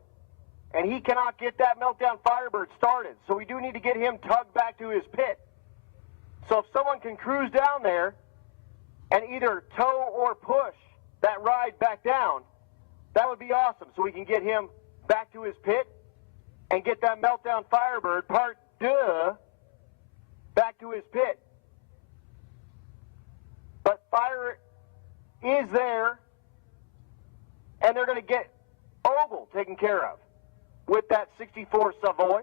and he cannot get that Meltdown Firebird started. So we do need to get him tugged back to his pit. So if someone can cruise down there and either tow or push that ride back down, that would be awesome. So we can get him back to his pit and get that Meltdown Firebird Part 2 back to his pit. But fire is there, and they're going to get Ogle taken care of with that 64 Savoy.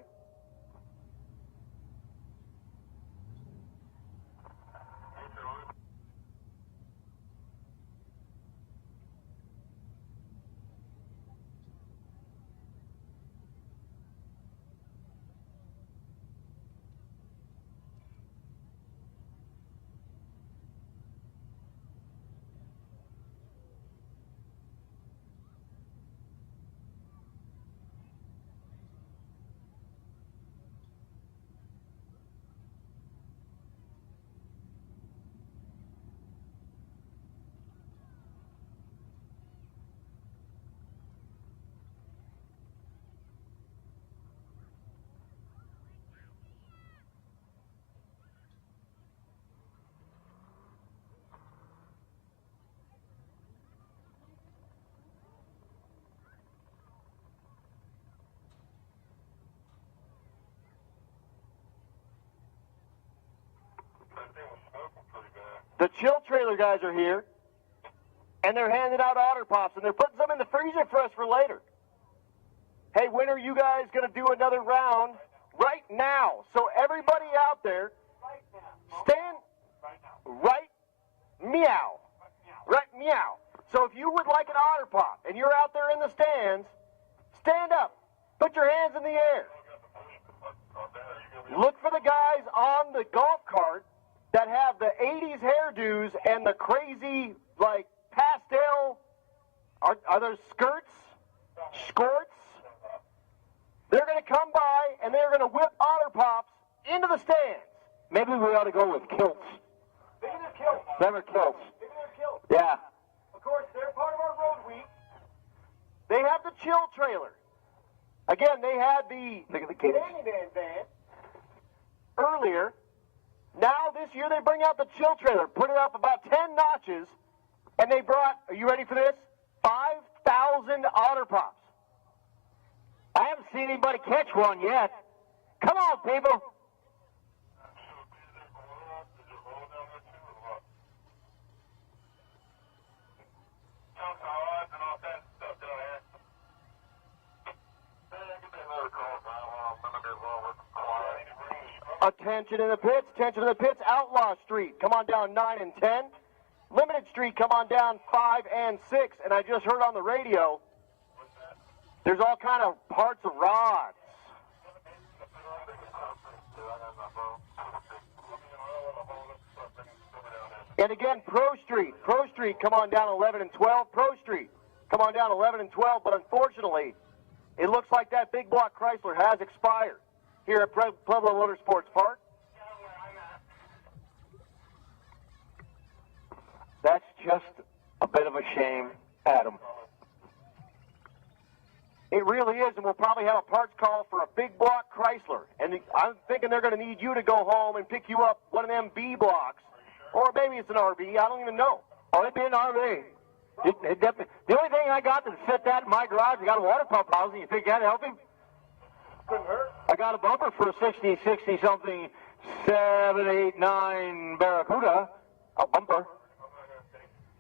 The chill trailer guys are here, and they're handing out Otter Pops, and they're putting some in the freezer for us for later. Hey, when are you guys going to do another round? Right now. So everybody out there, stand right meow. Right meow. So if you would like an Otter Pop and you're out there in the stands, stand up. Put your hands in the air. Look for the guys on the golf cart that have the 80s hairdos and the crazy, like, pastel, are those skirts? Skirts? They're going to come by and they're going to whip Otter Pops into the stands. Maybe we ought to go with kilts. Maybe they're kilts. Never kilts. Maybe they're kilts. Yeah. Of course, they're part of our road week. They have the chill trailer. Again, they had the Candyman van earlier. Now this year they bring out the chill trailer, put it up about 10 notches, and they brought, are you ready for this? 5,000 Otter Pops. I haven't seen anybody catch one yet. Come on, people. Attention in the pits, attention in the pits, Outlaw Street, come on down 9 and 10. Limited Street, come on down 5 and 6. And I just heard on the radio, there's all kind of parts of rods. And again, Pro Street, come on down 11 and 12. Pro Street, come on down 11 and 12. But unfortunately, it looks like that big block Chrysler has expired here at Pueblo Motorsports Park. That's just a bit of a shame, Adam. It really is, and we'll probably have a parts call for a big block Chrysler. And I'm thinking they're going to need you to go home and pick you up one of them B blocks. Or maybe it's an RV, I don't even know. Oh, it'd be an RV. The only thing I got that fit that in my garage, I got a water pump housing. You think that'd help him? Couldn't hurt. I got a bumper for a 60 something 7, 8, 9 Barracuda, a bumper,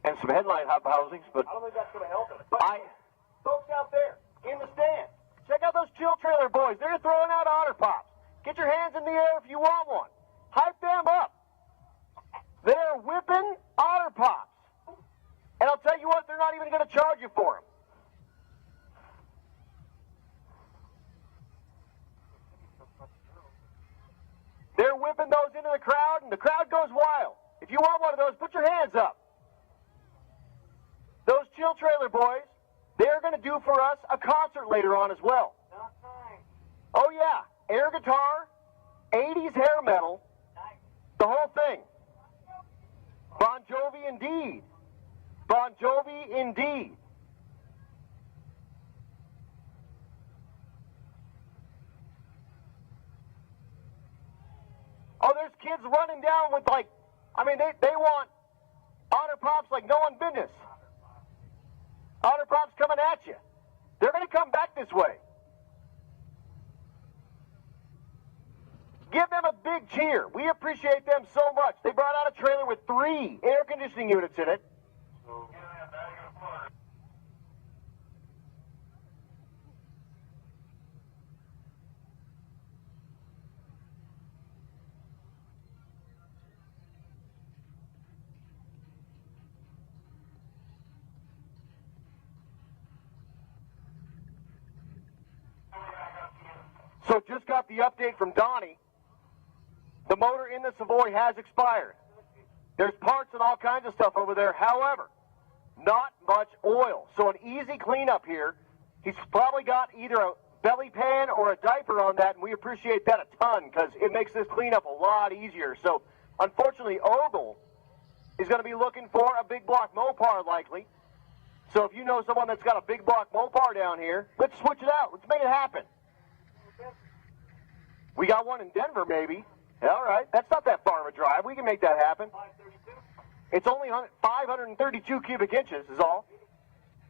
and some headlight housings. But I don't think that's going to help him. But folks out there in the stand, check out those chill trailer boys. They're throwing out Otter Pops. Get your hands in the air if you want one. Hype them up. They're whipping Otter Pops. And I'll tell you what, they're not even going to charge you for them. They're whipping those into the crowd, and the crowd goes wild. If you want one of those, put your hands up. Those chill trailer boys, they're going to do for us a concert later on as well. Oh, yeah. Air guitar, 80s hair metal, the whole thing. Bon Jovi indeed. Bon Jovi indeed. Oh, there's kids running down with they want Otter Pops like no one business. Otter Pops coming at you. They're going to come back this way. Give them a big cheer. We appreciate them so much. They brought out a trailer with 3 air conditioning units in it. So just got the update from Donnie. The motor in the Savoy has expired. There's parts and all kinds of stuff over there. However, not much oil. So an easy cleanup here. He's probably got either a belly pan or a diaper on that, and we appreciate that a ton because it makes this cleanup a lot easier. So unfortunately, Ogle is going to be looking for a big block Mopar likely. So if you know someone that's got a big block Mopar down here, let's switch it out. Let's make it happen. We got one in Denver, maybe. All right, that's not that far of a drive. We can make that happen. It's only 532 cubic inches is all.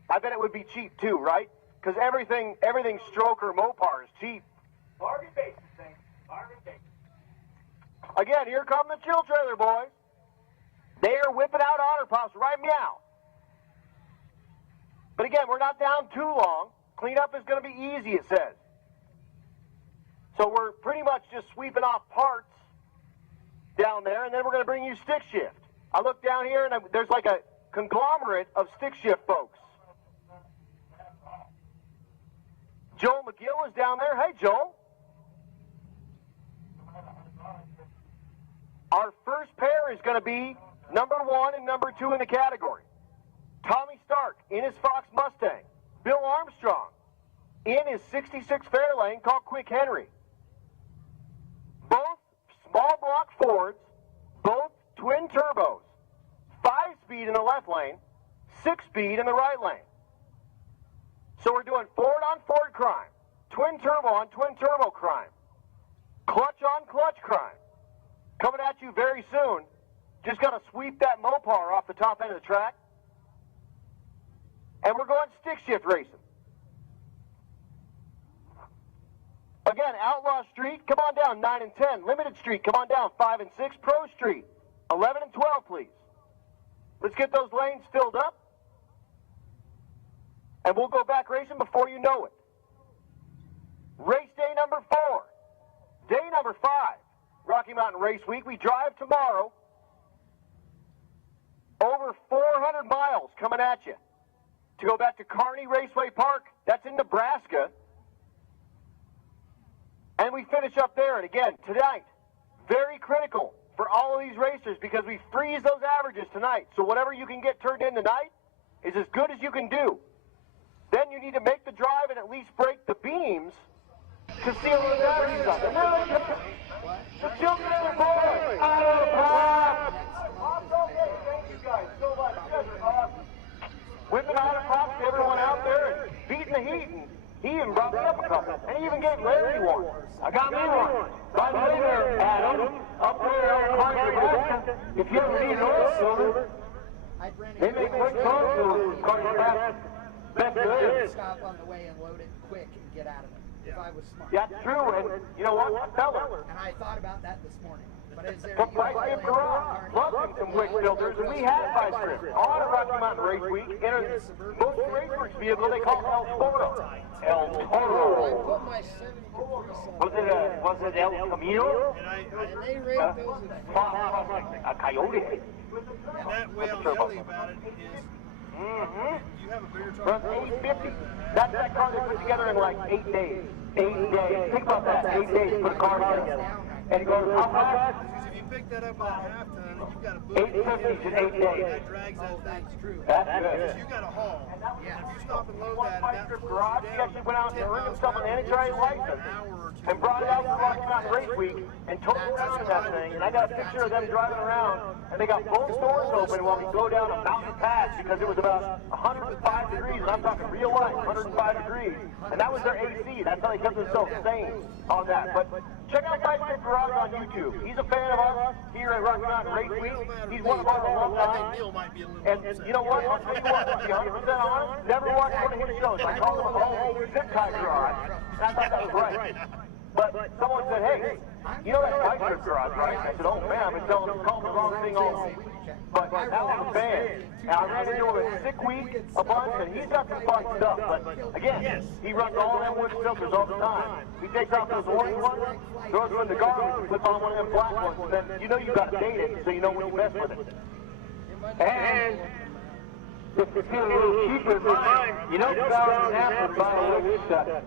I bet it would be cheap too, right? Because everything stroke or Mopar is cheap. Bargain basis, thing. Bargain basis. Again, here come the chill trailer boys. They are whipping out otter pops right meow. But again, we're not down too long. Cleanup is going to be easy, it says. So we're pretty much just sweeping off parts down there, and then we're going to bring you stick shift. I look down here, and there's like a conglomerate of stick shift folks. Joel McGill is down there. Hey, Joel. Our first pair is going to be number 1 and number 2 in the category. Tommy Stark in his Fox Mustang. Bill Armstrong in his 66 Fairlane called Quick Henry. Both small block Fords, both twin turbos, 5-speed in the left lane, 6-speed in the right lane. So we're doing Ford on Ford crime, twin turbo on twin turbo crime, clutch on clutch crime. Coming at you very soon. Just got to sweep that Mopar off the top end of the track. And we're going stick shift racing. Again, Outlaw Street, come on down, 9 and 10. Limited Street, come on down, 5 and 6. Pro Street, 11 and 12, please. Let's get those lanes filled up. And we'll go back racing before you know it. Race day number 4. Day number 5, Rocky Mountain Race Week. We drive tomorrow. Over 400 miles coming at you. To go back to Kearney Raceway Park, that's in Nebraska. And we finish up there. And again, tonight, very critical for all of these racers because we freeze those averages tonight. So whatever you can get turned in tonight is as good as you can do. Then you need to make the drive and at least break the beams to seal those averages up. And the children of the boys out of the pop. Thank you guys so much. You guys are awesome. Whipping out of props to everyone out there and beating the heat. And he even brought me up a couple. And he even gave Larry one. I got me one. By the way there, Adam, up there on Nebraska, if you ever need an oil silver, they make quick cars to Kearney Nebraska. Best there is. Stop on the way and load it quick and get out of it. If I was smart. Yeah, true. And you know what? Fella. And I thought about that this morning. But is there From Price Gift Garage, loving some quick filters, and we had Vice Grip on a Rocky Mountain Race Week in a most raceworks vehicle they call El Toro. El Toro. Was it El Camino? And they rate those A Coyote. And that way on the alley about it is, you have a bigger truck. Runs 850. That's that car they put together in like 8 days. 8 days. Think about that. 8 days to put a car together. And it goes how fast? If you pick that up on a half ton, you've got a boot. 850 in 8 days. That drags that thing. That's good. Because you got a haul. And if you stop and load that, and that slows Garage, you he down actually went out and earned himself an NHRA an license hour or two. and brought it out to Rocky Mountain Race Week and towed around in that thing. And I got a picture of them driving around, and they got both doors open while we go down a mountain pass because it was about 105 degrees, and I'm talking real life, 105 degrees. And that was their AC. That's how they kept themselves sane on that. But check out Vice Grip Garage on YouTube. He's a fan of ours here at Rocky Mountain Race Week. He's one of our alumni. And you know what? I'll tell you what, to be 100% honest, never watched one of his shows. I called him a zip tie garage, and I thought that was right. But someone said, hey, you know that Vice Grip Garage, right? I said, oh man, I've been telling them, calling the wrong thing all week. But that was a fan. And I ran into him a sick week a bunch, and he's got some fun stuff. But again, he runs all them wood filters all the time. He takes off those orange ones, throws them in the garbage, and puts on one of them black ones, and then you know you've got to date it, so you know when you mess with it. And if it's a little cheaper than mine, you know, Bauer and Apple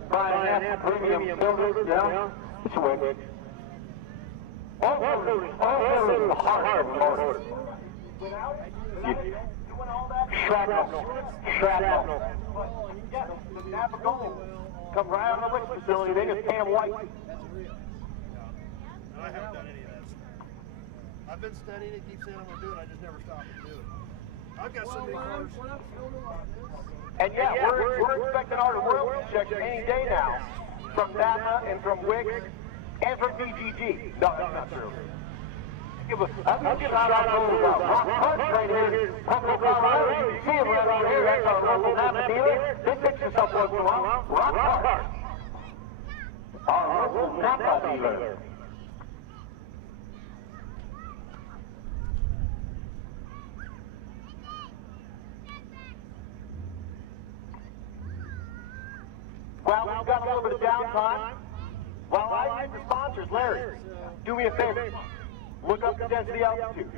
buy an Apple premium filter, yeah? Switch. Also, the heart of the motor. Shrapnel. Yeah, the Napa Gold come right out of the witch facility. They just paint them white. I haven't done any of that stuff. I've been studying it, keep saying I'm going to do it, I just never stop and do it. I've got so many cars. And yeah, we're expecting our royalty checks any day now from Napa and from Wix and from DGG. No, that's not true. I'll give a shout out to Rock Parts right here. Pumpkin, Colorado. You can see him right over here. That's our local Napa dealer. They fix us up once in a while. Rock Parts. Our local Napa dealer. Well, we've got a little bit of downtime. While I read the sponsors, Larry, do me a favor. Look up the density altitude.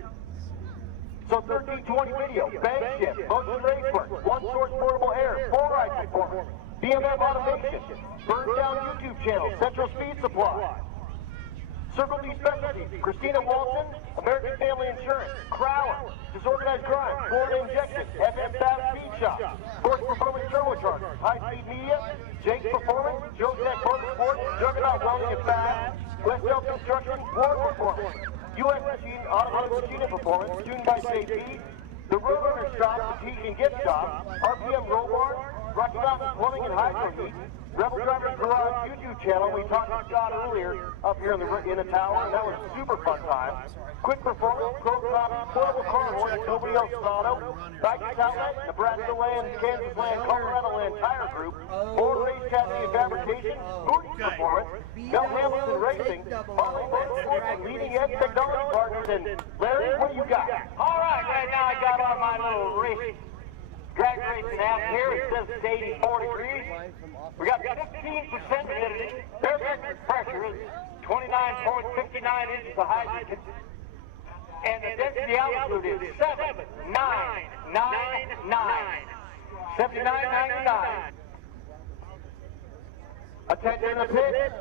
So 1320 video, bank shift, motion race work, one source portable air, full ride performance, BMF automation, burn down YouTube channel, Central Speed Supply, Circle D Specialties, Christina Walton, American Family Insurance, Crowler, Disorganized Crime, Florida Injection, FM Fast Speed Shop, Force Performance Turbocharger, High Speed Media, Jake's Performance, Joe's Neck Motorsports, Juggernaut Welding and Fast, West Elk Construction, War Performance, U.S. Machine, Automotive Machine Performance, tuned by JP, the Roadrunner Shop, Boutique and Gift Shop, RPM Roll Bar, Rocky Mountain Plumbing and Hydro Heat, Rebel Driver's Garage YouTube channel. We talked to Scott earlier up here in the tower, and that was a super fun time. Quick Performance, Pro Copy, Portable Car Horn that nobody else thought of. Bikes Outlet, Nebraska Land, Kansas Land, Colorado Land Tire Group, Ford Race Chassis and Fabrication, Booty Performance, Mel Hamilton Racing, Harley Motorsports, and Leading Edge Technology Partners. And Larry, what do you got? All right now I got on my little race, drag racing app here. It says it's 84 degrees. We got 15% humidity. Barometric pressure is 29.59 inches of hydrogen. And the density altitude is 7999. 7999. Attention in the pit,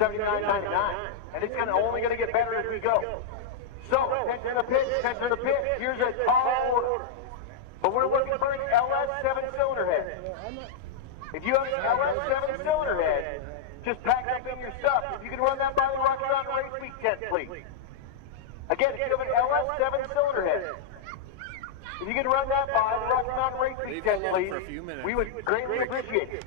79.99. And it's only going to get better as we go. So, attention in the pit, attention in the pit. Here's a tall order. But we're looking for an LS 7-cylinder head. If you have an LS 7-cylinder head, just pack up in your stuff. If you can run that by the Rocky Mountain Race Week tent, please. Again, if you have an LS 7-cylinder head, if you can run that by the Rocky Mountain Race Week tent, please, we would greatly appreciate it.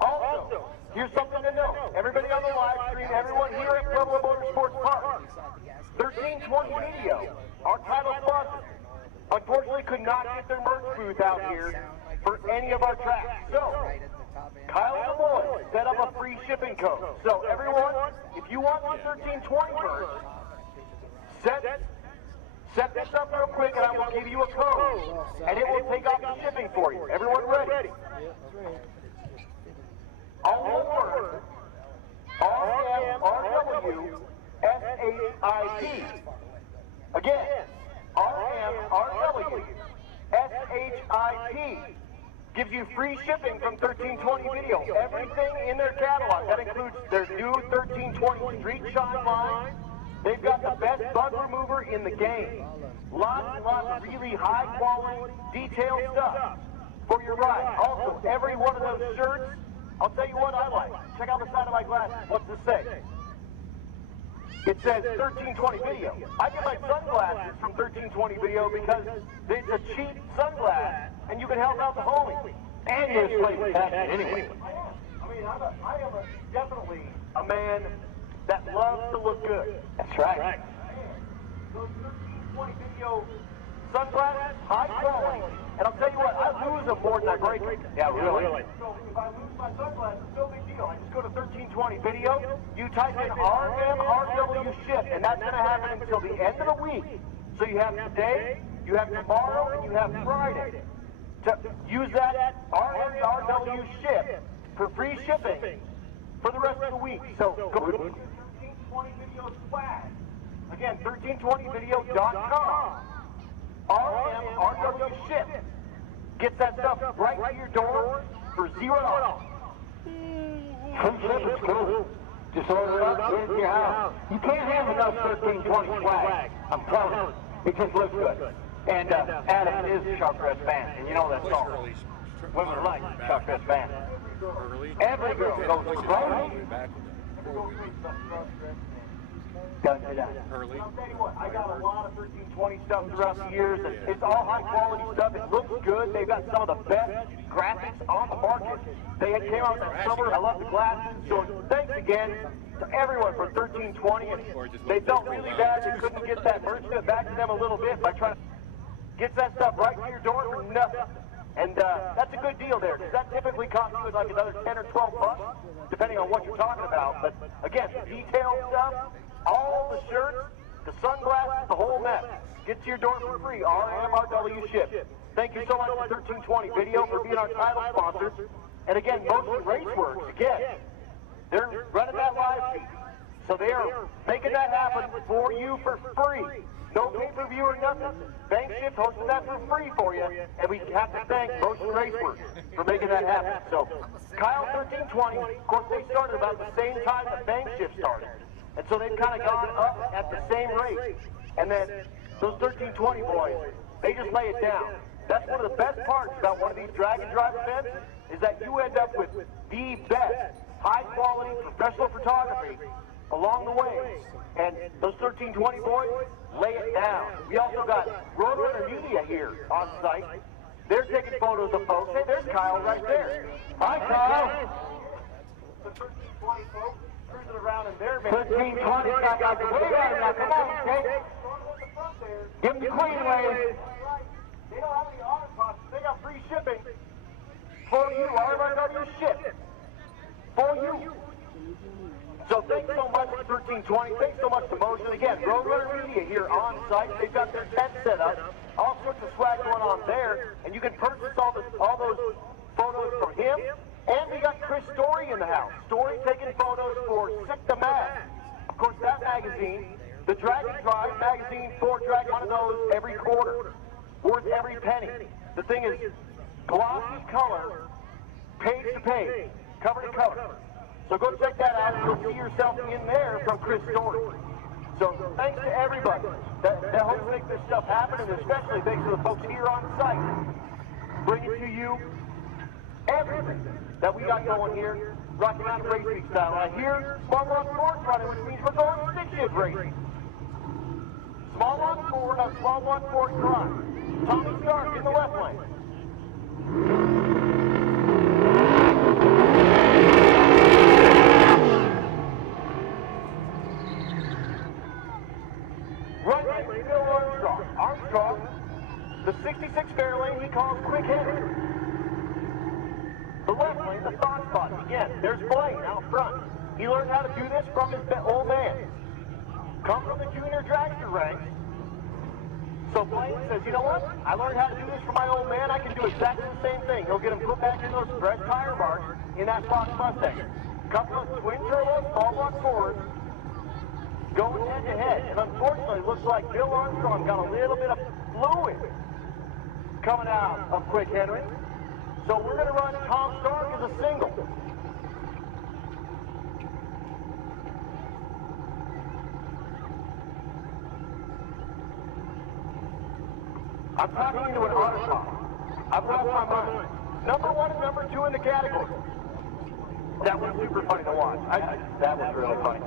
Also, here's something to know. Everybody on the live stream, everyone here at Pueblo Motorsports Park, 1320 Video, our title sponsor, unfortunately could not get their merch booth out here for any of our tracks. So, Kyle Samoy set up a free shipping code. So, everyone, if you want the 1320 merch, set this up real quick and I will give you a code. And it will take off the shipping for you. Everyone ready? All one word, RMRWSHIP. Again, RMRWSHIP gives you free shipping from 1320 Video. Everything in their catalog. That includes their new 1320 Street Shine line. They've got the best bug remover in the game. Lots and lots of really high quality, detailed stuff for your ride. Also, every one of those shirts, I'll tell you what I like. Check out the side of my glasses. What's this say? It says 1320 Video. I get my sunglasses from 1320 Video because it's a cheap sunglass and you can help out the homies. And you're slave taxi anyway. I mean, I am definitely a man that loves to look good. That's right. Those 1320 Video sunglasses, high quality. And I'll tell you what, I lose them more than I break them. Yeah, really. So if I lose my sunglasses, no big deal. I just go to 1320 Video, you type in RMRW ship, and that's going to happen until the end of the week. So you have today, you have tomorrow, and you have Friday to use that RMRW ship for free shipping for the rest of the week. So go to 1320 Video swag. Again, 1320video.com. RMRW ship. Get that stuff right to your door for $0. Free shipping's cool. Just order it up, get it to your house. You can't have enough 1320 swag. I'm telling you. It just looks good. And Adam is a Sharp Dress fan, and you know that song. Women like Sharp Dress fan. Every girl goes to Rosie. Early. I'll tell you what, I got a lot of 1320 stuff throughout the years. It's all high quality stuff. It looks good. They've got some of the best graphics on the market. They came out that summer. I love the glasses. So thanks again to everyone for 1320. And they felt really bad they couldn't get that merch back to them a little bit by trying to get that stuff right to your door for nothing. And that's a good deal there, because that typically costs you like another 10 or 12 bucks, depending on what you're talking about. But again, detailed stuff, all the shirts, the sunglasses, the whole mess. Get to your door for free. RMRW ship. Thank you so much to 1320 Video for being our title sponsor. And again, Motion Raceworks, again, they're running that live feed. So they are making that happen for you for free. No pay-per-view or nothing. Bankshift hosting that for free for you. And we have to thank Motion Raceworks for making that happen. So Kyle 1320, of course, they started about the same time that Bankshift started. And so they've kind of gone up at the same rate. And then those 1320 boys, they just lay it down. That's one of the best parts about one of these drag and drive events is that you end up with the best high-quality professional photography along the way. And those 1320 boys lay it down. We also got Roadrunner Media here on site. They're taking photos of folks. Hey, there's Kyle right there. Hi, Kyle. The 1320 folks cruising around in their van. 1320 got the way out of now. Come on, Jake. Give them the queen wave. They don't have any auto costs. They got free shipping for you. RMRW ship for you. So thanks so much to 1320. Thanks so much to Motion. Again, Roadrunner Media here on site. They've got their tent set up. All sorts of swag going on there. And you can purchase all those photos from him. And we got Chris Story in the house. Story taking photos for Sick the Mag. Of course, that magazine, the Drag and Drive magazine, drag one of those every quarter. Worth every penny. The thing is glossy color, page to page, cover to cover. So go check that out and you'll see yourself in there from Chris Story. So thanks to everybody that helps make this stuff happen, and especially thanks to the folks here on site. Bringing to you everything that we got going here, Rocky Mountain Race Week style. Right here, Small Block Sports running, which means we're going stick-shift racing. Small Block Ford on Small Block Ford Drive. Tommy Stark in the left lane. Right lane, Bill Armstrong. Armstrong, the 66 fair lane he calls quick hitter. The left lane, the thought spot. Again, there's Blaine out front. He learned how to do this from his old man. Come from the junior dragster ranks. So Blaine says, you know what? I learned how to do this from my old man. I can do exactly the same thing. He'll get him put back in those fresh tire bars in that Fox Mustang. Couple of twin turbos, small block Fords, going head to head. And unfortunately, it looks like Bill Armstrong got a little bit of fluid coming out of Quick Henry. So we're going to run Tom Stark as a single. I'm talking into an autopilot. I've lost my mind. Number 1 and number 2 in the category. That was super funny to watch. That was really funny.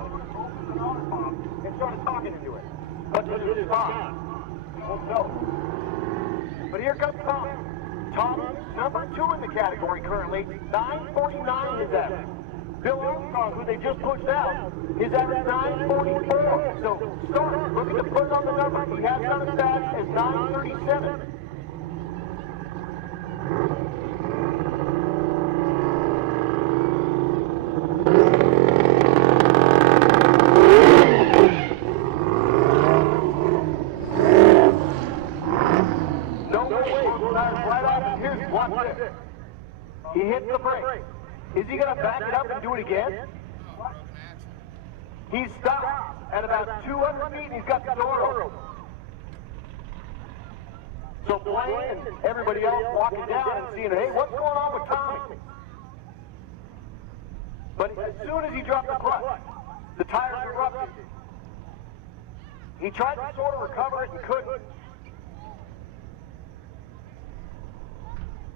It started talking into it. But it is fine. Well, no. But here comes Tom. Tom, number 2 in the category currently. 949 is average. Bill Armstrong, who they just pushed out, is average 944. So, Stark, looking to put on the number. He has done as fast as 937. No way. Right off. Here's watch this. He hits the brake. Is he going to back it up and do it again? He stops at about 200 feet and he's got the door open. So Blaine and everybody else walking down and seeing, hey, what's going on with Tommy? But as soon as he dropped the clutch, the tires erupted. He tried to sort of recover it and couldn't.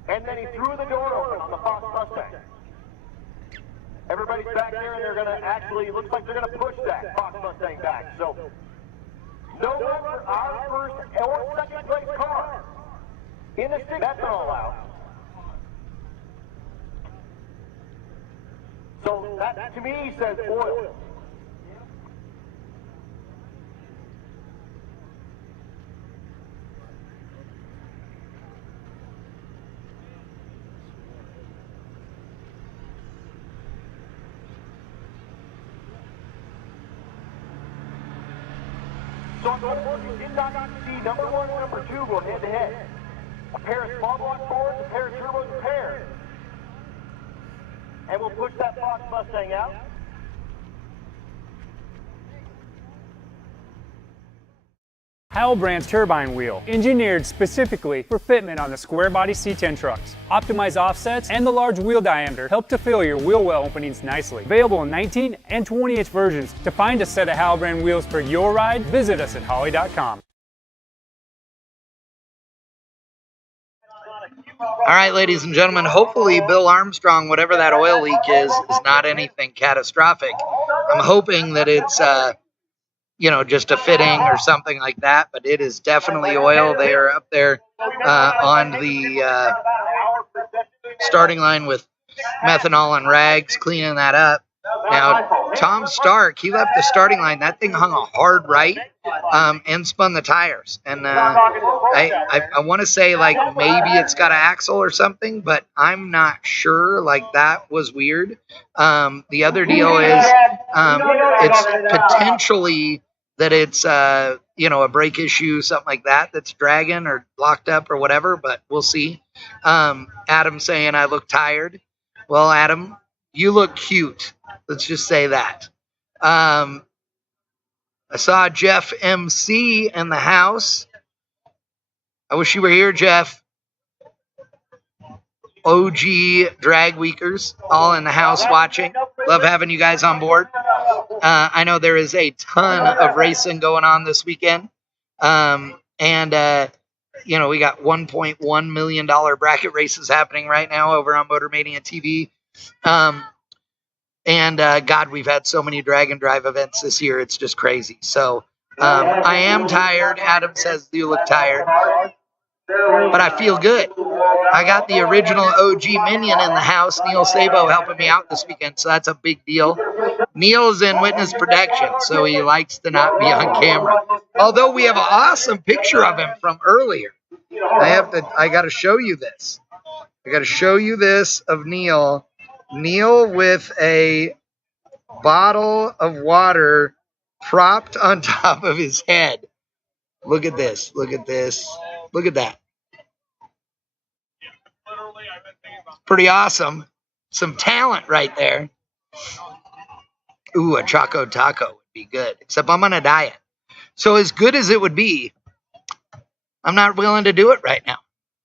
And then he threw the door open on the Fox Mustang. Everybody's back there, and they're going to actually, looks like they're going to push that Fox Mustang back. So, no one for our first or second place car in the stick. That's all out. So, that to me says oil. So unfortunately, you did not see number 1 and number 2 go head to head. A pair of small block Fords, a pair of turbos, a pair and we'll push that Fox Mustang out. Howell Brand's turbine wheel, engineered specifically for fitment on the square body C10 trucks. Optimized offsets and the large wheel diameter help to fill your wheel well openings nicely. Available in 19 and 20-inch versions. To find a set of Howell Brand wheels for your ride, visit us at Holley.com. All right, ladies and gentlemen, hopefully Bill Armstrong, whatever that oil leak is not anything catastrophic. I'm hoping that it's, just a fitting or something like that, but it is definitely oil. They are up there on the starting line with methanol and rags, cleaning that up. Now, Tom Stark, he left the starting line. That thing hung a hard right and spun the tires. And I want to say, like, maybe it's got an axle or something, but I'm not sure. Like, that was weird. The other deal is it's potentially that it's, a brake issue, something like that, that's dragging or locked up or whatever, but we'll see. Adam saying I look tired. Well, Adam, you look cute. Let's just say that. I saw Jeff MC in the house. I wish you were here, Jeff. OG Drag Weekers, all in the house watching. Love having you guys on board. I know there is a ton of racing going on this weekend. We got $1.1 million bracket races happening right now over on Motor Mania TV. God, we've had so many drag and drive events this year. It's just crazy. So I am tired. Adam says you look tired. But I feel good. I got the original OG Minion in the house, Neil Sabo, helping me out this weekend, so that's a big deal. Neil's in witness protection, so he likes to not be on camera. Although we have an awesome picture of him from earlier. I got to show you this. I got to show you this of Neil. Neil with a bottle of water propped on top of his head. Look at this. Look at this. Look at that. Pretty awesome. Some talent right there. Ooh, a Choco Taco would be good. Except I'm on a diet. So as good as it would be, I'm not willing to do it right now.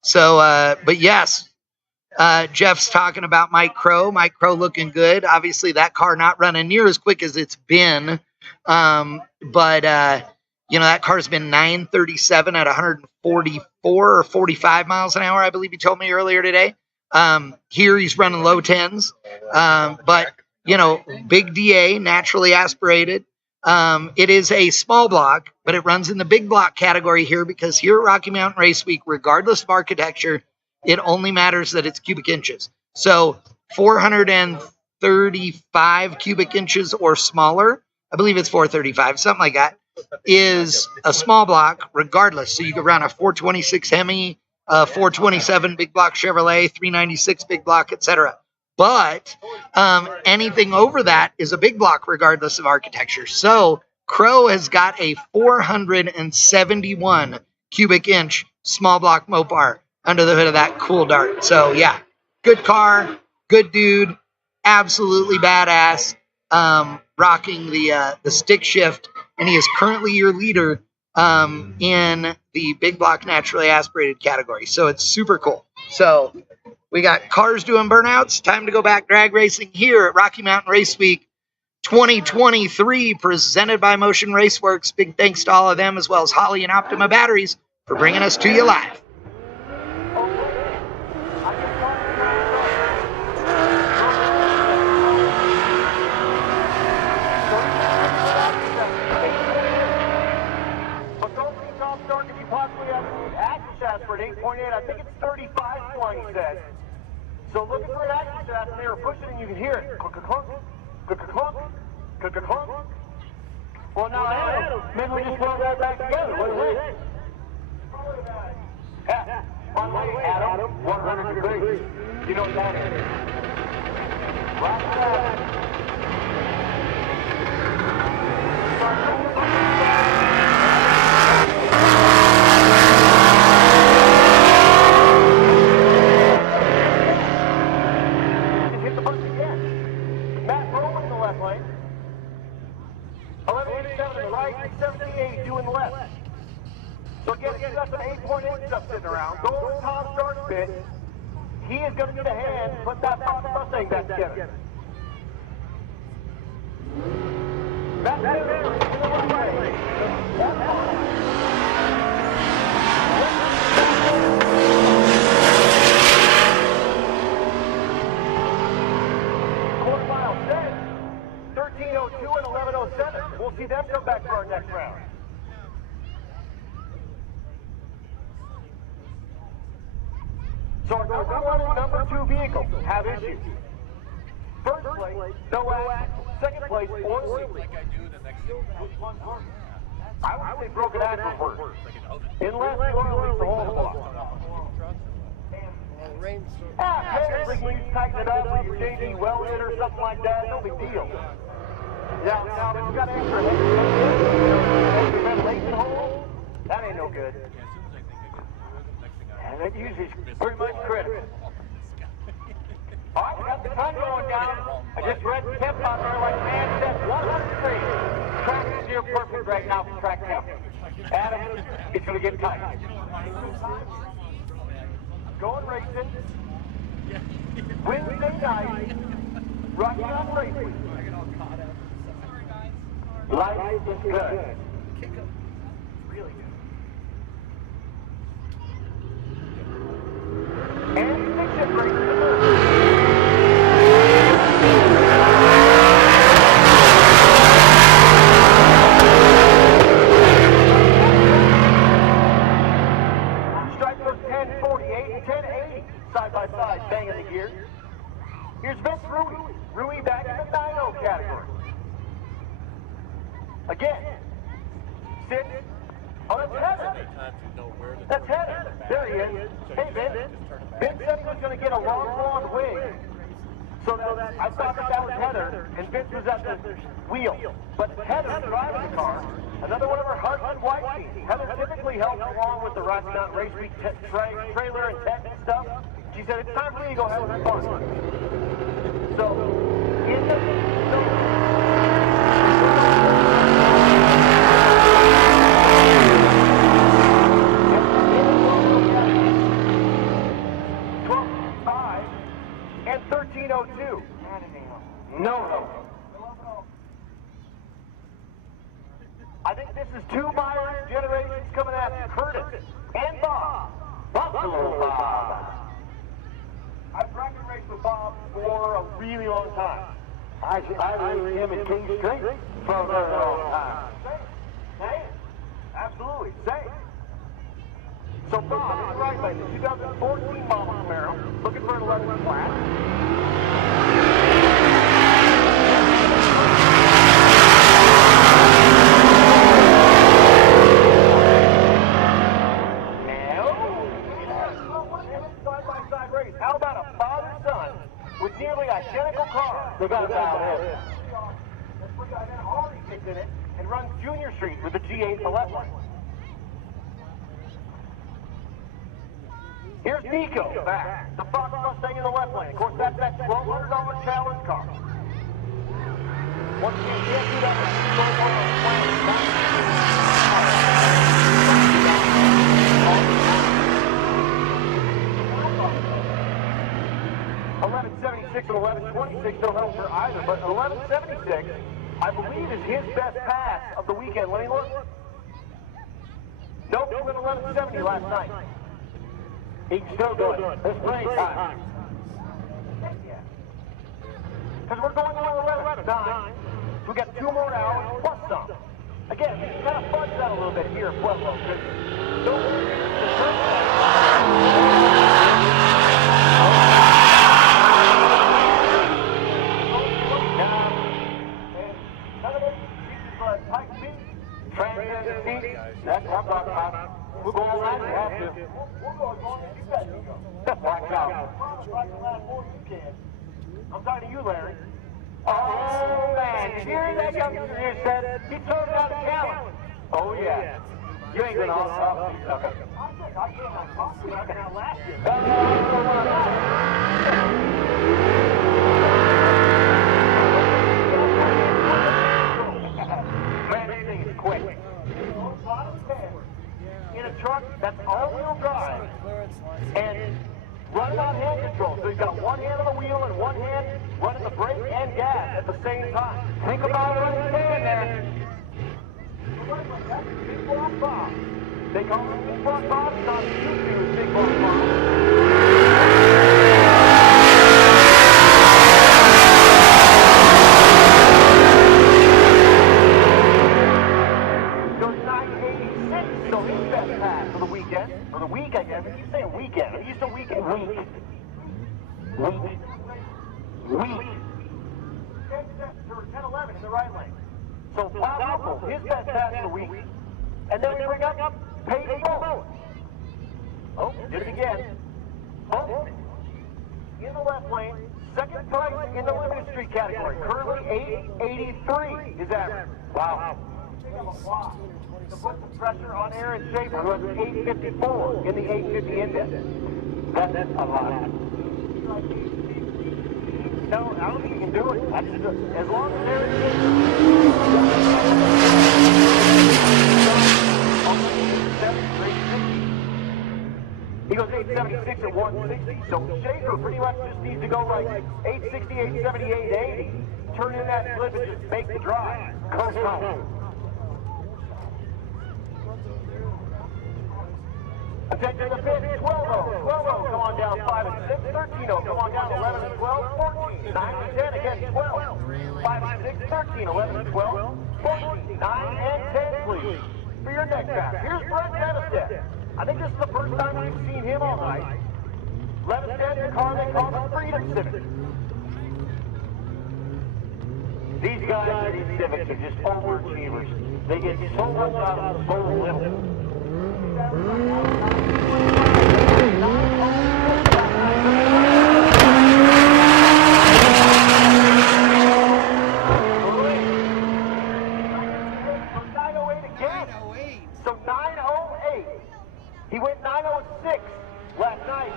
So, but yes, Jeff's talking about Mike Crow. Mike Crow looking good. Obviously, that car not running near as quick as it's been. That car's been 937 at 144 or 45 miles an hour, I believe you told me earlier today. Here he's running low 10s. Big DA, naturally aspirated. It is a small block, but it runs in the big block category here because here at Rocky Mountain Race Week, regardless of architecture, it only matters that it's cubic inches. So 435 cubic inches or smaller, I believe it's 435, something like that, is a small block regardless. So you could run a 426 Hemi, 427 big block Chevrolet, 396 big block, etc. But anything over that is a big block regardless of architecture. So Crow has got a 471 cubic inch small block Mopar under the hood of that cool Dart. So yeah, good car, good dude, absolutely badass, rocking the stick shift, and he is currently your leader in the big block naturally aspirated category. So it's super cool. So we got cars doing burnouts. Time to go back drag racing here at Rocky Mountain Race Week 2023, presented by Motion Raceworks. Big thanks to all of them, as well as Holley and Optima Batteries, for bringing us to you live. For an 8.8, I think it's 35 one, he said. So looking for an action shaft, and they were pushing, and you can hear it. Clunk, clunk, clunk, clunk, clunk, clunk. Well, now, Adam, maybe we just weld that back together. What is it? Yeah. By the way, Adam, 100 degrees. You know what that is. Right there. Hit the button again. So again, he's got some 8.8 stuff sitting around. Go over to Tom Stark's pit. He is going to get a hand, put that Fox Mustang back together. That's quarter mile set. 13:02 and 11:07. We'll see them come back for our next round. So our number one and number two vehicles have issues. First place, no axle. Second place, oil leak. I would say broken axle first. Unless the oil leaks the whole block. Occasionally you tighten it up or you JD weld it or something like that, no big deal. Now, if you got extra ventilation hole, that ain't no good. And it usually is pretty much critical. All right, we got the sun going down. I just read the temp on there, like man said, 103. Track is near perfect right now for track temp. Adam, it's going to get tight. Going racing. Wednesday night. Rushing on racing. Life is good. Really good. And stick racing. Side by side, banging the gear. Here's Vince Rui. Rui back in the 9-0 category. Again, sits. Oh, that's Heather. That's Heather. There he is. Hey, Vince. Vince said he was going to get a long blonde wig. So that I thought that was Heather, and Vince was at the wheel. But Heather driving the car. Another one of her husband white teams. Heather typically helps along with the Rocky Mountain Race Week trailer and tech and stuff. She said, it's time for you to go have some fun. So, in the... 12:05 and 13:02. No. I think this is two Myers generations coming after Curtis and Bob. Buffalo Bob. I've bracket raced with Bob for a really long time. I raced him in King Street for a very long time. Same. Absolutely. Same. So Bob is right lane, the 2014 model Camaro, looking for an 11 flat. How about a father-son with nearly identical cars? They got about it. And then Harley gets in it and runs Junior Street with the G8 to the left lane. Here's Nico back, the Fox Mustang in the left lane. Of course, that's that $1,200 challenge car. Once again, can't do that with $11.76 and $11.26 don't help for either, but $11.76, I believe, is his best pass of the weekend. Let me look. Nope, he went $11.70 last night. He's still good. It's plenty time. Because we're going to 11.9. We got 2 more hours plus some. Again, we kind of fudge that a little bit here at Pueblo. Don't worry, that's what I'm talking about. We'll go all night if we have to. We'll go as long as you guys can go. Watch out. I'm talking to you, Larry. Oh, man. Did you hear that youngster here said? He turned out a challenge. Oh, yeah. You ain't gonna off. Okay. I can't talk to you. I can outlast you. Man, this thing is quick. In a truck that's all-wheel drive and running on hand control. So he's got one hand on the wheel and one hand running the brake and gas at the same time. Think about what he's saying there. Big Block Bob. They call him Big Block Bob. He's on YouTube as Big Block Bob. So his best pass for the weekend, or the week, I guess. I keep saying weekend. I'm used to weekend. Week. 10-11 in the right lane. So Bob Whipple, his best pass for the week. And then we bring up Peyton Bowen. Oh, did it again. Oh, in the left lane, second place in the limited street category. Currently 883 is average. Wow. To put the pressure on Aaron Schaefer, who has 854 in the 850 index. That's a lot. No, I don't think you can do it. As long as Aaron Schaefer he goes 876 at 160. So Schaefer pretty much just needs to go like 860, 870, 880. Turn in that slip and just make the drive. Coast home. Attention to the pit, 12-0, 12-0, come on down 5 and 6, 13-0, come on down 11 and 12, 14, 9 and 10, again 12, 5 and 6, 13, 11 and 12, 14, 9 and 10, please. For your next pass, here's Brett Levistead. I think this is the first time we've seen him all night. Levistead, the car they call the Freedom Civic. These guys in these Civics are just overachievers. They get so much out of so little. So 908. He went 906 last night,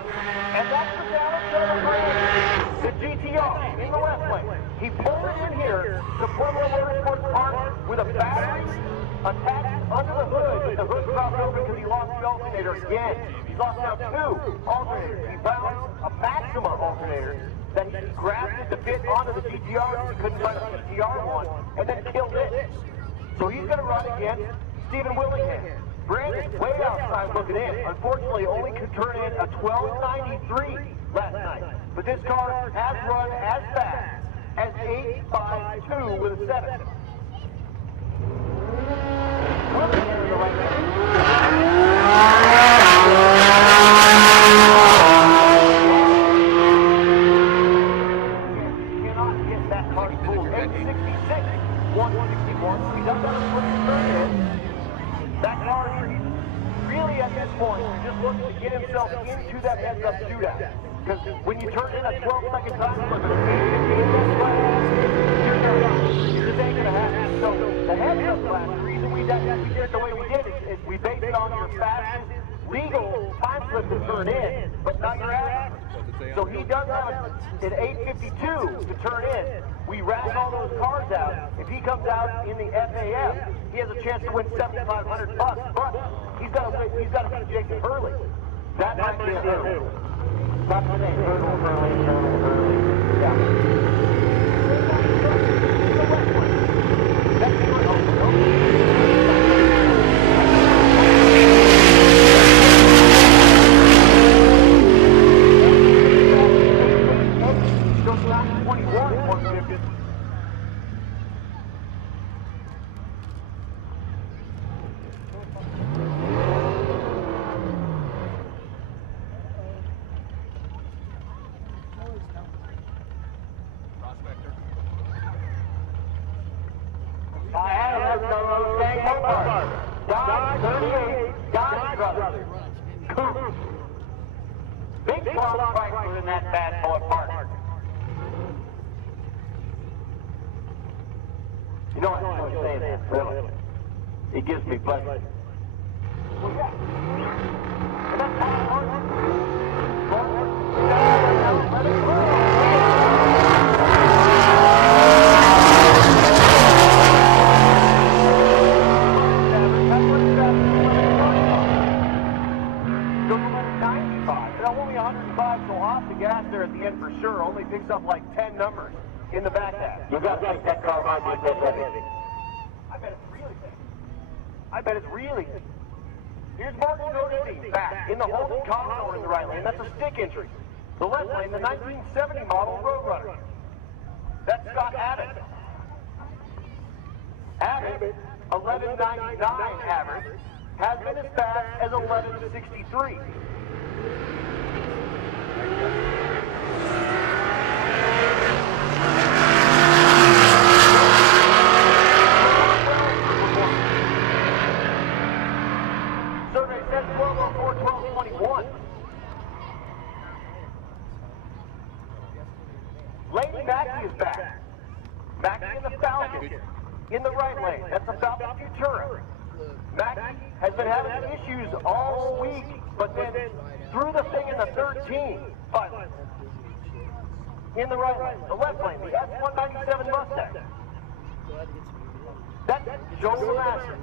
and that's the Dallas the GTR in the left lane. He pulled it in here to Pueblo Motorsports Park with a battery attached under the hood, but the hood dropped over because he lost the alternator again. He's lost now 2 alternators. He found a Maxima alternator that he grabbed to fit onto the GTR. He couldn't find a GTR one, and then killed it. So he's going to run against Stephen Willingham. Brandon, way outside looking in. Unfortunately, only could turn in a 1293 last night. But this car has run as fast as 852 with a 7. Cannot get that car full. 866, 161. He does have a quick turn in. That car really at this point is just looking to get himself into that heads-up shootout. Because when you turn in a 12-second time limit, this ain't going to happen. So the heads-up class, the reason we did it the way we did is we based it on your fastest legal time slip to turn in, but not your average. So he does have an 852 to turn in. We rat all those cars out. If he comes out in the FAF, he has a chance to win $7,500 bucks. But he's got to beat Jason Hurley. That might be a hurdle. That's the name. Hurley. Yeah. Big block Chrysler in that bad boy park. You know, I enjoy saying that, really. It gives me pleasure. Well, yeah. And that's how it 105, so off the gas there at the end for sure. Only picks up like 10 numbers in the back half. You got to think that car might be a bit heavy. I bet it's really big. I bet it's really big. Here's Martin Goldstein back in the Holden Commodore in the right lane. That's a stick injury. The left lane, the 1970 model Roadrunner. That's Scott Abbott. Abbott, 1199 average, has been as fast as 1163. Survey says 1204, 1221. Lady Mackey is back. Mackey in the Falcon. In the right lane. That's a Falcon Futura. Mackey has been having issues all week, but then threw the thing in the 13. But in the right lane. The left lane. The S197 Mustang. That's Joel Masters.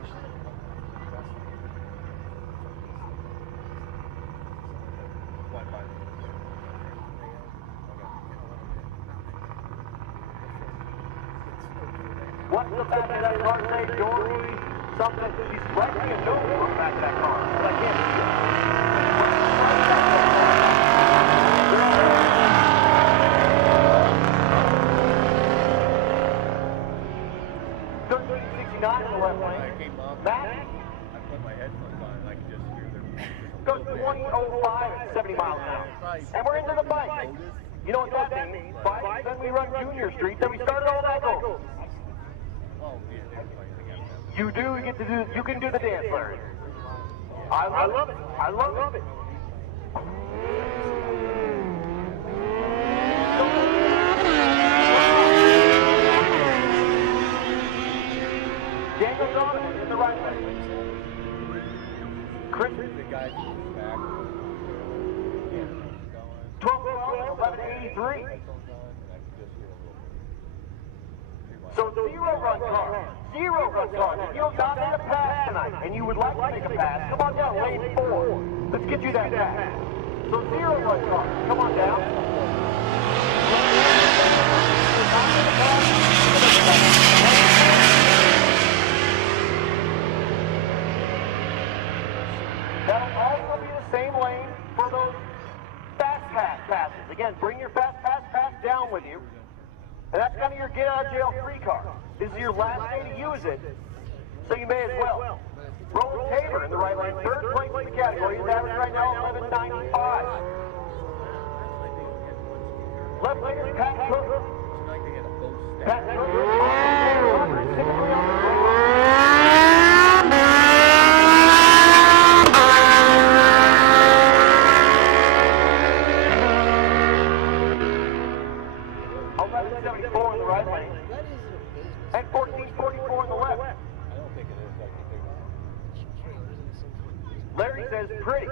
What's the back of that car say, Dory? Something. She's writing a note on the back of that car, but I can't see it. 1369 in the left lane. Matt? I put my headphones on and I can just hear them. Goes 2005 at 70 miles an hour. And we're into the bike. You know what that means? Bike, then we run Junior Street, then we started all that gold. You do get to do, you can do the dance, Larry. I love it. I love it. Daniel Donovan in the right lane. Chris. The guy back. 1212, 1183. So zero run car. Zero run car. If you've not made a pass tonight and you would like to make a pass, come on down, lane 4. Let's get you that pass. So zero run car. Come on down. That'll also be the same lane for those fast pass passes. Again, bring your fast pass down with you. And that's kind of your get-out-of-jail-free card. This is your last day to use it, so you may as well. Roland Tabor in the right lane, third place in the category. His average right now, 1195. Left lane is Pat Cook. Pat Cook, typically on the in the right lane, and 1444 in the left. Larry says pretty.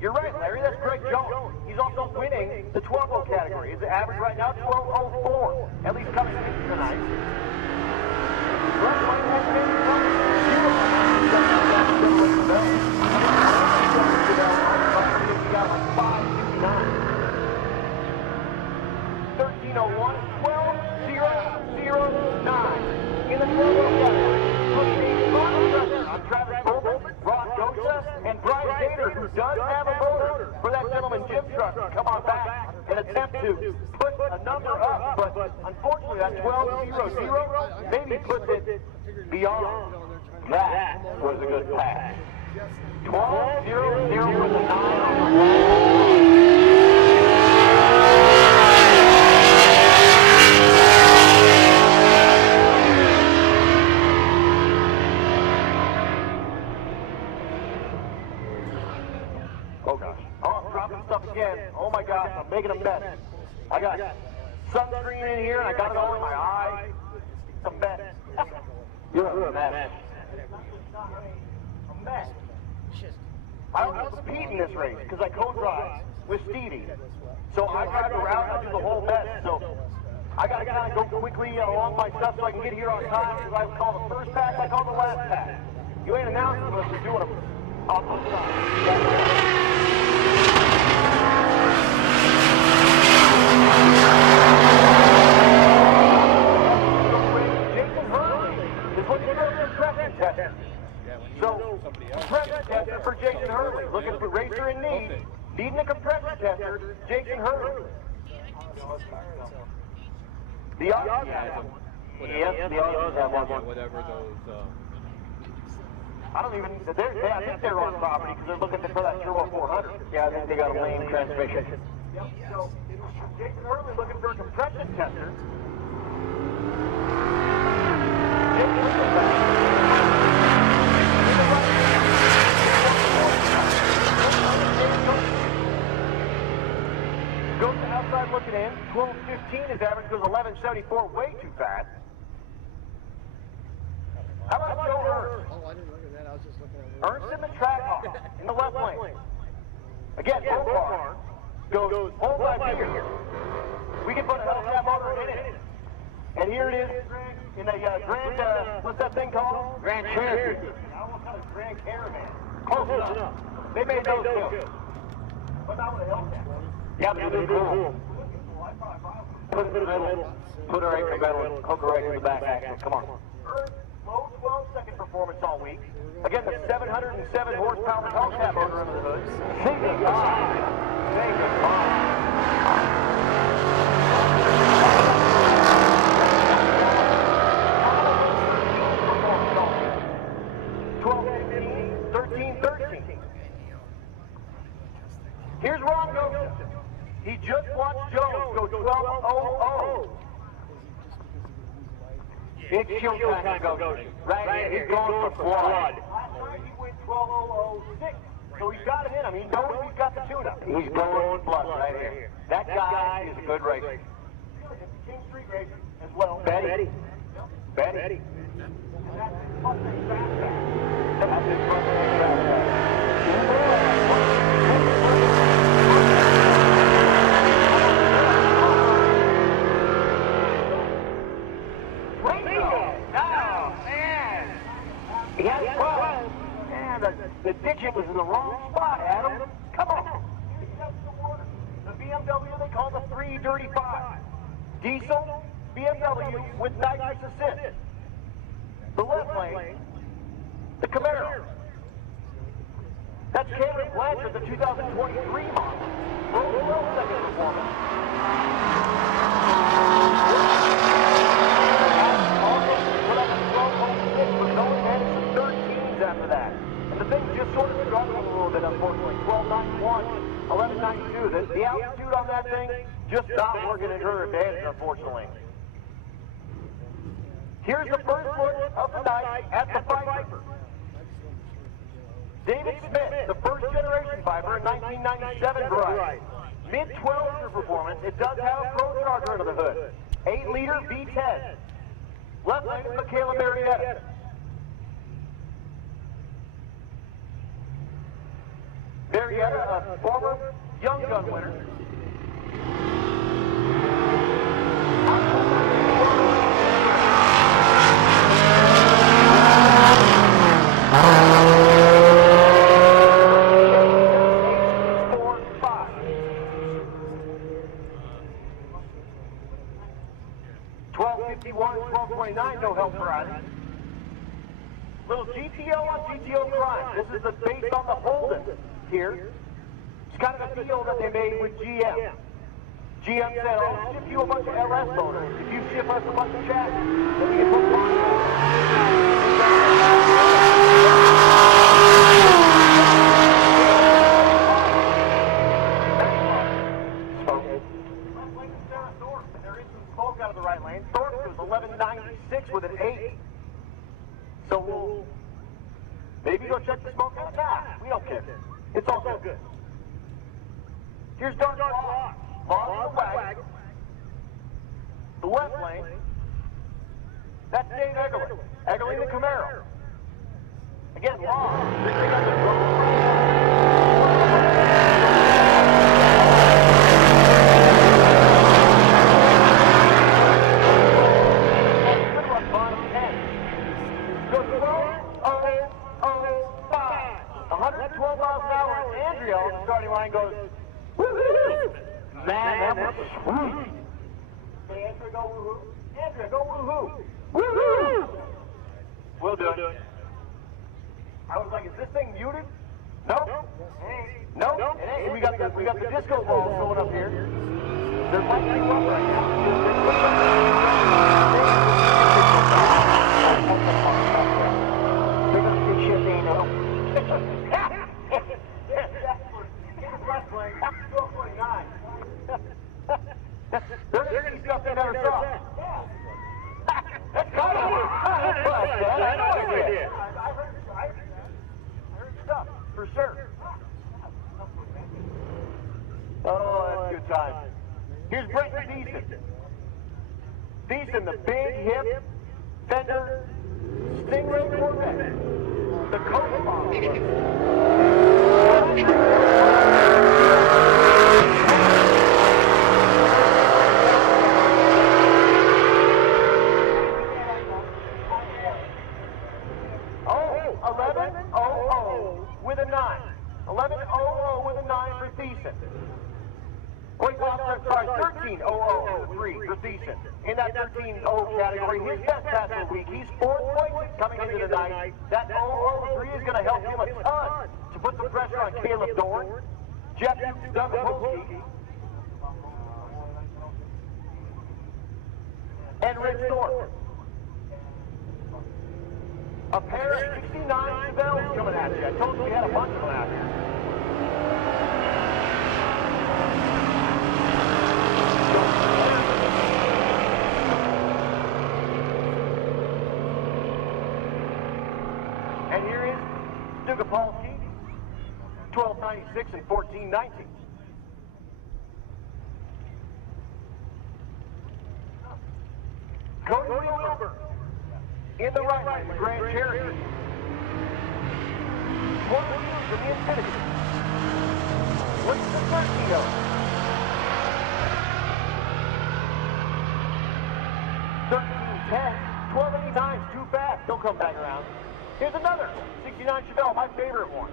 You're right, Larry, that's Greg Jones. He's also winning the 12-0 category. His average right now, 1204, at least coming in tonight. Left lane has been we got like 559. 1301, 12-0-0-9 in the 12-0 category. I'm Travis Bolton, Ron Gosa, and Brian Gator, who does have a motor for that gentleman Jim truck to come on back and attempt to put a number up, but unfortunately that 12-0-0 maybe puts it beyond. That was a good pass. 12-0-0 with a 9 on the wall. Oh gosh. Oh, I'm dropping stuff again. Oh my gosh, I'm making a mess. I got sunscreen in here and I got it all in my eye. It's a mess. You're a mess. A mess. I don't compete in this race because I co-drive with Stevie. So I drive around and I do the whole mess. So I got to kind of go quickly along my stuff so I can get here on time because I call the first pass, I call the last pass. You ain't announcing unless you're doing them off the side. looking for racer in need. Needing a compressor tester, Jason Hurley. The Aussies have one. Yes, the Aussies have one. Whatever those. I don't even, I think they're on property because they're looking for that Turbo 400. Yeah, I think they got a lane transmission. Yep, so Jason Hurley looking for a compression tester. Goes to outside looking in, 12:15, his average goes 11:74, way too fast. How about Joe Ernst? Oh, I didn't look at that. I was just looking at Ernst in the Trackhawk in the left lane. Again, Hobart goes hold by here. We can put a Hellcat motor in it. And here it is in a Grand, what's that thing called? Grand Cherokee. I almost call it Grand Caravan. Close enough. They made those too. But not with a Hellcat. Yeah, but they're cool. Put it in the middle. Put her right in the middle. Hook her right in the back axle. Come on. Low 12-second performance all week. Again, the 707 horsepower Hellcat motor under the hood. Say goodbye. Say goodbye. 12-15, 13-13. Here's Ron Gosha. He just watched Jones go 12-0-0. It's showtime for Gosha. Right here. He's going for blood. Last night he went 12-0-0-6. So he's got it in him. He knows he's got the tune-up. He's going blood right here. That guy is a good racer. King Street racer as well. Betty. Betty. That's his Mustang fastback. That's his Mustang fastback. The digit was in the wrong spot, Adam. Come on. The BMW they call the 335. Diesel BMW with nitrous assist. The left lane, the Camaro. That's Cameron Blanchard, the 2023 model. Low 12-second performance. Also put up a 12.6, but no advantage to 13s after that. And the thing just sort of struggling a little bit, unfortunately. 12.91, 11.92. The altitude on that thing just not working in her advantage, unfortunately. Here's the first look of the night at the Viper. David Smith, the first generation Viper, 1997 variety. Mid-12 performance. It does have a Pro Charger under the hood. 8-liter V10. Left lane is Michaela Marietta. Marietta, a former Young Gun winner. No help for either. Little GTO on GTO crime. This is based on the Holden here. It's kind of a deal that they made with GM. GM said, I'll ship you a bunch of LS motors. If you ship us a bunch of chassis, then we can put There is some smoke out of the right lane. Thorpe was 1196 with an 8. So we'll maybe go check the smoke out. Nah, we don't care. It's all good. Here's Dark Law. Law the wagon. The left lane. That's Dave Eggerling. Eggerling the Camaro. Again, Law. Starting line goes, woohoo! Man, that was sweet. Hey, Andrea, go woohoo. Andrea, go woohoo. Woohoo! We'll do it. I was like, is this thing muted? Nope. we got the disco balls going up here. They're lighting you up right now. They're gonna see shit they know. They're gonna see stuff they never saw. That's kind of I know it is. I heard stuff, for sure. Oh, that's good time. Here's Brenton Thiessen. Thiessen, the big, hip, Fender, Stingray Corvette. The Coke model. Oh, 11-0-0 with a 9. 11-0-0 with a 9 for Thiessen. Wait, sorry, 13-0-0-3 for Thiessen. In that 13-0 category, his best pass of the week. He's 4 points coming into the night. That 0-0-3 is going to help him a ton to put some pressure on Caleb Dorn, Jeff Dugapolsky, and Rich Thorpe. A pair of 69 Chevelles coming at you. I told you we had a bunch of them out here. And here is Dugapolsky, 1296 and 1419. Cody Wilbur in the right lane, the Grand Cherokee. One wheel from the Infinity. What's the 13-0? $13.10, $12.89 too fast. Don't come back around. Here's another 69 Chevelle, my favorite one.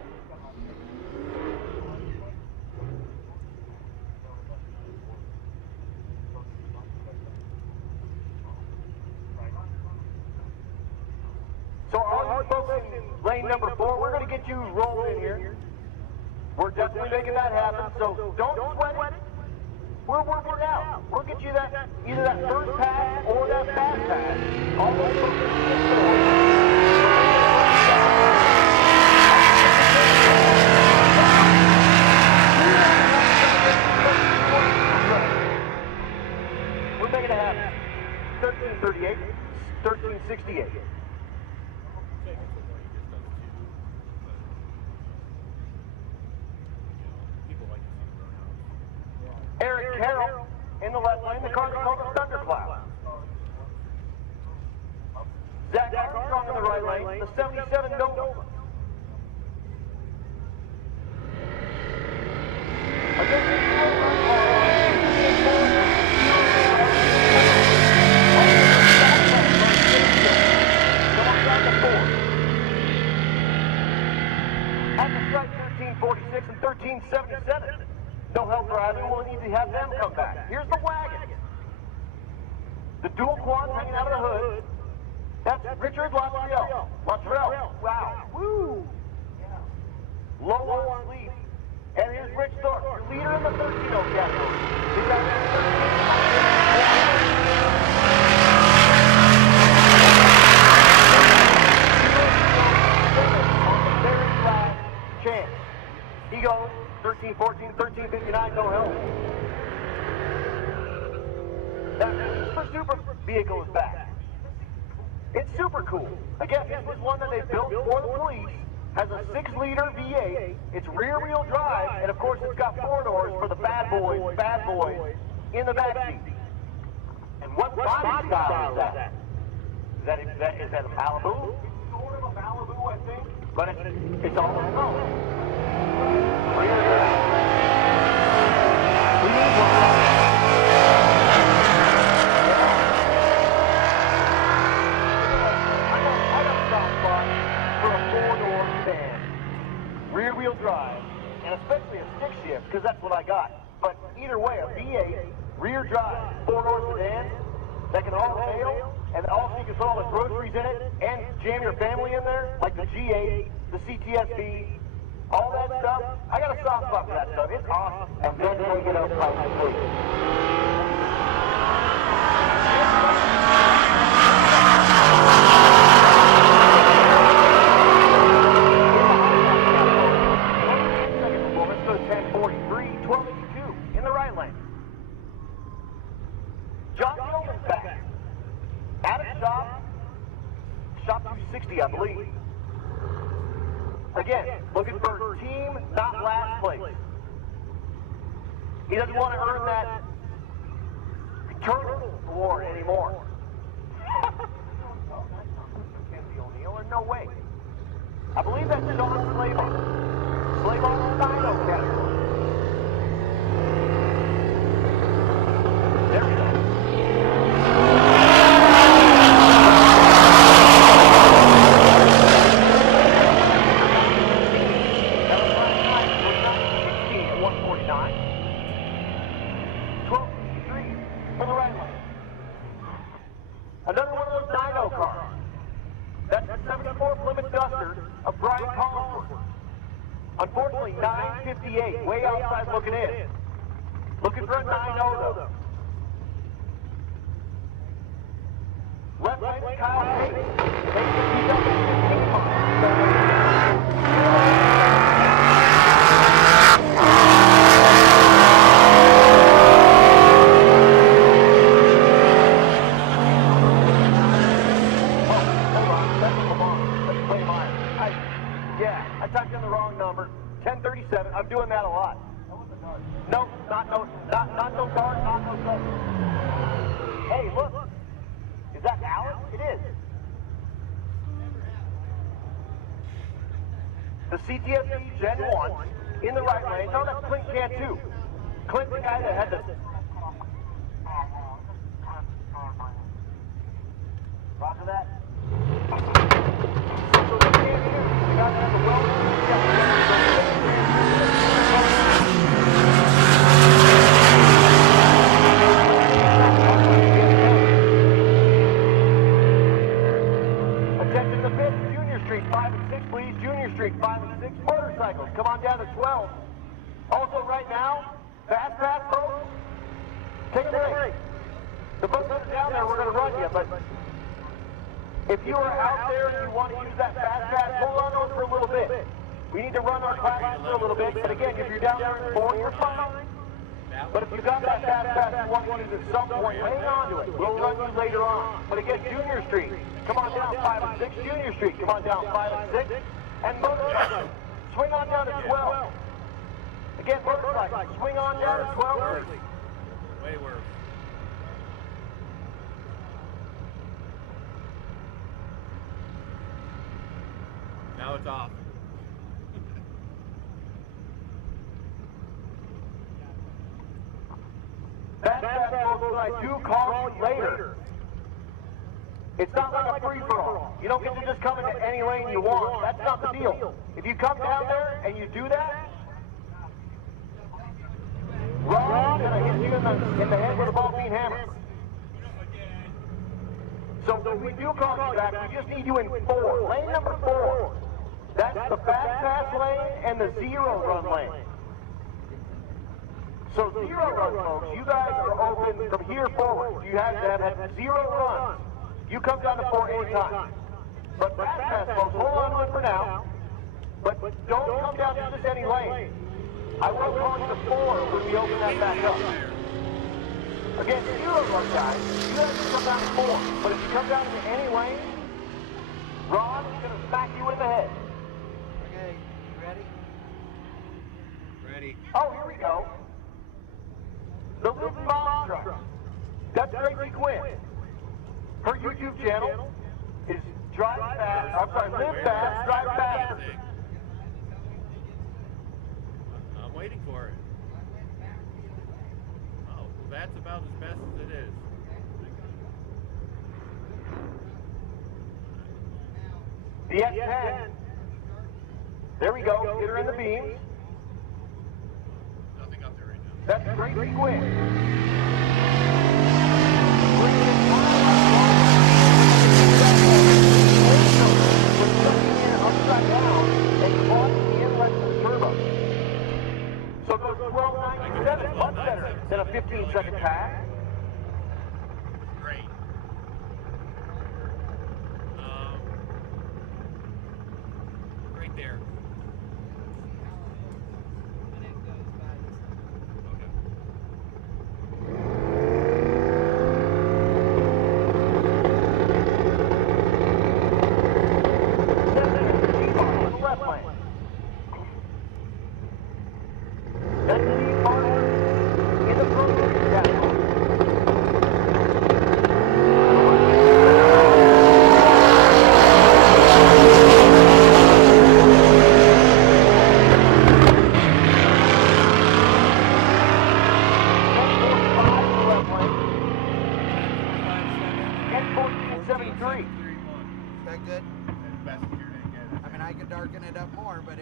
So all you folks in lane number 4, we're going to get you rolling in here. We're definitely making that happen, so don't sweat it. We're working it out. We'll get you that either that first pass or that fast pass. All those folks in the store. We're making it happen. 1338, 1368. Eric Carroll in the left lane, the car is called the Thundercloud. Zach Armstrong in the right lane, the 77 Nova. At the strike, 1346 and 1377. No help driving, we'll need to have them come back. Here's the wagon. The dual quad hanging out of the hood. That's Richard Luttrell. Wow. Woo. Low on sleeve. And here's Rich Thorpe, your leader in the 13-0 category. He's got very last chance. He goes 13, 14, 13, 59, no help. That super vehicle is back. It's super cool. Again, this was one that they built for the police. Has a 6-liter V8. It's rear-wheel drive, and of course it's got 4 doors for the bad boys in the back seat. And what body style is that? Is that a Malibu? Sort of a Malibu, I think. But it's all alone. Rear-wheel drive, and especially a stick shift, because that's what I got. But either way, a V8, rear drive, 4-door sedan, that can haul mail, and also you can put all the groceries in it, and jam your family in there, like the G8, the CTSV, all that stuff. I got a exhaust pump for that stuff. It's awesome. And then take it up like a please. Performance goes 1043, 1282 in the right lane. John Tillman's back. Adam shop 260, I believe. Again, looking for team, not last place. He doesn't want to earn that eternal award anymore. Mackenzie O'Neill, or no way. I believe that's Sean Slaybon. Slaybon's Dino category. There we go. Another one of those dyno cars. That's the 74 Plymouth Duster of Brian Collinsworth. Unfortunately, 958, way outside looking in. Looking for a 9.0 though. Left lane, Kyle Pate. Takes the PW15 I typed in the wrong number. 1037. I'm doing that a lot. No, not no dart, not no dart. Hey, look. Is that Alan? It is. The CTSV Gen 1 in the right lane. No, that's Clint Can too. Clint, the guy that had the... Roger that. So the Can too. The guy that had the well... Attention to the pit, Junior Street 5 and 6, please. Junior Street 5 and 6 motorcycles. Come on down to 12. Also, right now, fast pass, folks. Take a break. The folks that are down there, we're going to run you, but if you are out there and you want to use that fast pass, hold on to it for a little bit. We need to run our classes for a little bit, but again, if you're down there in 4, you're fine. But if you got that fast pass you want to use at some point, hang on to it. We'll run you later on. But again, Junior Street, come on down 5 and 6. Junior Street, come on down 5 and 6. And motorcycles, swing on down to 12. Again, motorcycles, swing on down to 12. Way worse. Now it's off. That's what I do call you later. It's not like a free-for-all. You don't get to just come into any lane you want. That's not the deal. If you come down there and you do that, Ron is going to hit you in the head with a ball-bean hammer. So when we do call you back, we just need you in 4. Lane number 4. That's the fast pass lane and the zero run lane. So zero run, folks, you guys are open from here forward. You have to have 0 runs. You come down to 4 anytime. But fast pass, folks, hold on to it for now. But don't come down to just any lane. I will call you to 4 when we open that back up. Again, 0 run, guys. You guys can come down to 4. But if you come down to any lane, Ron is going to smack you in the head. Okay, you ready? Ready. Oh, here we go. The Luton Bomb Truck. That's Tracy Quinn. Her YouTube channel is Drive Fast. I'm sorry, Live Fast, Drive Faster. I'm waiting for it. Oh, that's about as best as it is. The S10. There we go. Get her in the beams. Nothing up there right now. That's Tracy Quinn. Upside down and caught the inlet of the turbo. than a 15-second pass. Great. Right there.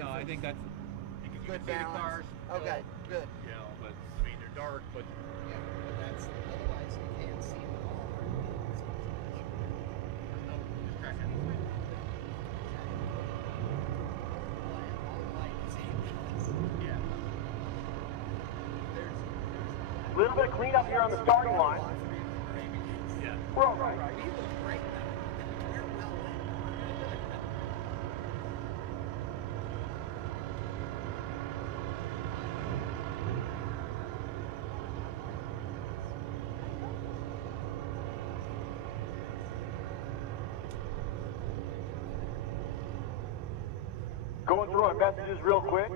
I think that's good balance. Okay, good. You know, but I mean they're dark, but yeah, but that's otherwise you can't see them all. A little bit of cleanup here on the starting line. Yeah. We're all right. Going through our messages real quick,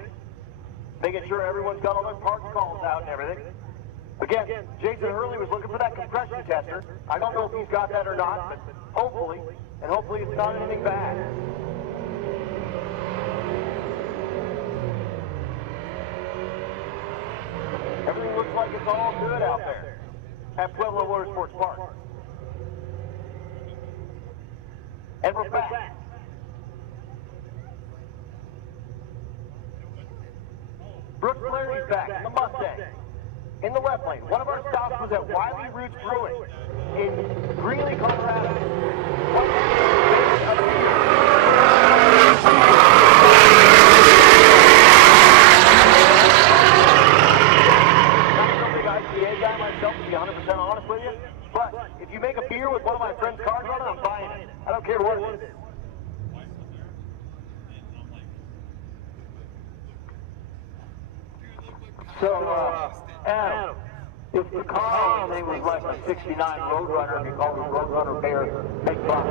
making sure everyone's got all their parts calls out and everything. Again, Jason Hurley was looking for that compression tester. I don't know if he's got that or not, but hopefully, and hopefully it's not anything bad. Everything looks like it's all good out there at Pueblo Motorsports Park. And we're back. Brooks Larry's back in the Mustang. In the left lane. One of our stops was at Wiley Roots Brewing in Greeley, Colorado. I'm not a big IPA guy myself, to be 100% honest with you. But if you make a beer with one of my friend's cars on it, I'm buying it. I don't care what it is. So, Adam, if the car name was like a 69 Roadrunner, and you called it Roadrunner Bear, big box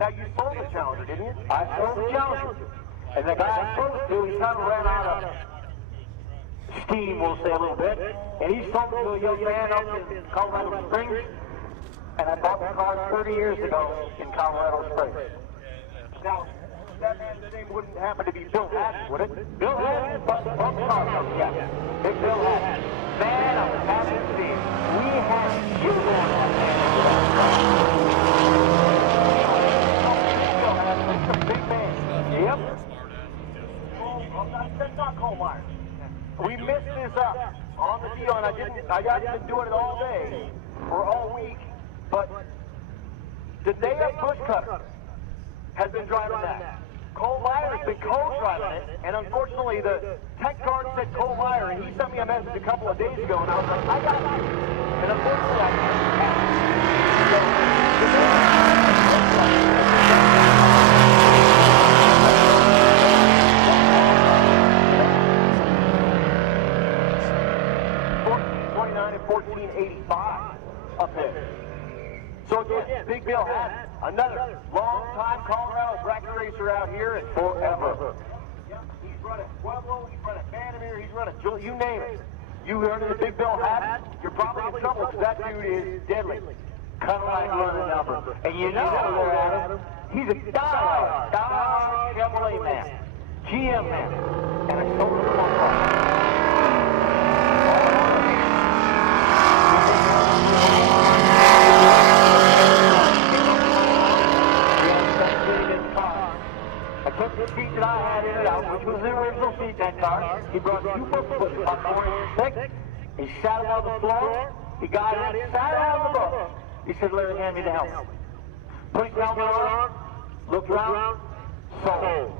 Now, you sold the Challenger, didn't you? I sold the Challenger. And the guy I sold it to, he kind of ran out of steam, we'll say a little bit, and he sold it to a young man up in Colorado Springs, and I bought the car 30 years ago in Colorado Springs. Now, that man's name wouldn't happen to be Bill Haddon, would it? Bill Haddon, from Colorado, yeah. Big Bill Haddon. Man, I was happy to see him. We had you on that man. Bill Haddon, he's a big man. Yep. That's not Colmeyer. We missed this up on the deal, and I didn't do it all day or all week, but the day of Bush Cutter has been driving that. Cole Meyer has been co-driving it, and unfortunately the tech card said Cole Meyer, and he sent me a message a couple of days ago, and I was like, I got you. And unfortunately I and 1485 up there. So again, Big Bill Haddon, another long-time Colorado bracket racer out here and forever. He's run at Pueblo, he's run at Vandermeer, he's run at Jewel, you name it. You heard of the Big Bill Haddon, you're probably in trouble because that dude is deadly. Kind of like running numbers. And you know, Adam, he's a die Chevrolet man, GM man, and a solar car. I took the seat that I had in it out, which was the original seat in that car. He brought 2 foot push up 4 inches thick, He sat him on the floor. He got in, sat down on the bus. He said, Larry, hand me the helmet. Put his helmet on, looked around, sold.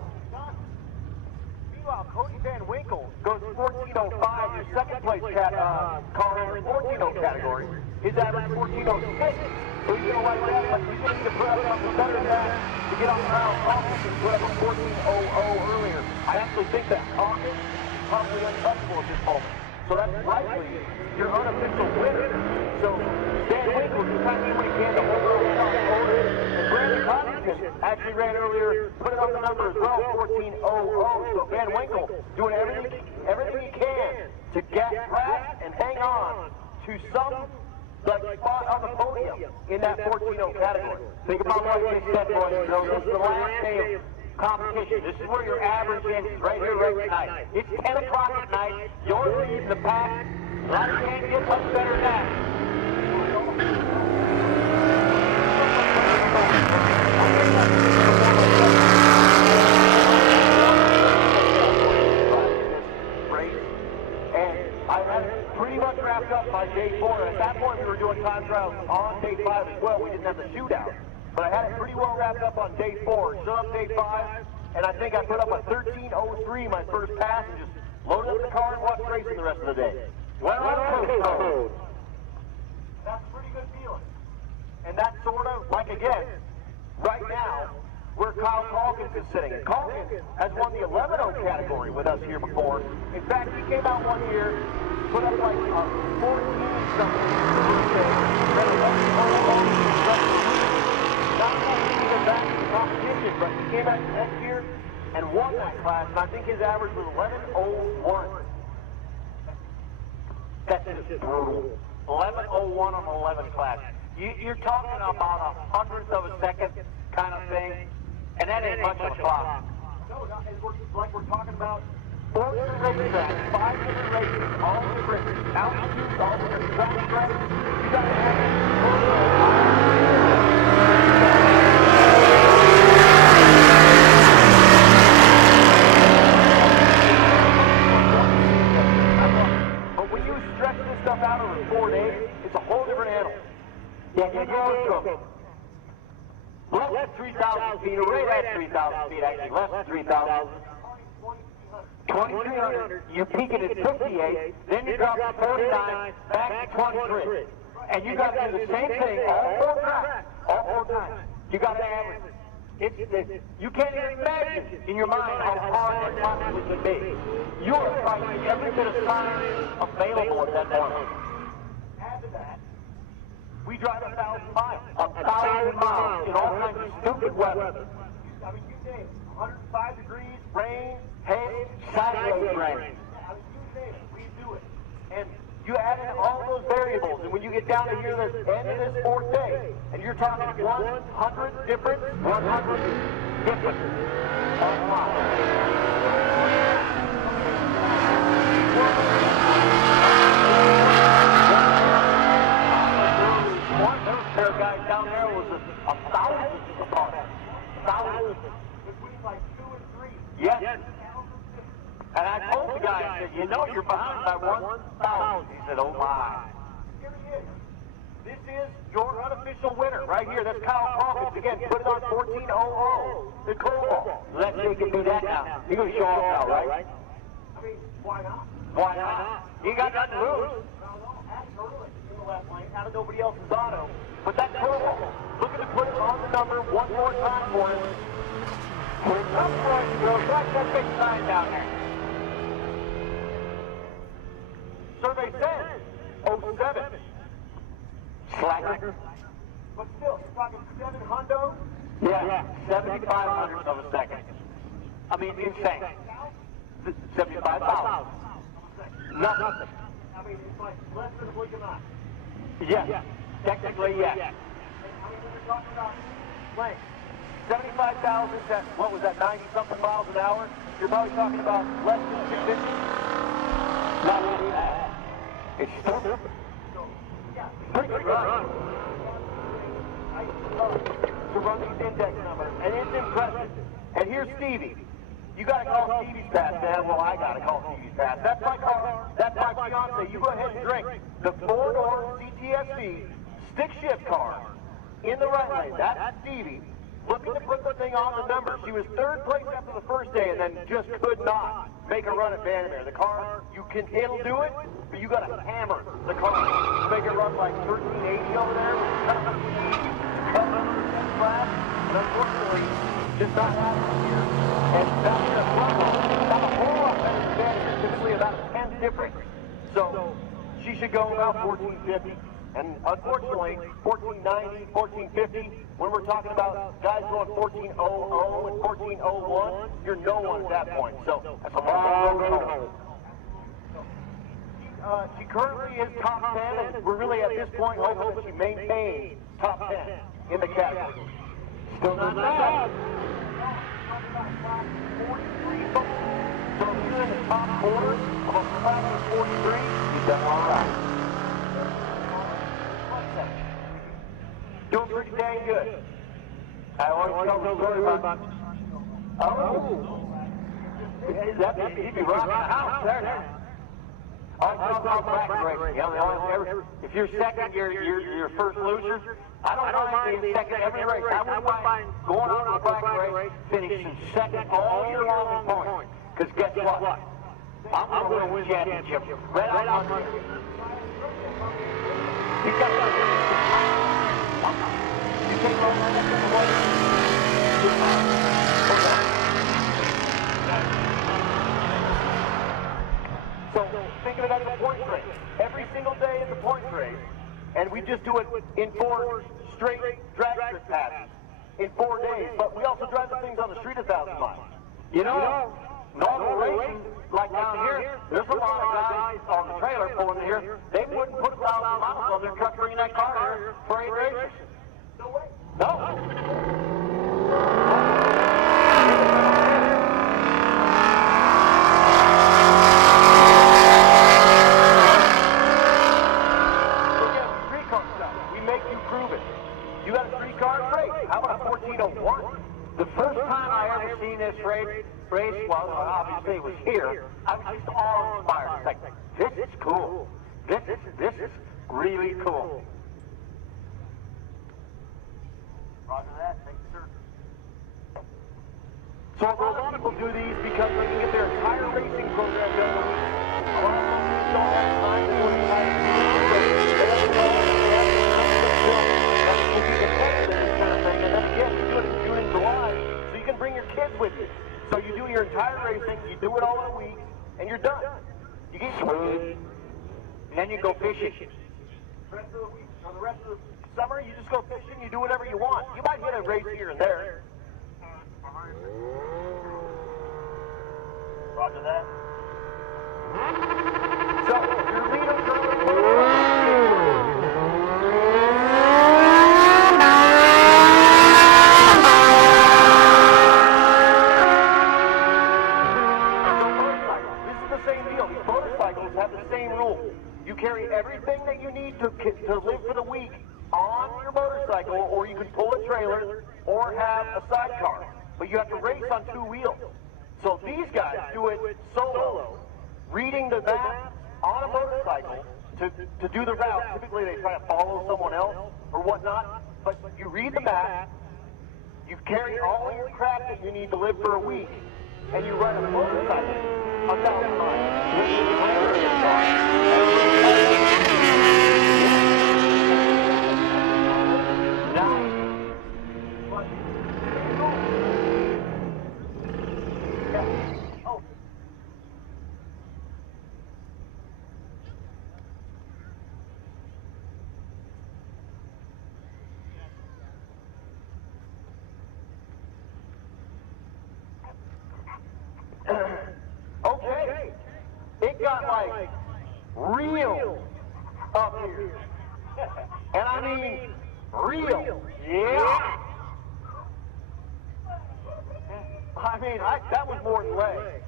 Meanwhile, Cody Van Winkle goes 14:05, your second place car in the 14:0 category. His average 14:06. So you don't like that, but you need to put up something better than that to get on the round. Hawkins and put up a 14:00 earlier. I actually think that Hawkins is probably untouchable at this moment. So that's likely your unofficial winner. So Dan Winkle just trying to do what he can to hold on the order. And Brandon Connington actually ran earlier, put it on the number as well, 14:00. So Dan Winkle doing everything he can to get Pratt and hang on to some spot on the podium in that 14:0 category. Think about what you said, boys and girls. This is the last day of competition. This is where your average ends, right here, right tonight. It's 10 o'clock at night. You're leading the pack. That can't get much better than that. Pretty much wrapped up by day 4. At that point, we were doing time trials on day 5 as well. We didn't have the shootout. But I had it pretty well wrapped up on day 4. Still up day 5, and I think I put up a 13:03 my first pass and just loaded up the car and watched racing the rest of the day. Went on coast mode. That's a pretty good feeling. And that's sort of, like again, right now, where Kyle Calkins is sitting. And Calkins has won the 11:0 category with us here before. In fact, he came out one year, put up like 14-something first day. Then 11:00. Not only did he get back in the competition, but he came back the next year and won that class. And I think his average was 11:01. That's just brutal. 11:01 on the 11 class. You're talking about a hundredth of a second kind of thing. And that ain't much of a clock. No, like we're talking about 4 different racetracks, 5 different races, all different altitudes, all different track strengths. You got to have it. But when you stretch this stuff out over 4 days, it's a whole different animal. Yeah, you go from less than 3,000 feet, or right at 3,000 feet, actually, less than 3,000. 2,300, you're peaking at 58, then you drop to 49, back to 23. And you got to do the same thing all 4 times. All 4 times. You got to average it. You can't even imagine in your mind how hard that possibly could be. You are fighting every bit of science available at that point. Add to that, we drive 1,000 miles. 1,000 miles in all kinds of stupid weather. I mean, you name it. 105 degrees, rain, hay, sideways rain. I mean, you name it. We do it. And you add in all those variables, and when you get down to here, the end of this 4th day, and you're talking 100 different One pair of guys down there was 1,000 apart. 1,000. Between like 2 and 3. Yes. And I told the guy, I said, you know you're behind by 1,000. He said, oh my. Here he is. This is your unofficial winner right here. That's Kyle Calkins. Again, put it on 14:00. The Cobalt. Let's see if he can do that now. He's going to show off now, right? I mean, why not? Why not? He got nothing to lose. Left lane, out of nobody else's auto. But that Cobalt, looking to put it on the number one more time for him. For some point, goes right that big sign down there. Survey says 07. Slacker. But still, you're talking 7 hundos? Yeah, 7,500 of a second. I mean, insane. 75,000. Nothing. I mean, it's like less than a blink of an eye. Yes. Technically, yes. I mean, when we're talking about length, 75,000 to, what was that, 90-something miles an hour? You're probably talking about less than 250? Not really that. It's stupid. Yeah, pretty good run. I love to run these index numbers, and it's impressive. And here's Stevie. You gotta call Stevie's Pass, Dad. Well, I gotta call Stevie's Pass. That's my car. That's my fiance. You go ahead and drink. The four-door CTSV stick shift car in the right lane. That's Stevie. Looking to put the thing on the number. She was third place after the first day and then just could not make a run at Vandermeer. The car, it'll do it, but you gotta hammer the car to make it run like 1380 over there. And unfortunately, just not happening here. And that's just one not a whole lot better than Vandermeer. Typically about a 10 difference. So she should go about 1450. And unfortunately, 1490, 1450, when we're talking about guys going 1400 and 1401, you're no one at that point. So that's a long road home. She currently is top 10, and we're really at this point hoping she maintains top 10 in the category. Still not bad. 43 votes. So if you're in the top quarter of a class of 43, you've done all right. Doing pretty dang good. I always tell the story about. He'd be right around the house there. I talk about back racing. If you're second, you're first loser. I don't mind being second every race. I wouldn't mind going on to the back race, finishing second all year long in points. Because guess what? I'm going to win the championship. Right out my you got you take all that away. So think of it as a points race. Every single day is a points race. And we just do it in 4 straight drag strip passes in 4 days. But we also drive the things on the street 1,000 miles. You know, normal racing, like down here, there's a lot of guys on the trailer pulling here. They wouldn't put 1,000 miles on their truck bringing that car here for 8 races. No. The first time I ever seen this race, well, obviously it was here, I was just all inspired. It's like, this is cool. This is really cool. Roger that. Thank you, sir. So a lot of people do these because they can get their entire racing program done in a week. A lot of them don't have time to do it so you can bring your kids with you. So you do your entire racing, you do it all in a week, and you're done. You get food, and then you go fishing. The rest of the week, or the rest of the summer, you just go fishing, you do whatever you want. You might hit a race here and there. Roger that. So, your leader you carry everything that you need to live for the week on your motorcycle, or you can pull a trailer or have a sidecar. But you have to race on 2 wheels. So these guys do it solo, reading the map on a motorcycle to do the route. Typically they try to follow someone else or whatnot, but you read the map, you carry all your crap that you need to live for a week, and you ride a motorcycle 1,000 Okay, it got like real up here, and I mean real, yeah. I mean, that was more than leg.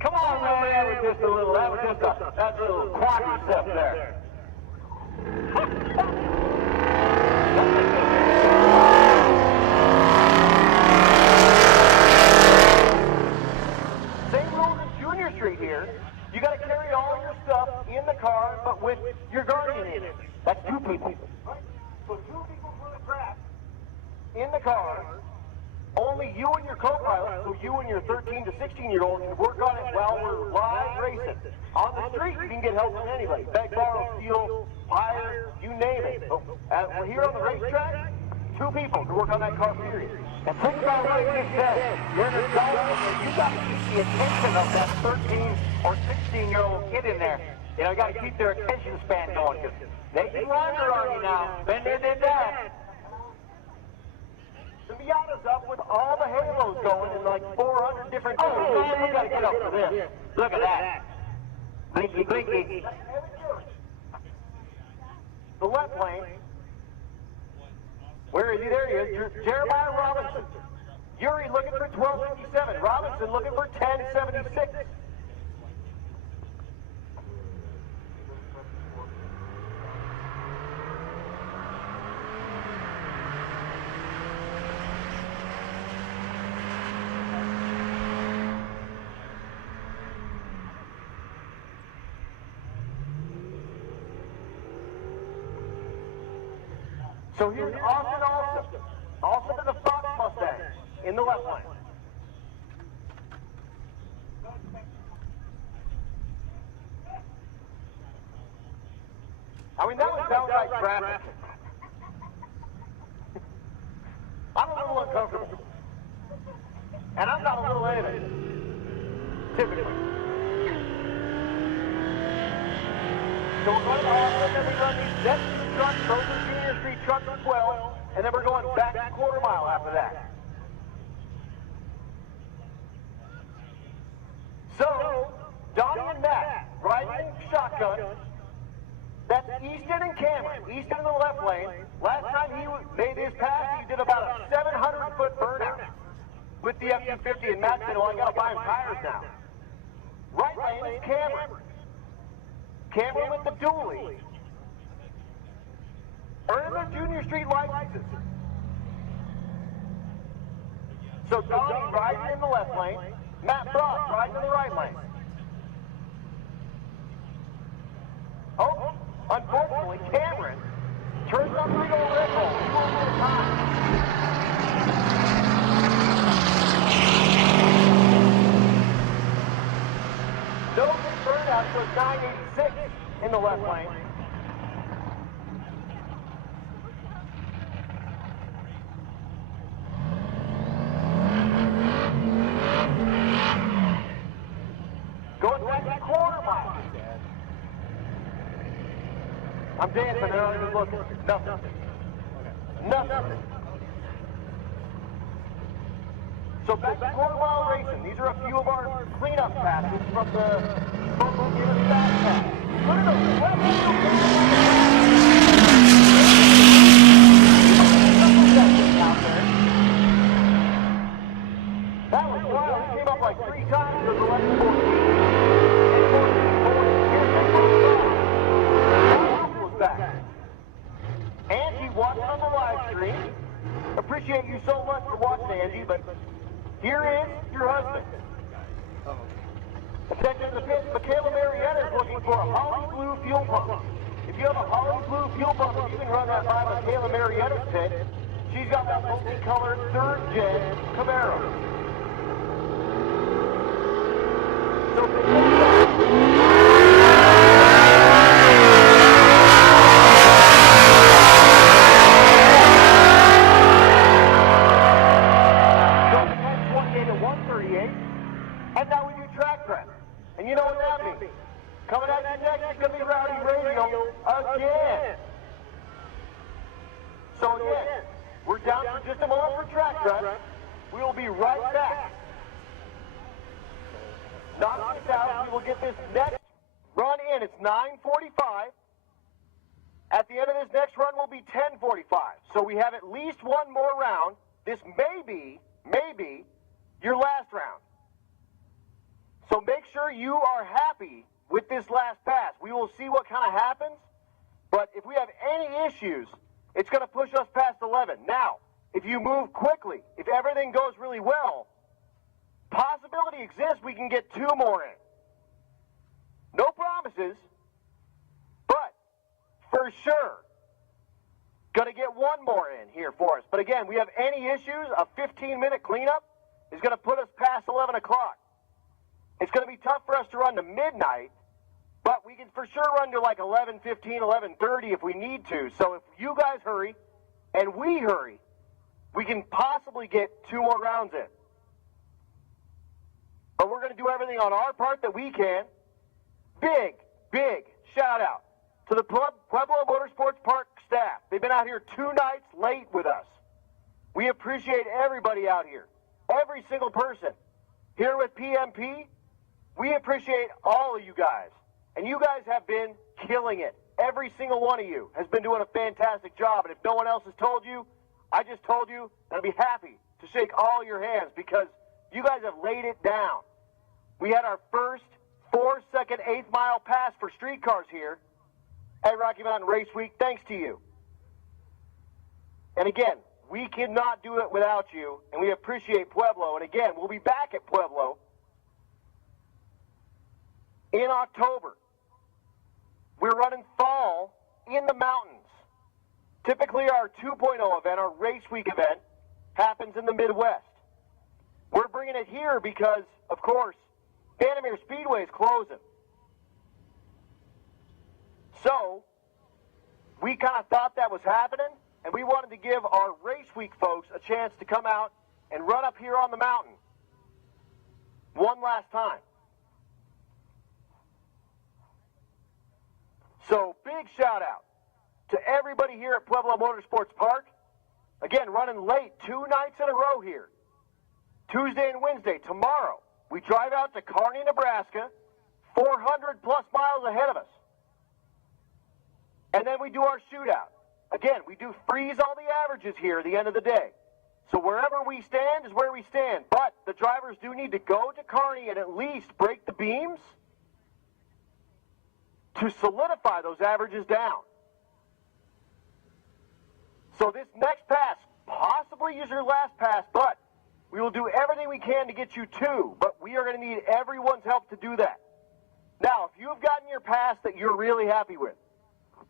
Come on, man, that was just a little quadricep there. Street here, you got to carry all your stuff in the car, but with your guardian in it. That's 2 people. So 2 people for the track in the car. Only you and your co-pilot, so you and your 13 to 16-year-old can work on it while we're live racing. On the street, you can get help from anybody. Beg, borrow, steal, hire, you name it. But here on the racetrack, 2 people can work on that car, period. And think about what you said. You're an adult, and you got to keep the attention of that 13 or 16-year-old kid in there. You know, you got to keep their attention span going. They can wander on you now. Bender did that. The Miata's up with all the halos going in like 400 different colors. Oh, man, we got to get up for this. Look at that. Blinky, blinky. The left lane. Where is he? There he is. Jeremiah Robinson. Yuri looking for 1257. Robinson looking for 1076. So here's Austin Alsop. Alsop in the Fox Mustang in the left lane. I mean, that was downright traffic. I'm a little uncomfortable. And I'm not a little anything. Typically. So we're going to Austin, then we run these next 2 trucks, those are Junior Street trucks as well, and then we're going back to quarter mile after that. So, Donnie and Matt riding shotgun. That's Easton and Cameron. Easton in the left lane. Last time he made his pass, he did about a 700-foot burnout with the F-250, and Matt said, well, I got to buy him tires now. Right lane is Cameron. Cameron with the dually. Earning their Junior Street licenses. So Donnie riding in the left lane. Matt Frost riding in the right lane. Oh, unfortunately, Cameron turns on the big old red ball 2 at a time. No big burnout, so 986 in the left lane. Going back to quarter mile. I'm dancing, they're not even looking. Nothing. Nothing. So back to quarter mile racing. These are a few of our cleanup passes from the Focal Unit Fast Pass. Look at those left That was wild. He came up like 3 times to the left 14. And 14. Back. Angie watching on the live stream. Appreciate you so much for watching, Angie, but here is your husband. Attention to the pit. Michaela Marietta is looking for a Holly Blue fuel pump. If you have a Holly Blue fuel pump, you can run that by Michaela Marietta's pit. She's got that multicolored 3rd gen Camaro. So and now we do track prep. And you know what that means. Coming at you next is going to be Rowdy Radio again. So again, we're down for just a moment for track prep. We will be right back. Knock this out. We will get this next run in. It's 9:45. At the end of this next run will be 10:45. So we have at least one more round. This may be your last round. So make sure you are happy with this last pass. We will see what kind of happens, but if we have any issues, it's going to push us past 11. Now, if you move quickly, if everything goes really well, possibility exists we can get 2 more in. races, but for sure, going to get one more in here for us. But again, we have any issues, a 15-minute cleanup is going to put us past 11 o'clock. It's going to be tough for us to run to midnight, but we can for sure run to like 11:15, 11:30 if we need to. So if you guys hurry and we hurry, we can possibly get 2 more rounds in. But we're going to do everything on our part that we can. Big, big shout out to the Pueblo Motorsports Park staff. They've been out here 2 nights late with us. We appreciate everybody out here, every single person. Here with PMP, we appreciate all of you guys. And you guys have been killing it. Every single one of you has been doing a fantastic job. And if no one else has told you, I just told you, and I'd be happy to shake all your hands because you guys have laid it down. We had our first 4-second 8th mile pass for streetcars here at Rocky Mountain Race Week, thanks to you. And again, we cannot do it without you, and we appreciate Pueblo. And again, we'll be back at Pueblo in October. We're running fall in the mountains. Typically, our 2.0 event, our Race Week event, happens in the Midwest. We're bringing it here because, of course, Vandermeer Speedway is closing. So, we kind of thought that was happening, and we wanted to give our Race Week folks a chance to come out and run up here on the mountain one last time. So, big shout out to everybody here at Pueblo Motorsports Park. Again, running late 2 nights in a row here. Tuesday and Wednesday. Tomorrow, we drive out to Kearney, Nebraska, 400 plus miles ahead of us. And then we do our shootout. Again, we do freeze all the averages here at the end of the day. So wherever we stand is where we stand. But the drivers do need to go to Kearney and at least break the beams to solidify those averages down. So this next pass possibly is your last pass, but we will do everything we can to get you 2, but we are going to need everyone's help to do that. Now, if you've gotten your pass that you're really happy with,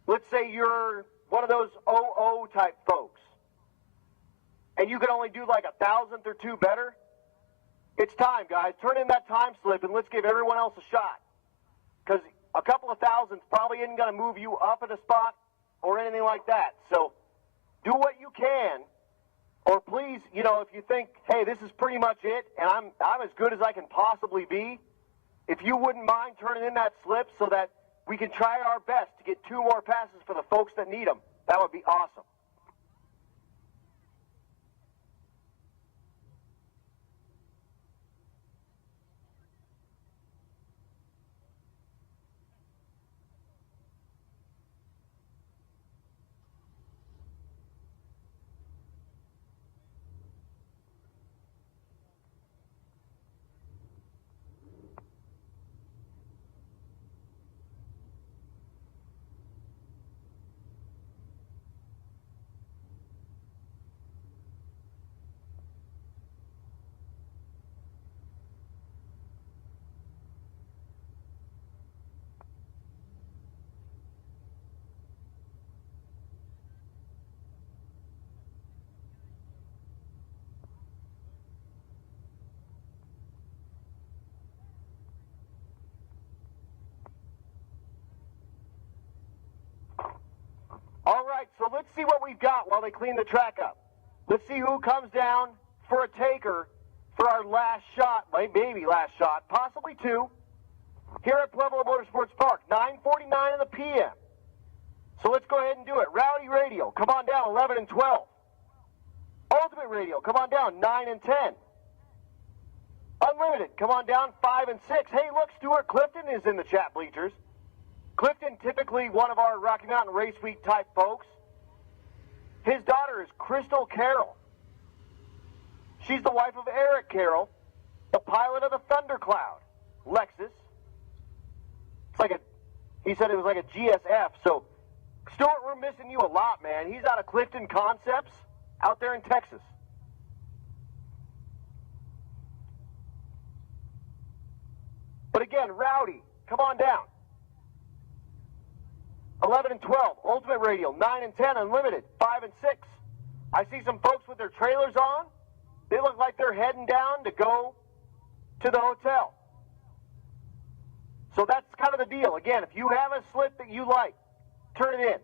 let's say you're one of those OO type folks, and you can only do like 1,000th or 2 better, it's time, guys. Turn in that time slip and let's give everyone else a shot. Because a couple of thousandths probably isn't going to move you up at a spot or anything like that. So do what you can, or please, you know, if you think, hey, this is pretty much it, and I'm as good as I can possibly be, if you wouldn't mind turning in that slip so that we can try our best to get 2 more passes for the folks that need them, that would be awesome. All right, so let's see what we've got while they clean the track up. Let's see who comes down for a taker for our last shot, maybe last shot, possibly 2, here at Pueblo Motorsports Park, 9:49 in the p.m. So let's go ahead and do it. Rowdy Radio, come on down, 11 and 12. Ultimate Radio, come on down, 9 and 10. Unlimited, come on down, 5 and 6. Hey, look, Stuart Clifton is in the chat bleachers. Clifton, typically one of our Rocky Mountain Race Week type folks. His daughter is Crystal Carroll. She's the wife of Eric Carroll, the pilot of the Thundercloud, Lexus. It's like he said it was like a GSF. So, Stuart, we're missing you a lot, man. He's out of Clifton Concepts out there in Texas. But again, Rowdy, come on down. 11 and 12, Ultimate Radial. 9 and 10, Unlimited. 5 and 6. I see some folks with their trailers on. They look like they're heading down to go to the hotel. So that's kind of the deal. Again, if you have a slip that you like, turn it in.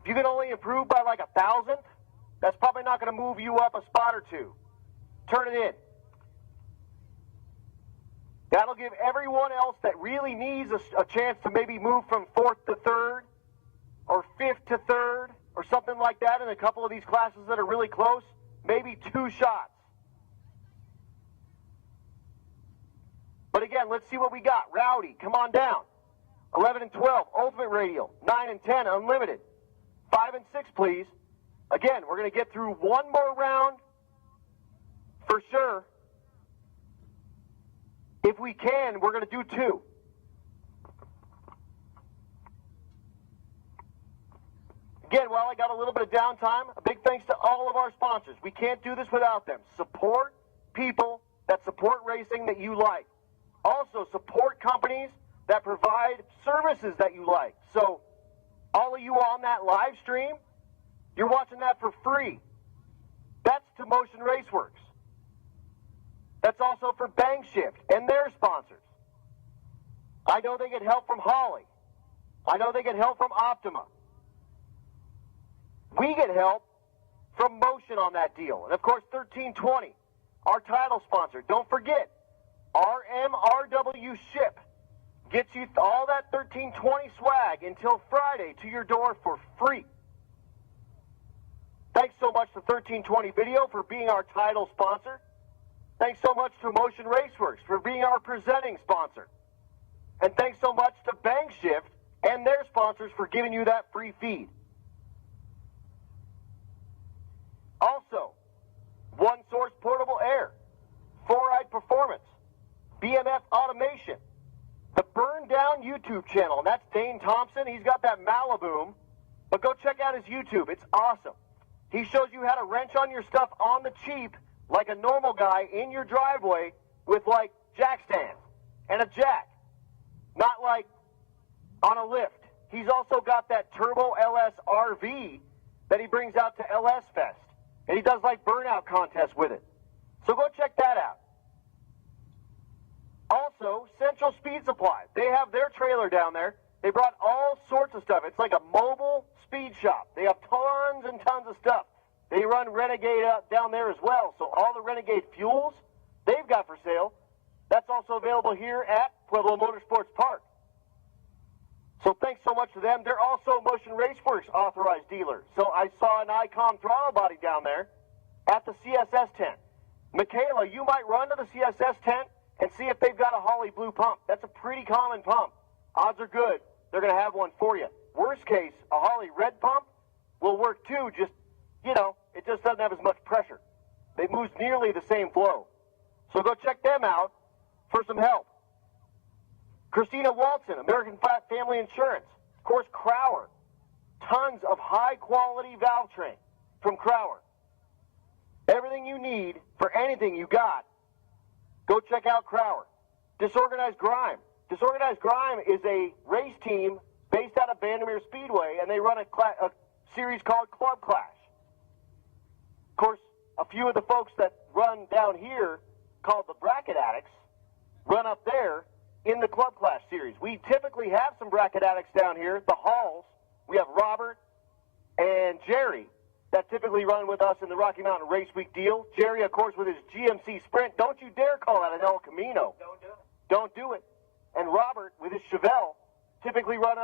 If you can only improve by like 1,000th, that's probably not going to move you up a spot or two. Turn it in. That'll give everyone else that really needs a chance to maybe move from 4th to 3rd or 5th to 3rd or something like that in a couple of these classes that are really close, maybe 2 shots. But again, let's see what we got. Rowdy, come on down. 11 and 12, Ultimate Radial. 9 and 10, Unlimited. 5 and 6, please. Again, we're going to get through one more round for sure. If we can, we're going to do 2. Again, while I got a little bit of downtime, a big thanks to all of our sponsors. We can't do this without them. Support people that support racing that you like. Also, support companies that provide services that you like. So, all of you on that live stream, you're watching that for free. That's to Motion Raceworks. That's also for Bang Shift and their sponsors. I know they get help from Holly. I know they get help from Optima. We get help from Motion on that deal. And of course, 1320, our title sponsor. Don't forget, RMRW Ship gets you all that 1320 swag until Friday to your door for free. Thanks so much to 1320 Video for being our title sponsor. Thanks so much to Motion Raceworks for being our presenting sponsor. And thanks so much to Bang Shift and their sponsors for giving you that free feed. Also, One Source Portable Air, 4Ride Performance, BMF Automation, the Burn Down YouTube channel, and that's Dane Thompson. He's got that Malibu, but go check out his YouTube. It's awesome. He shows you how to wrench on your stuff on the cheap like a normal guy in your driveway with like jack stands and a jack, not like on a lift. He's also got that Turbo LS RV that he brings out to LS Fest, and he does like burnout contests with it. So go check that out. Also, Central Speed Supply. They have their trailer down there. They brought all sorts of stuff. It's like a mobile speed shop. They have tons and tons of stuff. They run Renegade up down there as well. So all the Renegade fuels they've got for sale, that's also available here at Pueblo Motorsports Park. So thanks so much to them. They're also Motion Raceworks authorized dealer. So I saw an Icon throttle body down there at the CSS tent. Michaela, you might run to the CSS tent and see if they've got a Holly blue pump. That's a pretty common pump. Odds are good they're going to have one for you. Worst case, a Holly red pump will work too, just, you know, it just doesn't have as much pressure. It moves nearly the same flow. So go check them out for some help. Christina Walton, American Family Insurance. Of course, Crower. Tons of high-quality valve train from Crower. Everything you need for anything you got, go check out Crower. Disorganized Grime. Disorganized Grime is a race team based out of Vandermeer Speedway, and they run a series called Club Clash. Of course, a few of the folks that run down here, called the Bracket Addicts, run up there in the Club Clash series. We typically have some Bracket Addicts down here, the Halls. We have Robert and Jerry that typically run with us in the Rocky Mountain Race Week deal. Jerry, of course, with his GMC Sprint. Don't you dare call that an El Camino. Don't do it. Don't do it. And Robert, with his Chevelle, typically run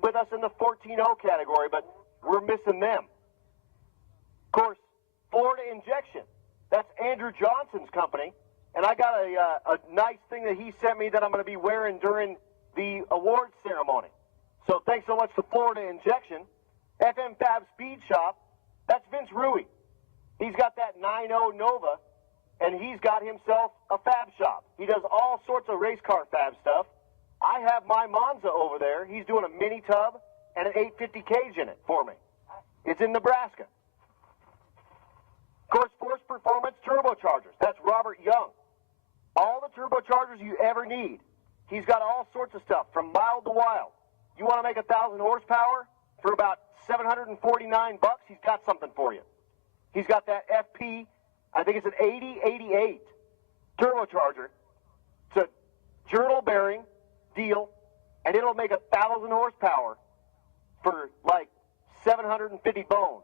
with us in the 14-0 category, but we're missing them. Of course, Florida Injection. That's Andrew Johnson's company. And I got a nice thing that he sent me that I'm going to be wearing during the awards ceremony. So thanks so much to Florida Injection. FM Fab Speed Shop. That's Vince Rui. He's got that 9.0 Nova, and he's got himself a fab shop. He does all sorts of race car fab stuff. I have my Monza over there. He's doing a mini tub and an 850 cage in it for me. It's in Nebraska. Of course, Force Performance Turbochargers. That's Robert Young. All the turbochargers you ever need. He's got all sorts of stuff from mild to wild. you want to make 1,000 horsepower for about $749, he's got something for you. He's got that FP, I think it's an 8088 turbocharger. It's a journal bearing deal, and it'll make 1,000 horsepower for like 750 bones.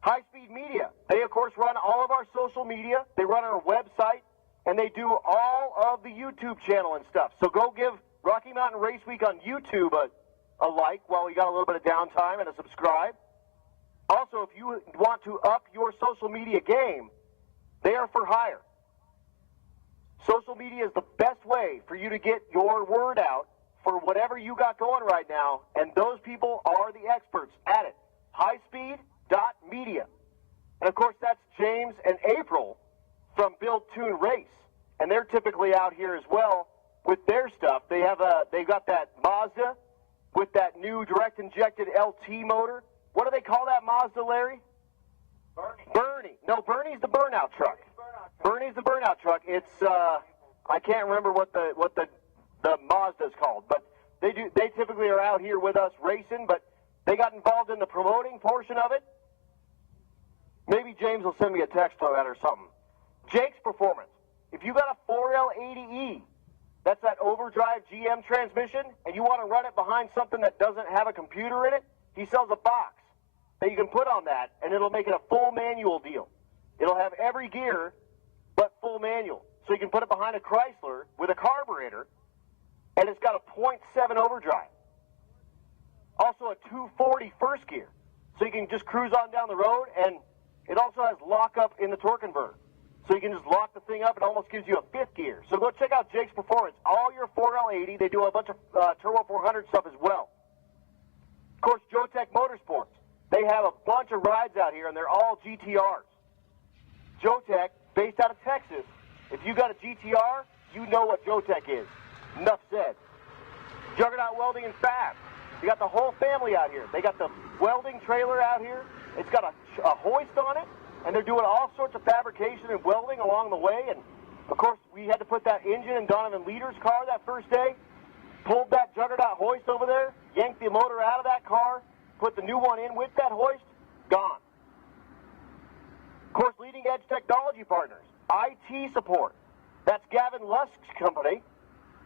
High Speed Media, they of course run all of our social media. They run our website, and they do all of the YouTube channel and stuff. So go give Rocky Mountain Race Week on YouTube a like while we got a little bit of downtime, and a subscribe. Also, if you want to up your social media game, they are for hire. Social media is the best way for you to get your word out for whatever you got going right now, and those people are the experts at it. Highspeed.media. And of course, that's James and April from Build Tune Race, and they're typically out here as well with their stuff. They've got that Mazda with that new direct injected LT motor. What do they call that Mazda, Larry? Bernie. No, Bernie's the burnout truck. Bernie's the burnout truck. It's I can't remember what the Mazda's called, but they typically are out here with us racing, but they got involved in the promoting portion of it. Maybe James will send me a text on that or something. Jake's Performance. If you got a 4L80E, that's that overdrive GM transmission, and you want to run it behind something that doesn't have a computer in it, he sells a box that you can put on that, and it'll make it a full manual deal. It'll have every gear but full manual. So you can put it behind a Chrysler with a carburetor, and it's got a 0.7 overdrive. Also a 240 first gear. So you can just cruise on down the road, and it also has lockup in the torque converter. So you can just lock the thing up. It almost gives you a fifth gear. So go check out Jake's Performance. All your 4L80. They do a bunch of Turbo 400 stuff as well. Of course, Jotech Motorsports. They have a bunch of rides out here, and they're all GTRs. Jotech, based out of Texas. If you got a GTR, you know what Jotech is. Enough said. Juggernaut Welding and Fab. You got the whole family out here. They got the welding trailer out here. It's got a hoist on it, and they're doing all sorts of fabrication and welding along the way. And, of course, we had to put that engine in Donovan Leader's car that first day, pulled that Juggernaut hoist over there, yanked the motor out of that car, put the new one in with that hoist, gone. Of course, Leading Edge Technology Partners, IT support. That's Gavin Lusk's company.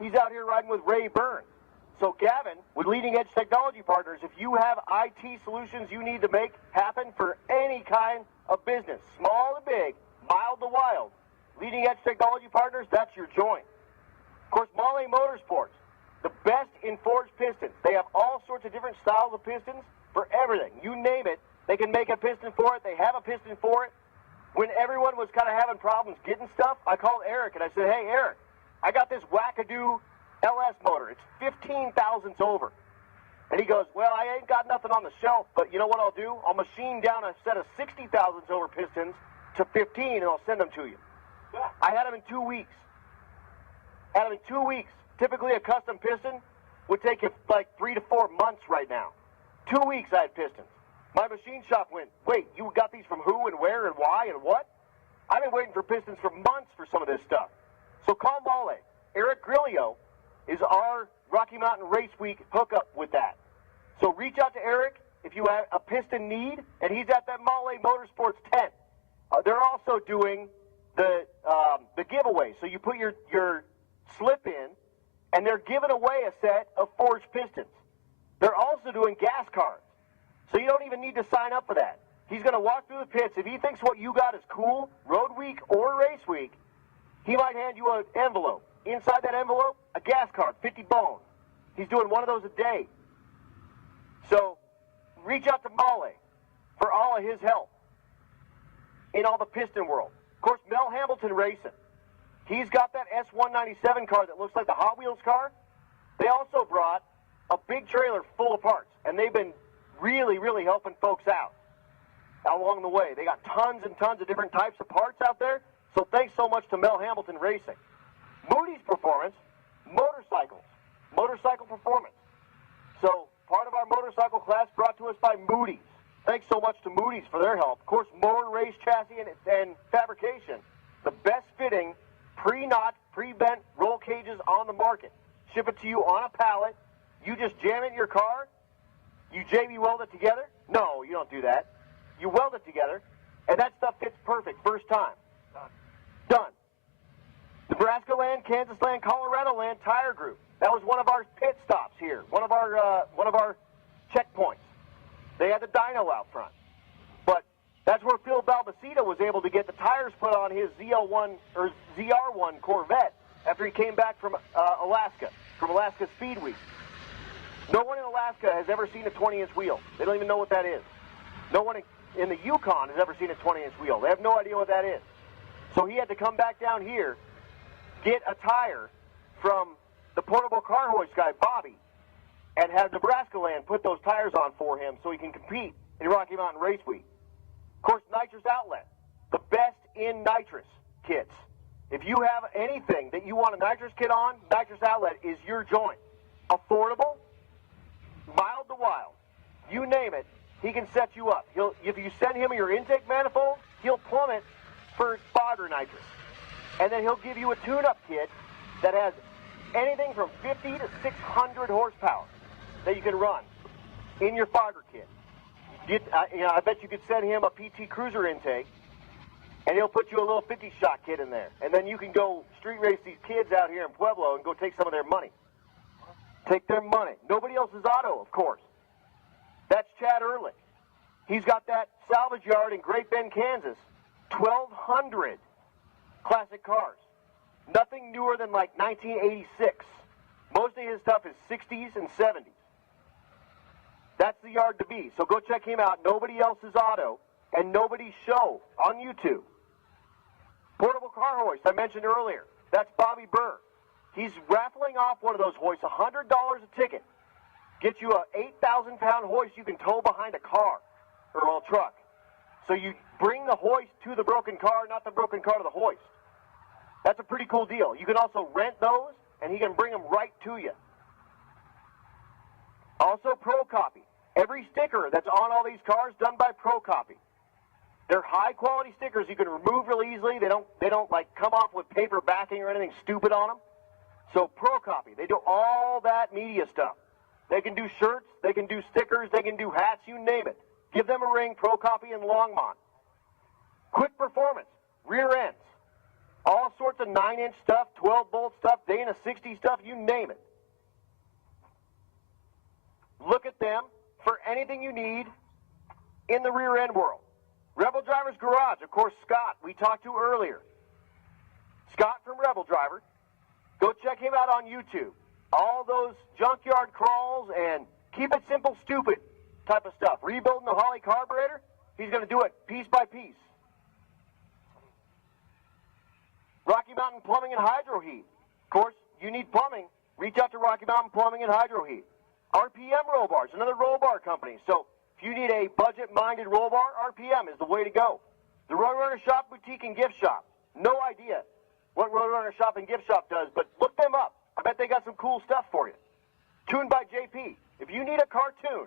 He's out here riding with Ray Burns. So Gavin, with Leading Edge Technology Partners, if you have IT solutions you need to make happen for any kind of business, small to big, mild to wild, Leading Edge Technology Partners, that's your joint. Of course, Mahle Motorsports, the best in forged pistons. They have all sorts of different styles of pistons for everything. You name it, they can make a piston for it. They have a piston for it. When everyone was kind of having problems getting stuff, I called Eric and I said, hey, Eric, I got this wackadoo LS motor. It's 15 thousandths over. And he goes, well, I ain't got nothing on the shelf, but you know what I'll do? I'll machine down a set of 60 thousandths over pistons to 15, and I'll send them to you. I had them in 2 weeks. Had them in 2 weeks. Typically, a custom piston would take you like 3 to 4 months right now. 2 weeks I had pistons. My machine shop went, wait, you got these from who and where and why and what? I've been waiting for pistons for months for some of this stuff. So call Mahle. Eric Grillio is our Rocky Mountain Race Week hookup with that. So reach out to Eric if you have a piston need, and he's at that Mahle Motorsports tent. They're also doing the giveaway. So you put your slip in, and they're giving away a set of forged pistons. They're also doing gas cards. So you don't even need to sign up for that. He's going to walk through the pits. If he thinks what you got is cool, Road Week or Race Week, he might hand you an envelope. Inside that envelope, a gas card, 50 bones. He's doing one of those a day. So reach out to Mahle for all of his help in all the piston world. Of course, Mel Hambleton Racing. He's got that S197 car that looks like the Hot Wheels car. They also brought a big trailer full of parts, and they've been really, really helping folks out along the way. They got tons and tons of different types of parts out there. So thanks so much to Mel Hambleton Racing. Moody's Performance, motorcycles, motorcycle performance. So part of our motorcycle class brought to us by Moody's. Thanks so much to Moody's for their help. Of course, Motor Race Chassis and Fabrication, the best fitting, pre-knot, pre-bent roll cages on the market. Ship it to you on a pallet You just jam it in your car? You JB weld it together? No, you don't do that. You weld it together, and that stuff fits perfect first time. Done. Nebraska land, Kansas land, Colorado land tire group. That was one of our pit stops here, one of our checkpoints. They had the dyno out front. But that's where Phil Balbacita was able to get the tires put on his ZL1 or ZR1 Corvette after he came back from Alaska Speed Week. No one in Alaska has ever seen a 20-inch wheel. They don't even know what that is. No one in the Yukon has ever seen a 20-inch wheel. They have no idea what that is. So he had to come back down here, get a tire from the portable car hoist guy, Bobby, and have Nebraska land put those tires on for him so he can compete in Rocky Mountain Race Week. Of course, Nitrous Outlet, the best in nitrous kits. If you have anything that you want a nitrous kit on, Nitrous Outlet is your joint. Affordable, mild to wild, you name it, he can set you up. If you send him your intake manifold, he'll plumb it for fogger nitrous. And then he'll give you a tune-up kit that has anything from 50 to 600 horsepower that you can run in your fogger kit. I bet you could send him a PT Cruiser intake, and he'll put you a little 50-shot kit in there. And then you can go street race these kids out here in Pueblo and go take some of their money. Take their money. Nobody else's auto, of course. That's Chad Ehrlich. He's got that salvage yard in Great Bend, Kansas. 1,200 classic cars. Nothing newer than like 1986. Most of his stuff is 60s and 70s. That's the yard to be. So go check him out. Nobody else's auto and nobody's show on YouTube. Portable car hoist, I mentioned earlier. That's Bobby Burr. He's raffling off one of those hoists, $100 a ticket. Get you a 8,000-pound hoist you can tow behind a car or a truck. So you bring the hoist to the broken car, not the broken car to the hoist. That's a pretty cool deal. You can also rent those, and he can bring them right to you. Also, Pro Copy. Every sticker that's on all these cars done by Pro Copy. They're high-quality stickers you can remove really easily. They don't like come off with paper backing or anything stupid on them. So Pro Copy, they do all that media stuff. They can do shirts, they can do stickers, they can do hats, you name it. Give them a ring, Pro Copy in Longmont. Quick Performance, rear ends. All sorts of 9-inch stuff, 12-bolt stuff, Dana 60 stuff, you name it. Look at them for anything you need in the rear end world. Rebel Driver's Garage, of course, Scott, we talked to earlier. Scott from Rebel Driver. Go check him out on YouTube. All those junkyard crawls and keep it simple, stupid type of stuff. Rebuilding the Holly carburetor, he's going to do it piece by piece. Rocky Mountain Plumbing and Hydro Heat. Of course, you need plumbing, reach out to Rocky Mountain Plumbing and Hydro Heat. RPM Roll Bars, another roll bar company. So if you need a budget-minded roll bar, RPM is the way to go. The Roadrunner Shop Boutique and Gift Shop. No idea what Roadrunner Shop and Gift Shop does, but look them up. I bet they got some cool stuff for you. Tuned by JP. If you need a cartoon,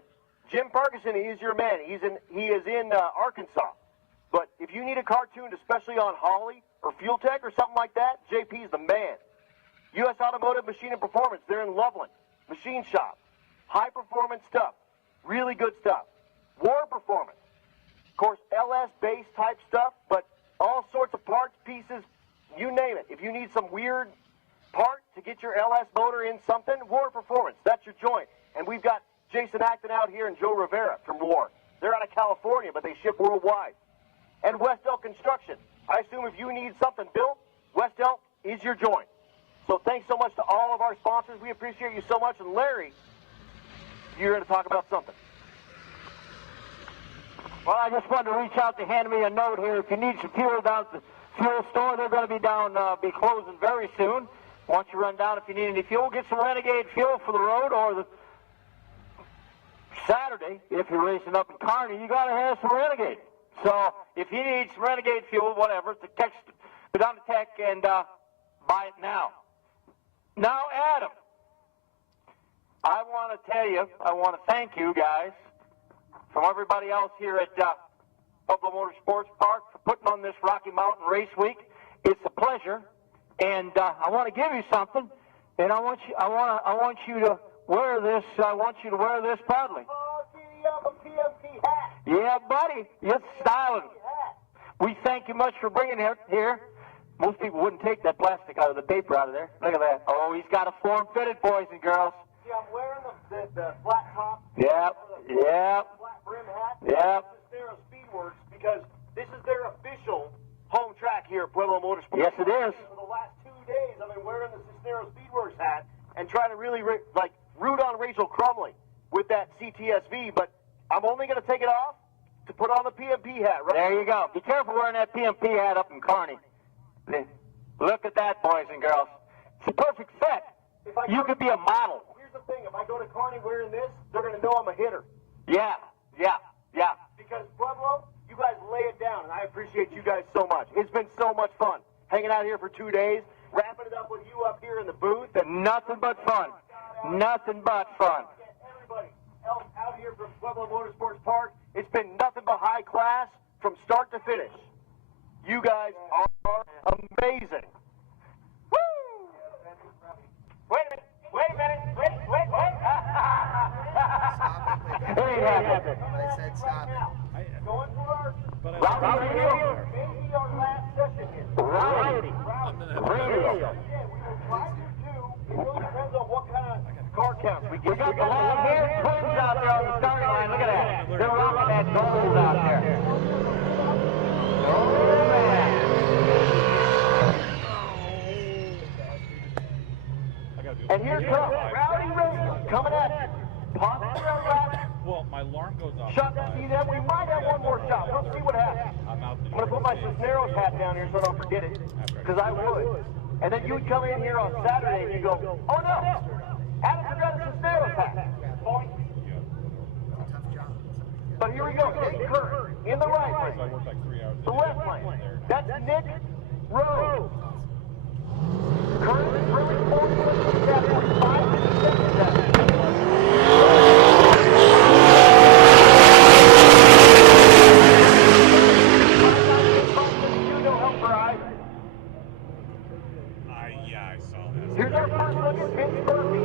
Jim Parkinson is your man. He is in Arkansas. But if you need a cartoon, especially on Holly or Fuel Tech or something like that, JP's the man. U.S. Automotive Machine and Performance, they're in Loveland. Machine Shop. High performance stuff. Really good stuff. War Performance. Of course, LS base type stuff, but all sorts of parts, pieces, you name it. If you need some weird part to get your LS motor in something, War Performance, that's your joint. And we've got Jason Acton out here and Joe Rivera from War. They're out of California, but they ship worldwide. And West Elk Construction. I assume if you need something built, West Elk is your joint. So thanks so much to all of our sponsors. We appreciate you so much. And Larry, you're going to talk about something. Well, I just wanted to reach out to hand me a note here. If you need some fuel down at the fuel store, they're going to be closing very soon. Why don't you run down if you need any fuel? Get some Renegade fuel for the road, or the Saturday, if you're racing up in Kearney, you got to have some Renegade. So if you need some Renegade fuel, whatever, go down to Tech and buy it now. Now, Adam, I want to thank you guys from everybody else here at Pueblo Motorsports Park for putting on this Rocky Mountain Race Week. It's a pleasure, and I want to give you something, and I want you to wear this. I want you to wear this proudly. Yeah, buddy, you're styling. We thank you much for bringing it here. Most people wouldn't take that plastic out of the paper out of there. Look at that. Oh, he's got a form-fitted, boys and girls. See, I'm wearing the flat top. Yep, yep, Flat brim hat. yep. Cisneros Speedworks, because this is their official home track here at Pueblo Motorsports. Yes, it is. For the last 2 days, I've been wearing the Cisneros Speedworks hat and trying to really root on Rachel Crumley with that CTSV, but I'm only going to take it off to put on the PMP hat. Right? There you go. Be careful wearing that PMP hat up in Kearney. Look at that, boys and girls. It's a perfect fit. You could be a model. Here's the thing. If I go to Kearney wearing this, they're going to know I'm a hitter. Yeah, yeah, yeah. Because, Pueblo, you guys lay it down, and I appreciate you guys so much. It's been so much fun hanging out here for 2 days, wrapping it up with you up here in the booth. And nothing but fun. Nothing but fun. Everybody else out here from Pueblo Motorsports Park, it's been nothing but high class from start to finish. You guys are amazing. Woo! Wait a minute. Wait. It ain't happening. I said stop it. Going for our Rowdy Radio. maybe our last session here. Rowdy Radio. Yeah, we will try to do. It really depends on what kind of Car counts. We got the long-haired twins out there on the starting line. Look at that. They're rocking that gold out there. Oh, man. And here comes Rowdy Radio coming at you. Possibly our last Well, my alarm goes off. shot. See that? We might have one more shot. We'll see what happens. I'm out I'm going to put my Cisneros hat down here so I don't forget it. Because I would. And then you would come in here on Saturday and you go, oh no, Adam forgot his Cisneros hat. But here we go. Nick Kerr in the right lane. The left lane. That's Nick Rose. Currently really 5 seconds. Yeah, I saw that. Here's our first look at Vince Murphy.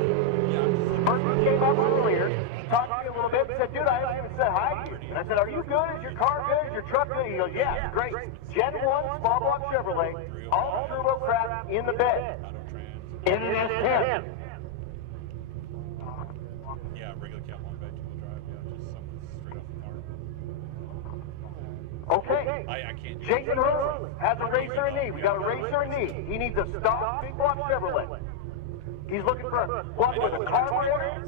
Murphy came up earlier, talked to me a little bit, and said, dude, I haven't even said hi to you. And I said, are you good? Is your car good? Is your truck good? He goes, yeah, great. Gen 1 small block Chevrolet, all turbo crap in the bed. In an S10. Yeah, regular cab on vegetable drive. Yeah, just something straight off the car. Okay. I can't. Jason Hurley has a racer in need. We got a racer in need. He needs a stock big block Chevrolet. He's looking for one with a carburetor,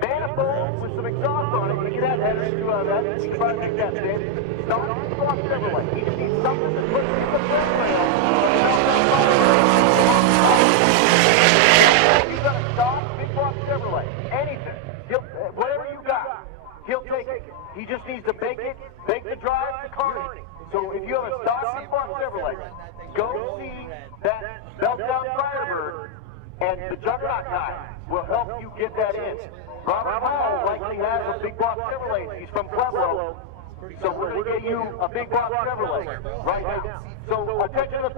manifold with some exhaust on it. You can add headers to that. You can try to make that fit. Stock big block Chevrolet. He just needs something to put in the front rail. You got a stock big block Chevrolet. Anything. Whatever you got, he'll take it. He just needs to make the drive to Kearney. So if you have a stock big block Chevrolet, go see that Meltdown Firebird, and the Juggernaut guy will help you get that in. Robert Hall likely has a big block Chevrolet. He's from Pueblo. So we're going to get you a big block Chevrolet right now. So attention to the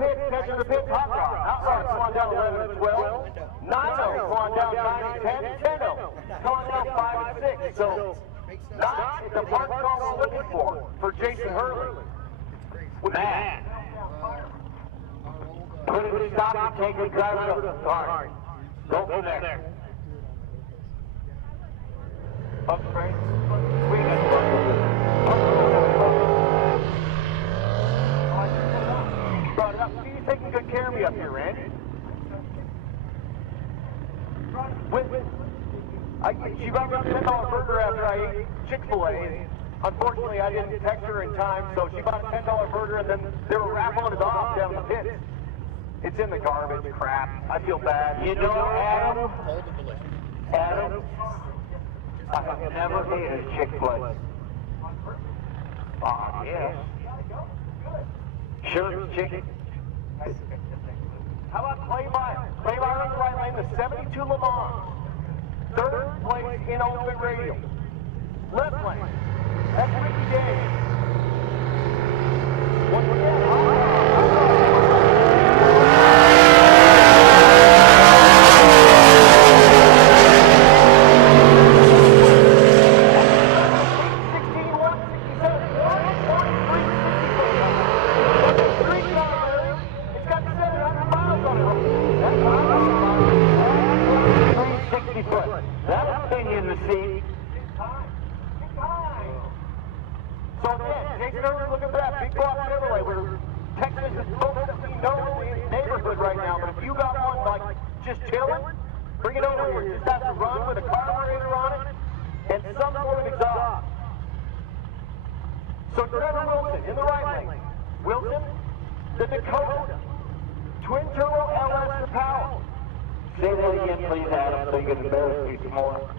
pit, Hot Rod. Hot Rod, come on down 11 and 12. 9-0, come on down 9 and 10. 10-0, come on down 5 and 6. So 9 is the park call we're looking for Jason Hurley. Man. Put it in stop and take it, drive it up. All right. Go from there. Up straight. Swing it. Brought it up. See, you're taking good care of me up here, Randy. She brought me a $10 burger after I ate Chick-fil-A. Unfortunately, I didn't text her in time, so she bought a $10 burger, and then they were raffling it off down the pit. It's in the garbage, crap. I feel bad. You know, Adam, I have never hated Chick-fil-A. Yes. Sure, it's chicken. How about Clay Meyer? Clay Meyer on the right lane, the 72 Le Mans. Third place in open radio. Left lane. That's Ricky Davis. Once again, you in the seat. So again, Jason Irwin looking for that big block Chevrolet. We're texting the folks that we know in the neighborhood right now, but if you got one like just chilling, bring it over here. Just has to run with a carburetor on it and some sort of exhaust. So Trevor Wilson in the right lane. Wilson, the Dakota, twin turbo LS power. Say that again, please, Adam, so you can embarrass me some more.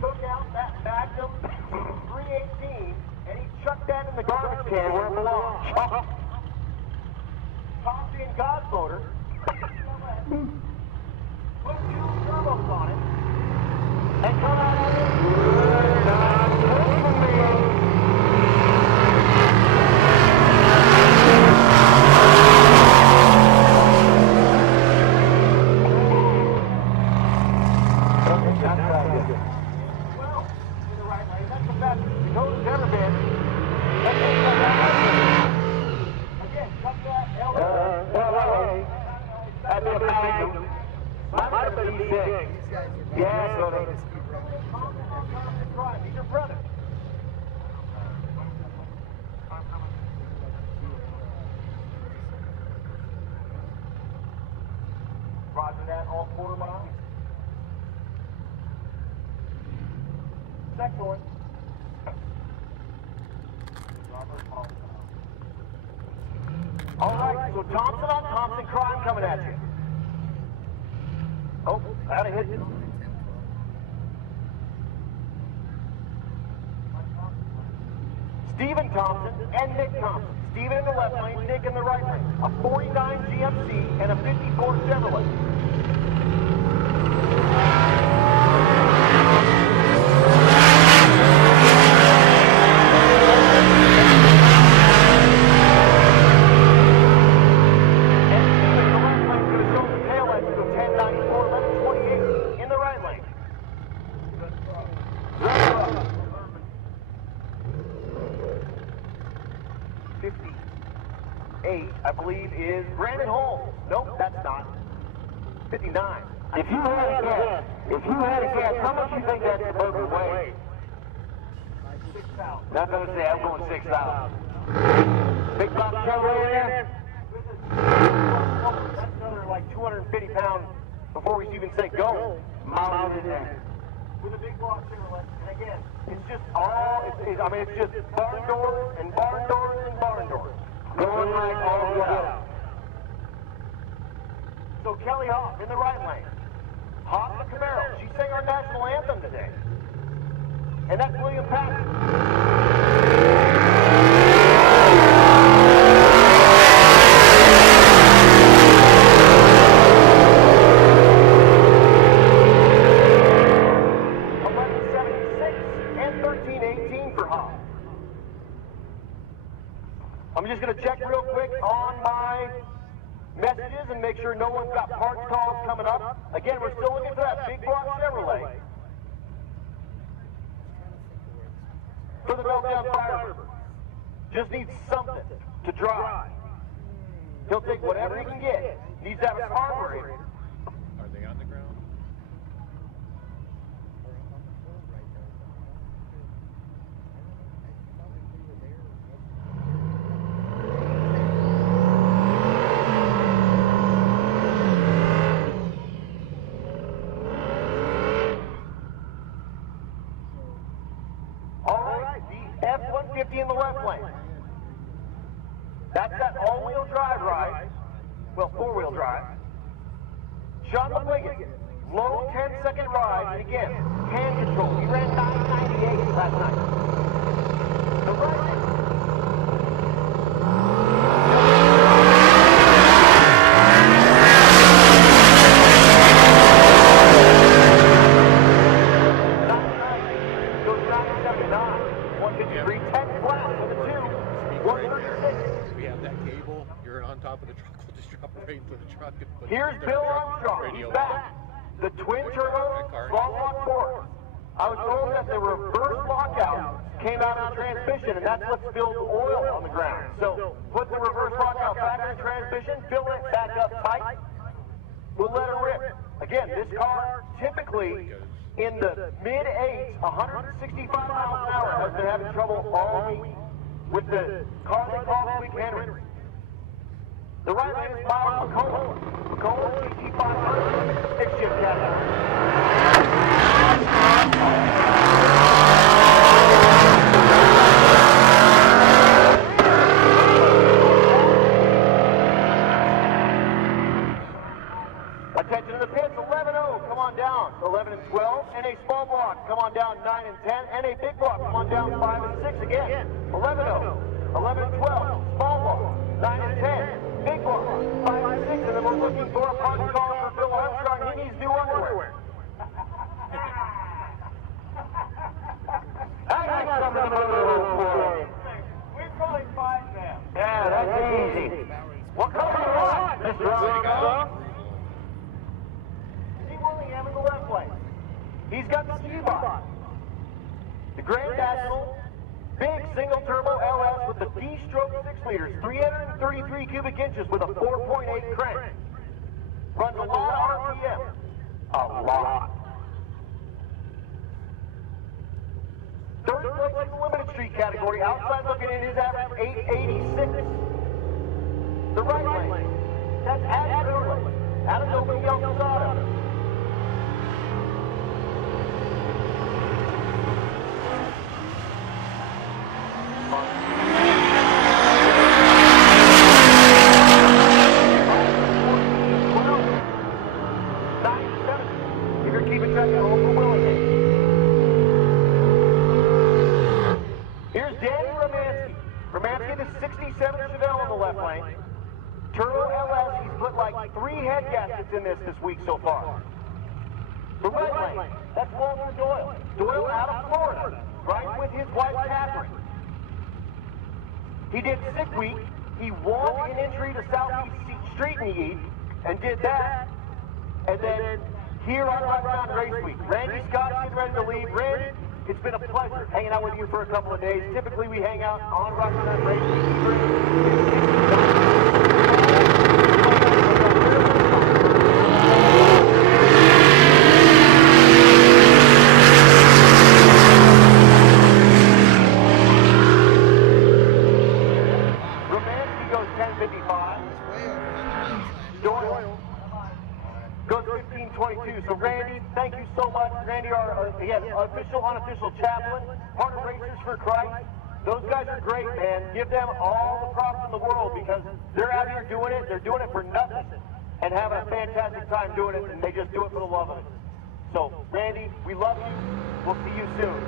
Took out that Magnum 318 and he chucked that in the garbage can where it belongs. Tossed in God's motor, put two turbos on it, and come out of it. You're not taking me. Roger that, all quarter miles. Second one. All right, so Thompson on Thompson crime coming at you. Oh, out of hit. Stephen Thompson and Nick Thompson. Stephen in the left lane, Nick in the right lane. A 49 GMC and a 54 Chevrolet. I believe is Brandon Holmes. Nope, that's not. 59. If you had a guess, how much you think that Suburban weighs? 6,000. Not gonna say, I'm going 6,000. Big block Chevrolet in there? That's another like 250 pounds before we even say go. Mounted in there. With a big block Chevrolet. And again, it's just all, it's just barn doors and barn doors and barn doors. Going like all the way out. So Kelly Hoff in the right lane. Hoff the Camaro. She sang our national anthem today. And that's William Patrick. I'm just going to check real quick on my messages and make sure no one's got parts calls coming up. Again, we're still looking for that big block Chevrolet for the Meltdown Firebird. Just needs something to drive. He'll take whatever he can get. Needs to have a carburetor. Are they on the ground? F-150 in the left lane. That's that all-wheel drive ride. Well, four-wheel drive. Sean McWiggin, low 10-second ride, and again, hand control. He ran 998 last night. The right. Here's Bill Armstrong. He's back. The twin turbo, front lock port. I was told that the reverse lockout came out of the transmission, and that's what spilled oil on the ground. So put the reverse lockout back in the transmission, fill it back up tight. We'll let it rip. Again, this car typically in the mid-8s, 165 miles an hour, has been having trouble all week with the car they call Quick Henry. The right lane is Miles McCullough. McCullough, GT500, stick-shift category. Attention to the pits, 11-0, come on down. 11 and 12, and a small block, come on down 9 and 10, and a big block, come on down 5 and 6 again. 11-0, 11 and 12, small block, 9 and 10, big block, 5 and 6, and then we're looking for a party call for Phil Armstrong. He needs new underwear. I got something for you. We're calling 5 now. Yeah, that's easy. What color do you want, Mr. Armstrong? Willingham in the left lane. He's got the Ski-Bot. The Grand National, big single turbo LS with the D-stroke 6 liters, 333 cubic inches with a 4.8 crank. Runs a lot of RPM. A lot. Third place in the limited street category, outside looking in his average 886. The right lane, that's Adam Early. Adam nobody else saw him. If you're keeping track at home for Willingham. Here's Danny Romansky. Romansky, the 67 Chevelle in the left lane. Turbo LS, he's put like 3 head gaskets in this week so far. The right lane, that's Walter Doyle. Doyle out of Florida, right with his wife Catherine. He did sick week. He won an entry to Southeast Street Meet and did that. And then here on Rock Mountain Race Week, Randy Scott's getting ready to leave. Randy, it's been a pleasure hanging out with you for a couple of days. Typically we hang out on Rock Mountain Race Week. Romansky goes 10:55. Doyle goes 15:22. So Randy, thank you so much. Randy, our official, unofficial chaplain, part of Racers for Christ. Those guys are great, man. Give them all the props in the world because they're out here doing it. They're doing it for nothing and having a fantastic time doing it, and they just do it for the love of it. So, Randy, we love you. We'll see you soon.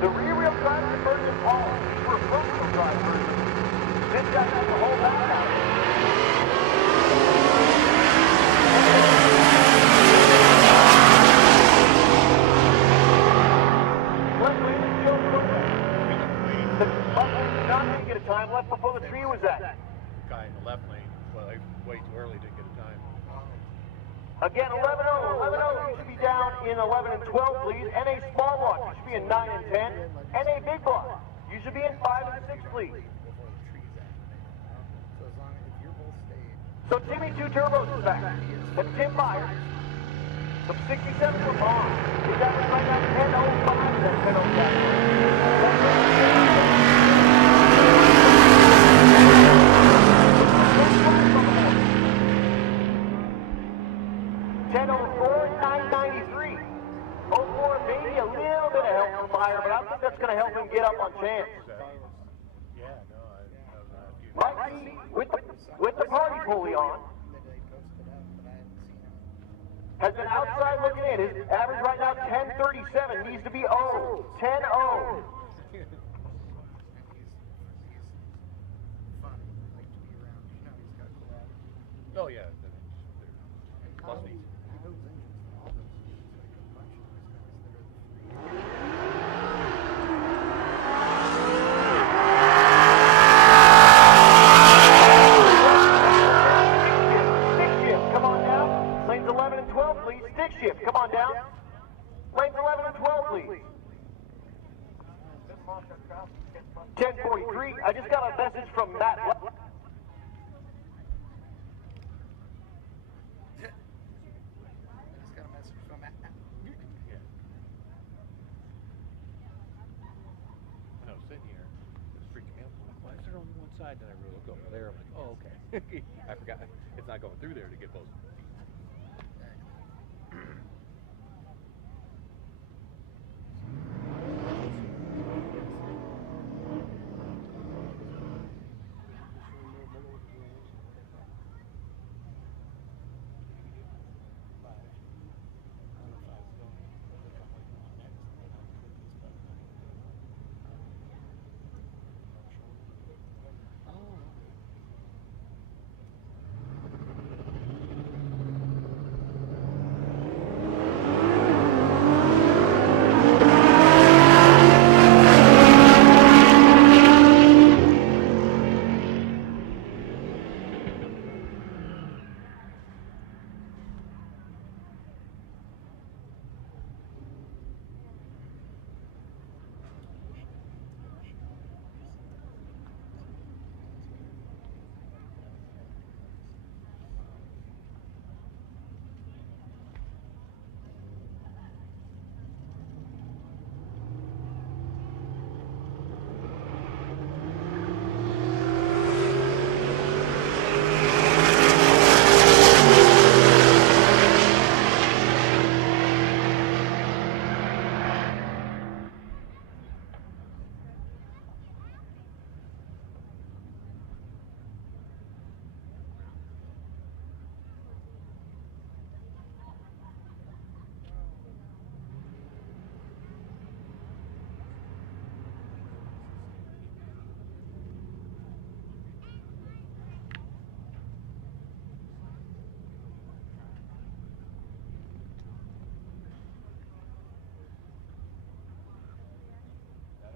The rear-wheel drive conversion, Paul, these were front-wheel drive versions. This guy has the whole back out. Not going to get a time left before the tree was at. Guy in the left lane, well, way too early to get a time. Again, 11-0. 11-0. You should be down in 11 and 12, please. And a small block. You should be in 9 and 10. And a big block. You should be in 5 and 6, please. So Timmy Two Turbos is back. That's Tim Myers. The 67 from Vaughn. He's average right now 10.05. That's 10.04, 993. 04, maybe a little bit of help from Meyer, but I think that's going to help him get up on chance. Yeah, no, Mike C, with the party pulley on, has been outside looking in. His average right now 10.37, needs to be 0. 10.0. Oh, yeah. Must be. Come on down. Lanes 11 and 12, please. Stick shift. Come on down. Lanes 11 and 12, please. 10:43. I just got a message from Matt. side, then I look over there. I'm like, oh, okay. I forgot it's not going through there to get both feet.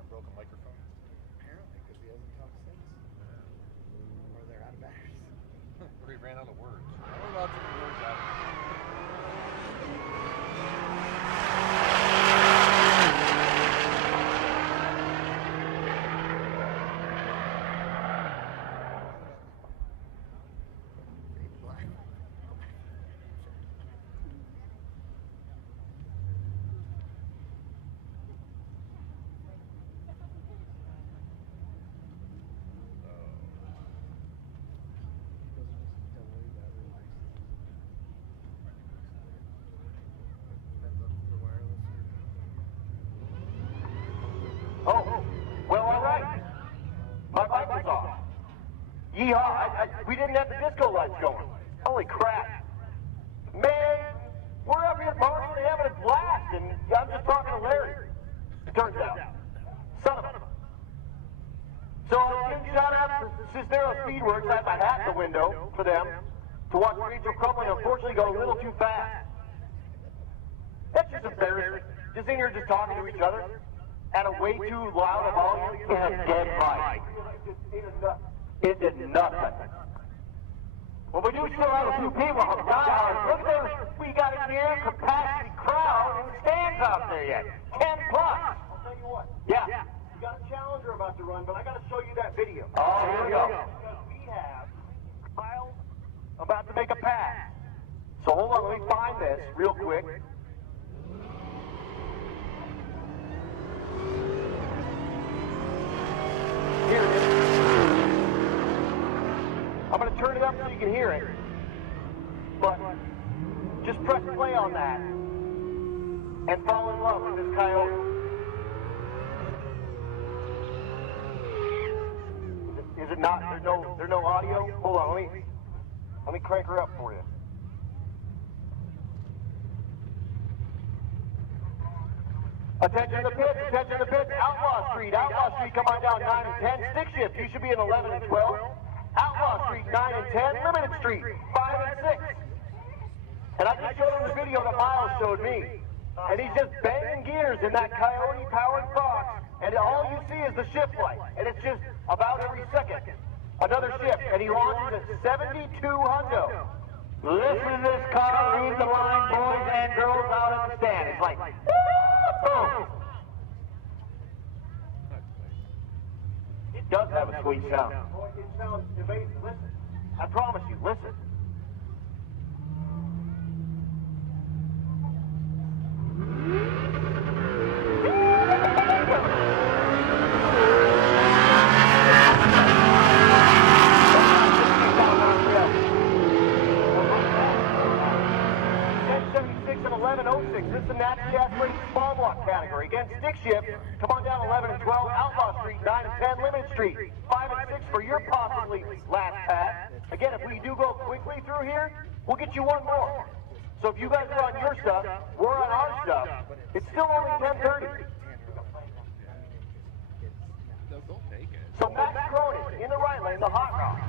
Broken microphone? Apparently, because he hasn't talked since. Or they're out of batteries. Or he ran out of words. I don't know how to get words out. Oh, well, all right. My bike was off. Yeehaw, we didn't have the disco lights going. Holy crap. Man, we're up here partying and having a blast, and I'm just talking to Larry. Turns out. Son of a... So I give shout out to Cisnero Speedworks. I had my hat in the window for them to watch Rachel Crumpling unfortunately go a little too fast. That's just embarrassing. Just in here just talking to each other at a way too loud a volume in a dead mic. It did nothing. Well, we do still have a few people. God, look at those. We got a near capacity crowd in the stands out there yet. 10 plus. I'll tell you what. Yeah. We got a challenger about to run, but I got to show you that video. Oh, here we go. Because we have Kyle about to make a pass. So hold on, let me find this real quick. Here it is. I'm going to turn it up so you can hear it. But just press play on that and fall in love with this coyote. Is it not? There's no audio? Hold on, let me crank her up for you. Attention to the pits, attention to the pits. Outlaw Street, come on down 9 and 10. Stick shift, you should be in 11 and 12. Outlaw Street, 9 and 10. Limited Street, 5 and 6. And I just showed him the video that Miles showed me. And he's just banging gears in that Coyote-powered Fox. And all you see is the shift light. And it's just about every second. Another shift. And he launches at 72 hundo. Listen to this car lead the line, boys and girls out in the stand. It's like, boom. It does have a sweet sound. It sounds amazing. Listen. I promise you, listen. ready small block category. Again, stick shift. Come on down 11 and 12, Outlaw Street, 9 and 10, Limited Street, 5 and 6 for your possibly last pass. Again, if we do go quickly through here, we'll get you one more. So if you guys are on your stuff, we're on our stuff. It's still only 10:30. Don't take it. So Max Cronin in the right lane, the hot rod.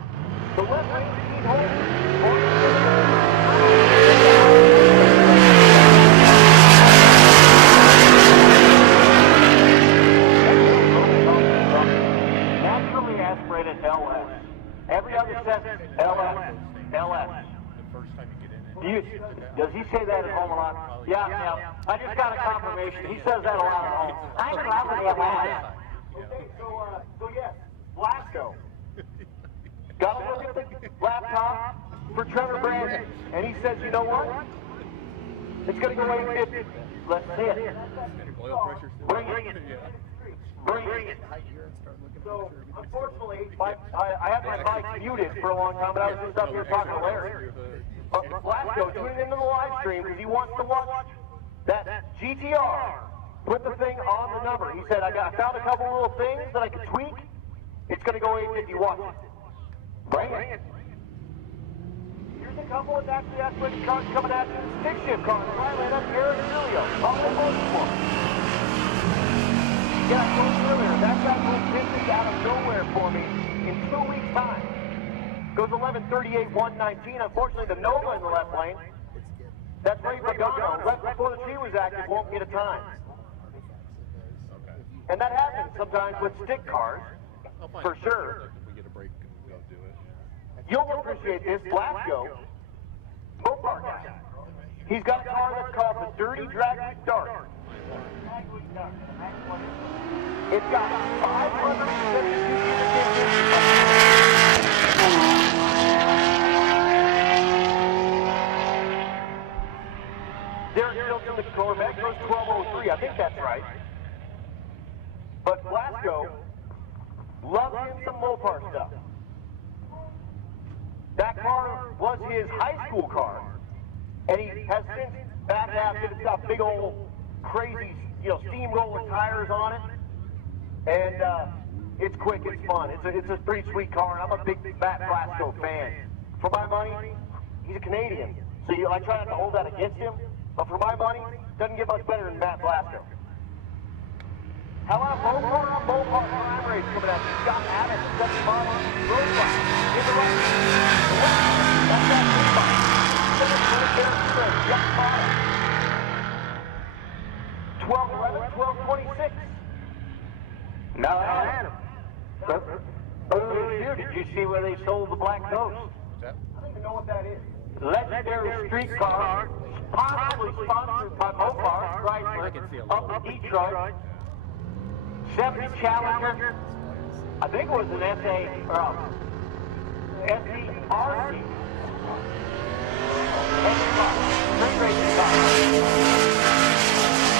The left lane, Pete Holmes. Naturally aspirated LS. Every other sentence, LS, LS. Does he say that at home a lot? Yeah. I just got a confirmation. He says that a lot at home. I'm loving the LS. Okay, so yes, Blasco. Got to look at the laptop for Trevor Brandon, and he says, you know what? It's going to go 850. Let's see it. Oil pressure still. Bring it. Bring it. So, unfortunately, I had my mic muted for a long time, but I was just up here talking to Larry. Blasco tuning into the live stream because he wants to watch that GTR. Put the thing on the number. He said, I found a couple little things that I could tweak. It's going to go 850. Watch it. Bring it. Here's a couple of actually athletic cars coming at you. Stick shift cars. Right lane, that's Eric Julio. Yeah, I told you earlier, that guy will business out of nowhere for me in 2 weeks' time. Goes 11:38, 119. Unfortunately, the Nova in the left lane. That's Ray Pagano. Right before the tree was active, won't get a time. And that happens sometimes with stick cars, for sure. If we get a break, we'll do it. You'll appreciate this. Blasco, Mopar guy. He's got a car that's called the Dirty Dragon Dart. It's got 572 Derek Hilton, the Corvette, goes 1203. I think that's right. But Blasco loves him some Mopar stuff. That car was his high school car, and he has since backed. It's got big old crazy, steamroller tires on it, and it's quick, it's fun. It's a pretty sweet car, and I'm a big Matt Blasco fan. For my money, he's a Canadian, so I try not to hold that against him. But for my money, doesn't get much better than Matt Blasco. How about Mopar Prime Race coming at you? Scott Adams, 7 mile on roadblock. In the right. That's that big box. Jack Bottom. 12:11, 12:26. Now, Adam. Earlier, did you see where they sold the Black Ghost? I don't even know what that is. Legendary street car, possibly sponsored by Mopar, Chrysler, up in Detroit. 70 Challenger. I think it was an SCRC. Street racing car.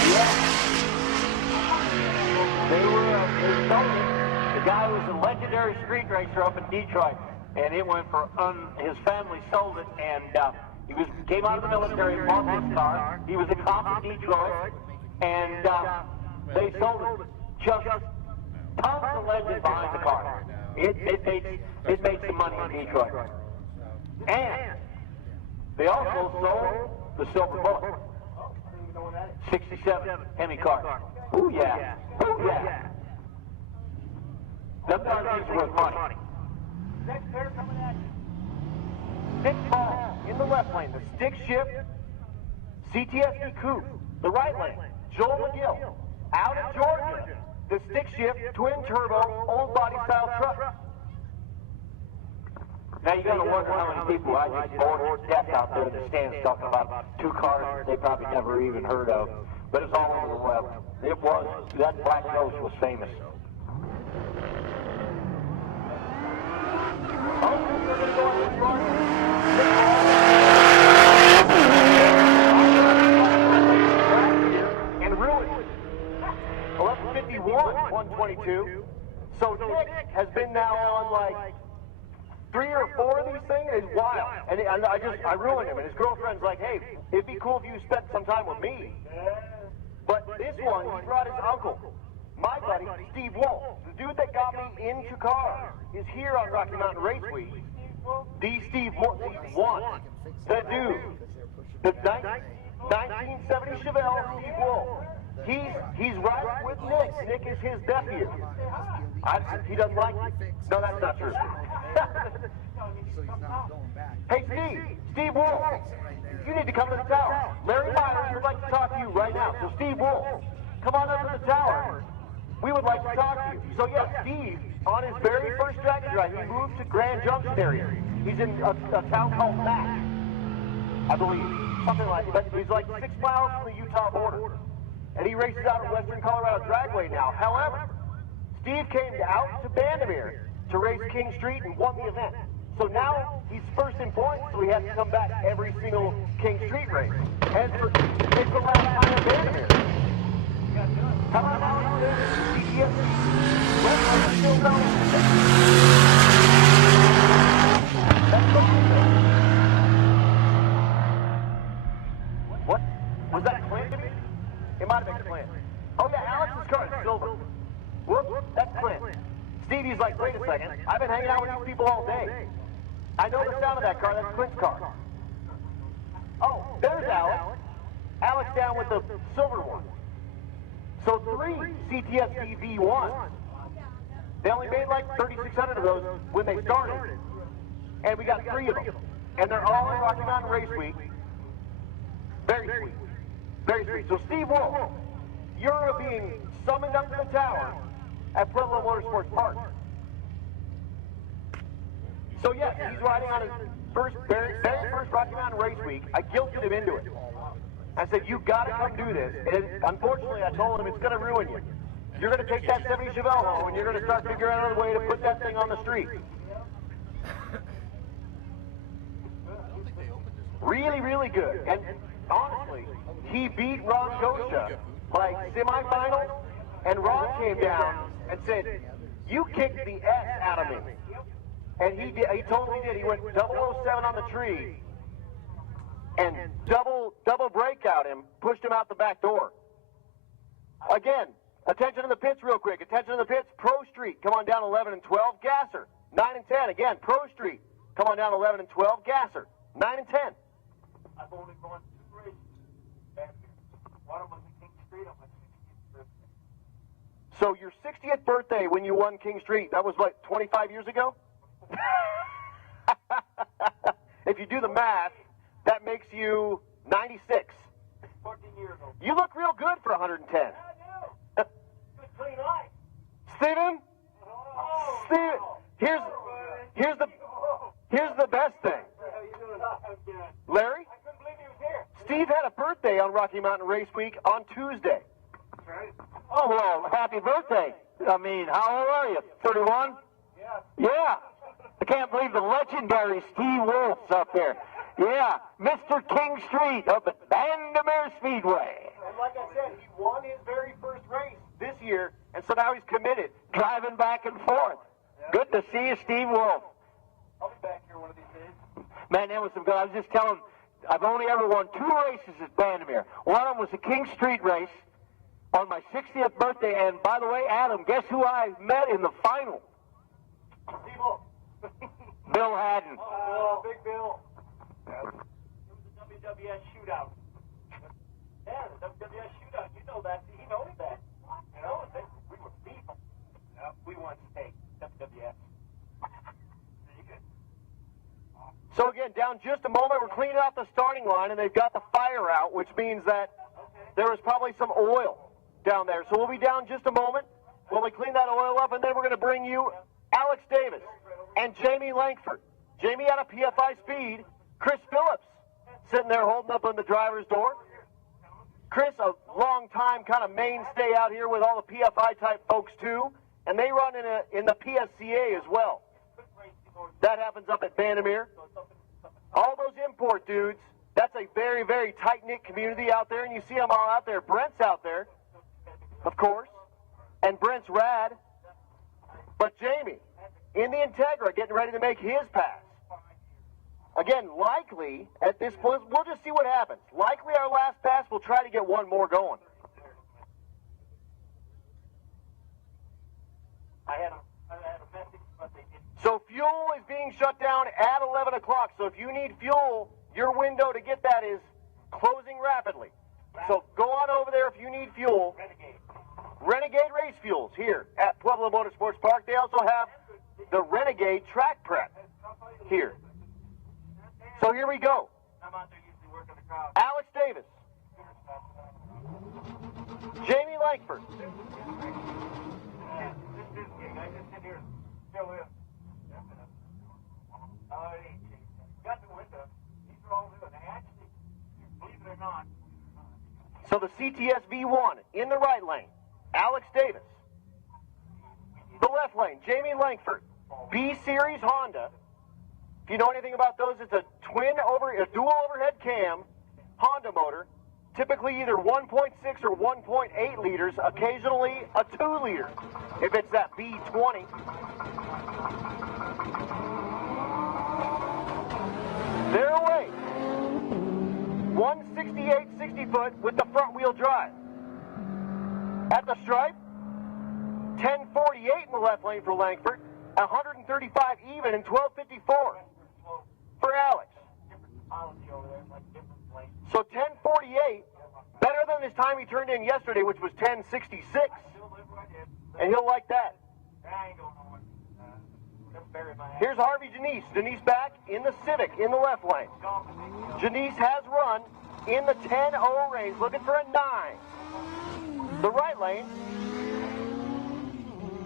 Yeah. They sold it. The guy was a legendary street racer up in Detroit, and it went for his family sold it, and he came out of the military, bought this car. He was a cop in Detroit, and they sold it. Just tons of legend behind the car. It made some money in Detroit, and they also sold the Silver Bullet. 67 Hemi car. Ooh yeah. Ooh yeah. Them things worth money. Next pair coming at you. Nick Paul in the left lane. The stick shift CTSV Coupe. The right lane. Joel McGill. Out of Georgia. The stick shift twin turbo old body style truck. Now you gotta wonder how many people I just bored to death out there in the stands talking about two cars they probably never even heard of. But it's all over the web. That Black Ghost was famous. And ruined 1151, 122. So Nick has been now on like 3 or 4 of these things. It's wild. And I ruined him. And his girlfriend's like, hey, it'd be cool if you spent some time with me. But one, he brought his uncle. My buddy, Steve Wolf, the dude that got me into cars, is here on Rocky Mountain Race Week. The Steve Wolf, the dude, the 1970 Chevelle Steve Wolf. He's riding with Nick. Nick is his nephew. He doesn't like me. No, that's not true. Hey, Steve Wolf, you need to come to the tower. Larry Myers would like to talk to you right now. So, Steve Wolf, come on up to the tower. We would like to talk to you. So, yeah, Steve, on his very first drag drive, he moved to Grand Junction area. He's in a town called Mack, I believe. Something like that. He's like 6 miles from the Utah border. And he races out at Western Colorado Dragway now. However, Steve came out to Bandimere to race King Street and won the event. So now he's first in points, so he has to come back every single King Street race. And it's the last time at Bandimere. How about now? CTS website is still going. That's what? Was that Clint? It might have been Clint. Oh yeah, Alex's car is silver. Whoop, that's Clint. Stevie's like, wait a second, I've been hanging out with these people all day. I know the sound of that car, that's Clint's car. Oh, there's Alex. Alex down with the silver one. So 3 CTSV V1s. They only made like 3,600 of those when they started. And we got 3 of them. And they're all in Rocky Mountain Race Week. Very sweet. Very sweet. So Steve Wolf, you're being summoned up to the tower at Pueblo Motorsports Park. So yes, he's riding on his very first Rocky Mountain Race Week. I guilted him into it. I said, you gotta come do this. And unfortunately, I told him it's gonna ruin you. You're gonna take that 70 Chevelle home and you're gonna start figuring out a way to put that thing on the street. Really, really good. And honestly, he beat Ron Gosha like semifinals, and Ron came down and said, you kicked the S out of me. And he did. He totally did. He went 007 on the tree and double breakout him, pushed him out the back door. Again, attention to the pits real quick. Attention to the pits. Pro Street, come on down 11 and 12. Gasser, 9 and 10. Again, Pro Street, come on down 11 and 12. Gasser, 9 and 10. I've only gone 2 races. One of them was in King Street on my 60th birthday. So your 60th birthday when you won King Street, that was what, 25 years ago? If you do the math, that makes you 96. 14 years old. You look real good for 110. Yeah, I do. Good clean eye. Steven? Steven, here's the best thing. Larry? I couldn't believe he was here. Steve had a birthday on Rocky Mountain Race Week on Tuesday. Right. Oh, well, happy birthday. I mean, how old are you? 31? Yeah. Yeah. I can't believe the legendary Steve Wolf's up there. Yeah, Mr. King Street up at Bandimere Speedway. And like I said, he won his very first race This year, and so now he's committed, driving back and forth. Yeah. Good to see you, Steve Wolf. I'll be back here one of these days. Man, that was some good. I was just telling, I've only ever won 2 races at Bandimere. One of them was the King Street race on my 60th birthday, and by the way, Adam, guess who I met in the final? Steve Wolf. Bill Haddon. Oh, Big Bill. It was a WWS shootout. Yeah, the WWS shootout. You know that. He knows that. You know, we were people. Yeah, we won state. WWS. So again, down just a moment, we're cleaning out the starting line, and they've got the fire out, which means that there was probably some oil down there. So we'll be down just a moment while we clean that oil up, and then we're going to bring you Alex Davis and Jamie Langford. Jamie out of PFI Speed, Chris Phillips sitting there holding up on the driver's door. Chris, a long-time kind of mainstay out here with all the PFI-type folks, too, and they run in the PSCA as well. That happens up at Bandimere. All those import dudes, that's a very, very tight-knit community out there, and you see them all out there. Brent's out there, of course, and Brent's rad. But Jamie, in the Integra, getting ready to make his pass. Again, likely, at this point, we'll just see what happens. Likely our last pass, we'll try to get one more going. being shut down at 11 o'clock. So if you need fuel, your window to get that is closing rapidly. So go on over there if you need fuel. Renegade Race Fuels here at Pueblo Motorsports Park. They also have the Renegade Track Prep here. So here we go. Alex Davis. Jamie Langford. So the CTS V1 in the right lane, Alex Davis. The left lane, Jamie Langford. B-Series Honda. If you know anything about those, it's a dual overhead cam Honda motor. Typically either 1.6 or 1.8 liters, occasionally a 2 liter if it's that B20. They're away. 168 60-foot with the front wheel drive. At the stripe, 1048 in the left lane for Langford, 135 even and 1254 for Alex. So 1048, better than his time he turned in yesterday, which was 1066. And he'll like that. Here's Harvey Janice. Janice back in the Civic in the left lane. Janice has run in the 10-0 range, looking for a 9. The right lane,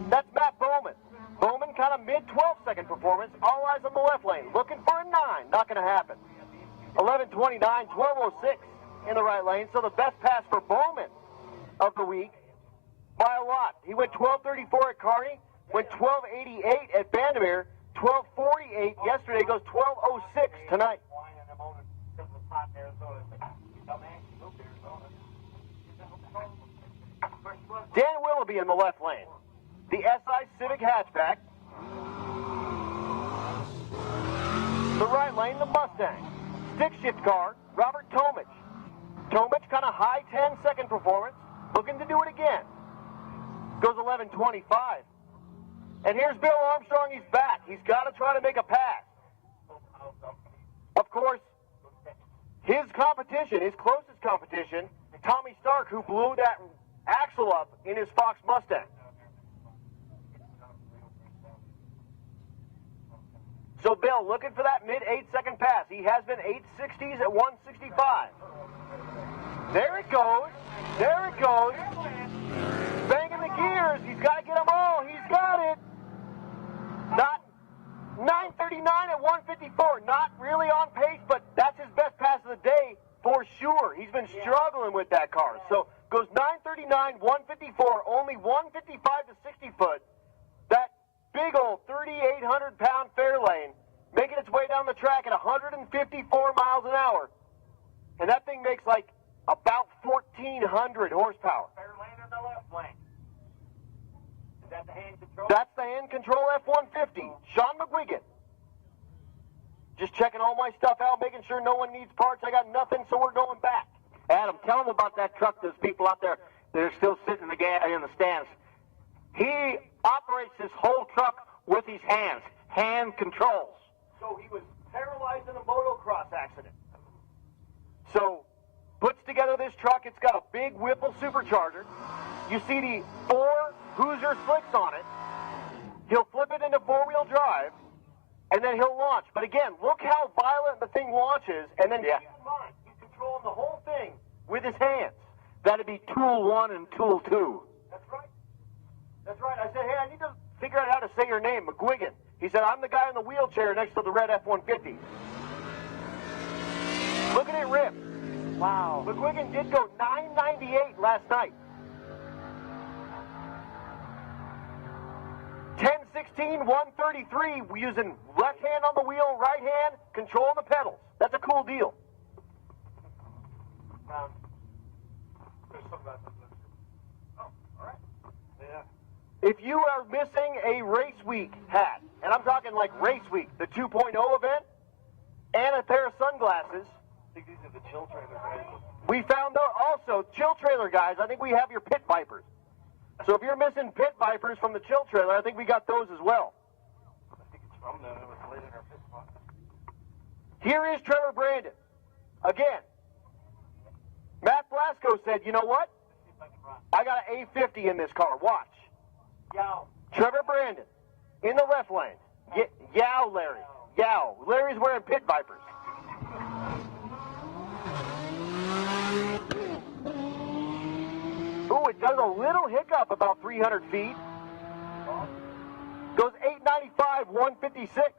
that's Matt Bowman. Bowman kind of mid-12 second performance. All eyes on the left lane, looking for a 9. Not going to happen. 11:29, 12:06 in the right lane. So the best pass for Bowman of the week by a lot. He went 12:34 at Kearney, went 12:88 at Vandermeer, 12:48 yesterday, goes 12:06 tonight. Dan Willoughby in the left lane. The SI Civic hatchback. The right lane, the Mustang. Stick shift car, Robert Tomich. Tomich, kind of high 10-second performance, looking to do it again. Goes 11:25. And here's Bill Armstrong, he's back. He's got to try to make a pass. Of course, his competition, his closest competition, Tommy Stark, who blew that axle up in his Fox Mustang. So Bill, looking for that mid-8-second pass. He has been 860s at 165. There it goes. There it goes. Banging the gears. He's got to get them all. He's got it. Not 939 at 154. Not really on pace, but that's his best pass of the day for sure. He's been struggling with that car. So goes 939, 154, only 155 to 60 foot. That big old 3,800-pound Fairlane making its way down the track at 154 miles an hour. And that thing makes like about 1,400 horsepower. Fairlane or the left lane? Is that the hand control? That's the hand control F-150. Sean McGuigan. Just checking all my stuff out, making sure no one needs parts. I got nothing, so we're going back. Adam, tell them about that truck. There's people out there that are still sitting in the stands. He operates his whole truck with his hands, hand controls. So he was paralyzed in a motocross accident. So puts together this truck. It's got a big Whipple supercharger. You see the 4 Hoosier slicks on it. He'll flip it into 4-wheel drive, and then he'll launch. But again, look how violent the thing launches, and then keep in mind, he's controlling the whole thing with his hands. That'd be tool 1 and tool 2. That's right. That's right. I said, hey, I need to figure out how to say your name, McGuigan. He said, I'm the guy in the wheelchair next to the red F-150. Look at it rip. Wow. McGuigan did go 998 last night. 1016, 133, using left hand on the wheel, right hand, controlling the pedals. That's a cool deal. If you are missing a race week hat, and I'm talking like race week, the 2.0 event, and a pair of sunglasses, I think these are the chill trailer guys. we found out also, chill trailer guys, I think we have your pit vipers. So if you're missing pit vipers from the chill trailer, I think we got those as well. I think it's from them. It was late in our Here is Trevor Brandon. Again, Matt Blasco said, you know what? I got an A50 in this car. Watch. Yow. Trevor Brandon in the left lane. Yow, Larry. Yow. Larry's wearing pit vipers. Ooh, it does a little hiccup about 300 feet. Goes 895, 156.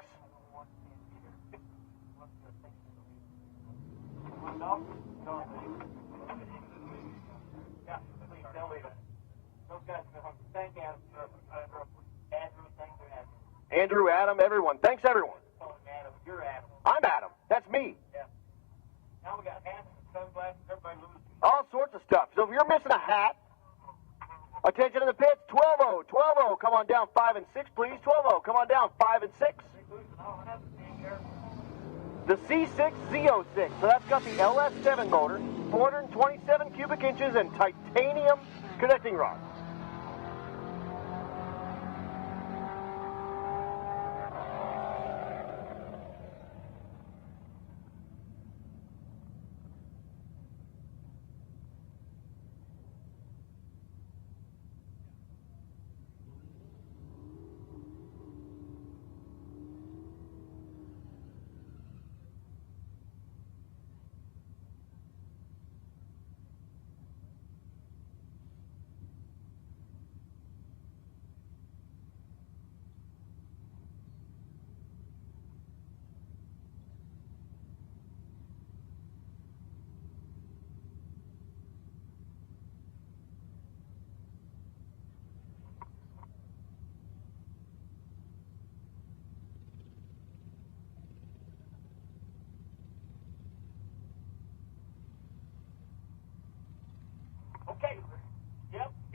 Andrew, Adam, everyone. Thanks, everyone. I'm Adam. That's me. All sorts of stuff. So if you're missing a hat, attention to the pits. 12-0, 12-0. Come on down 5 and 6, please. 12-0. Come on down 5 and 6. The C6 Z06. So that's got the LS7 motor, 427 cubic inches, and titanium connecting rods.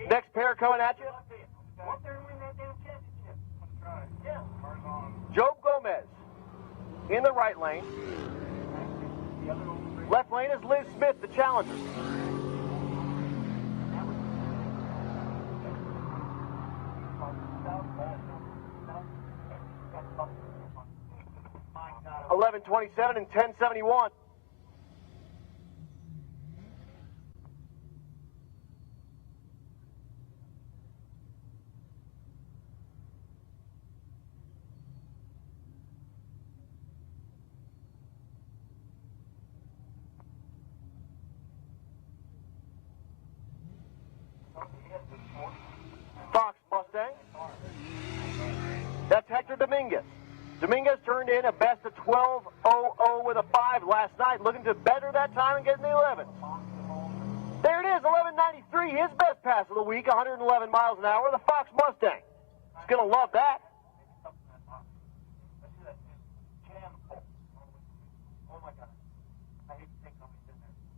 Next pair coming at you. Joe Gomez in the right lane. Left lane is Liz Smith, the challenger. $11.27 and 10.71. Fox Mustang. That's Hector Dominguez. Dominguez turned in a best of 12.00 with a 5 last night, looking to better that time and get in the 11. There it is, 11.93, his best pass of the week, 111 miles an hour, the Fox Mustang. He's going to love that.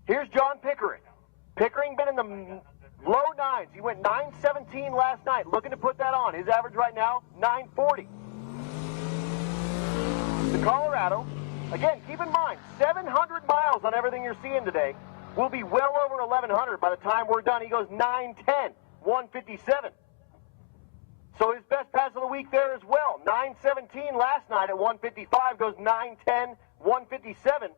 Here's John Pickering. Pickering been in the low 9s. He went 9.17 last night, looking to put that on. His average right now, 9.40. The Colorado, again, keep in mind, 700 miles on everything you're seeing today. Will be well over 1,100 by the time we're done. He goes 9.10, 157. So his best pass of the week there as well. 9.17 last night at 155, goes 9.10, 157.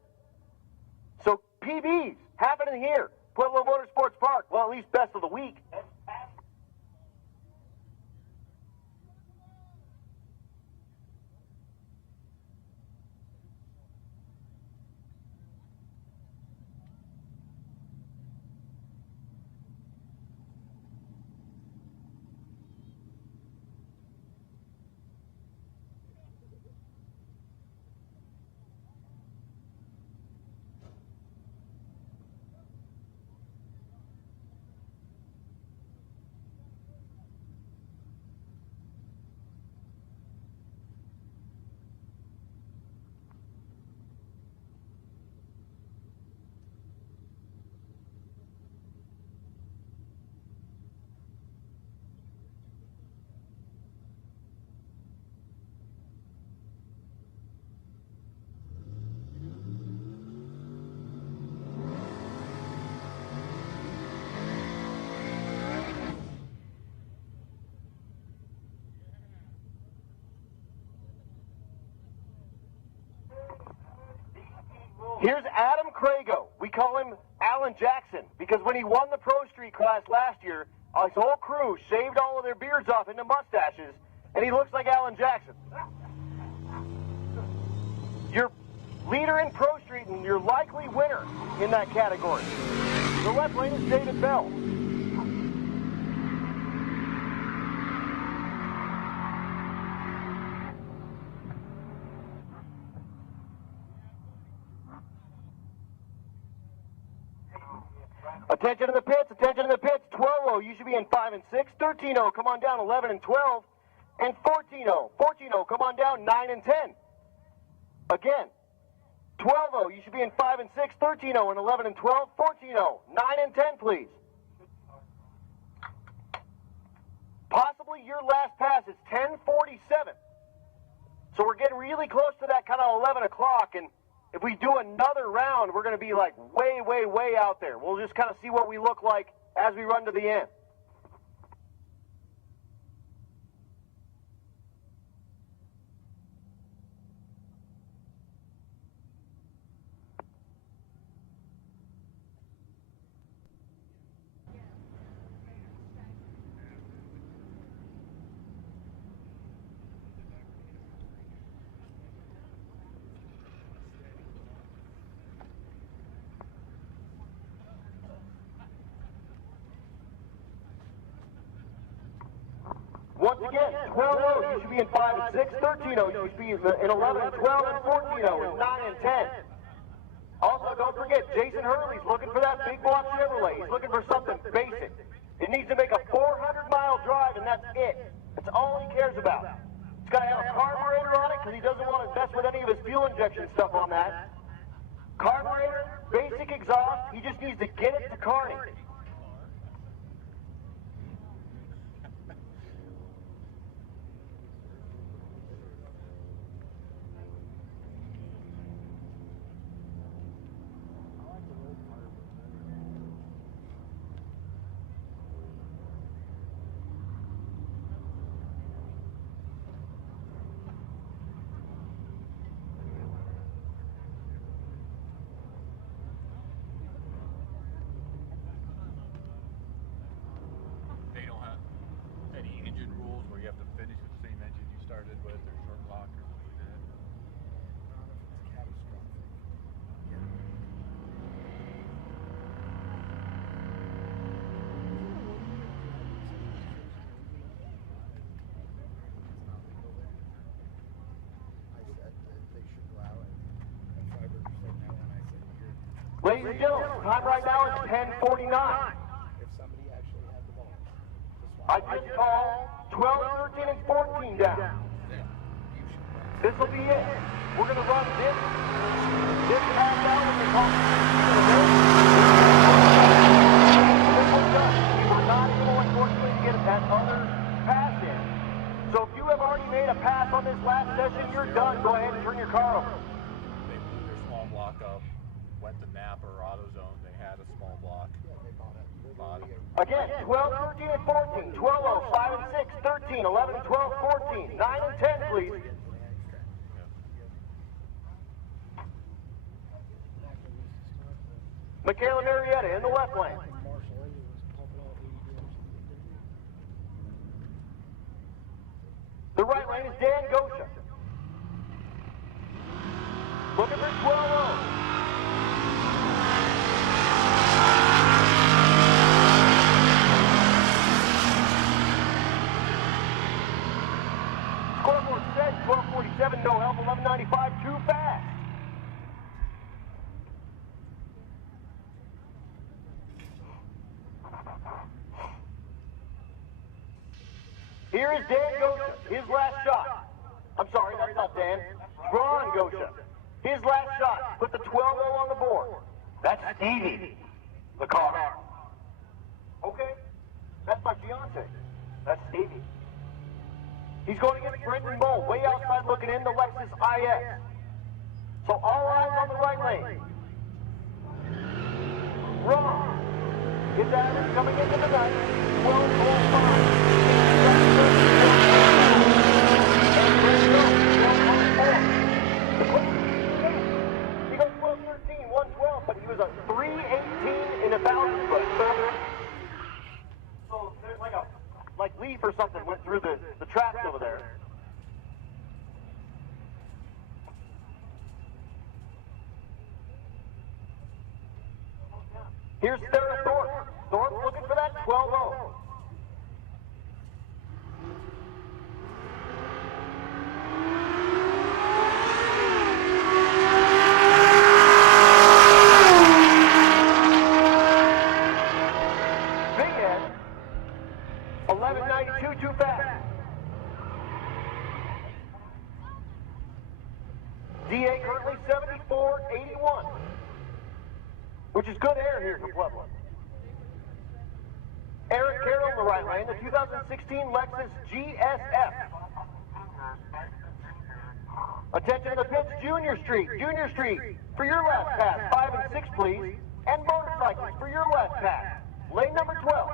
So PBs happening here. Pueblo Motorsports Park, well, at least best of the week. Here's Adam Crago. We call him Alan Jackson because when he won the Pro Street class last year, his whole crew shaved all of their beards off into mustaches, and he looks like Alan Jackson. Your leader in Pro Street and your likely winner in that category. The left lane is David Bell. Attention to the pits, attention to the pits. 12-0, you should be in 5 and 6. 13-0, come on down, 11 and 12. And 14-0, 14-0, come on down, 9 and 10. Again, 12-0, you should be in 5 and 6. 13-0 and 11 and 12. 14-0, 9 and 10, please. Possibly your last pass is 10:47. So we're getting really close to that kind of 11 o'clock, and if we do another round, we're going to be like way, way, way out there. We'll just kind of see what we look like as we run to the end. Once again, 12-0, you should be in 5 and 6. 13-0, you should be in 11 and 12. And 14-0 and 9 and 10. Also, don't forget, Jason Hurley's looking for that big block Chevrolet. He's looking for something basic. It needs to make a 400-mile drive, and that's it. That's all he cares about. It's got to have a carburetor on it because he doesn't want to mess with any of his fuel injection stuff on that. Carburetor, basic exhaust, he just needs to get it to Kearney. They don't have any engine rules where you have to finish with the same engine you started with or short block or something like that. Ladies and gentlemen, time right now is 10:49. I just called 12, 13, and 14 down. This will be it. We're going to run this pass down and we're done. We were not able, unfortunately, to get that other pass in. So if you have already made a pass on this last session, you're done. Go ahead and turn your car over. They blew their small block up, went to Napa or AutoZone. They had a small block. Bought it. Again, 12, 13, and 14, 12, 5 and 6, 13, 11, 12, 14, 9 and 10, please. Michaela Marietta in the left lane. The right lane is Dan Gosha. Looking for 12-0. Scoreboard says 12:47, no help, 11:95, too fast. Here is Dan Gosha, his last shot. I'm sorry, that's not Dan. Ron Gosha. His last shot. Put the 12-0 on the board. That's Stevie, the car. Okay, that's my fiance. That's Stevie. He's going against Brendan Bull, way outside looking in, the Lexus IS. So all eyes on the right lane. Ron. His average coming into the night, 12.05. He goes 12-13. Jeep or something went through the tracks over there. Here's Sarah Thorpe. Thorpe looking for that 12-0. Big Ed, 1192 too fast. DA currently 74.81. Which is good air here for Pueblo. Eric Carroll on the right lane, the 2016 Lexus GSF. Attention to the pits, Junior Street, for your last pass, 5 and 6 please, and motorcycles for your last pass, lane number 12.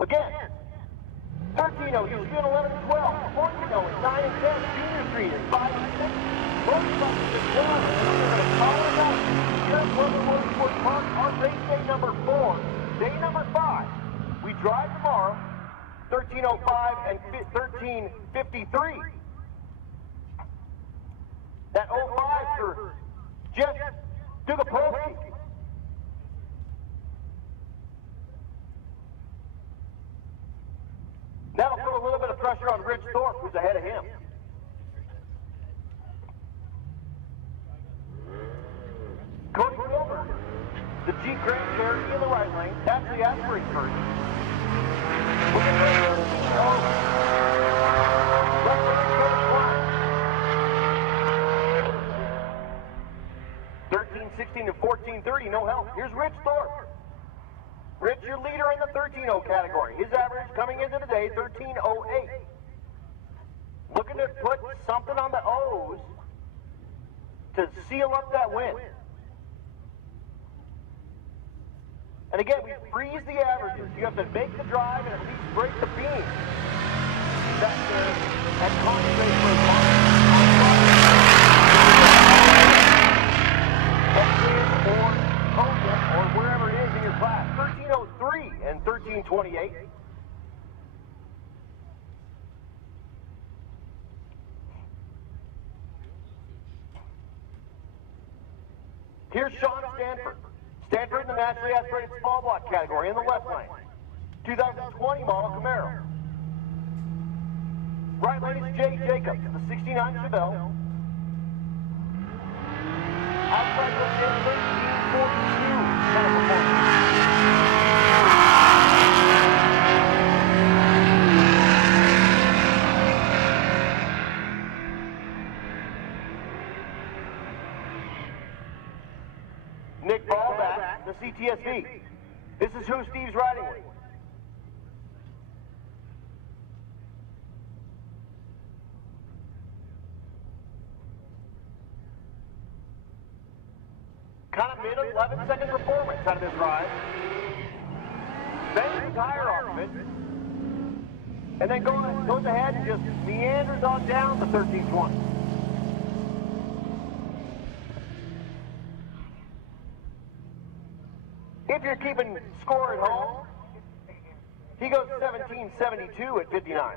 Again, 13-0, you see an 11 and 12, 14-0 is 9 and 10, Junior Street is 5 and 6, motorcycles is 1, and we're going to call it out. Here at Pueblo Motorsports Park, our race day number 4, day number 5. We drive tomorrow, 13:05 and 13:53. That 05 for Jeff Dugapolsky. That'll put a little bit of pressure on Rich Thorpe, who's ahead of him. Cody Wilbur, the Jeep Grand Cherokee in the right lane. That's the Asbury first. Look at this. 13:16 to 14:30, no help. Here's Rich Thorpe. Rich, your leader in the 13-0 category. His average coming into the day, 13:08. Looking to put something on the O's to seal up that win. And again, we freeze the averages. You have to make the drive and at least break the beam. That's at concentrate for or Konya or wherever it is in your class. 13:03 and 13:28. Here's Sean Stanford. Stanford in the naturally aspirated small block category in the left lane. 2020 model Camaro. Right lane is Jay Jacobs, the 69 Chevelle. Outside lane is 13:42. Nick Ballback, the CTSV. This is who Steve's riding with. Kind of mid 11-second performance out of this ride. Bangs the tire off of it. And then goes ahead and just meanders on down to 13:20. If you're keeping score at home, he goes 17:72 at 59.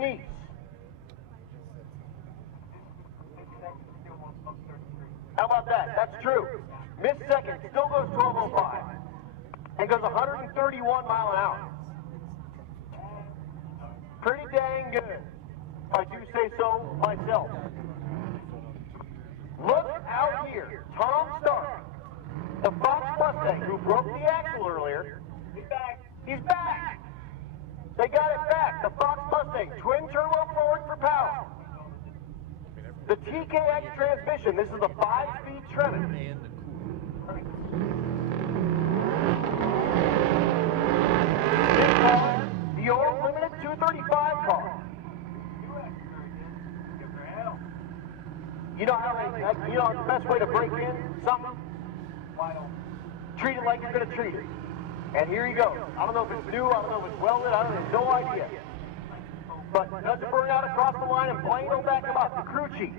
Janice. How about that? That's true. Missed second, still goes 12:05 and goes 131 mile an hour. Pretty dang good, if I do say so myself. Look out here, Tom Stark, the Fox Mustang who broke the axle earlier. He's back. He's back. They got it back. The Fox Mustang, twin turbo forward for power. The TKX transmission. This is the 5-speed Tremor. know the best way to break in something? Why don't treat it like you're going to treat it. And here you go. I don't know if it's new, I don't know if it's welded, I have no idea. But does it burn out across the line and Blaine will back him up, the crew chief.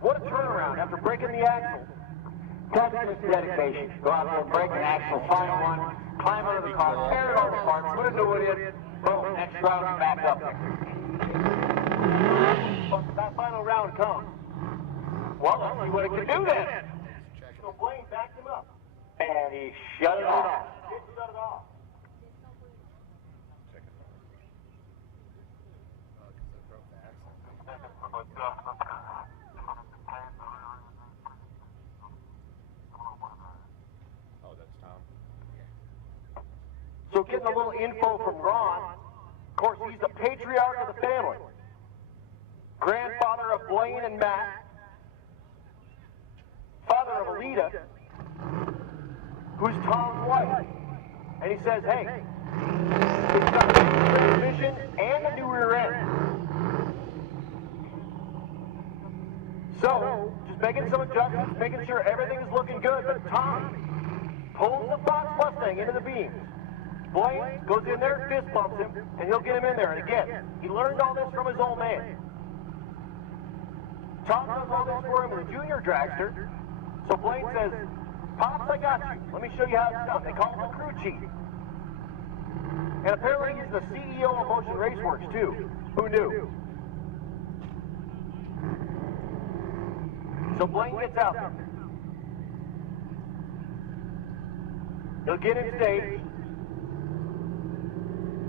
What a turnaround after breaking the axle. That's just dedication. Go out there, break an axle, find one, climb under the car, tear it all apart, put a new one in, boom, next round, back up there. But that final round comes. Well, let's see what it can do then. So Blaine backed him up. And he shut it off. He shut it off. Oh, that's Tom. So getting a little info from Ron, of course, he's the patriarch of the family. Grandfather of Blaine and Matt. Father of Alita, who's Tom's wife. And he says, hey, it's got the new transmission and the new rear end. So, just making some adjustments, making sure everything is looking good. But Tom pulls the Fox Mustang into the beams. Blaine goes in there, fist bumps him, and he'll get him in there. And again, he learned all this from his old man. Tom does all this for him in the junior dragster. So Blaine says, Pops, I got you. Let me show you how it's done. They call him the crew chief. And apparently he's the CEO of Motion Raceworks, too. Who knew? So Blaine gets out there. He'll get him staged.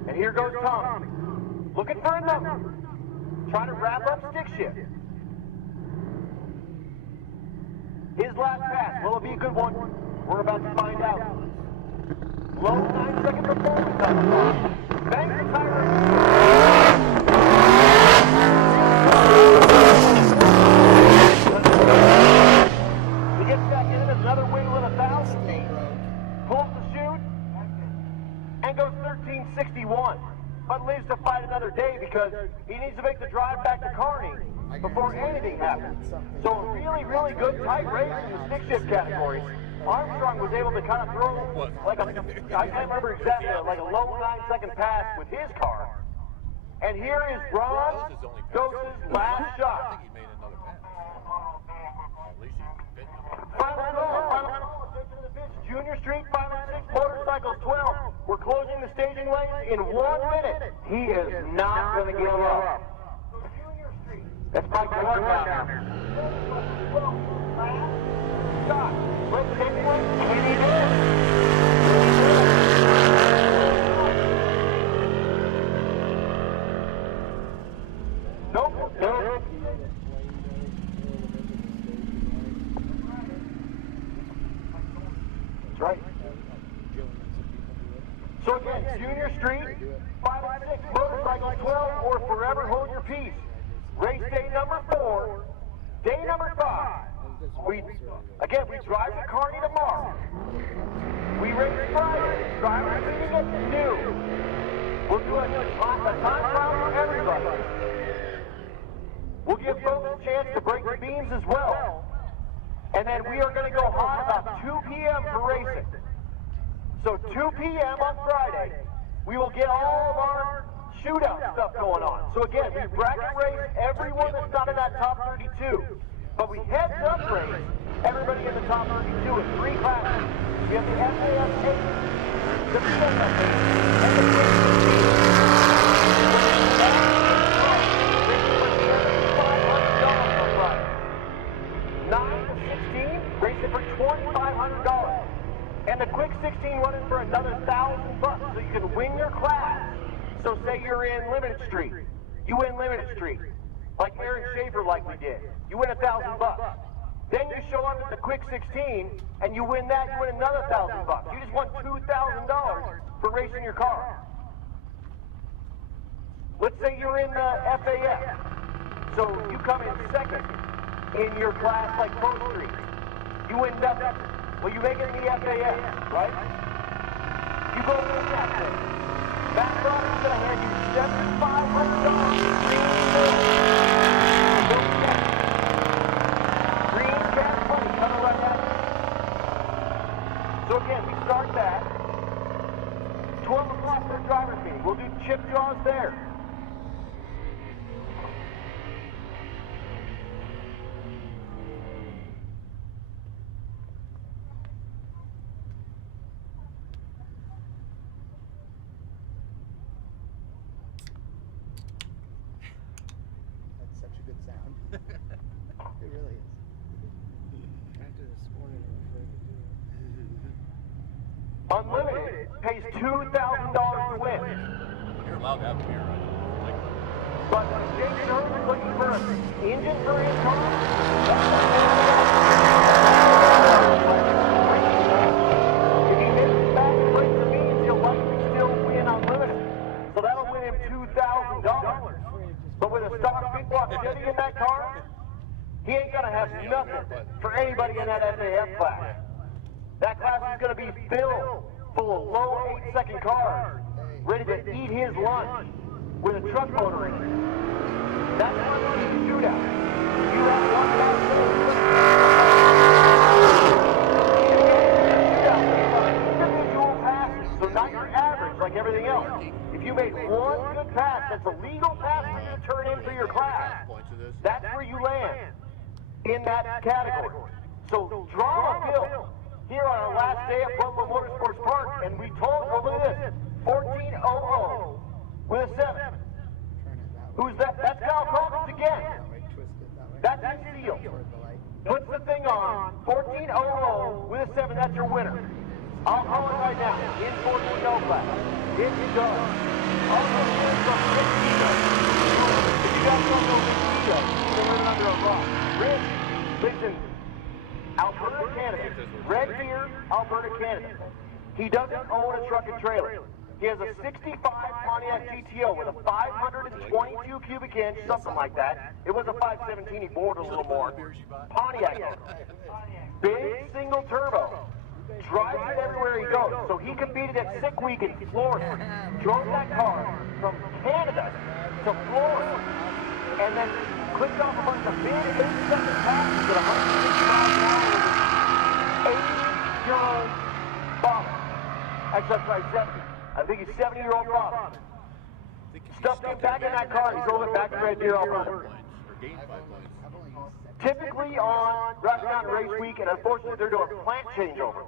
And here goes Tommy, looking for a number, trying to wrap up stick shift. His last pass, will it be a good one? We're about to find out. Low 9-second performance on the clock. Banks the tire. He gets back in it, another winglet 1,000. Pulls the chute and goes 1361. But lives to fight another day because he needs to make the drive back to Kearney before anything happens. So a really, really good tight race in the stick shift category. Armstrong was able to kind of throw like a, I can't remember exactly, like a low 9-second pass with his car. And here is Ron Doses' last shot. Final call, attention to the pitch. Junior Street, 506 Motorcycles 12. We're closing the staging lanes in 1 minute. He is not going to give up. That's Mike Clark down there. Shot. Let's take one. And he did. Nope. Nope. That's right. So again, Junior Street, 506 Motorcycle 12, or forever hold your peace. Race day number 4, day number 5. We drive to Kearney tomorrow. We race Friday. Drivers meeting at noon. We'll do a time trial for everybody. We'll give folks a chance to break the beams as well. And then we are going to go hot about 2 p.m. for racing. So 2 p.m. on Friday, we will get all of our shootout stuff going on. So again, we bracket race everyone that's not in that top 32. But we heads up race everybody in the top 32 in 3 classes. We have the FAS 8, the BSS 8, and the $500 on Friday. 9 to 16, racing for $2,500. And the quick 16 running for another $1,000 so you can win your class. So say you're in Limited Street. You win Limited Street. Like Aaron Schaefer likely did. You win $1,000. Then you show up at the quick 16 and you win that, you win another $1,000. You just won $2,000 for racing your car. Let's say you're in the FAS. So you come in second in your class like Pro Street. You win nothing. Well, you make it in the FAS, right? You go win that thing. That product's going to hand you $7,500. So again, we start that. 12 o'clock for driver's meeting. We'll do chip draws there. That's such a good sound. It really is. After this morning, I'm afraid to do it. Unlimited pays $2,000 to win. You're allowed to have beer, right? But when Jason Hurd is looking for an engine for his car, if he misses back and breaks the means, he'll likely still win unlimited. So that'll win him $2,000. But with a stock big block Chevy in that car, he ain't gonna have nothing for anybody in that SAS class. That class is gonna be filled full of low 8-second cars, ready to eat his lunch with a truck motor in it. That's not going to be a shootout. You have one guy individual passes, so not your average like everything else. If you make one good pass, that's a legal pass for you to turn in for your class. That's where you land in that category. So draw a bill here on our last day at Pueblo Motorsports Park, and we told, well, look at this, 1400 with a 7. Who's that? That's Kyle Collins again. That's his seal. Puts the thing on, 1400 with a 7, that's your winner. I'll call it right now, in 14-0 class. It's done. Also, here's from Rick Tito. If you guys don't know Rick Tito, he's been living under a rock. Rick lives in Alberta, Canada. Red Deer, Alberta, Canada. He doesn't own a truck and trailer. He has a 65 Pontiac GTO with a 522 cubic inch, something like that. It was a 517, he bored a little more. Pontiac. Big single turbo. Drives it everywhere he goes. So he competed at Sick Week in Florida. Drove that car from Canada to Florida. And then clicked off a bunch of big 8-second passes at 165 miles with his 80-year-old father. Actually, that's right, 70. I think he's 70-year-old father. Stuffed him back in that car, he drove it back to Red Deer, Alberta. Typically on Rocky Mountain Race Week, and unfortunately they're doing a plant changeover.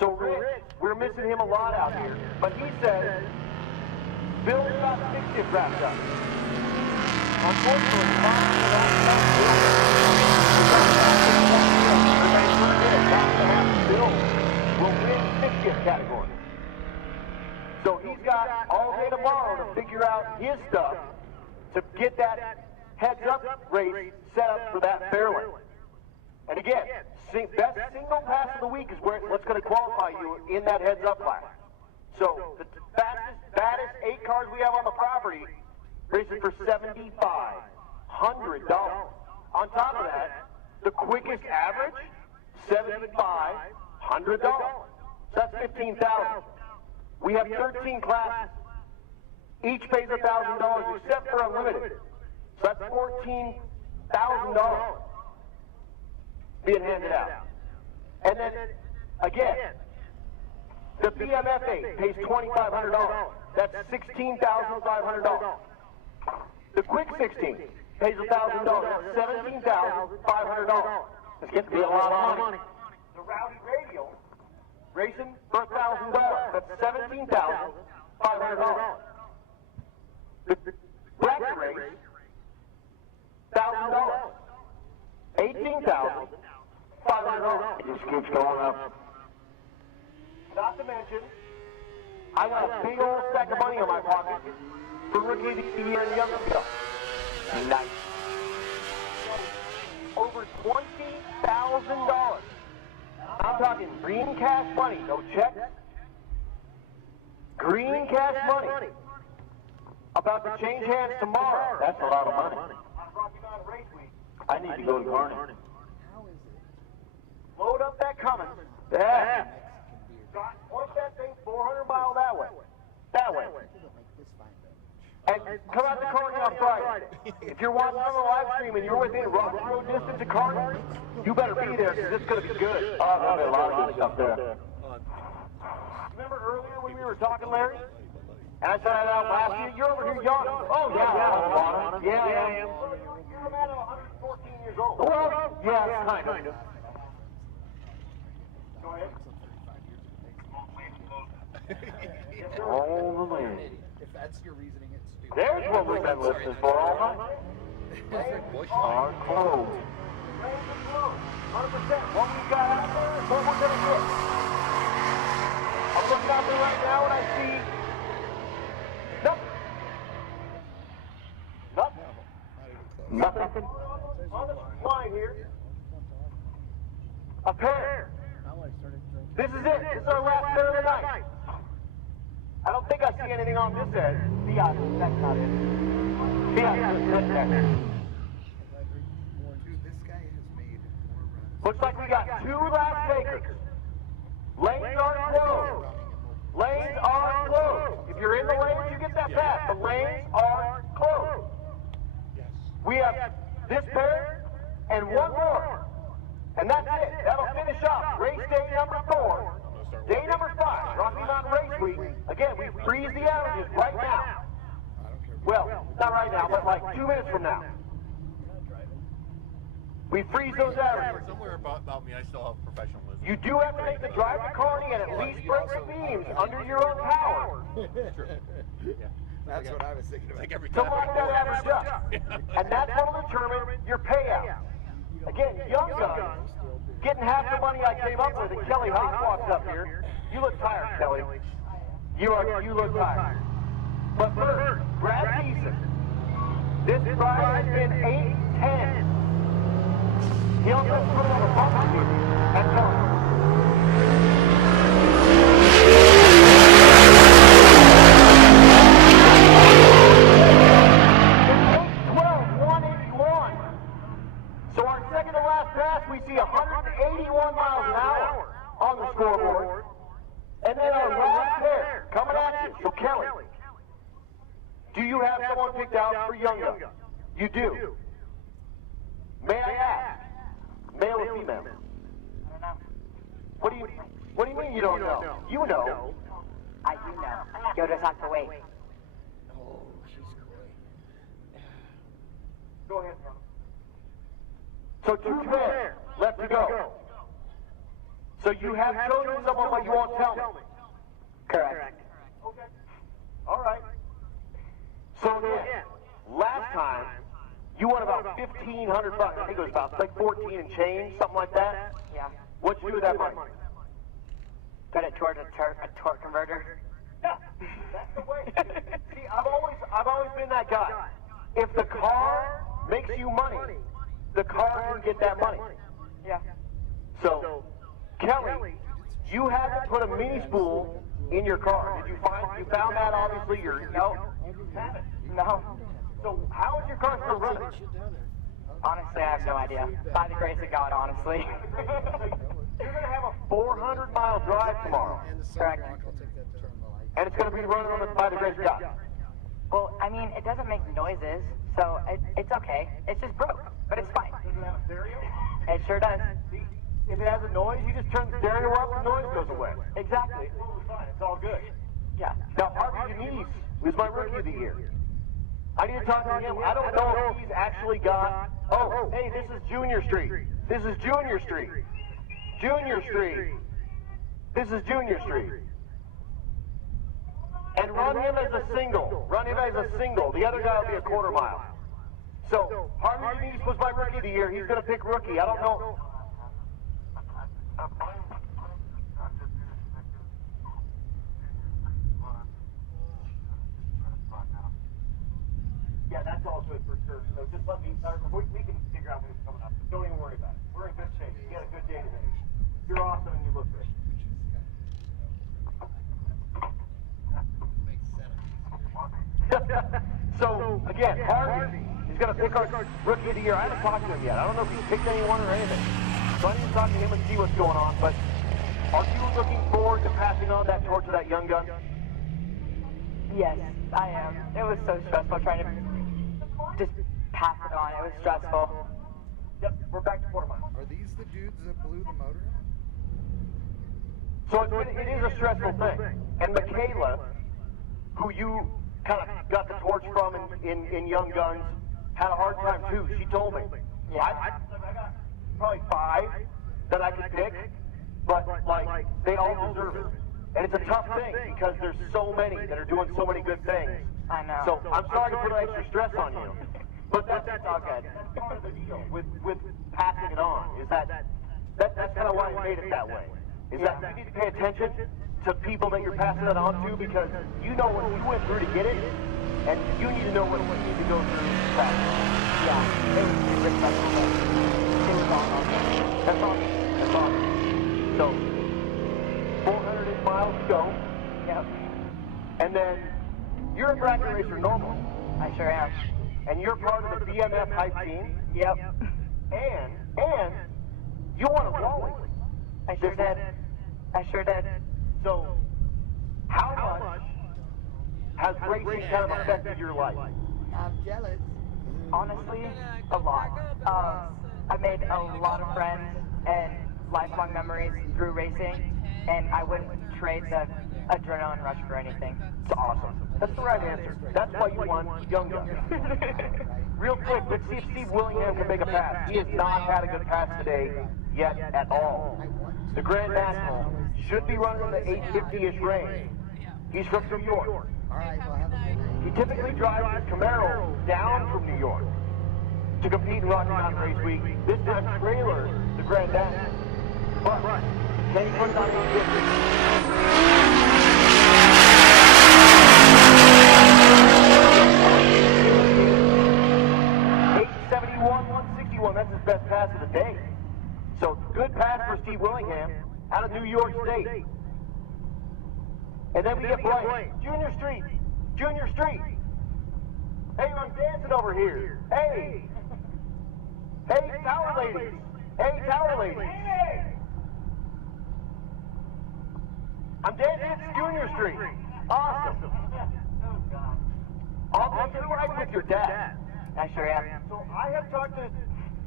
So Rick, we're missing him a lot out here, but he says Bill's got 60th wrapped up. Unfortunately, Bill will win 60th category. So he's got all day tomorrow to figure out his stuff to get that heads-up race set up for that Fairlane. And again, best single pass of the week is what's going to qualify you in that heads-up class. So the baddest 8 cars we have on the property racing for $7,500. On top of that, the quickest average, $7,500. So that's $15,000. We have 13 classes. Each pays $1,000 except for unlimited. So that's $14,000 being handed out. And then, again, the BMF8 pays $2,500. That's $16,500. The Quick 16 pays $1,000. $17,500. It's getting to be a lot of money. The Rowdy Radio racing for $1,000. That's $17,500. The bracket race, $1,000. $18,500. It just keeps going up. Not to mention, I got a big old stack of money in my pocket for Rookie of the Year and Young stuff. Nice. Over $20,000. I'm talking green cash money, no checks. Green cash money. About to change hands tomorrow. That's a lot of money. I need to go to Garnet. Load up that Cummins. Yeah. Point that thing 400 miles that way. That way. And come out to Kearney on Friday. If you're watching on the live stream and you're within rough road distance of Kearney, you better be there because it's going to be good. Oh, there'll be a lot of good stuff there. Remember earlier when we were talking, Larry? And I tried it out last year. You're over here yawning. Oh, yeah. Yeah, I am. You're a man of 114 years old. Well, yeah, kind of. Go ahead. All the land. If that's your reasoning, it's stupid. There's what we've been listening for all night. Our clothes. 100%. What we've got out there is what we're going to get. I'm looking out there right now and I see nothing. Nothing. On the line here. A pair. This is it. This is our last pair of the night. I don't think I see anything on this end. Yeah, that's not it. Yeah, that's it. Dude, this guy has made more runs. Looks like we got 2 last takers. Lanes are closed. Lanes are closed. If you're in the lanes, you get that pass. The lanes are closed. We have this pair and one more. And that's it. That'll finish off race day number 4. Day number 5, Rocky Mountain Race Week. Again, we freeze the averages right now. Well, not right now, but like 2 minutes from now. We freeze those averages. Somewhere about me, I still have professionalism. You do have to make the drive to Kearney and at least break the beams under your own power. That's what I was thinking about. To lock that average up. And that's what will determine your payout. Again, young guns, getting half the money I came up with, and Kelly Haas walks up here. You look tired, Kelly. You look tired. But first, Brad Thiessen. This ride has been 8-10. He'll just put on a bump here and go. So our second to last pass, we see 181 miles an hour on the scoreboard. And then our last pair coming at you. So Kelly, do you have someone picked out for Young Gun? You do. May I ask, male or female? I don't know. What do you mean you don't know? You know. I do know. Yo, just have to wait. Oh, she's great. Go ahead. So 2 pairs left to go. So you have chosen someone, but you won't tell me. Correct. Okay. All right. So then, last time, you won about $1,500. I think it was about like 14 and change, something like that. Yeah. What'd you do with that money? Put it towards a torque converter. Yeah, that's the way. See, I've always been that guy. If the car makes you money, the car can get that money. Yeah. So, Kelly, you had to put a mini spool in your car. Did you found that obviously? No. No. So how is your car still running? Honestly, I have no idea. By the grace of God, honestly. You're going to have a 400-mile drive tomorrow. Correct. And it's going to be running on by the grace of God. Well, I mean, it doesn't make noises, so it's okay. It's just broke, but it's fine. Does it have a stereo? It sure does. If it has a noise, you just turn the stereo up, the noise goes away. Exactly. It's totally fine. It's all good. Yeah. Now, Harvey Denise was my rookie of the year. I need to talk to him. I don't know if he's actually got... Oh, hey, this is Junior Street. This is Junior Street. Junior Street. This is Junior Street. And run him as a single. Run him as a single. The other guy will be a quarter mile. So, Harvey Denise was my rookie of the year. He's going to pick rookie. I don't know... Yeah, that's all good for sure. So just let me, we can figure out when it's coming up. Don't even worry about it. We're in good shape. You had a good day today. You're awesome and you look good. So, again, Harvey is going to pick our rookie of the year. I haven't talked to him yet. I don't know if he's picked anyone or anything. So I need to talk to him and see what's going on. But are you looking forward to passing on that torch to that young gun? Yes. I am. It was so stressful trying to just pass it on. It was stressful. Yep, we're back to quarter mile. Are these the dudes that blew the motor out? So it is a stressful thing. And Michaela, who you kind of got the torch from in Young Guns, had a hard time too. She told me. Yeah. I got probably 5 that I could pick, but like they all deserve it. And it's a tough thing because there's so many that are doing so many good things. I know. So I'm sorry to put extra stress on you, but that's all good. Part of the deal with passing it on is that's kind of why I made it that way. Is that you need to pay attention to people that you're passing it on to because you know what you went through to get it, and you need to know what you need to go through to pass it. Yeah, it was super stressful. It was awesome. That's awesome. That's awesome. So 400 miles to go. Yep. And then you're a bracket racer normally. I sure am. And you're part of the BMF hype team. Yep. And you won a Wally. I sure did. I sure did. So how much has racing kind of affected your life? I'm jealous. Honestly, a lot. I made a lot of friends and lifelong memories through racing, and I wouldn't trade the adrenaline rush for anything. It's awesome. That's the right answer. That's why you won Young Guns. Real quick, let's see if Steve Willingham can make a pass. He has not had a good pass today yet at all. The Grand National should be running in the 850-ish range. He's from New York. All right, well, have a good night. He typically drives his Camaro down from New York to compete in Rocky Mountain Race Week. This time trailer the Grand National. But can he put it on 871, 161, that's his best pass of the day. So good pass for Steve Willingham out of New York State. And then we get Blaine. Junior Street. Hey, I'm dancing over here. Hey, Tower Ladies. I'm dancing at Junior Street. Awesome. I'll take you right with your dad. I sure am. So I have talked to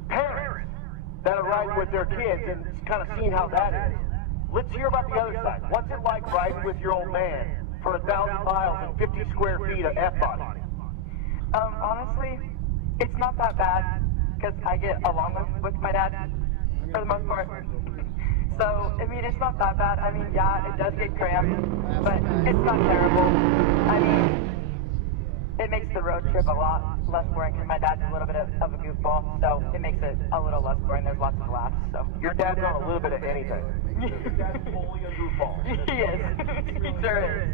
parents that are riding with their kids and kind of seen how that is. Let's hear about the other side. What's it like riding with your old man for 1,000 miles and 50 square feet of F-body? Honestly, it's not that bad because I get along with my dad for the most part. So, I mean, it's not that bad. I mean, yeah, it does get cramped, but it's not terrible. I mean, it makes the road trip a lot less boring because my dad's a little bit of a goofball, so it makes it a little less boring. There's lots of laughs, so. Your dad's on a little bit of anything. Your dad's fully a goofball. He is. He sure is.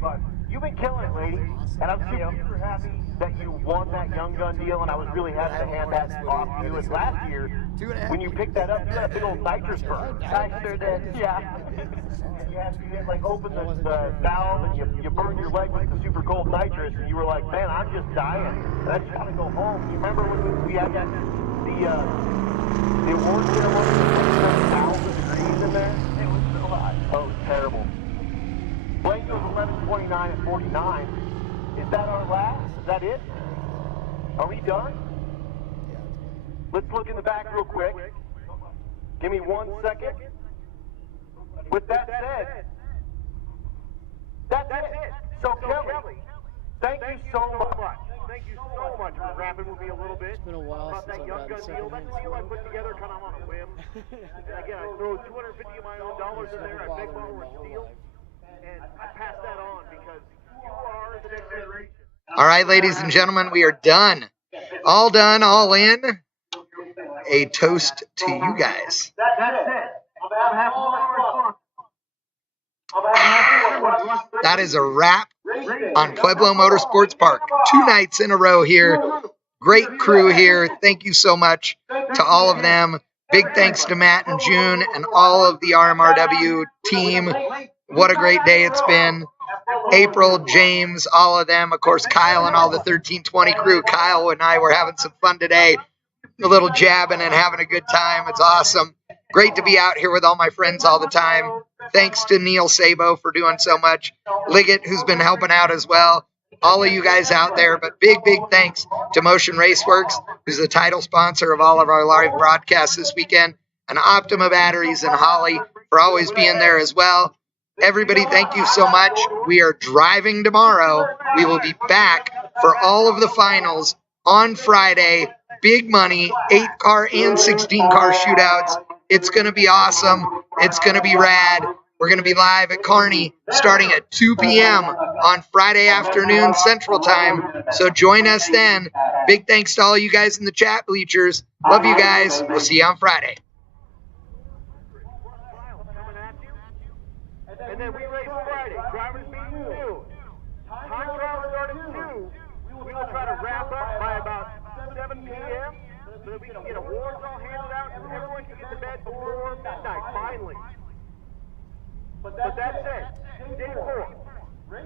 But you've been killing it, lady. And I'm super happy that you won that Young Gun deal, and I was really happy to hand that off to you. And last year, when you picked that up, you had a big old nitrous burn. I sure did, yeah. You had to like open the valve, and you burned your leg with the super cold nitrous, and you were like, man, I'm just dying. And I just want to go home. You remember when we had that, the award ceremony with 1,000 degrees in there? It was so hot. Oh, it was terrible. Blake goes 11:29 and 49. Is that our last? Is that it? Are we done? Let's look in the back real quick. Give me 1 second. With that said, that's it. So Kelly, thank you so much. Thank you so much for rapping with me a little bit. It's been a while about since that I've Young got Gun a deal. That secondhand deal I swim. put together kind of on a whim. And again, I threw $250 of my own dollars in there. I big bottle of steel. And I passed that on because you are the next generation. All right, ladies and gentlemen, we are done. All done, all in. A toast to you guys. That's it. About half an hour. That is a wrap on Pueblo Motorsports Park. 2 nights in a row here. Great crew here. Thank you so much to all of them. Big thanks to Matt and June and all of the RMRW team. What a great day it's been. April, James, all of them. Of course, Kyle and all the 1320 crew. Kyle and I were having some fun today. A little jabbing and having a good time. It's awesome. Great to be out here with all my friends all the time. Thanks to Neil Sabo for doing so much. Liggett, who's been helping out as well. All of you guys out there. But big thanks to Motion Raceworks, who's the title sponsor of all of our live broadcasts this weekend. And Optima Batteries and Holly for always being there as well. Everybody, thank you so much. We are driving tomorrow. We will be back for all of the finals on Friday. Big money, 8-car and 16-car shootouts. It's going to be awesome. It's going to be rad. We're going to be live at Kearney starting at 2 p.m. on Friday afternoon Central Time. So join us then. Big thanks to all you guys in the chat bleachers. Love you guys. We'll see you on Friday. And then we race Friday. Drivers meeting 2. Time trial start at 2. We will try to wrap up by about 7 p.m. so that we can get awards all handed out and everyone can get to bed before midnight, finally. But that said, day 4.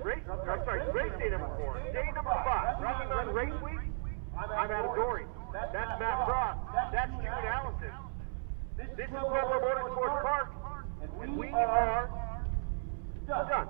Race day number 4. Day number 5. Rocky Mountain Race Week. I'm Adam Dory. That's Matt Frost. That's June Allison. This is Pueblo Motorsports Park. And we are done.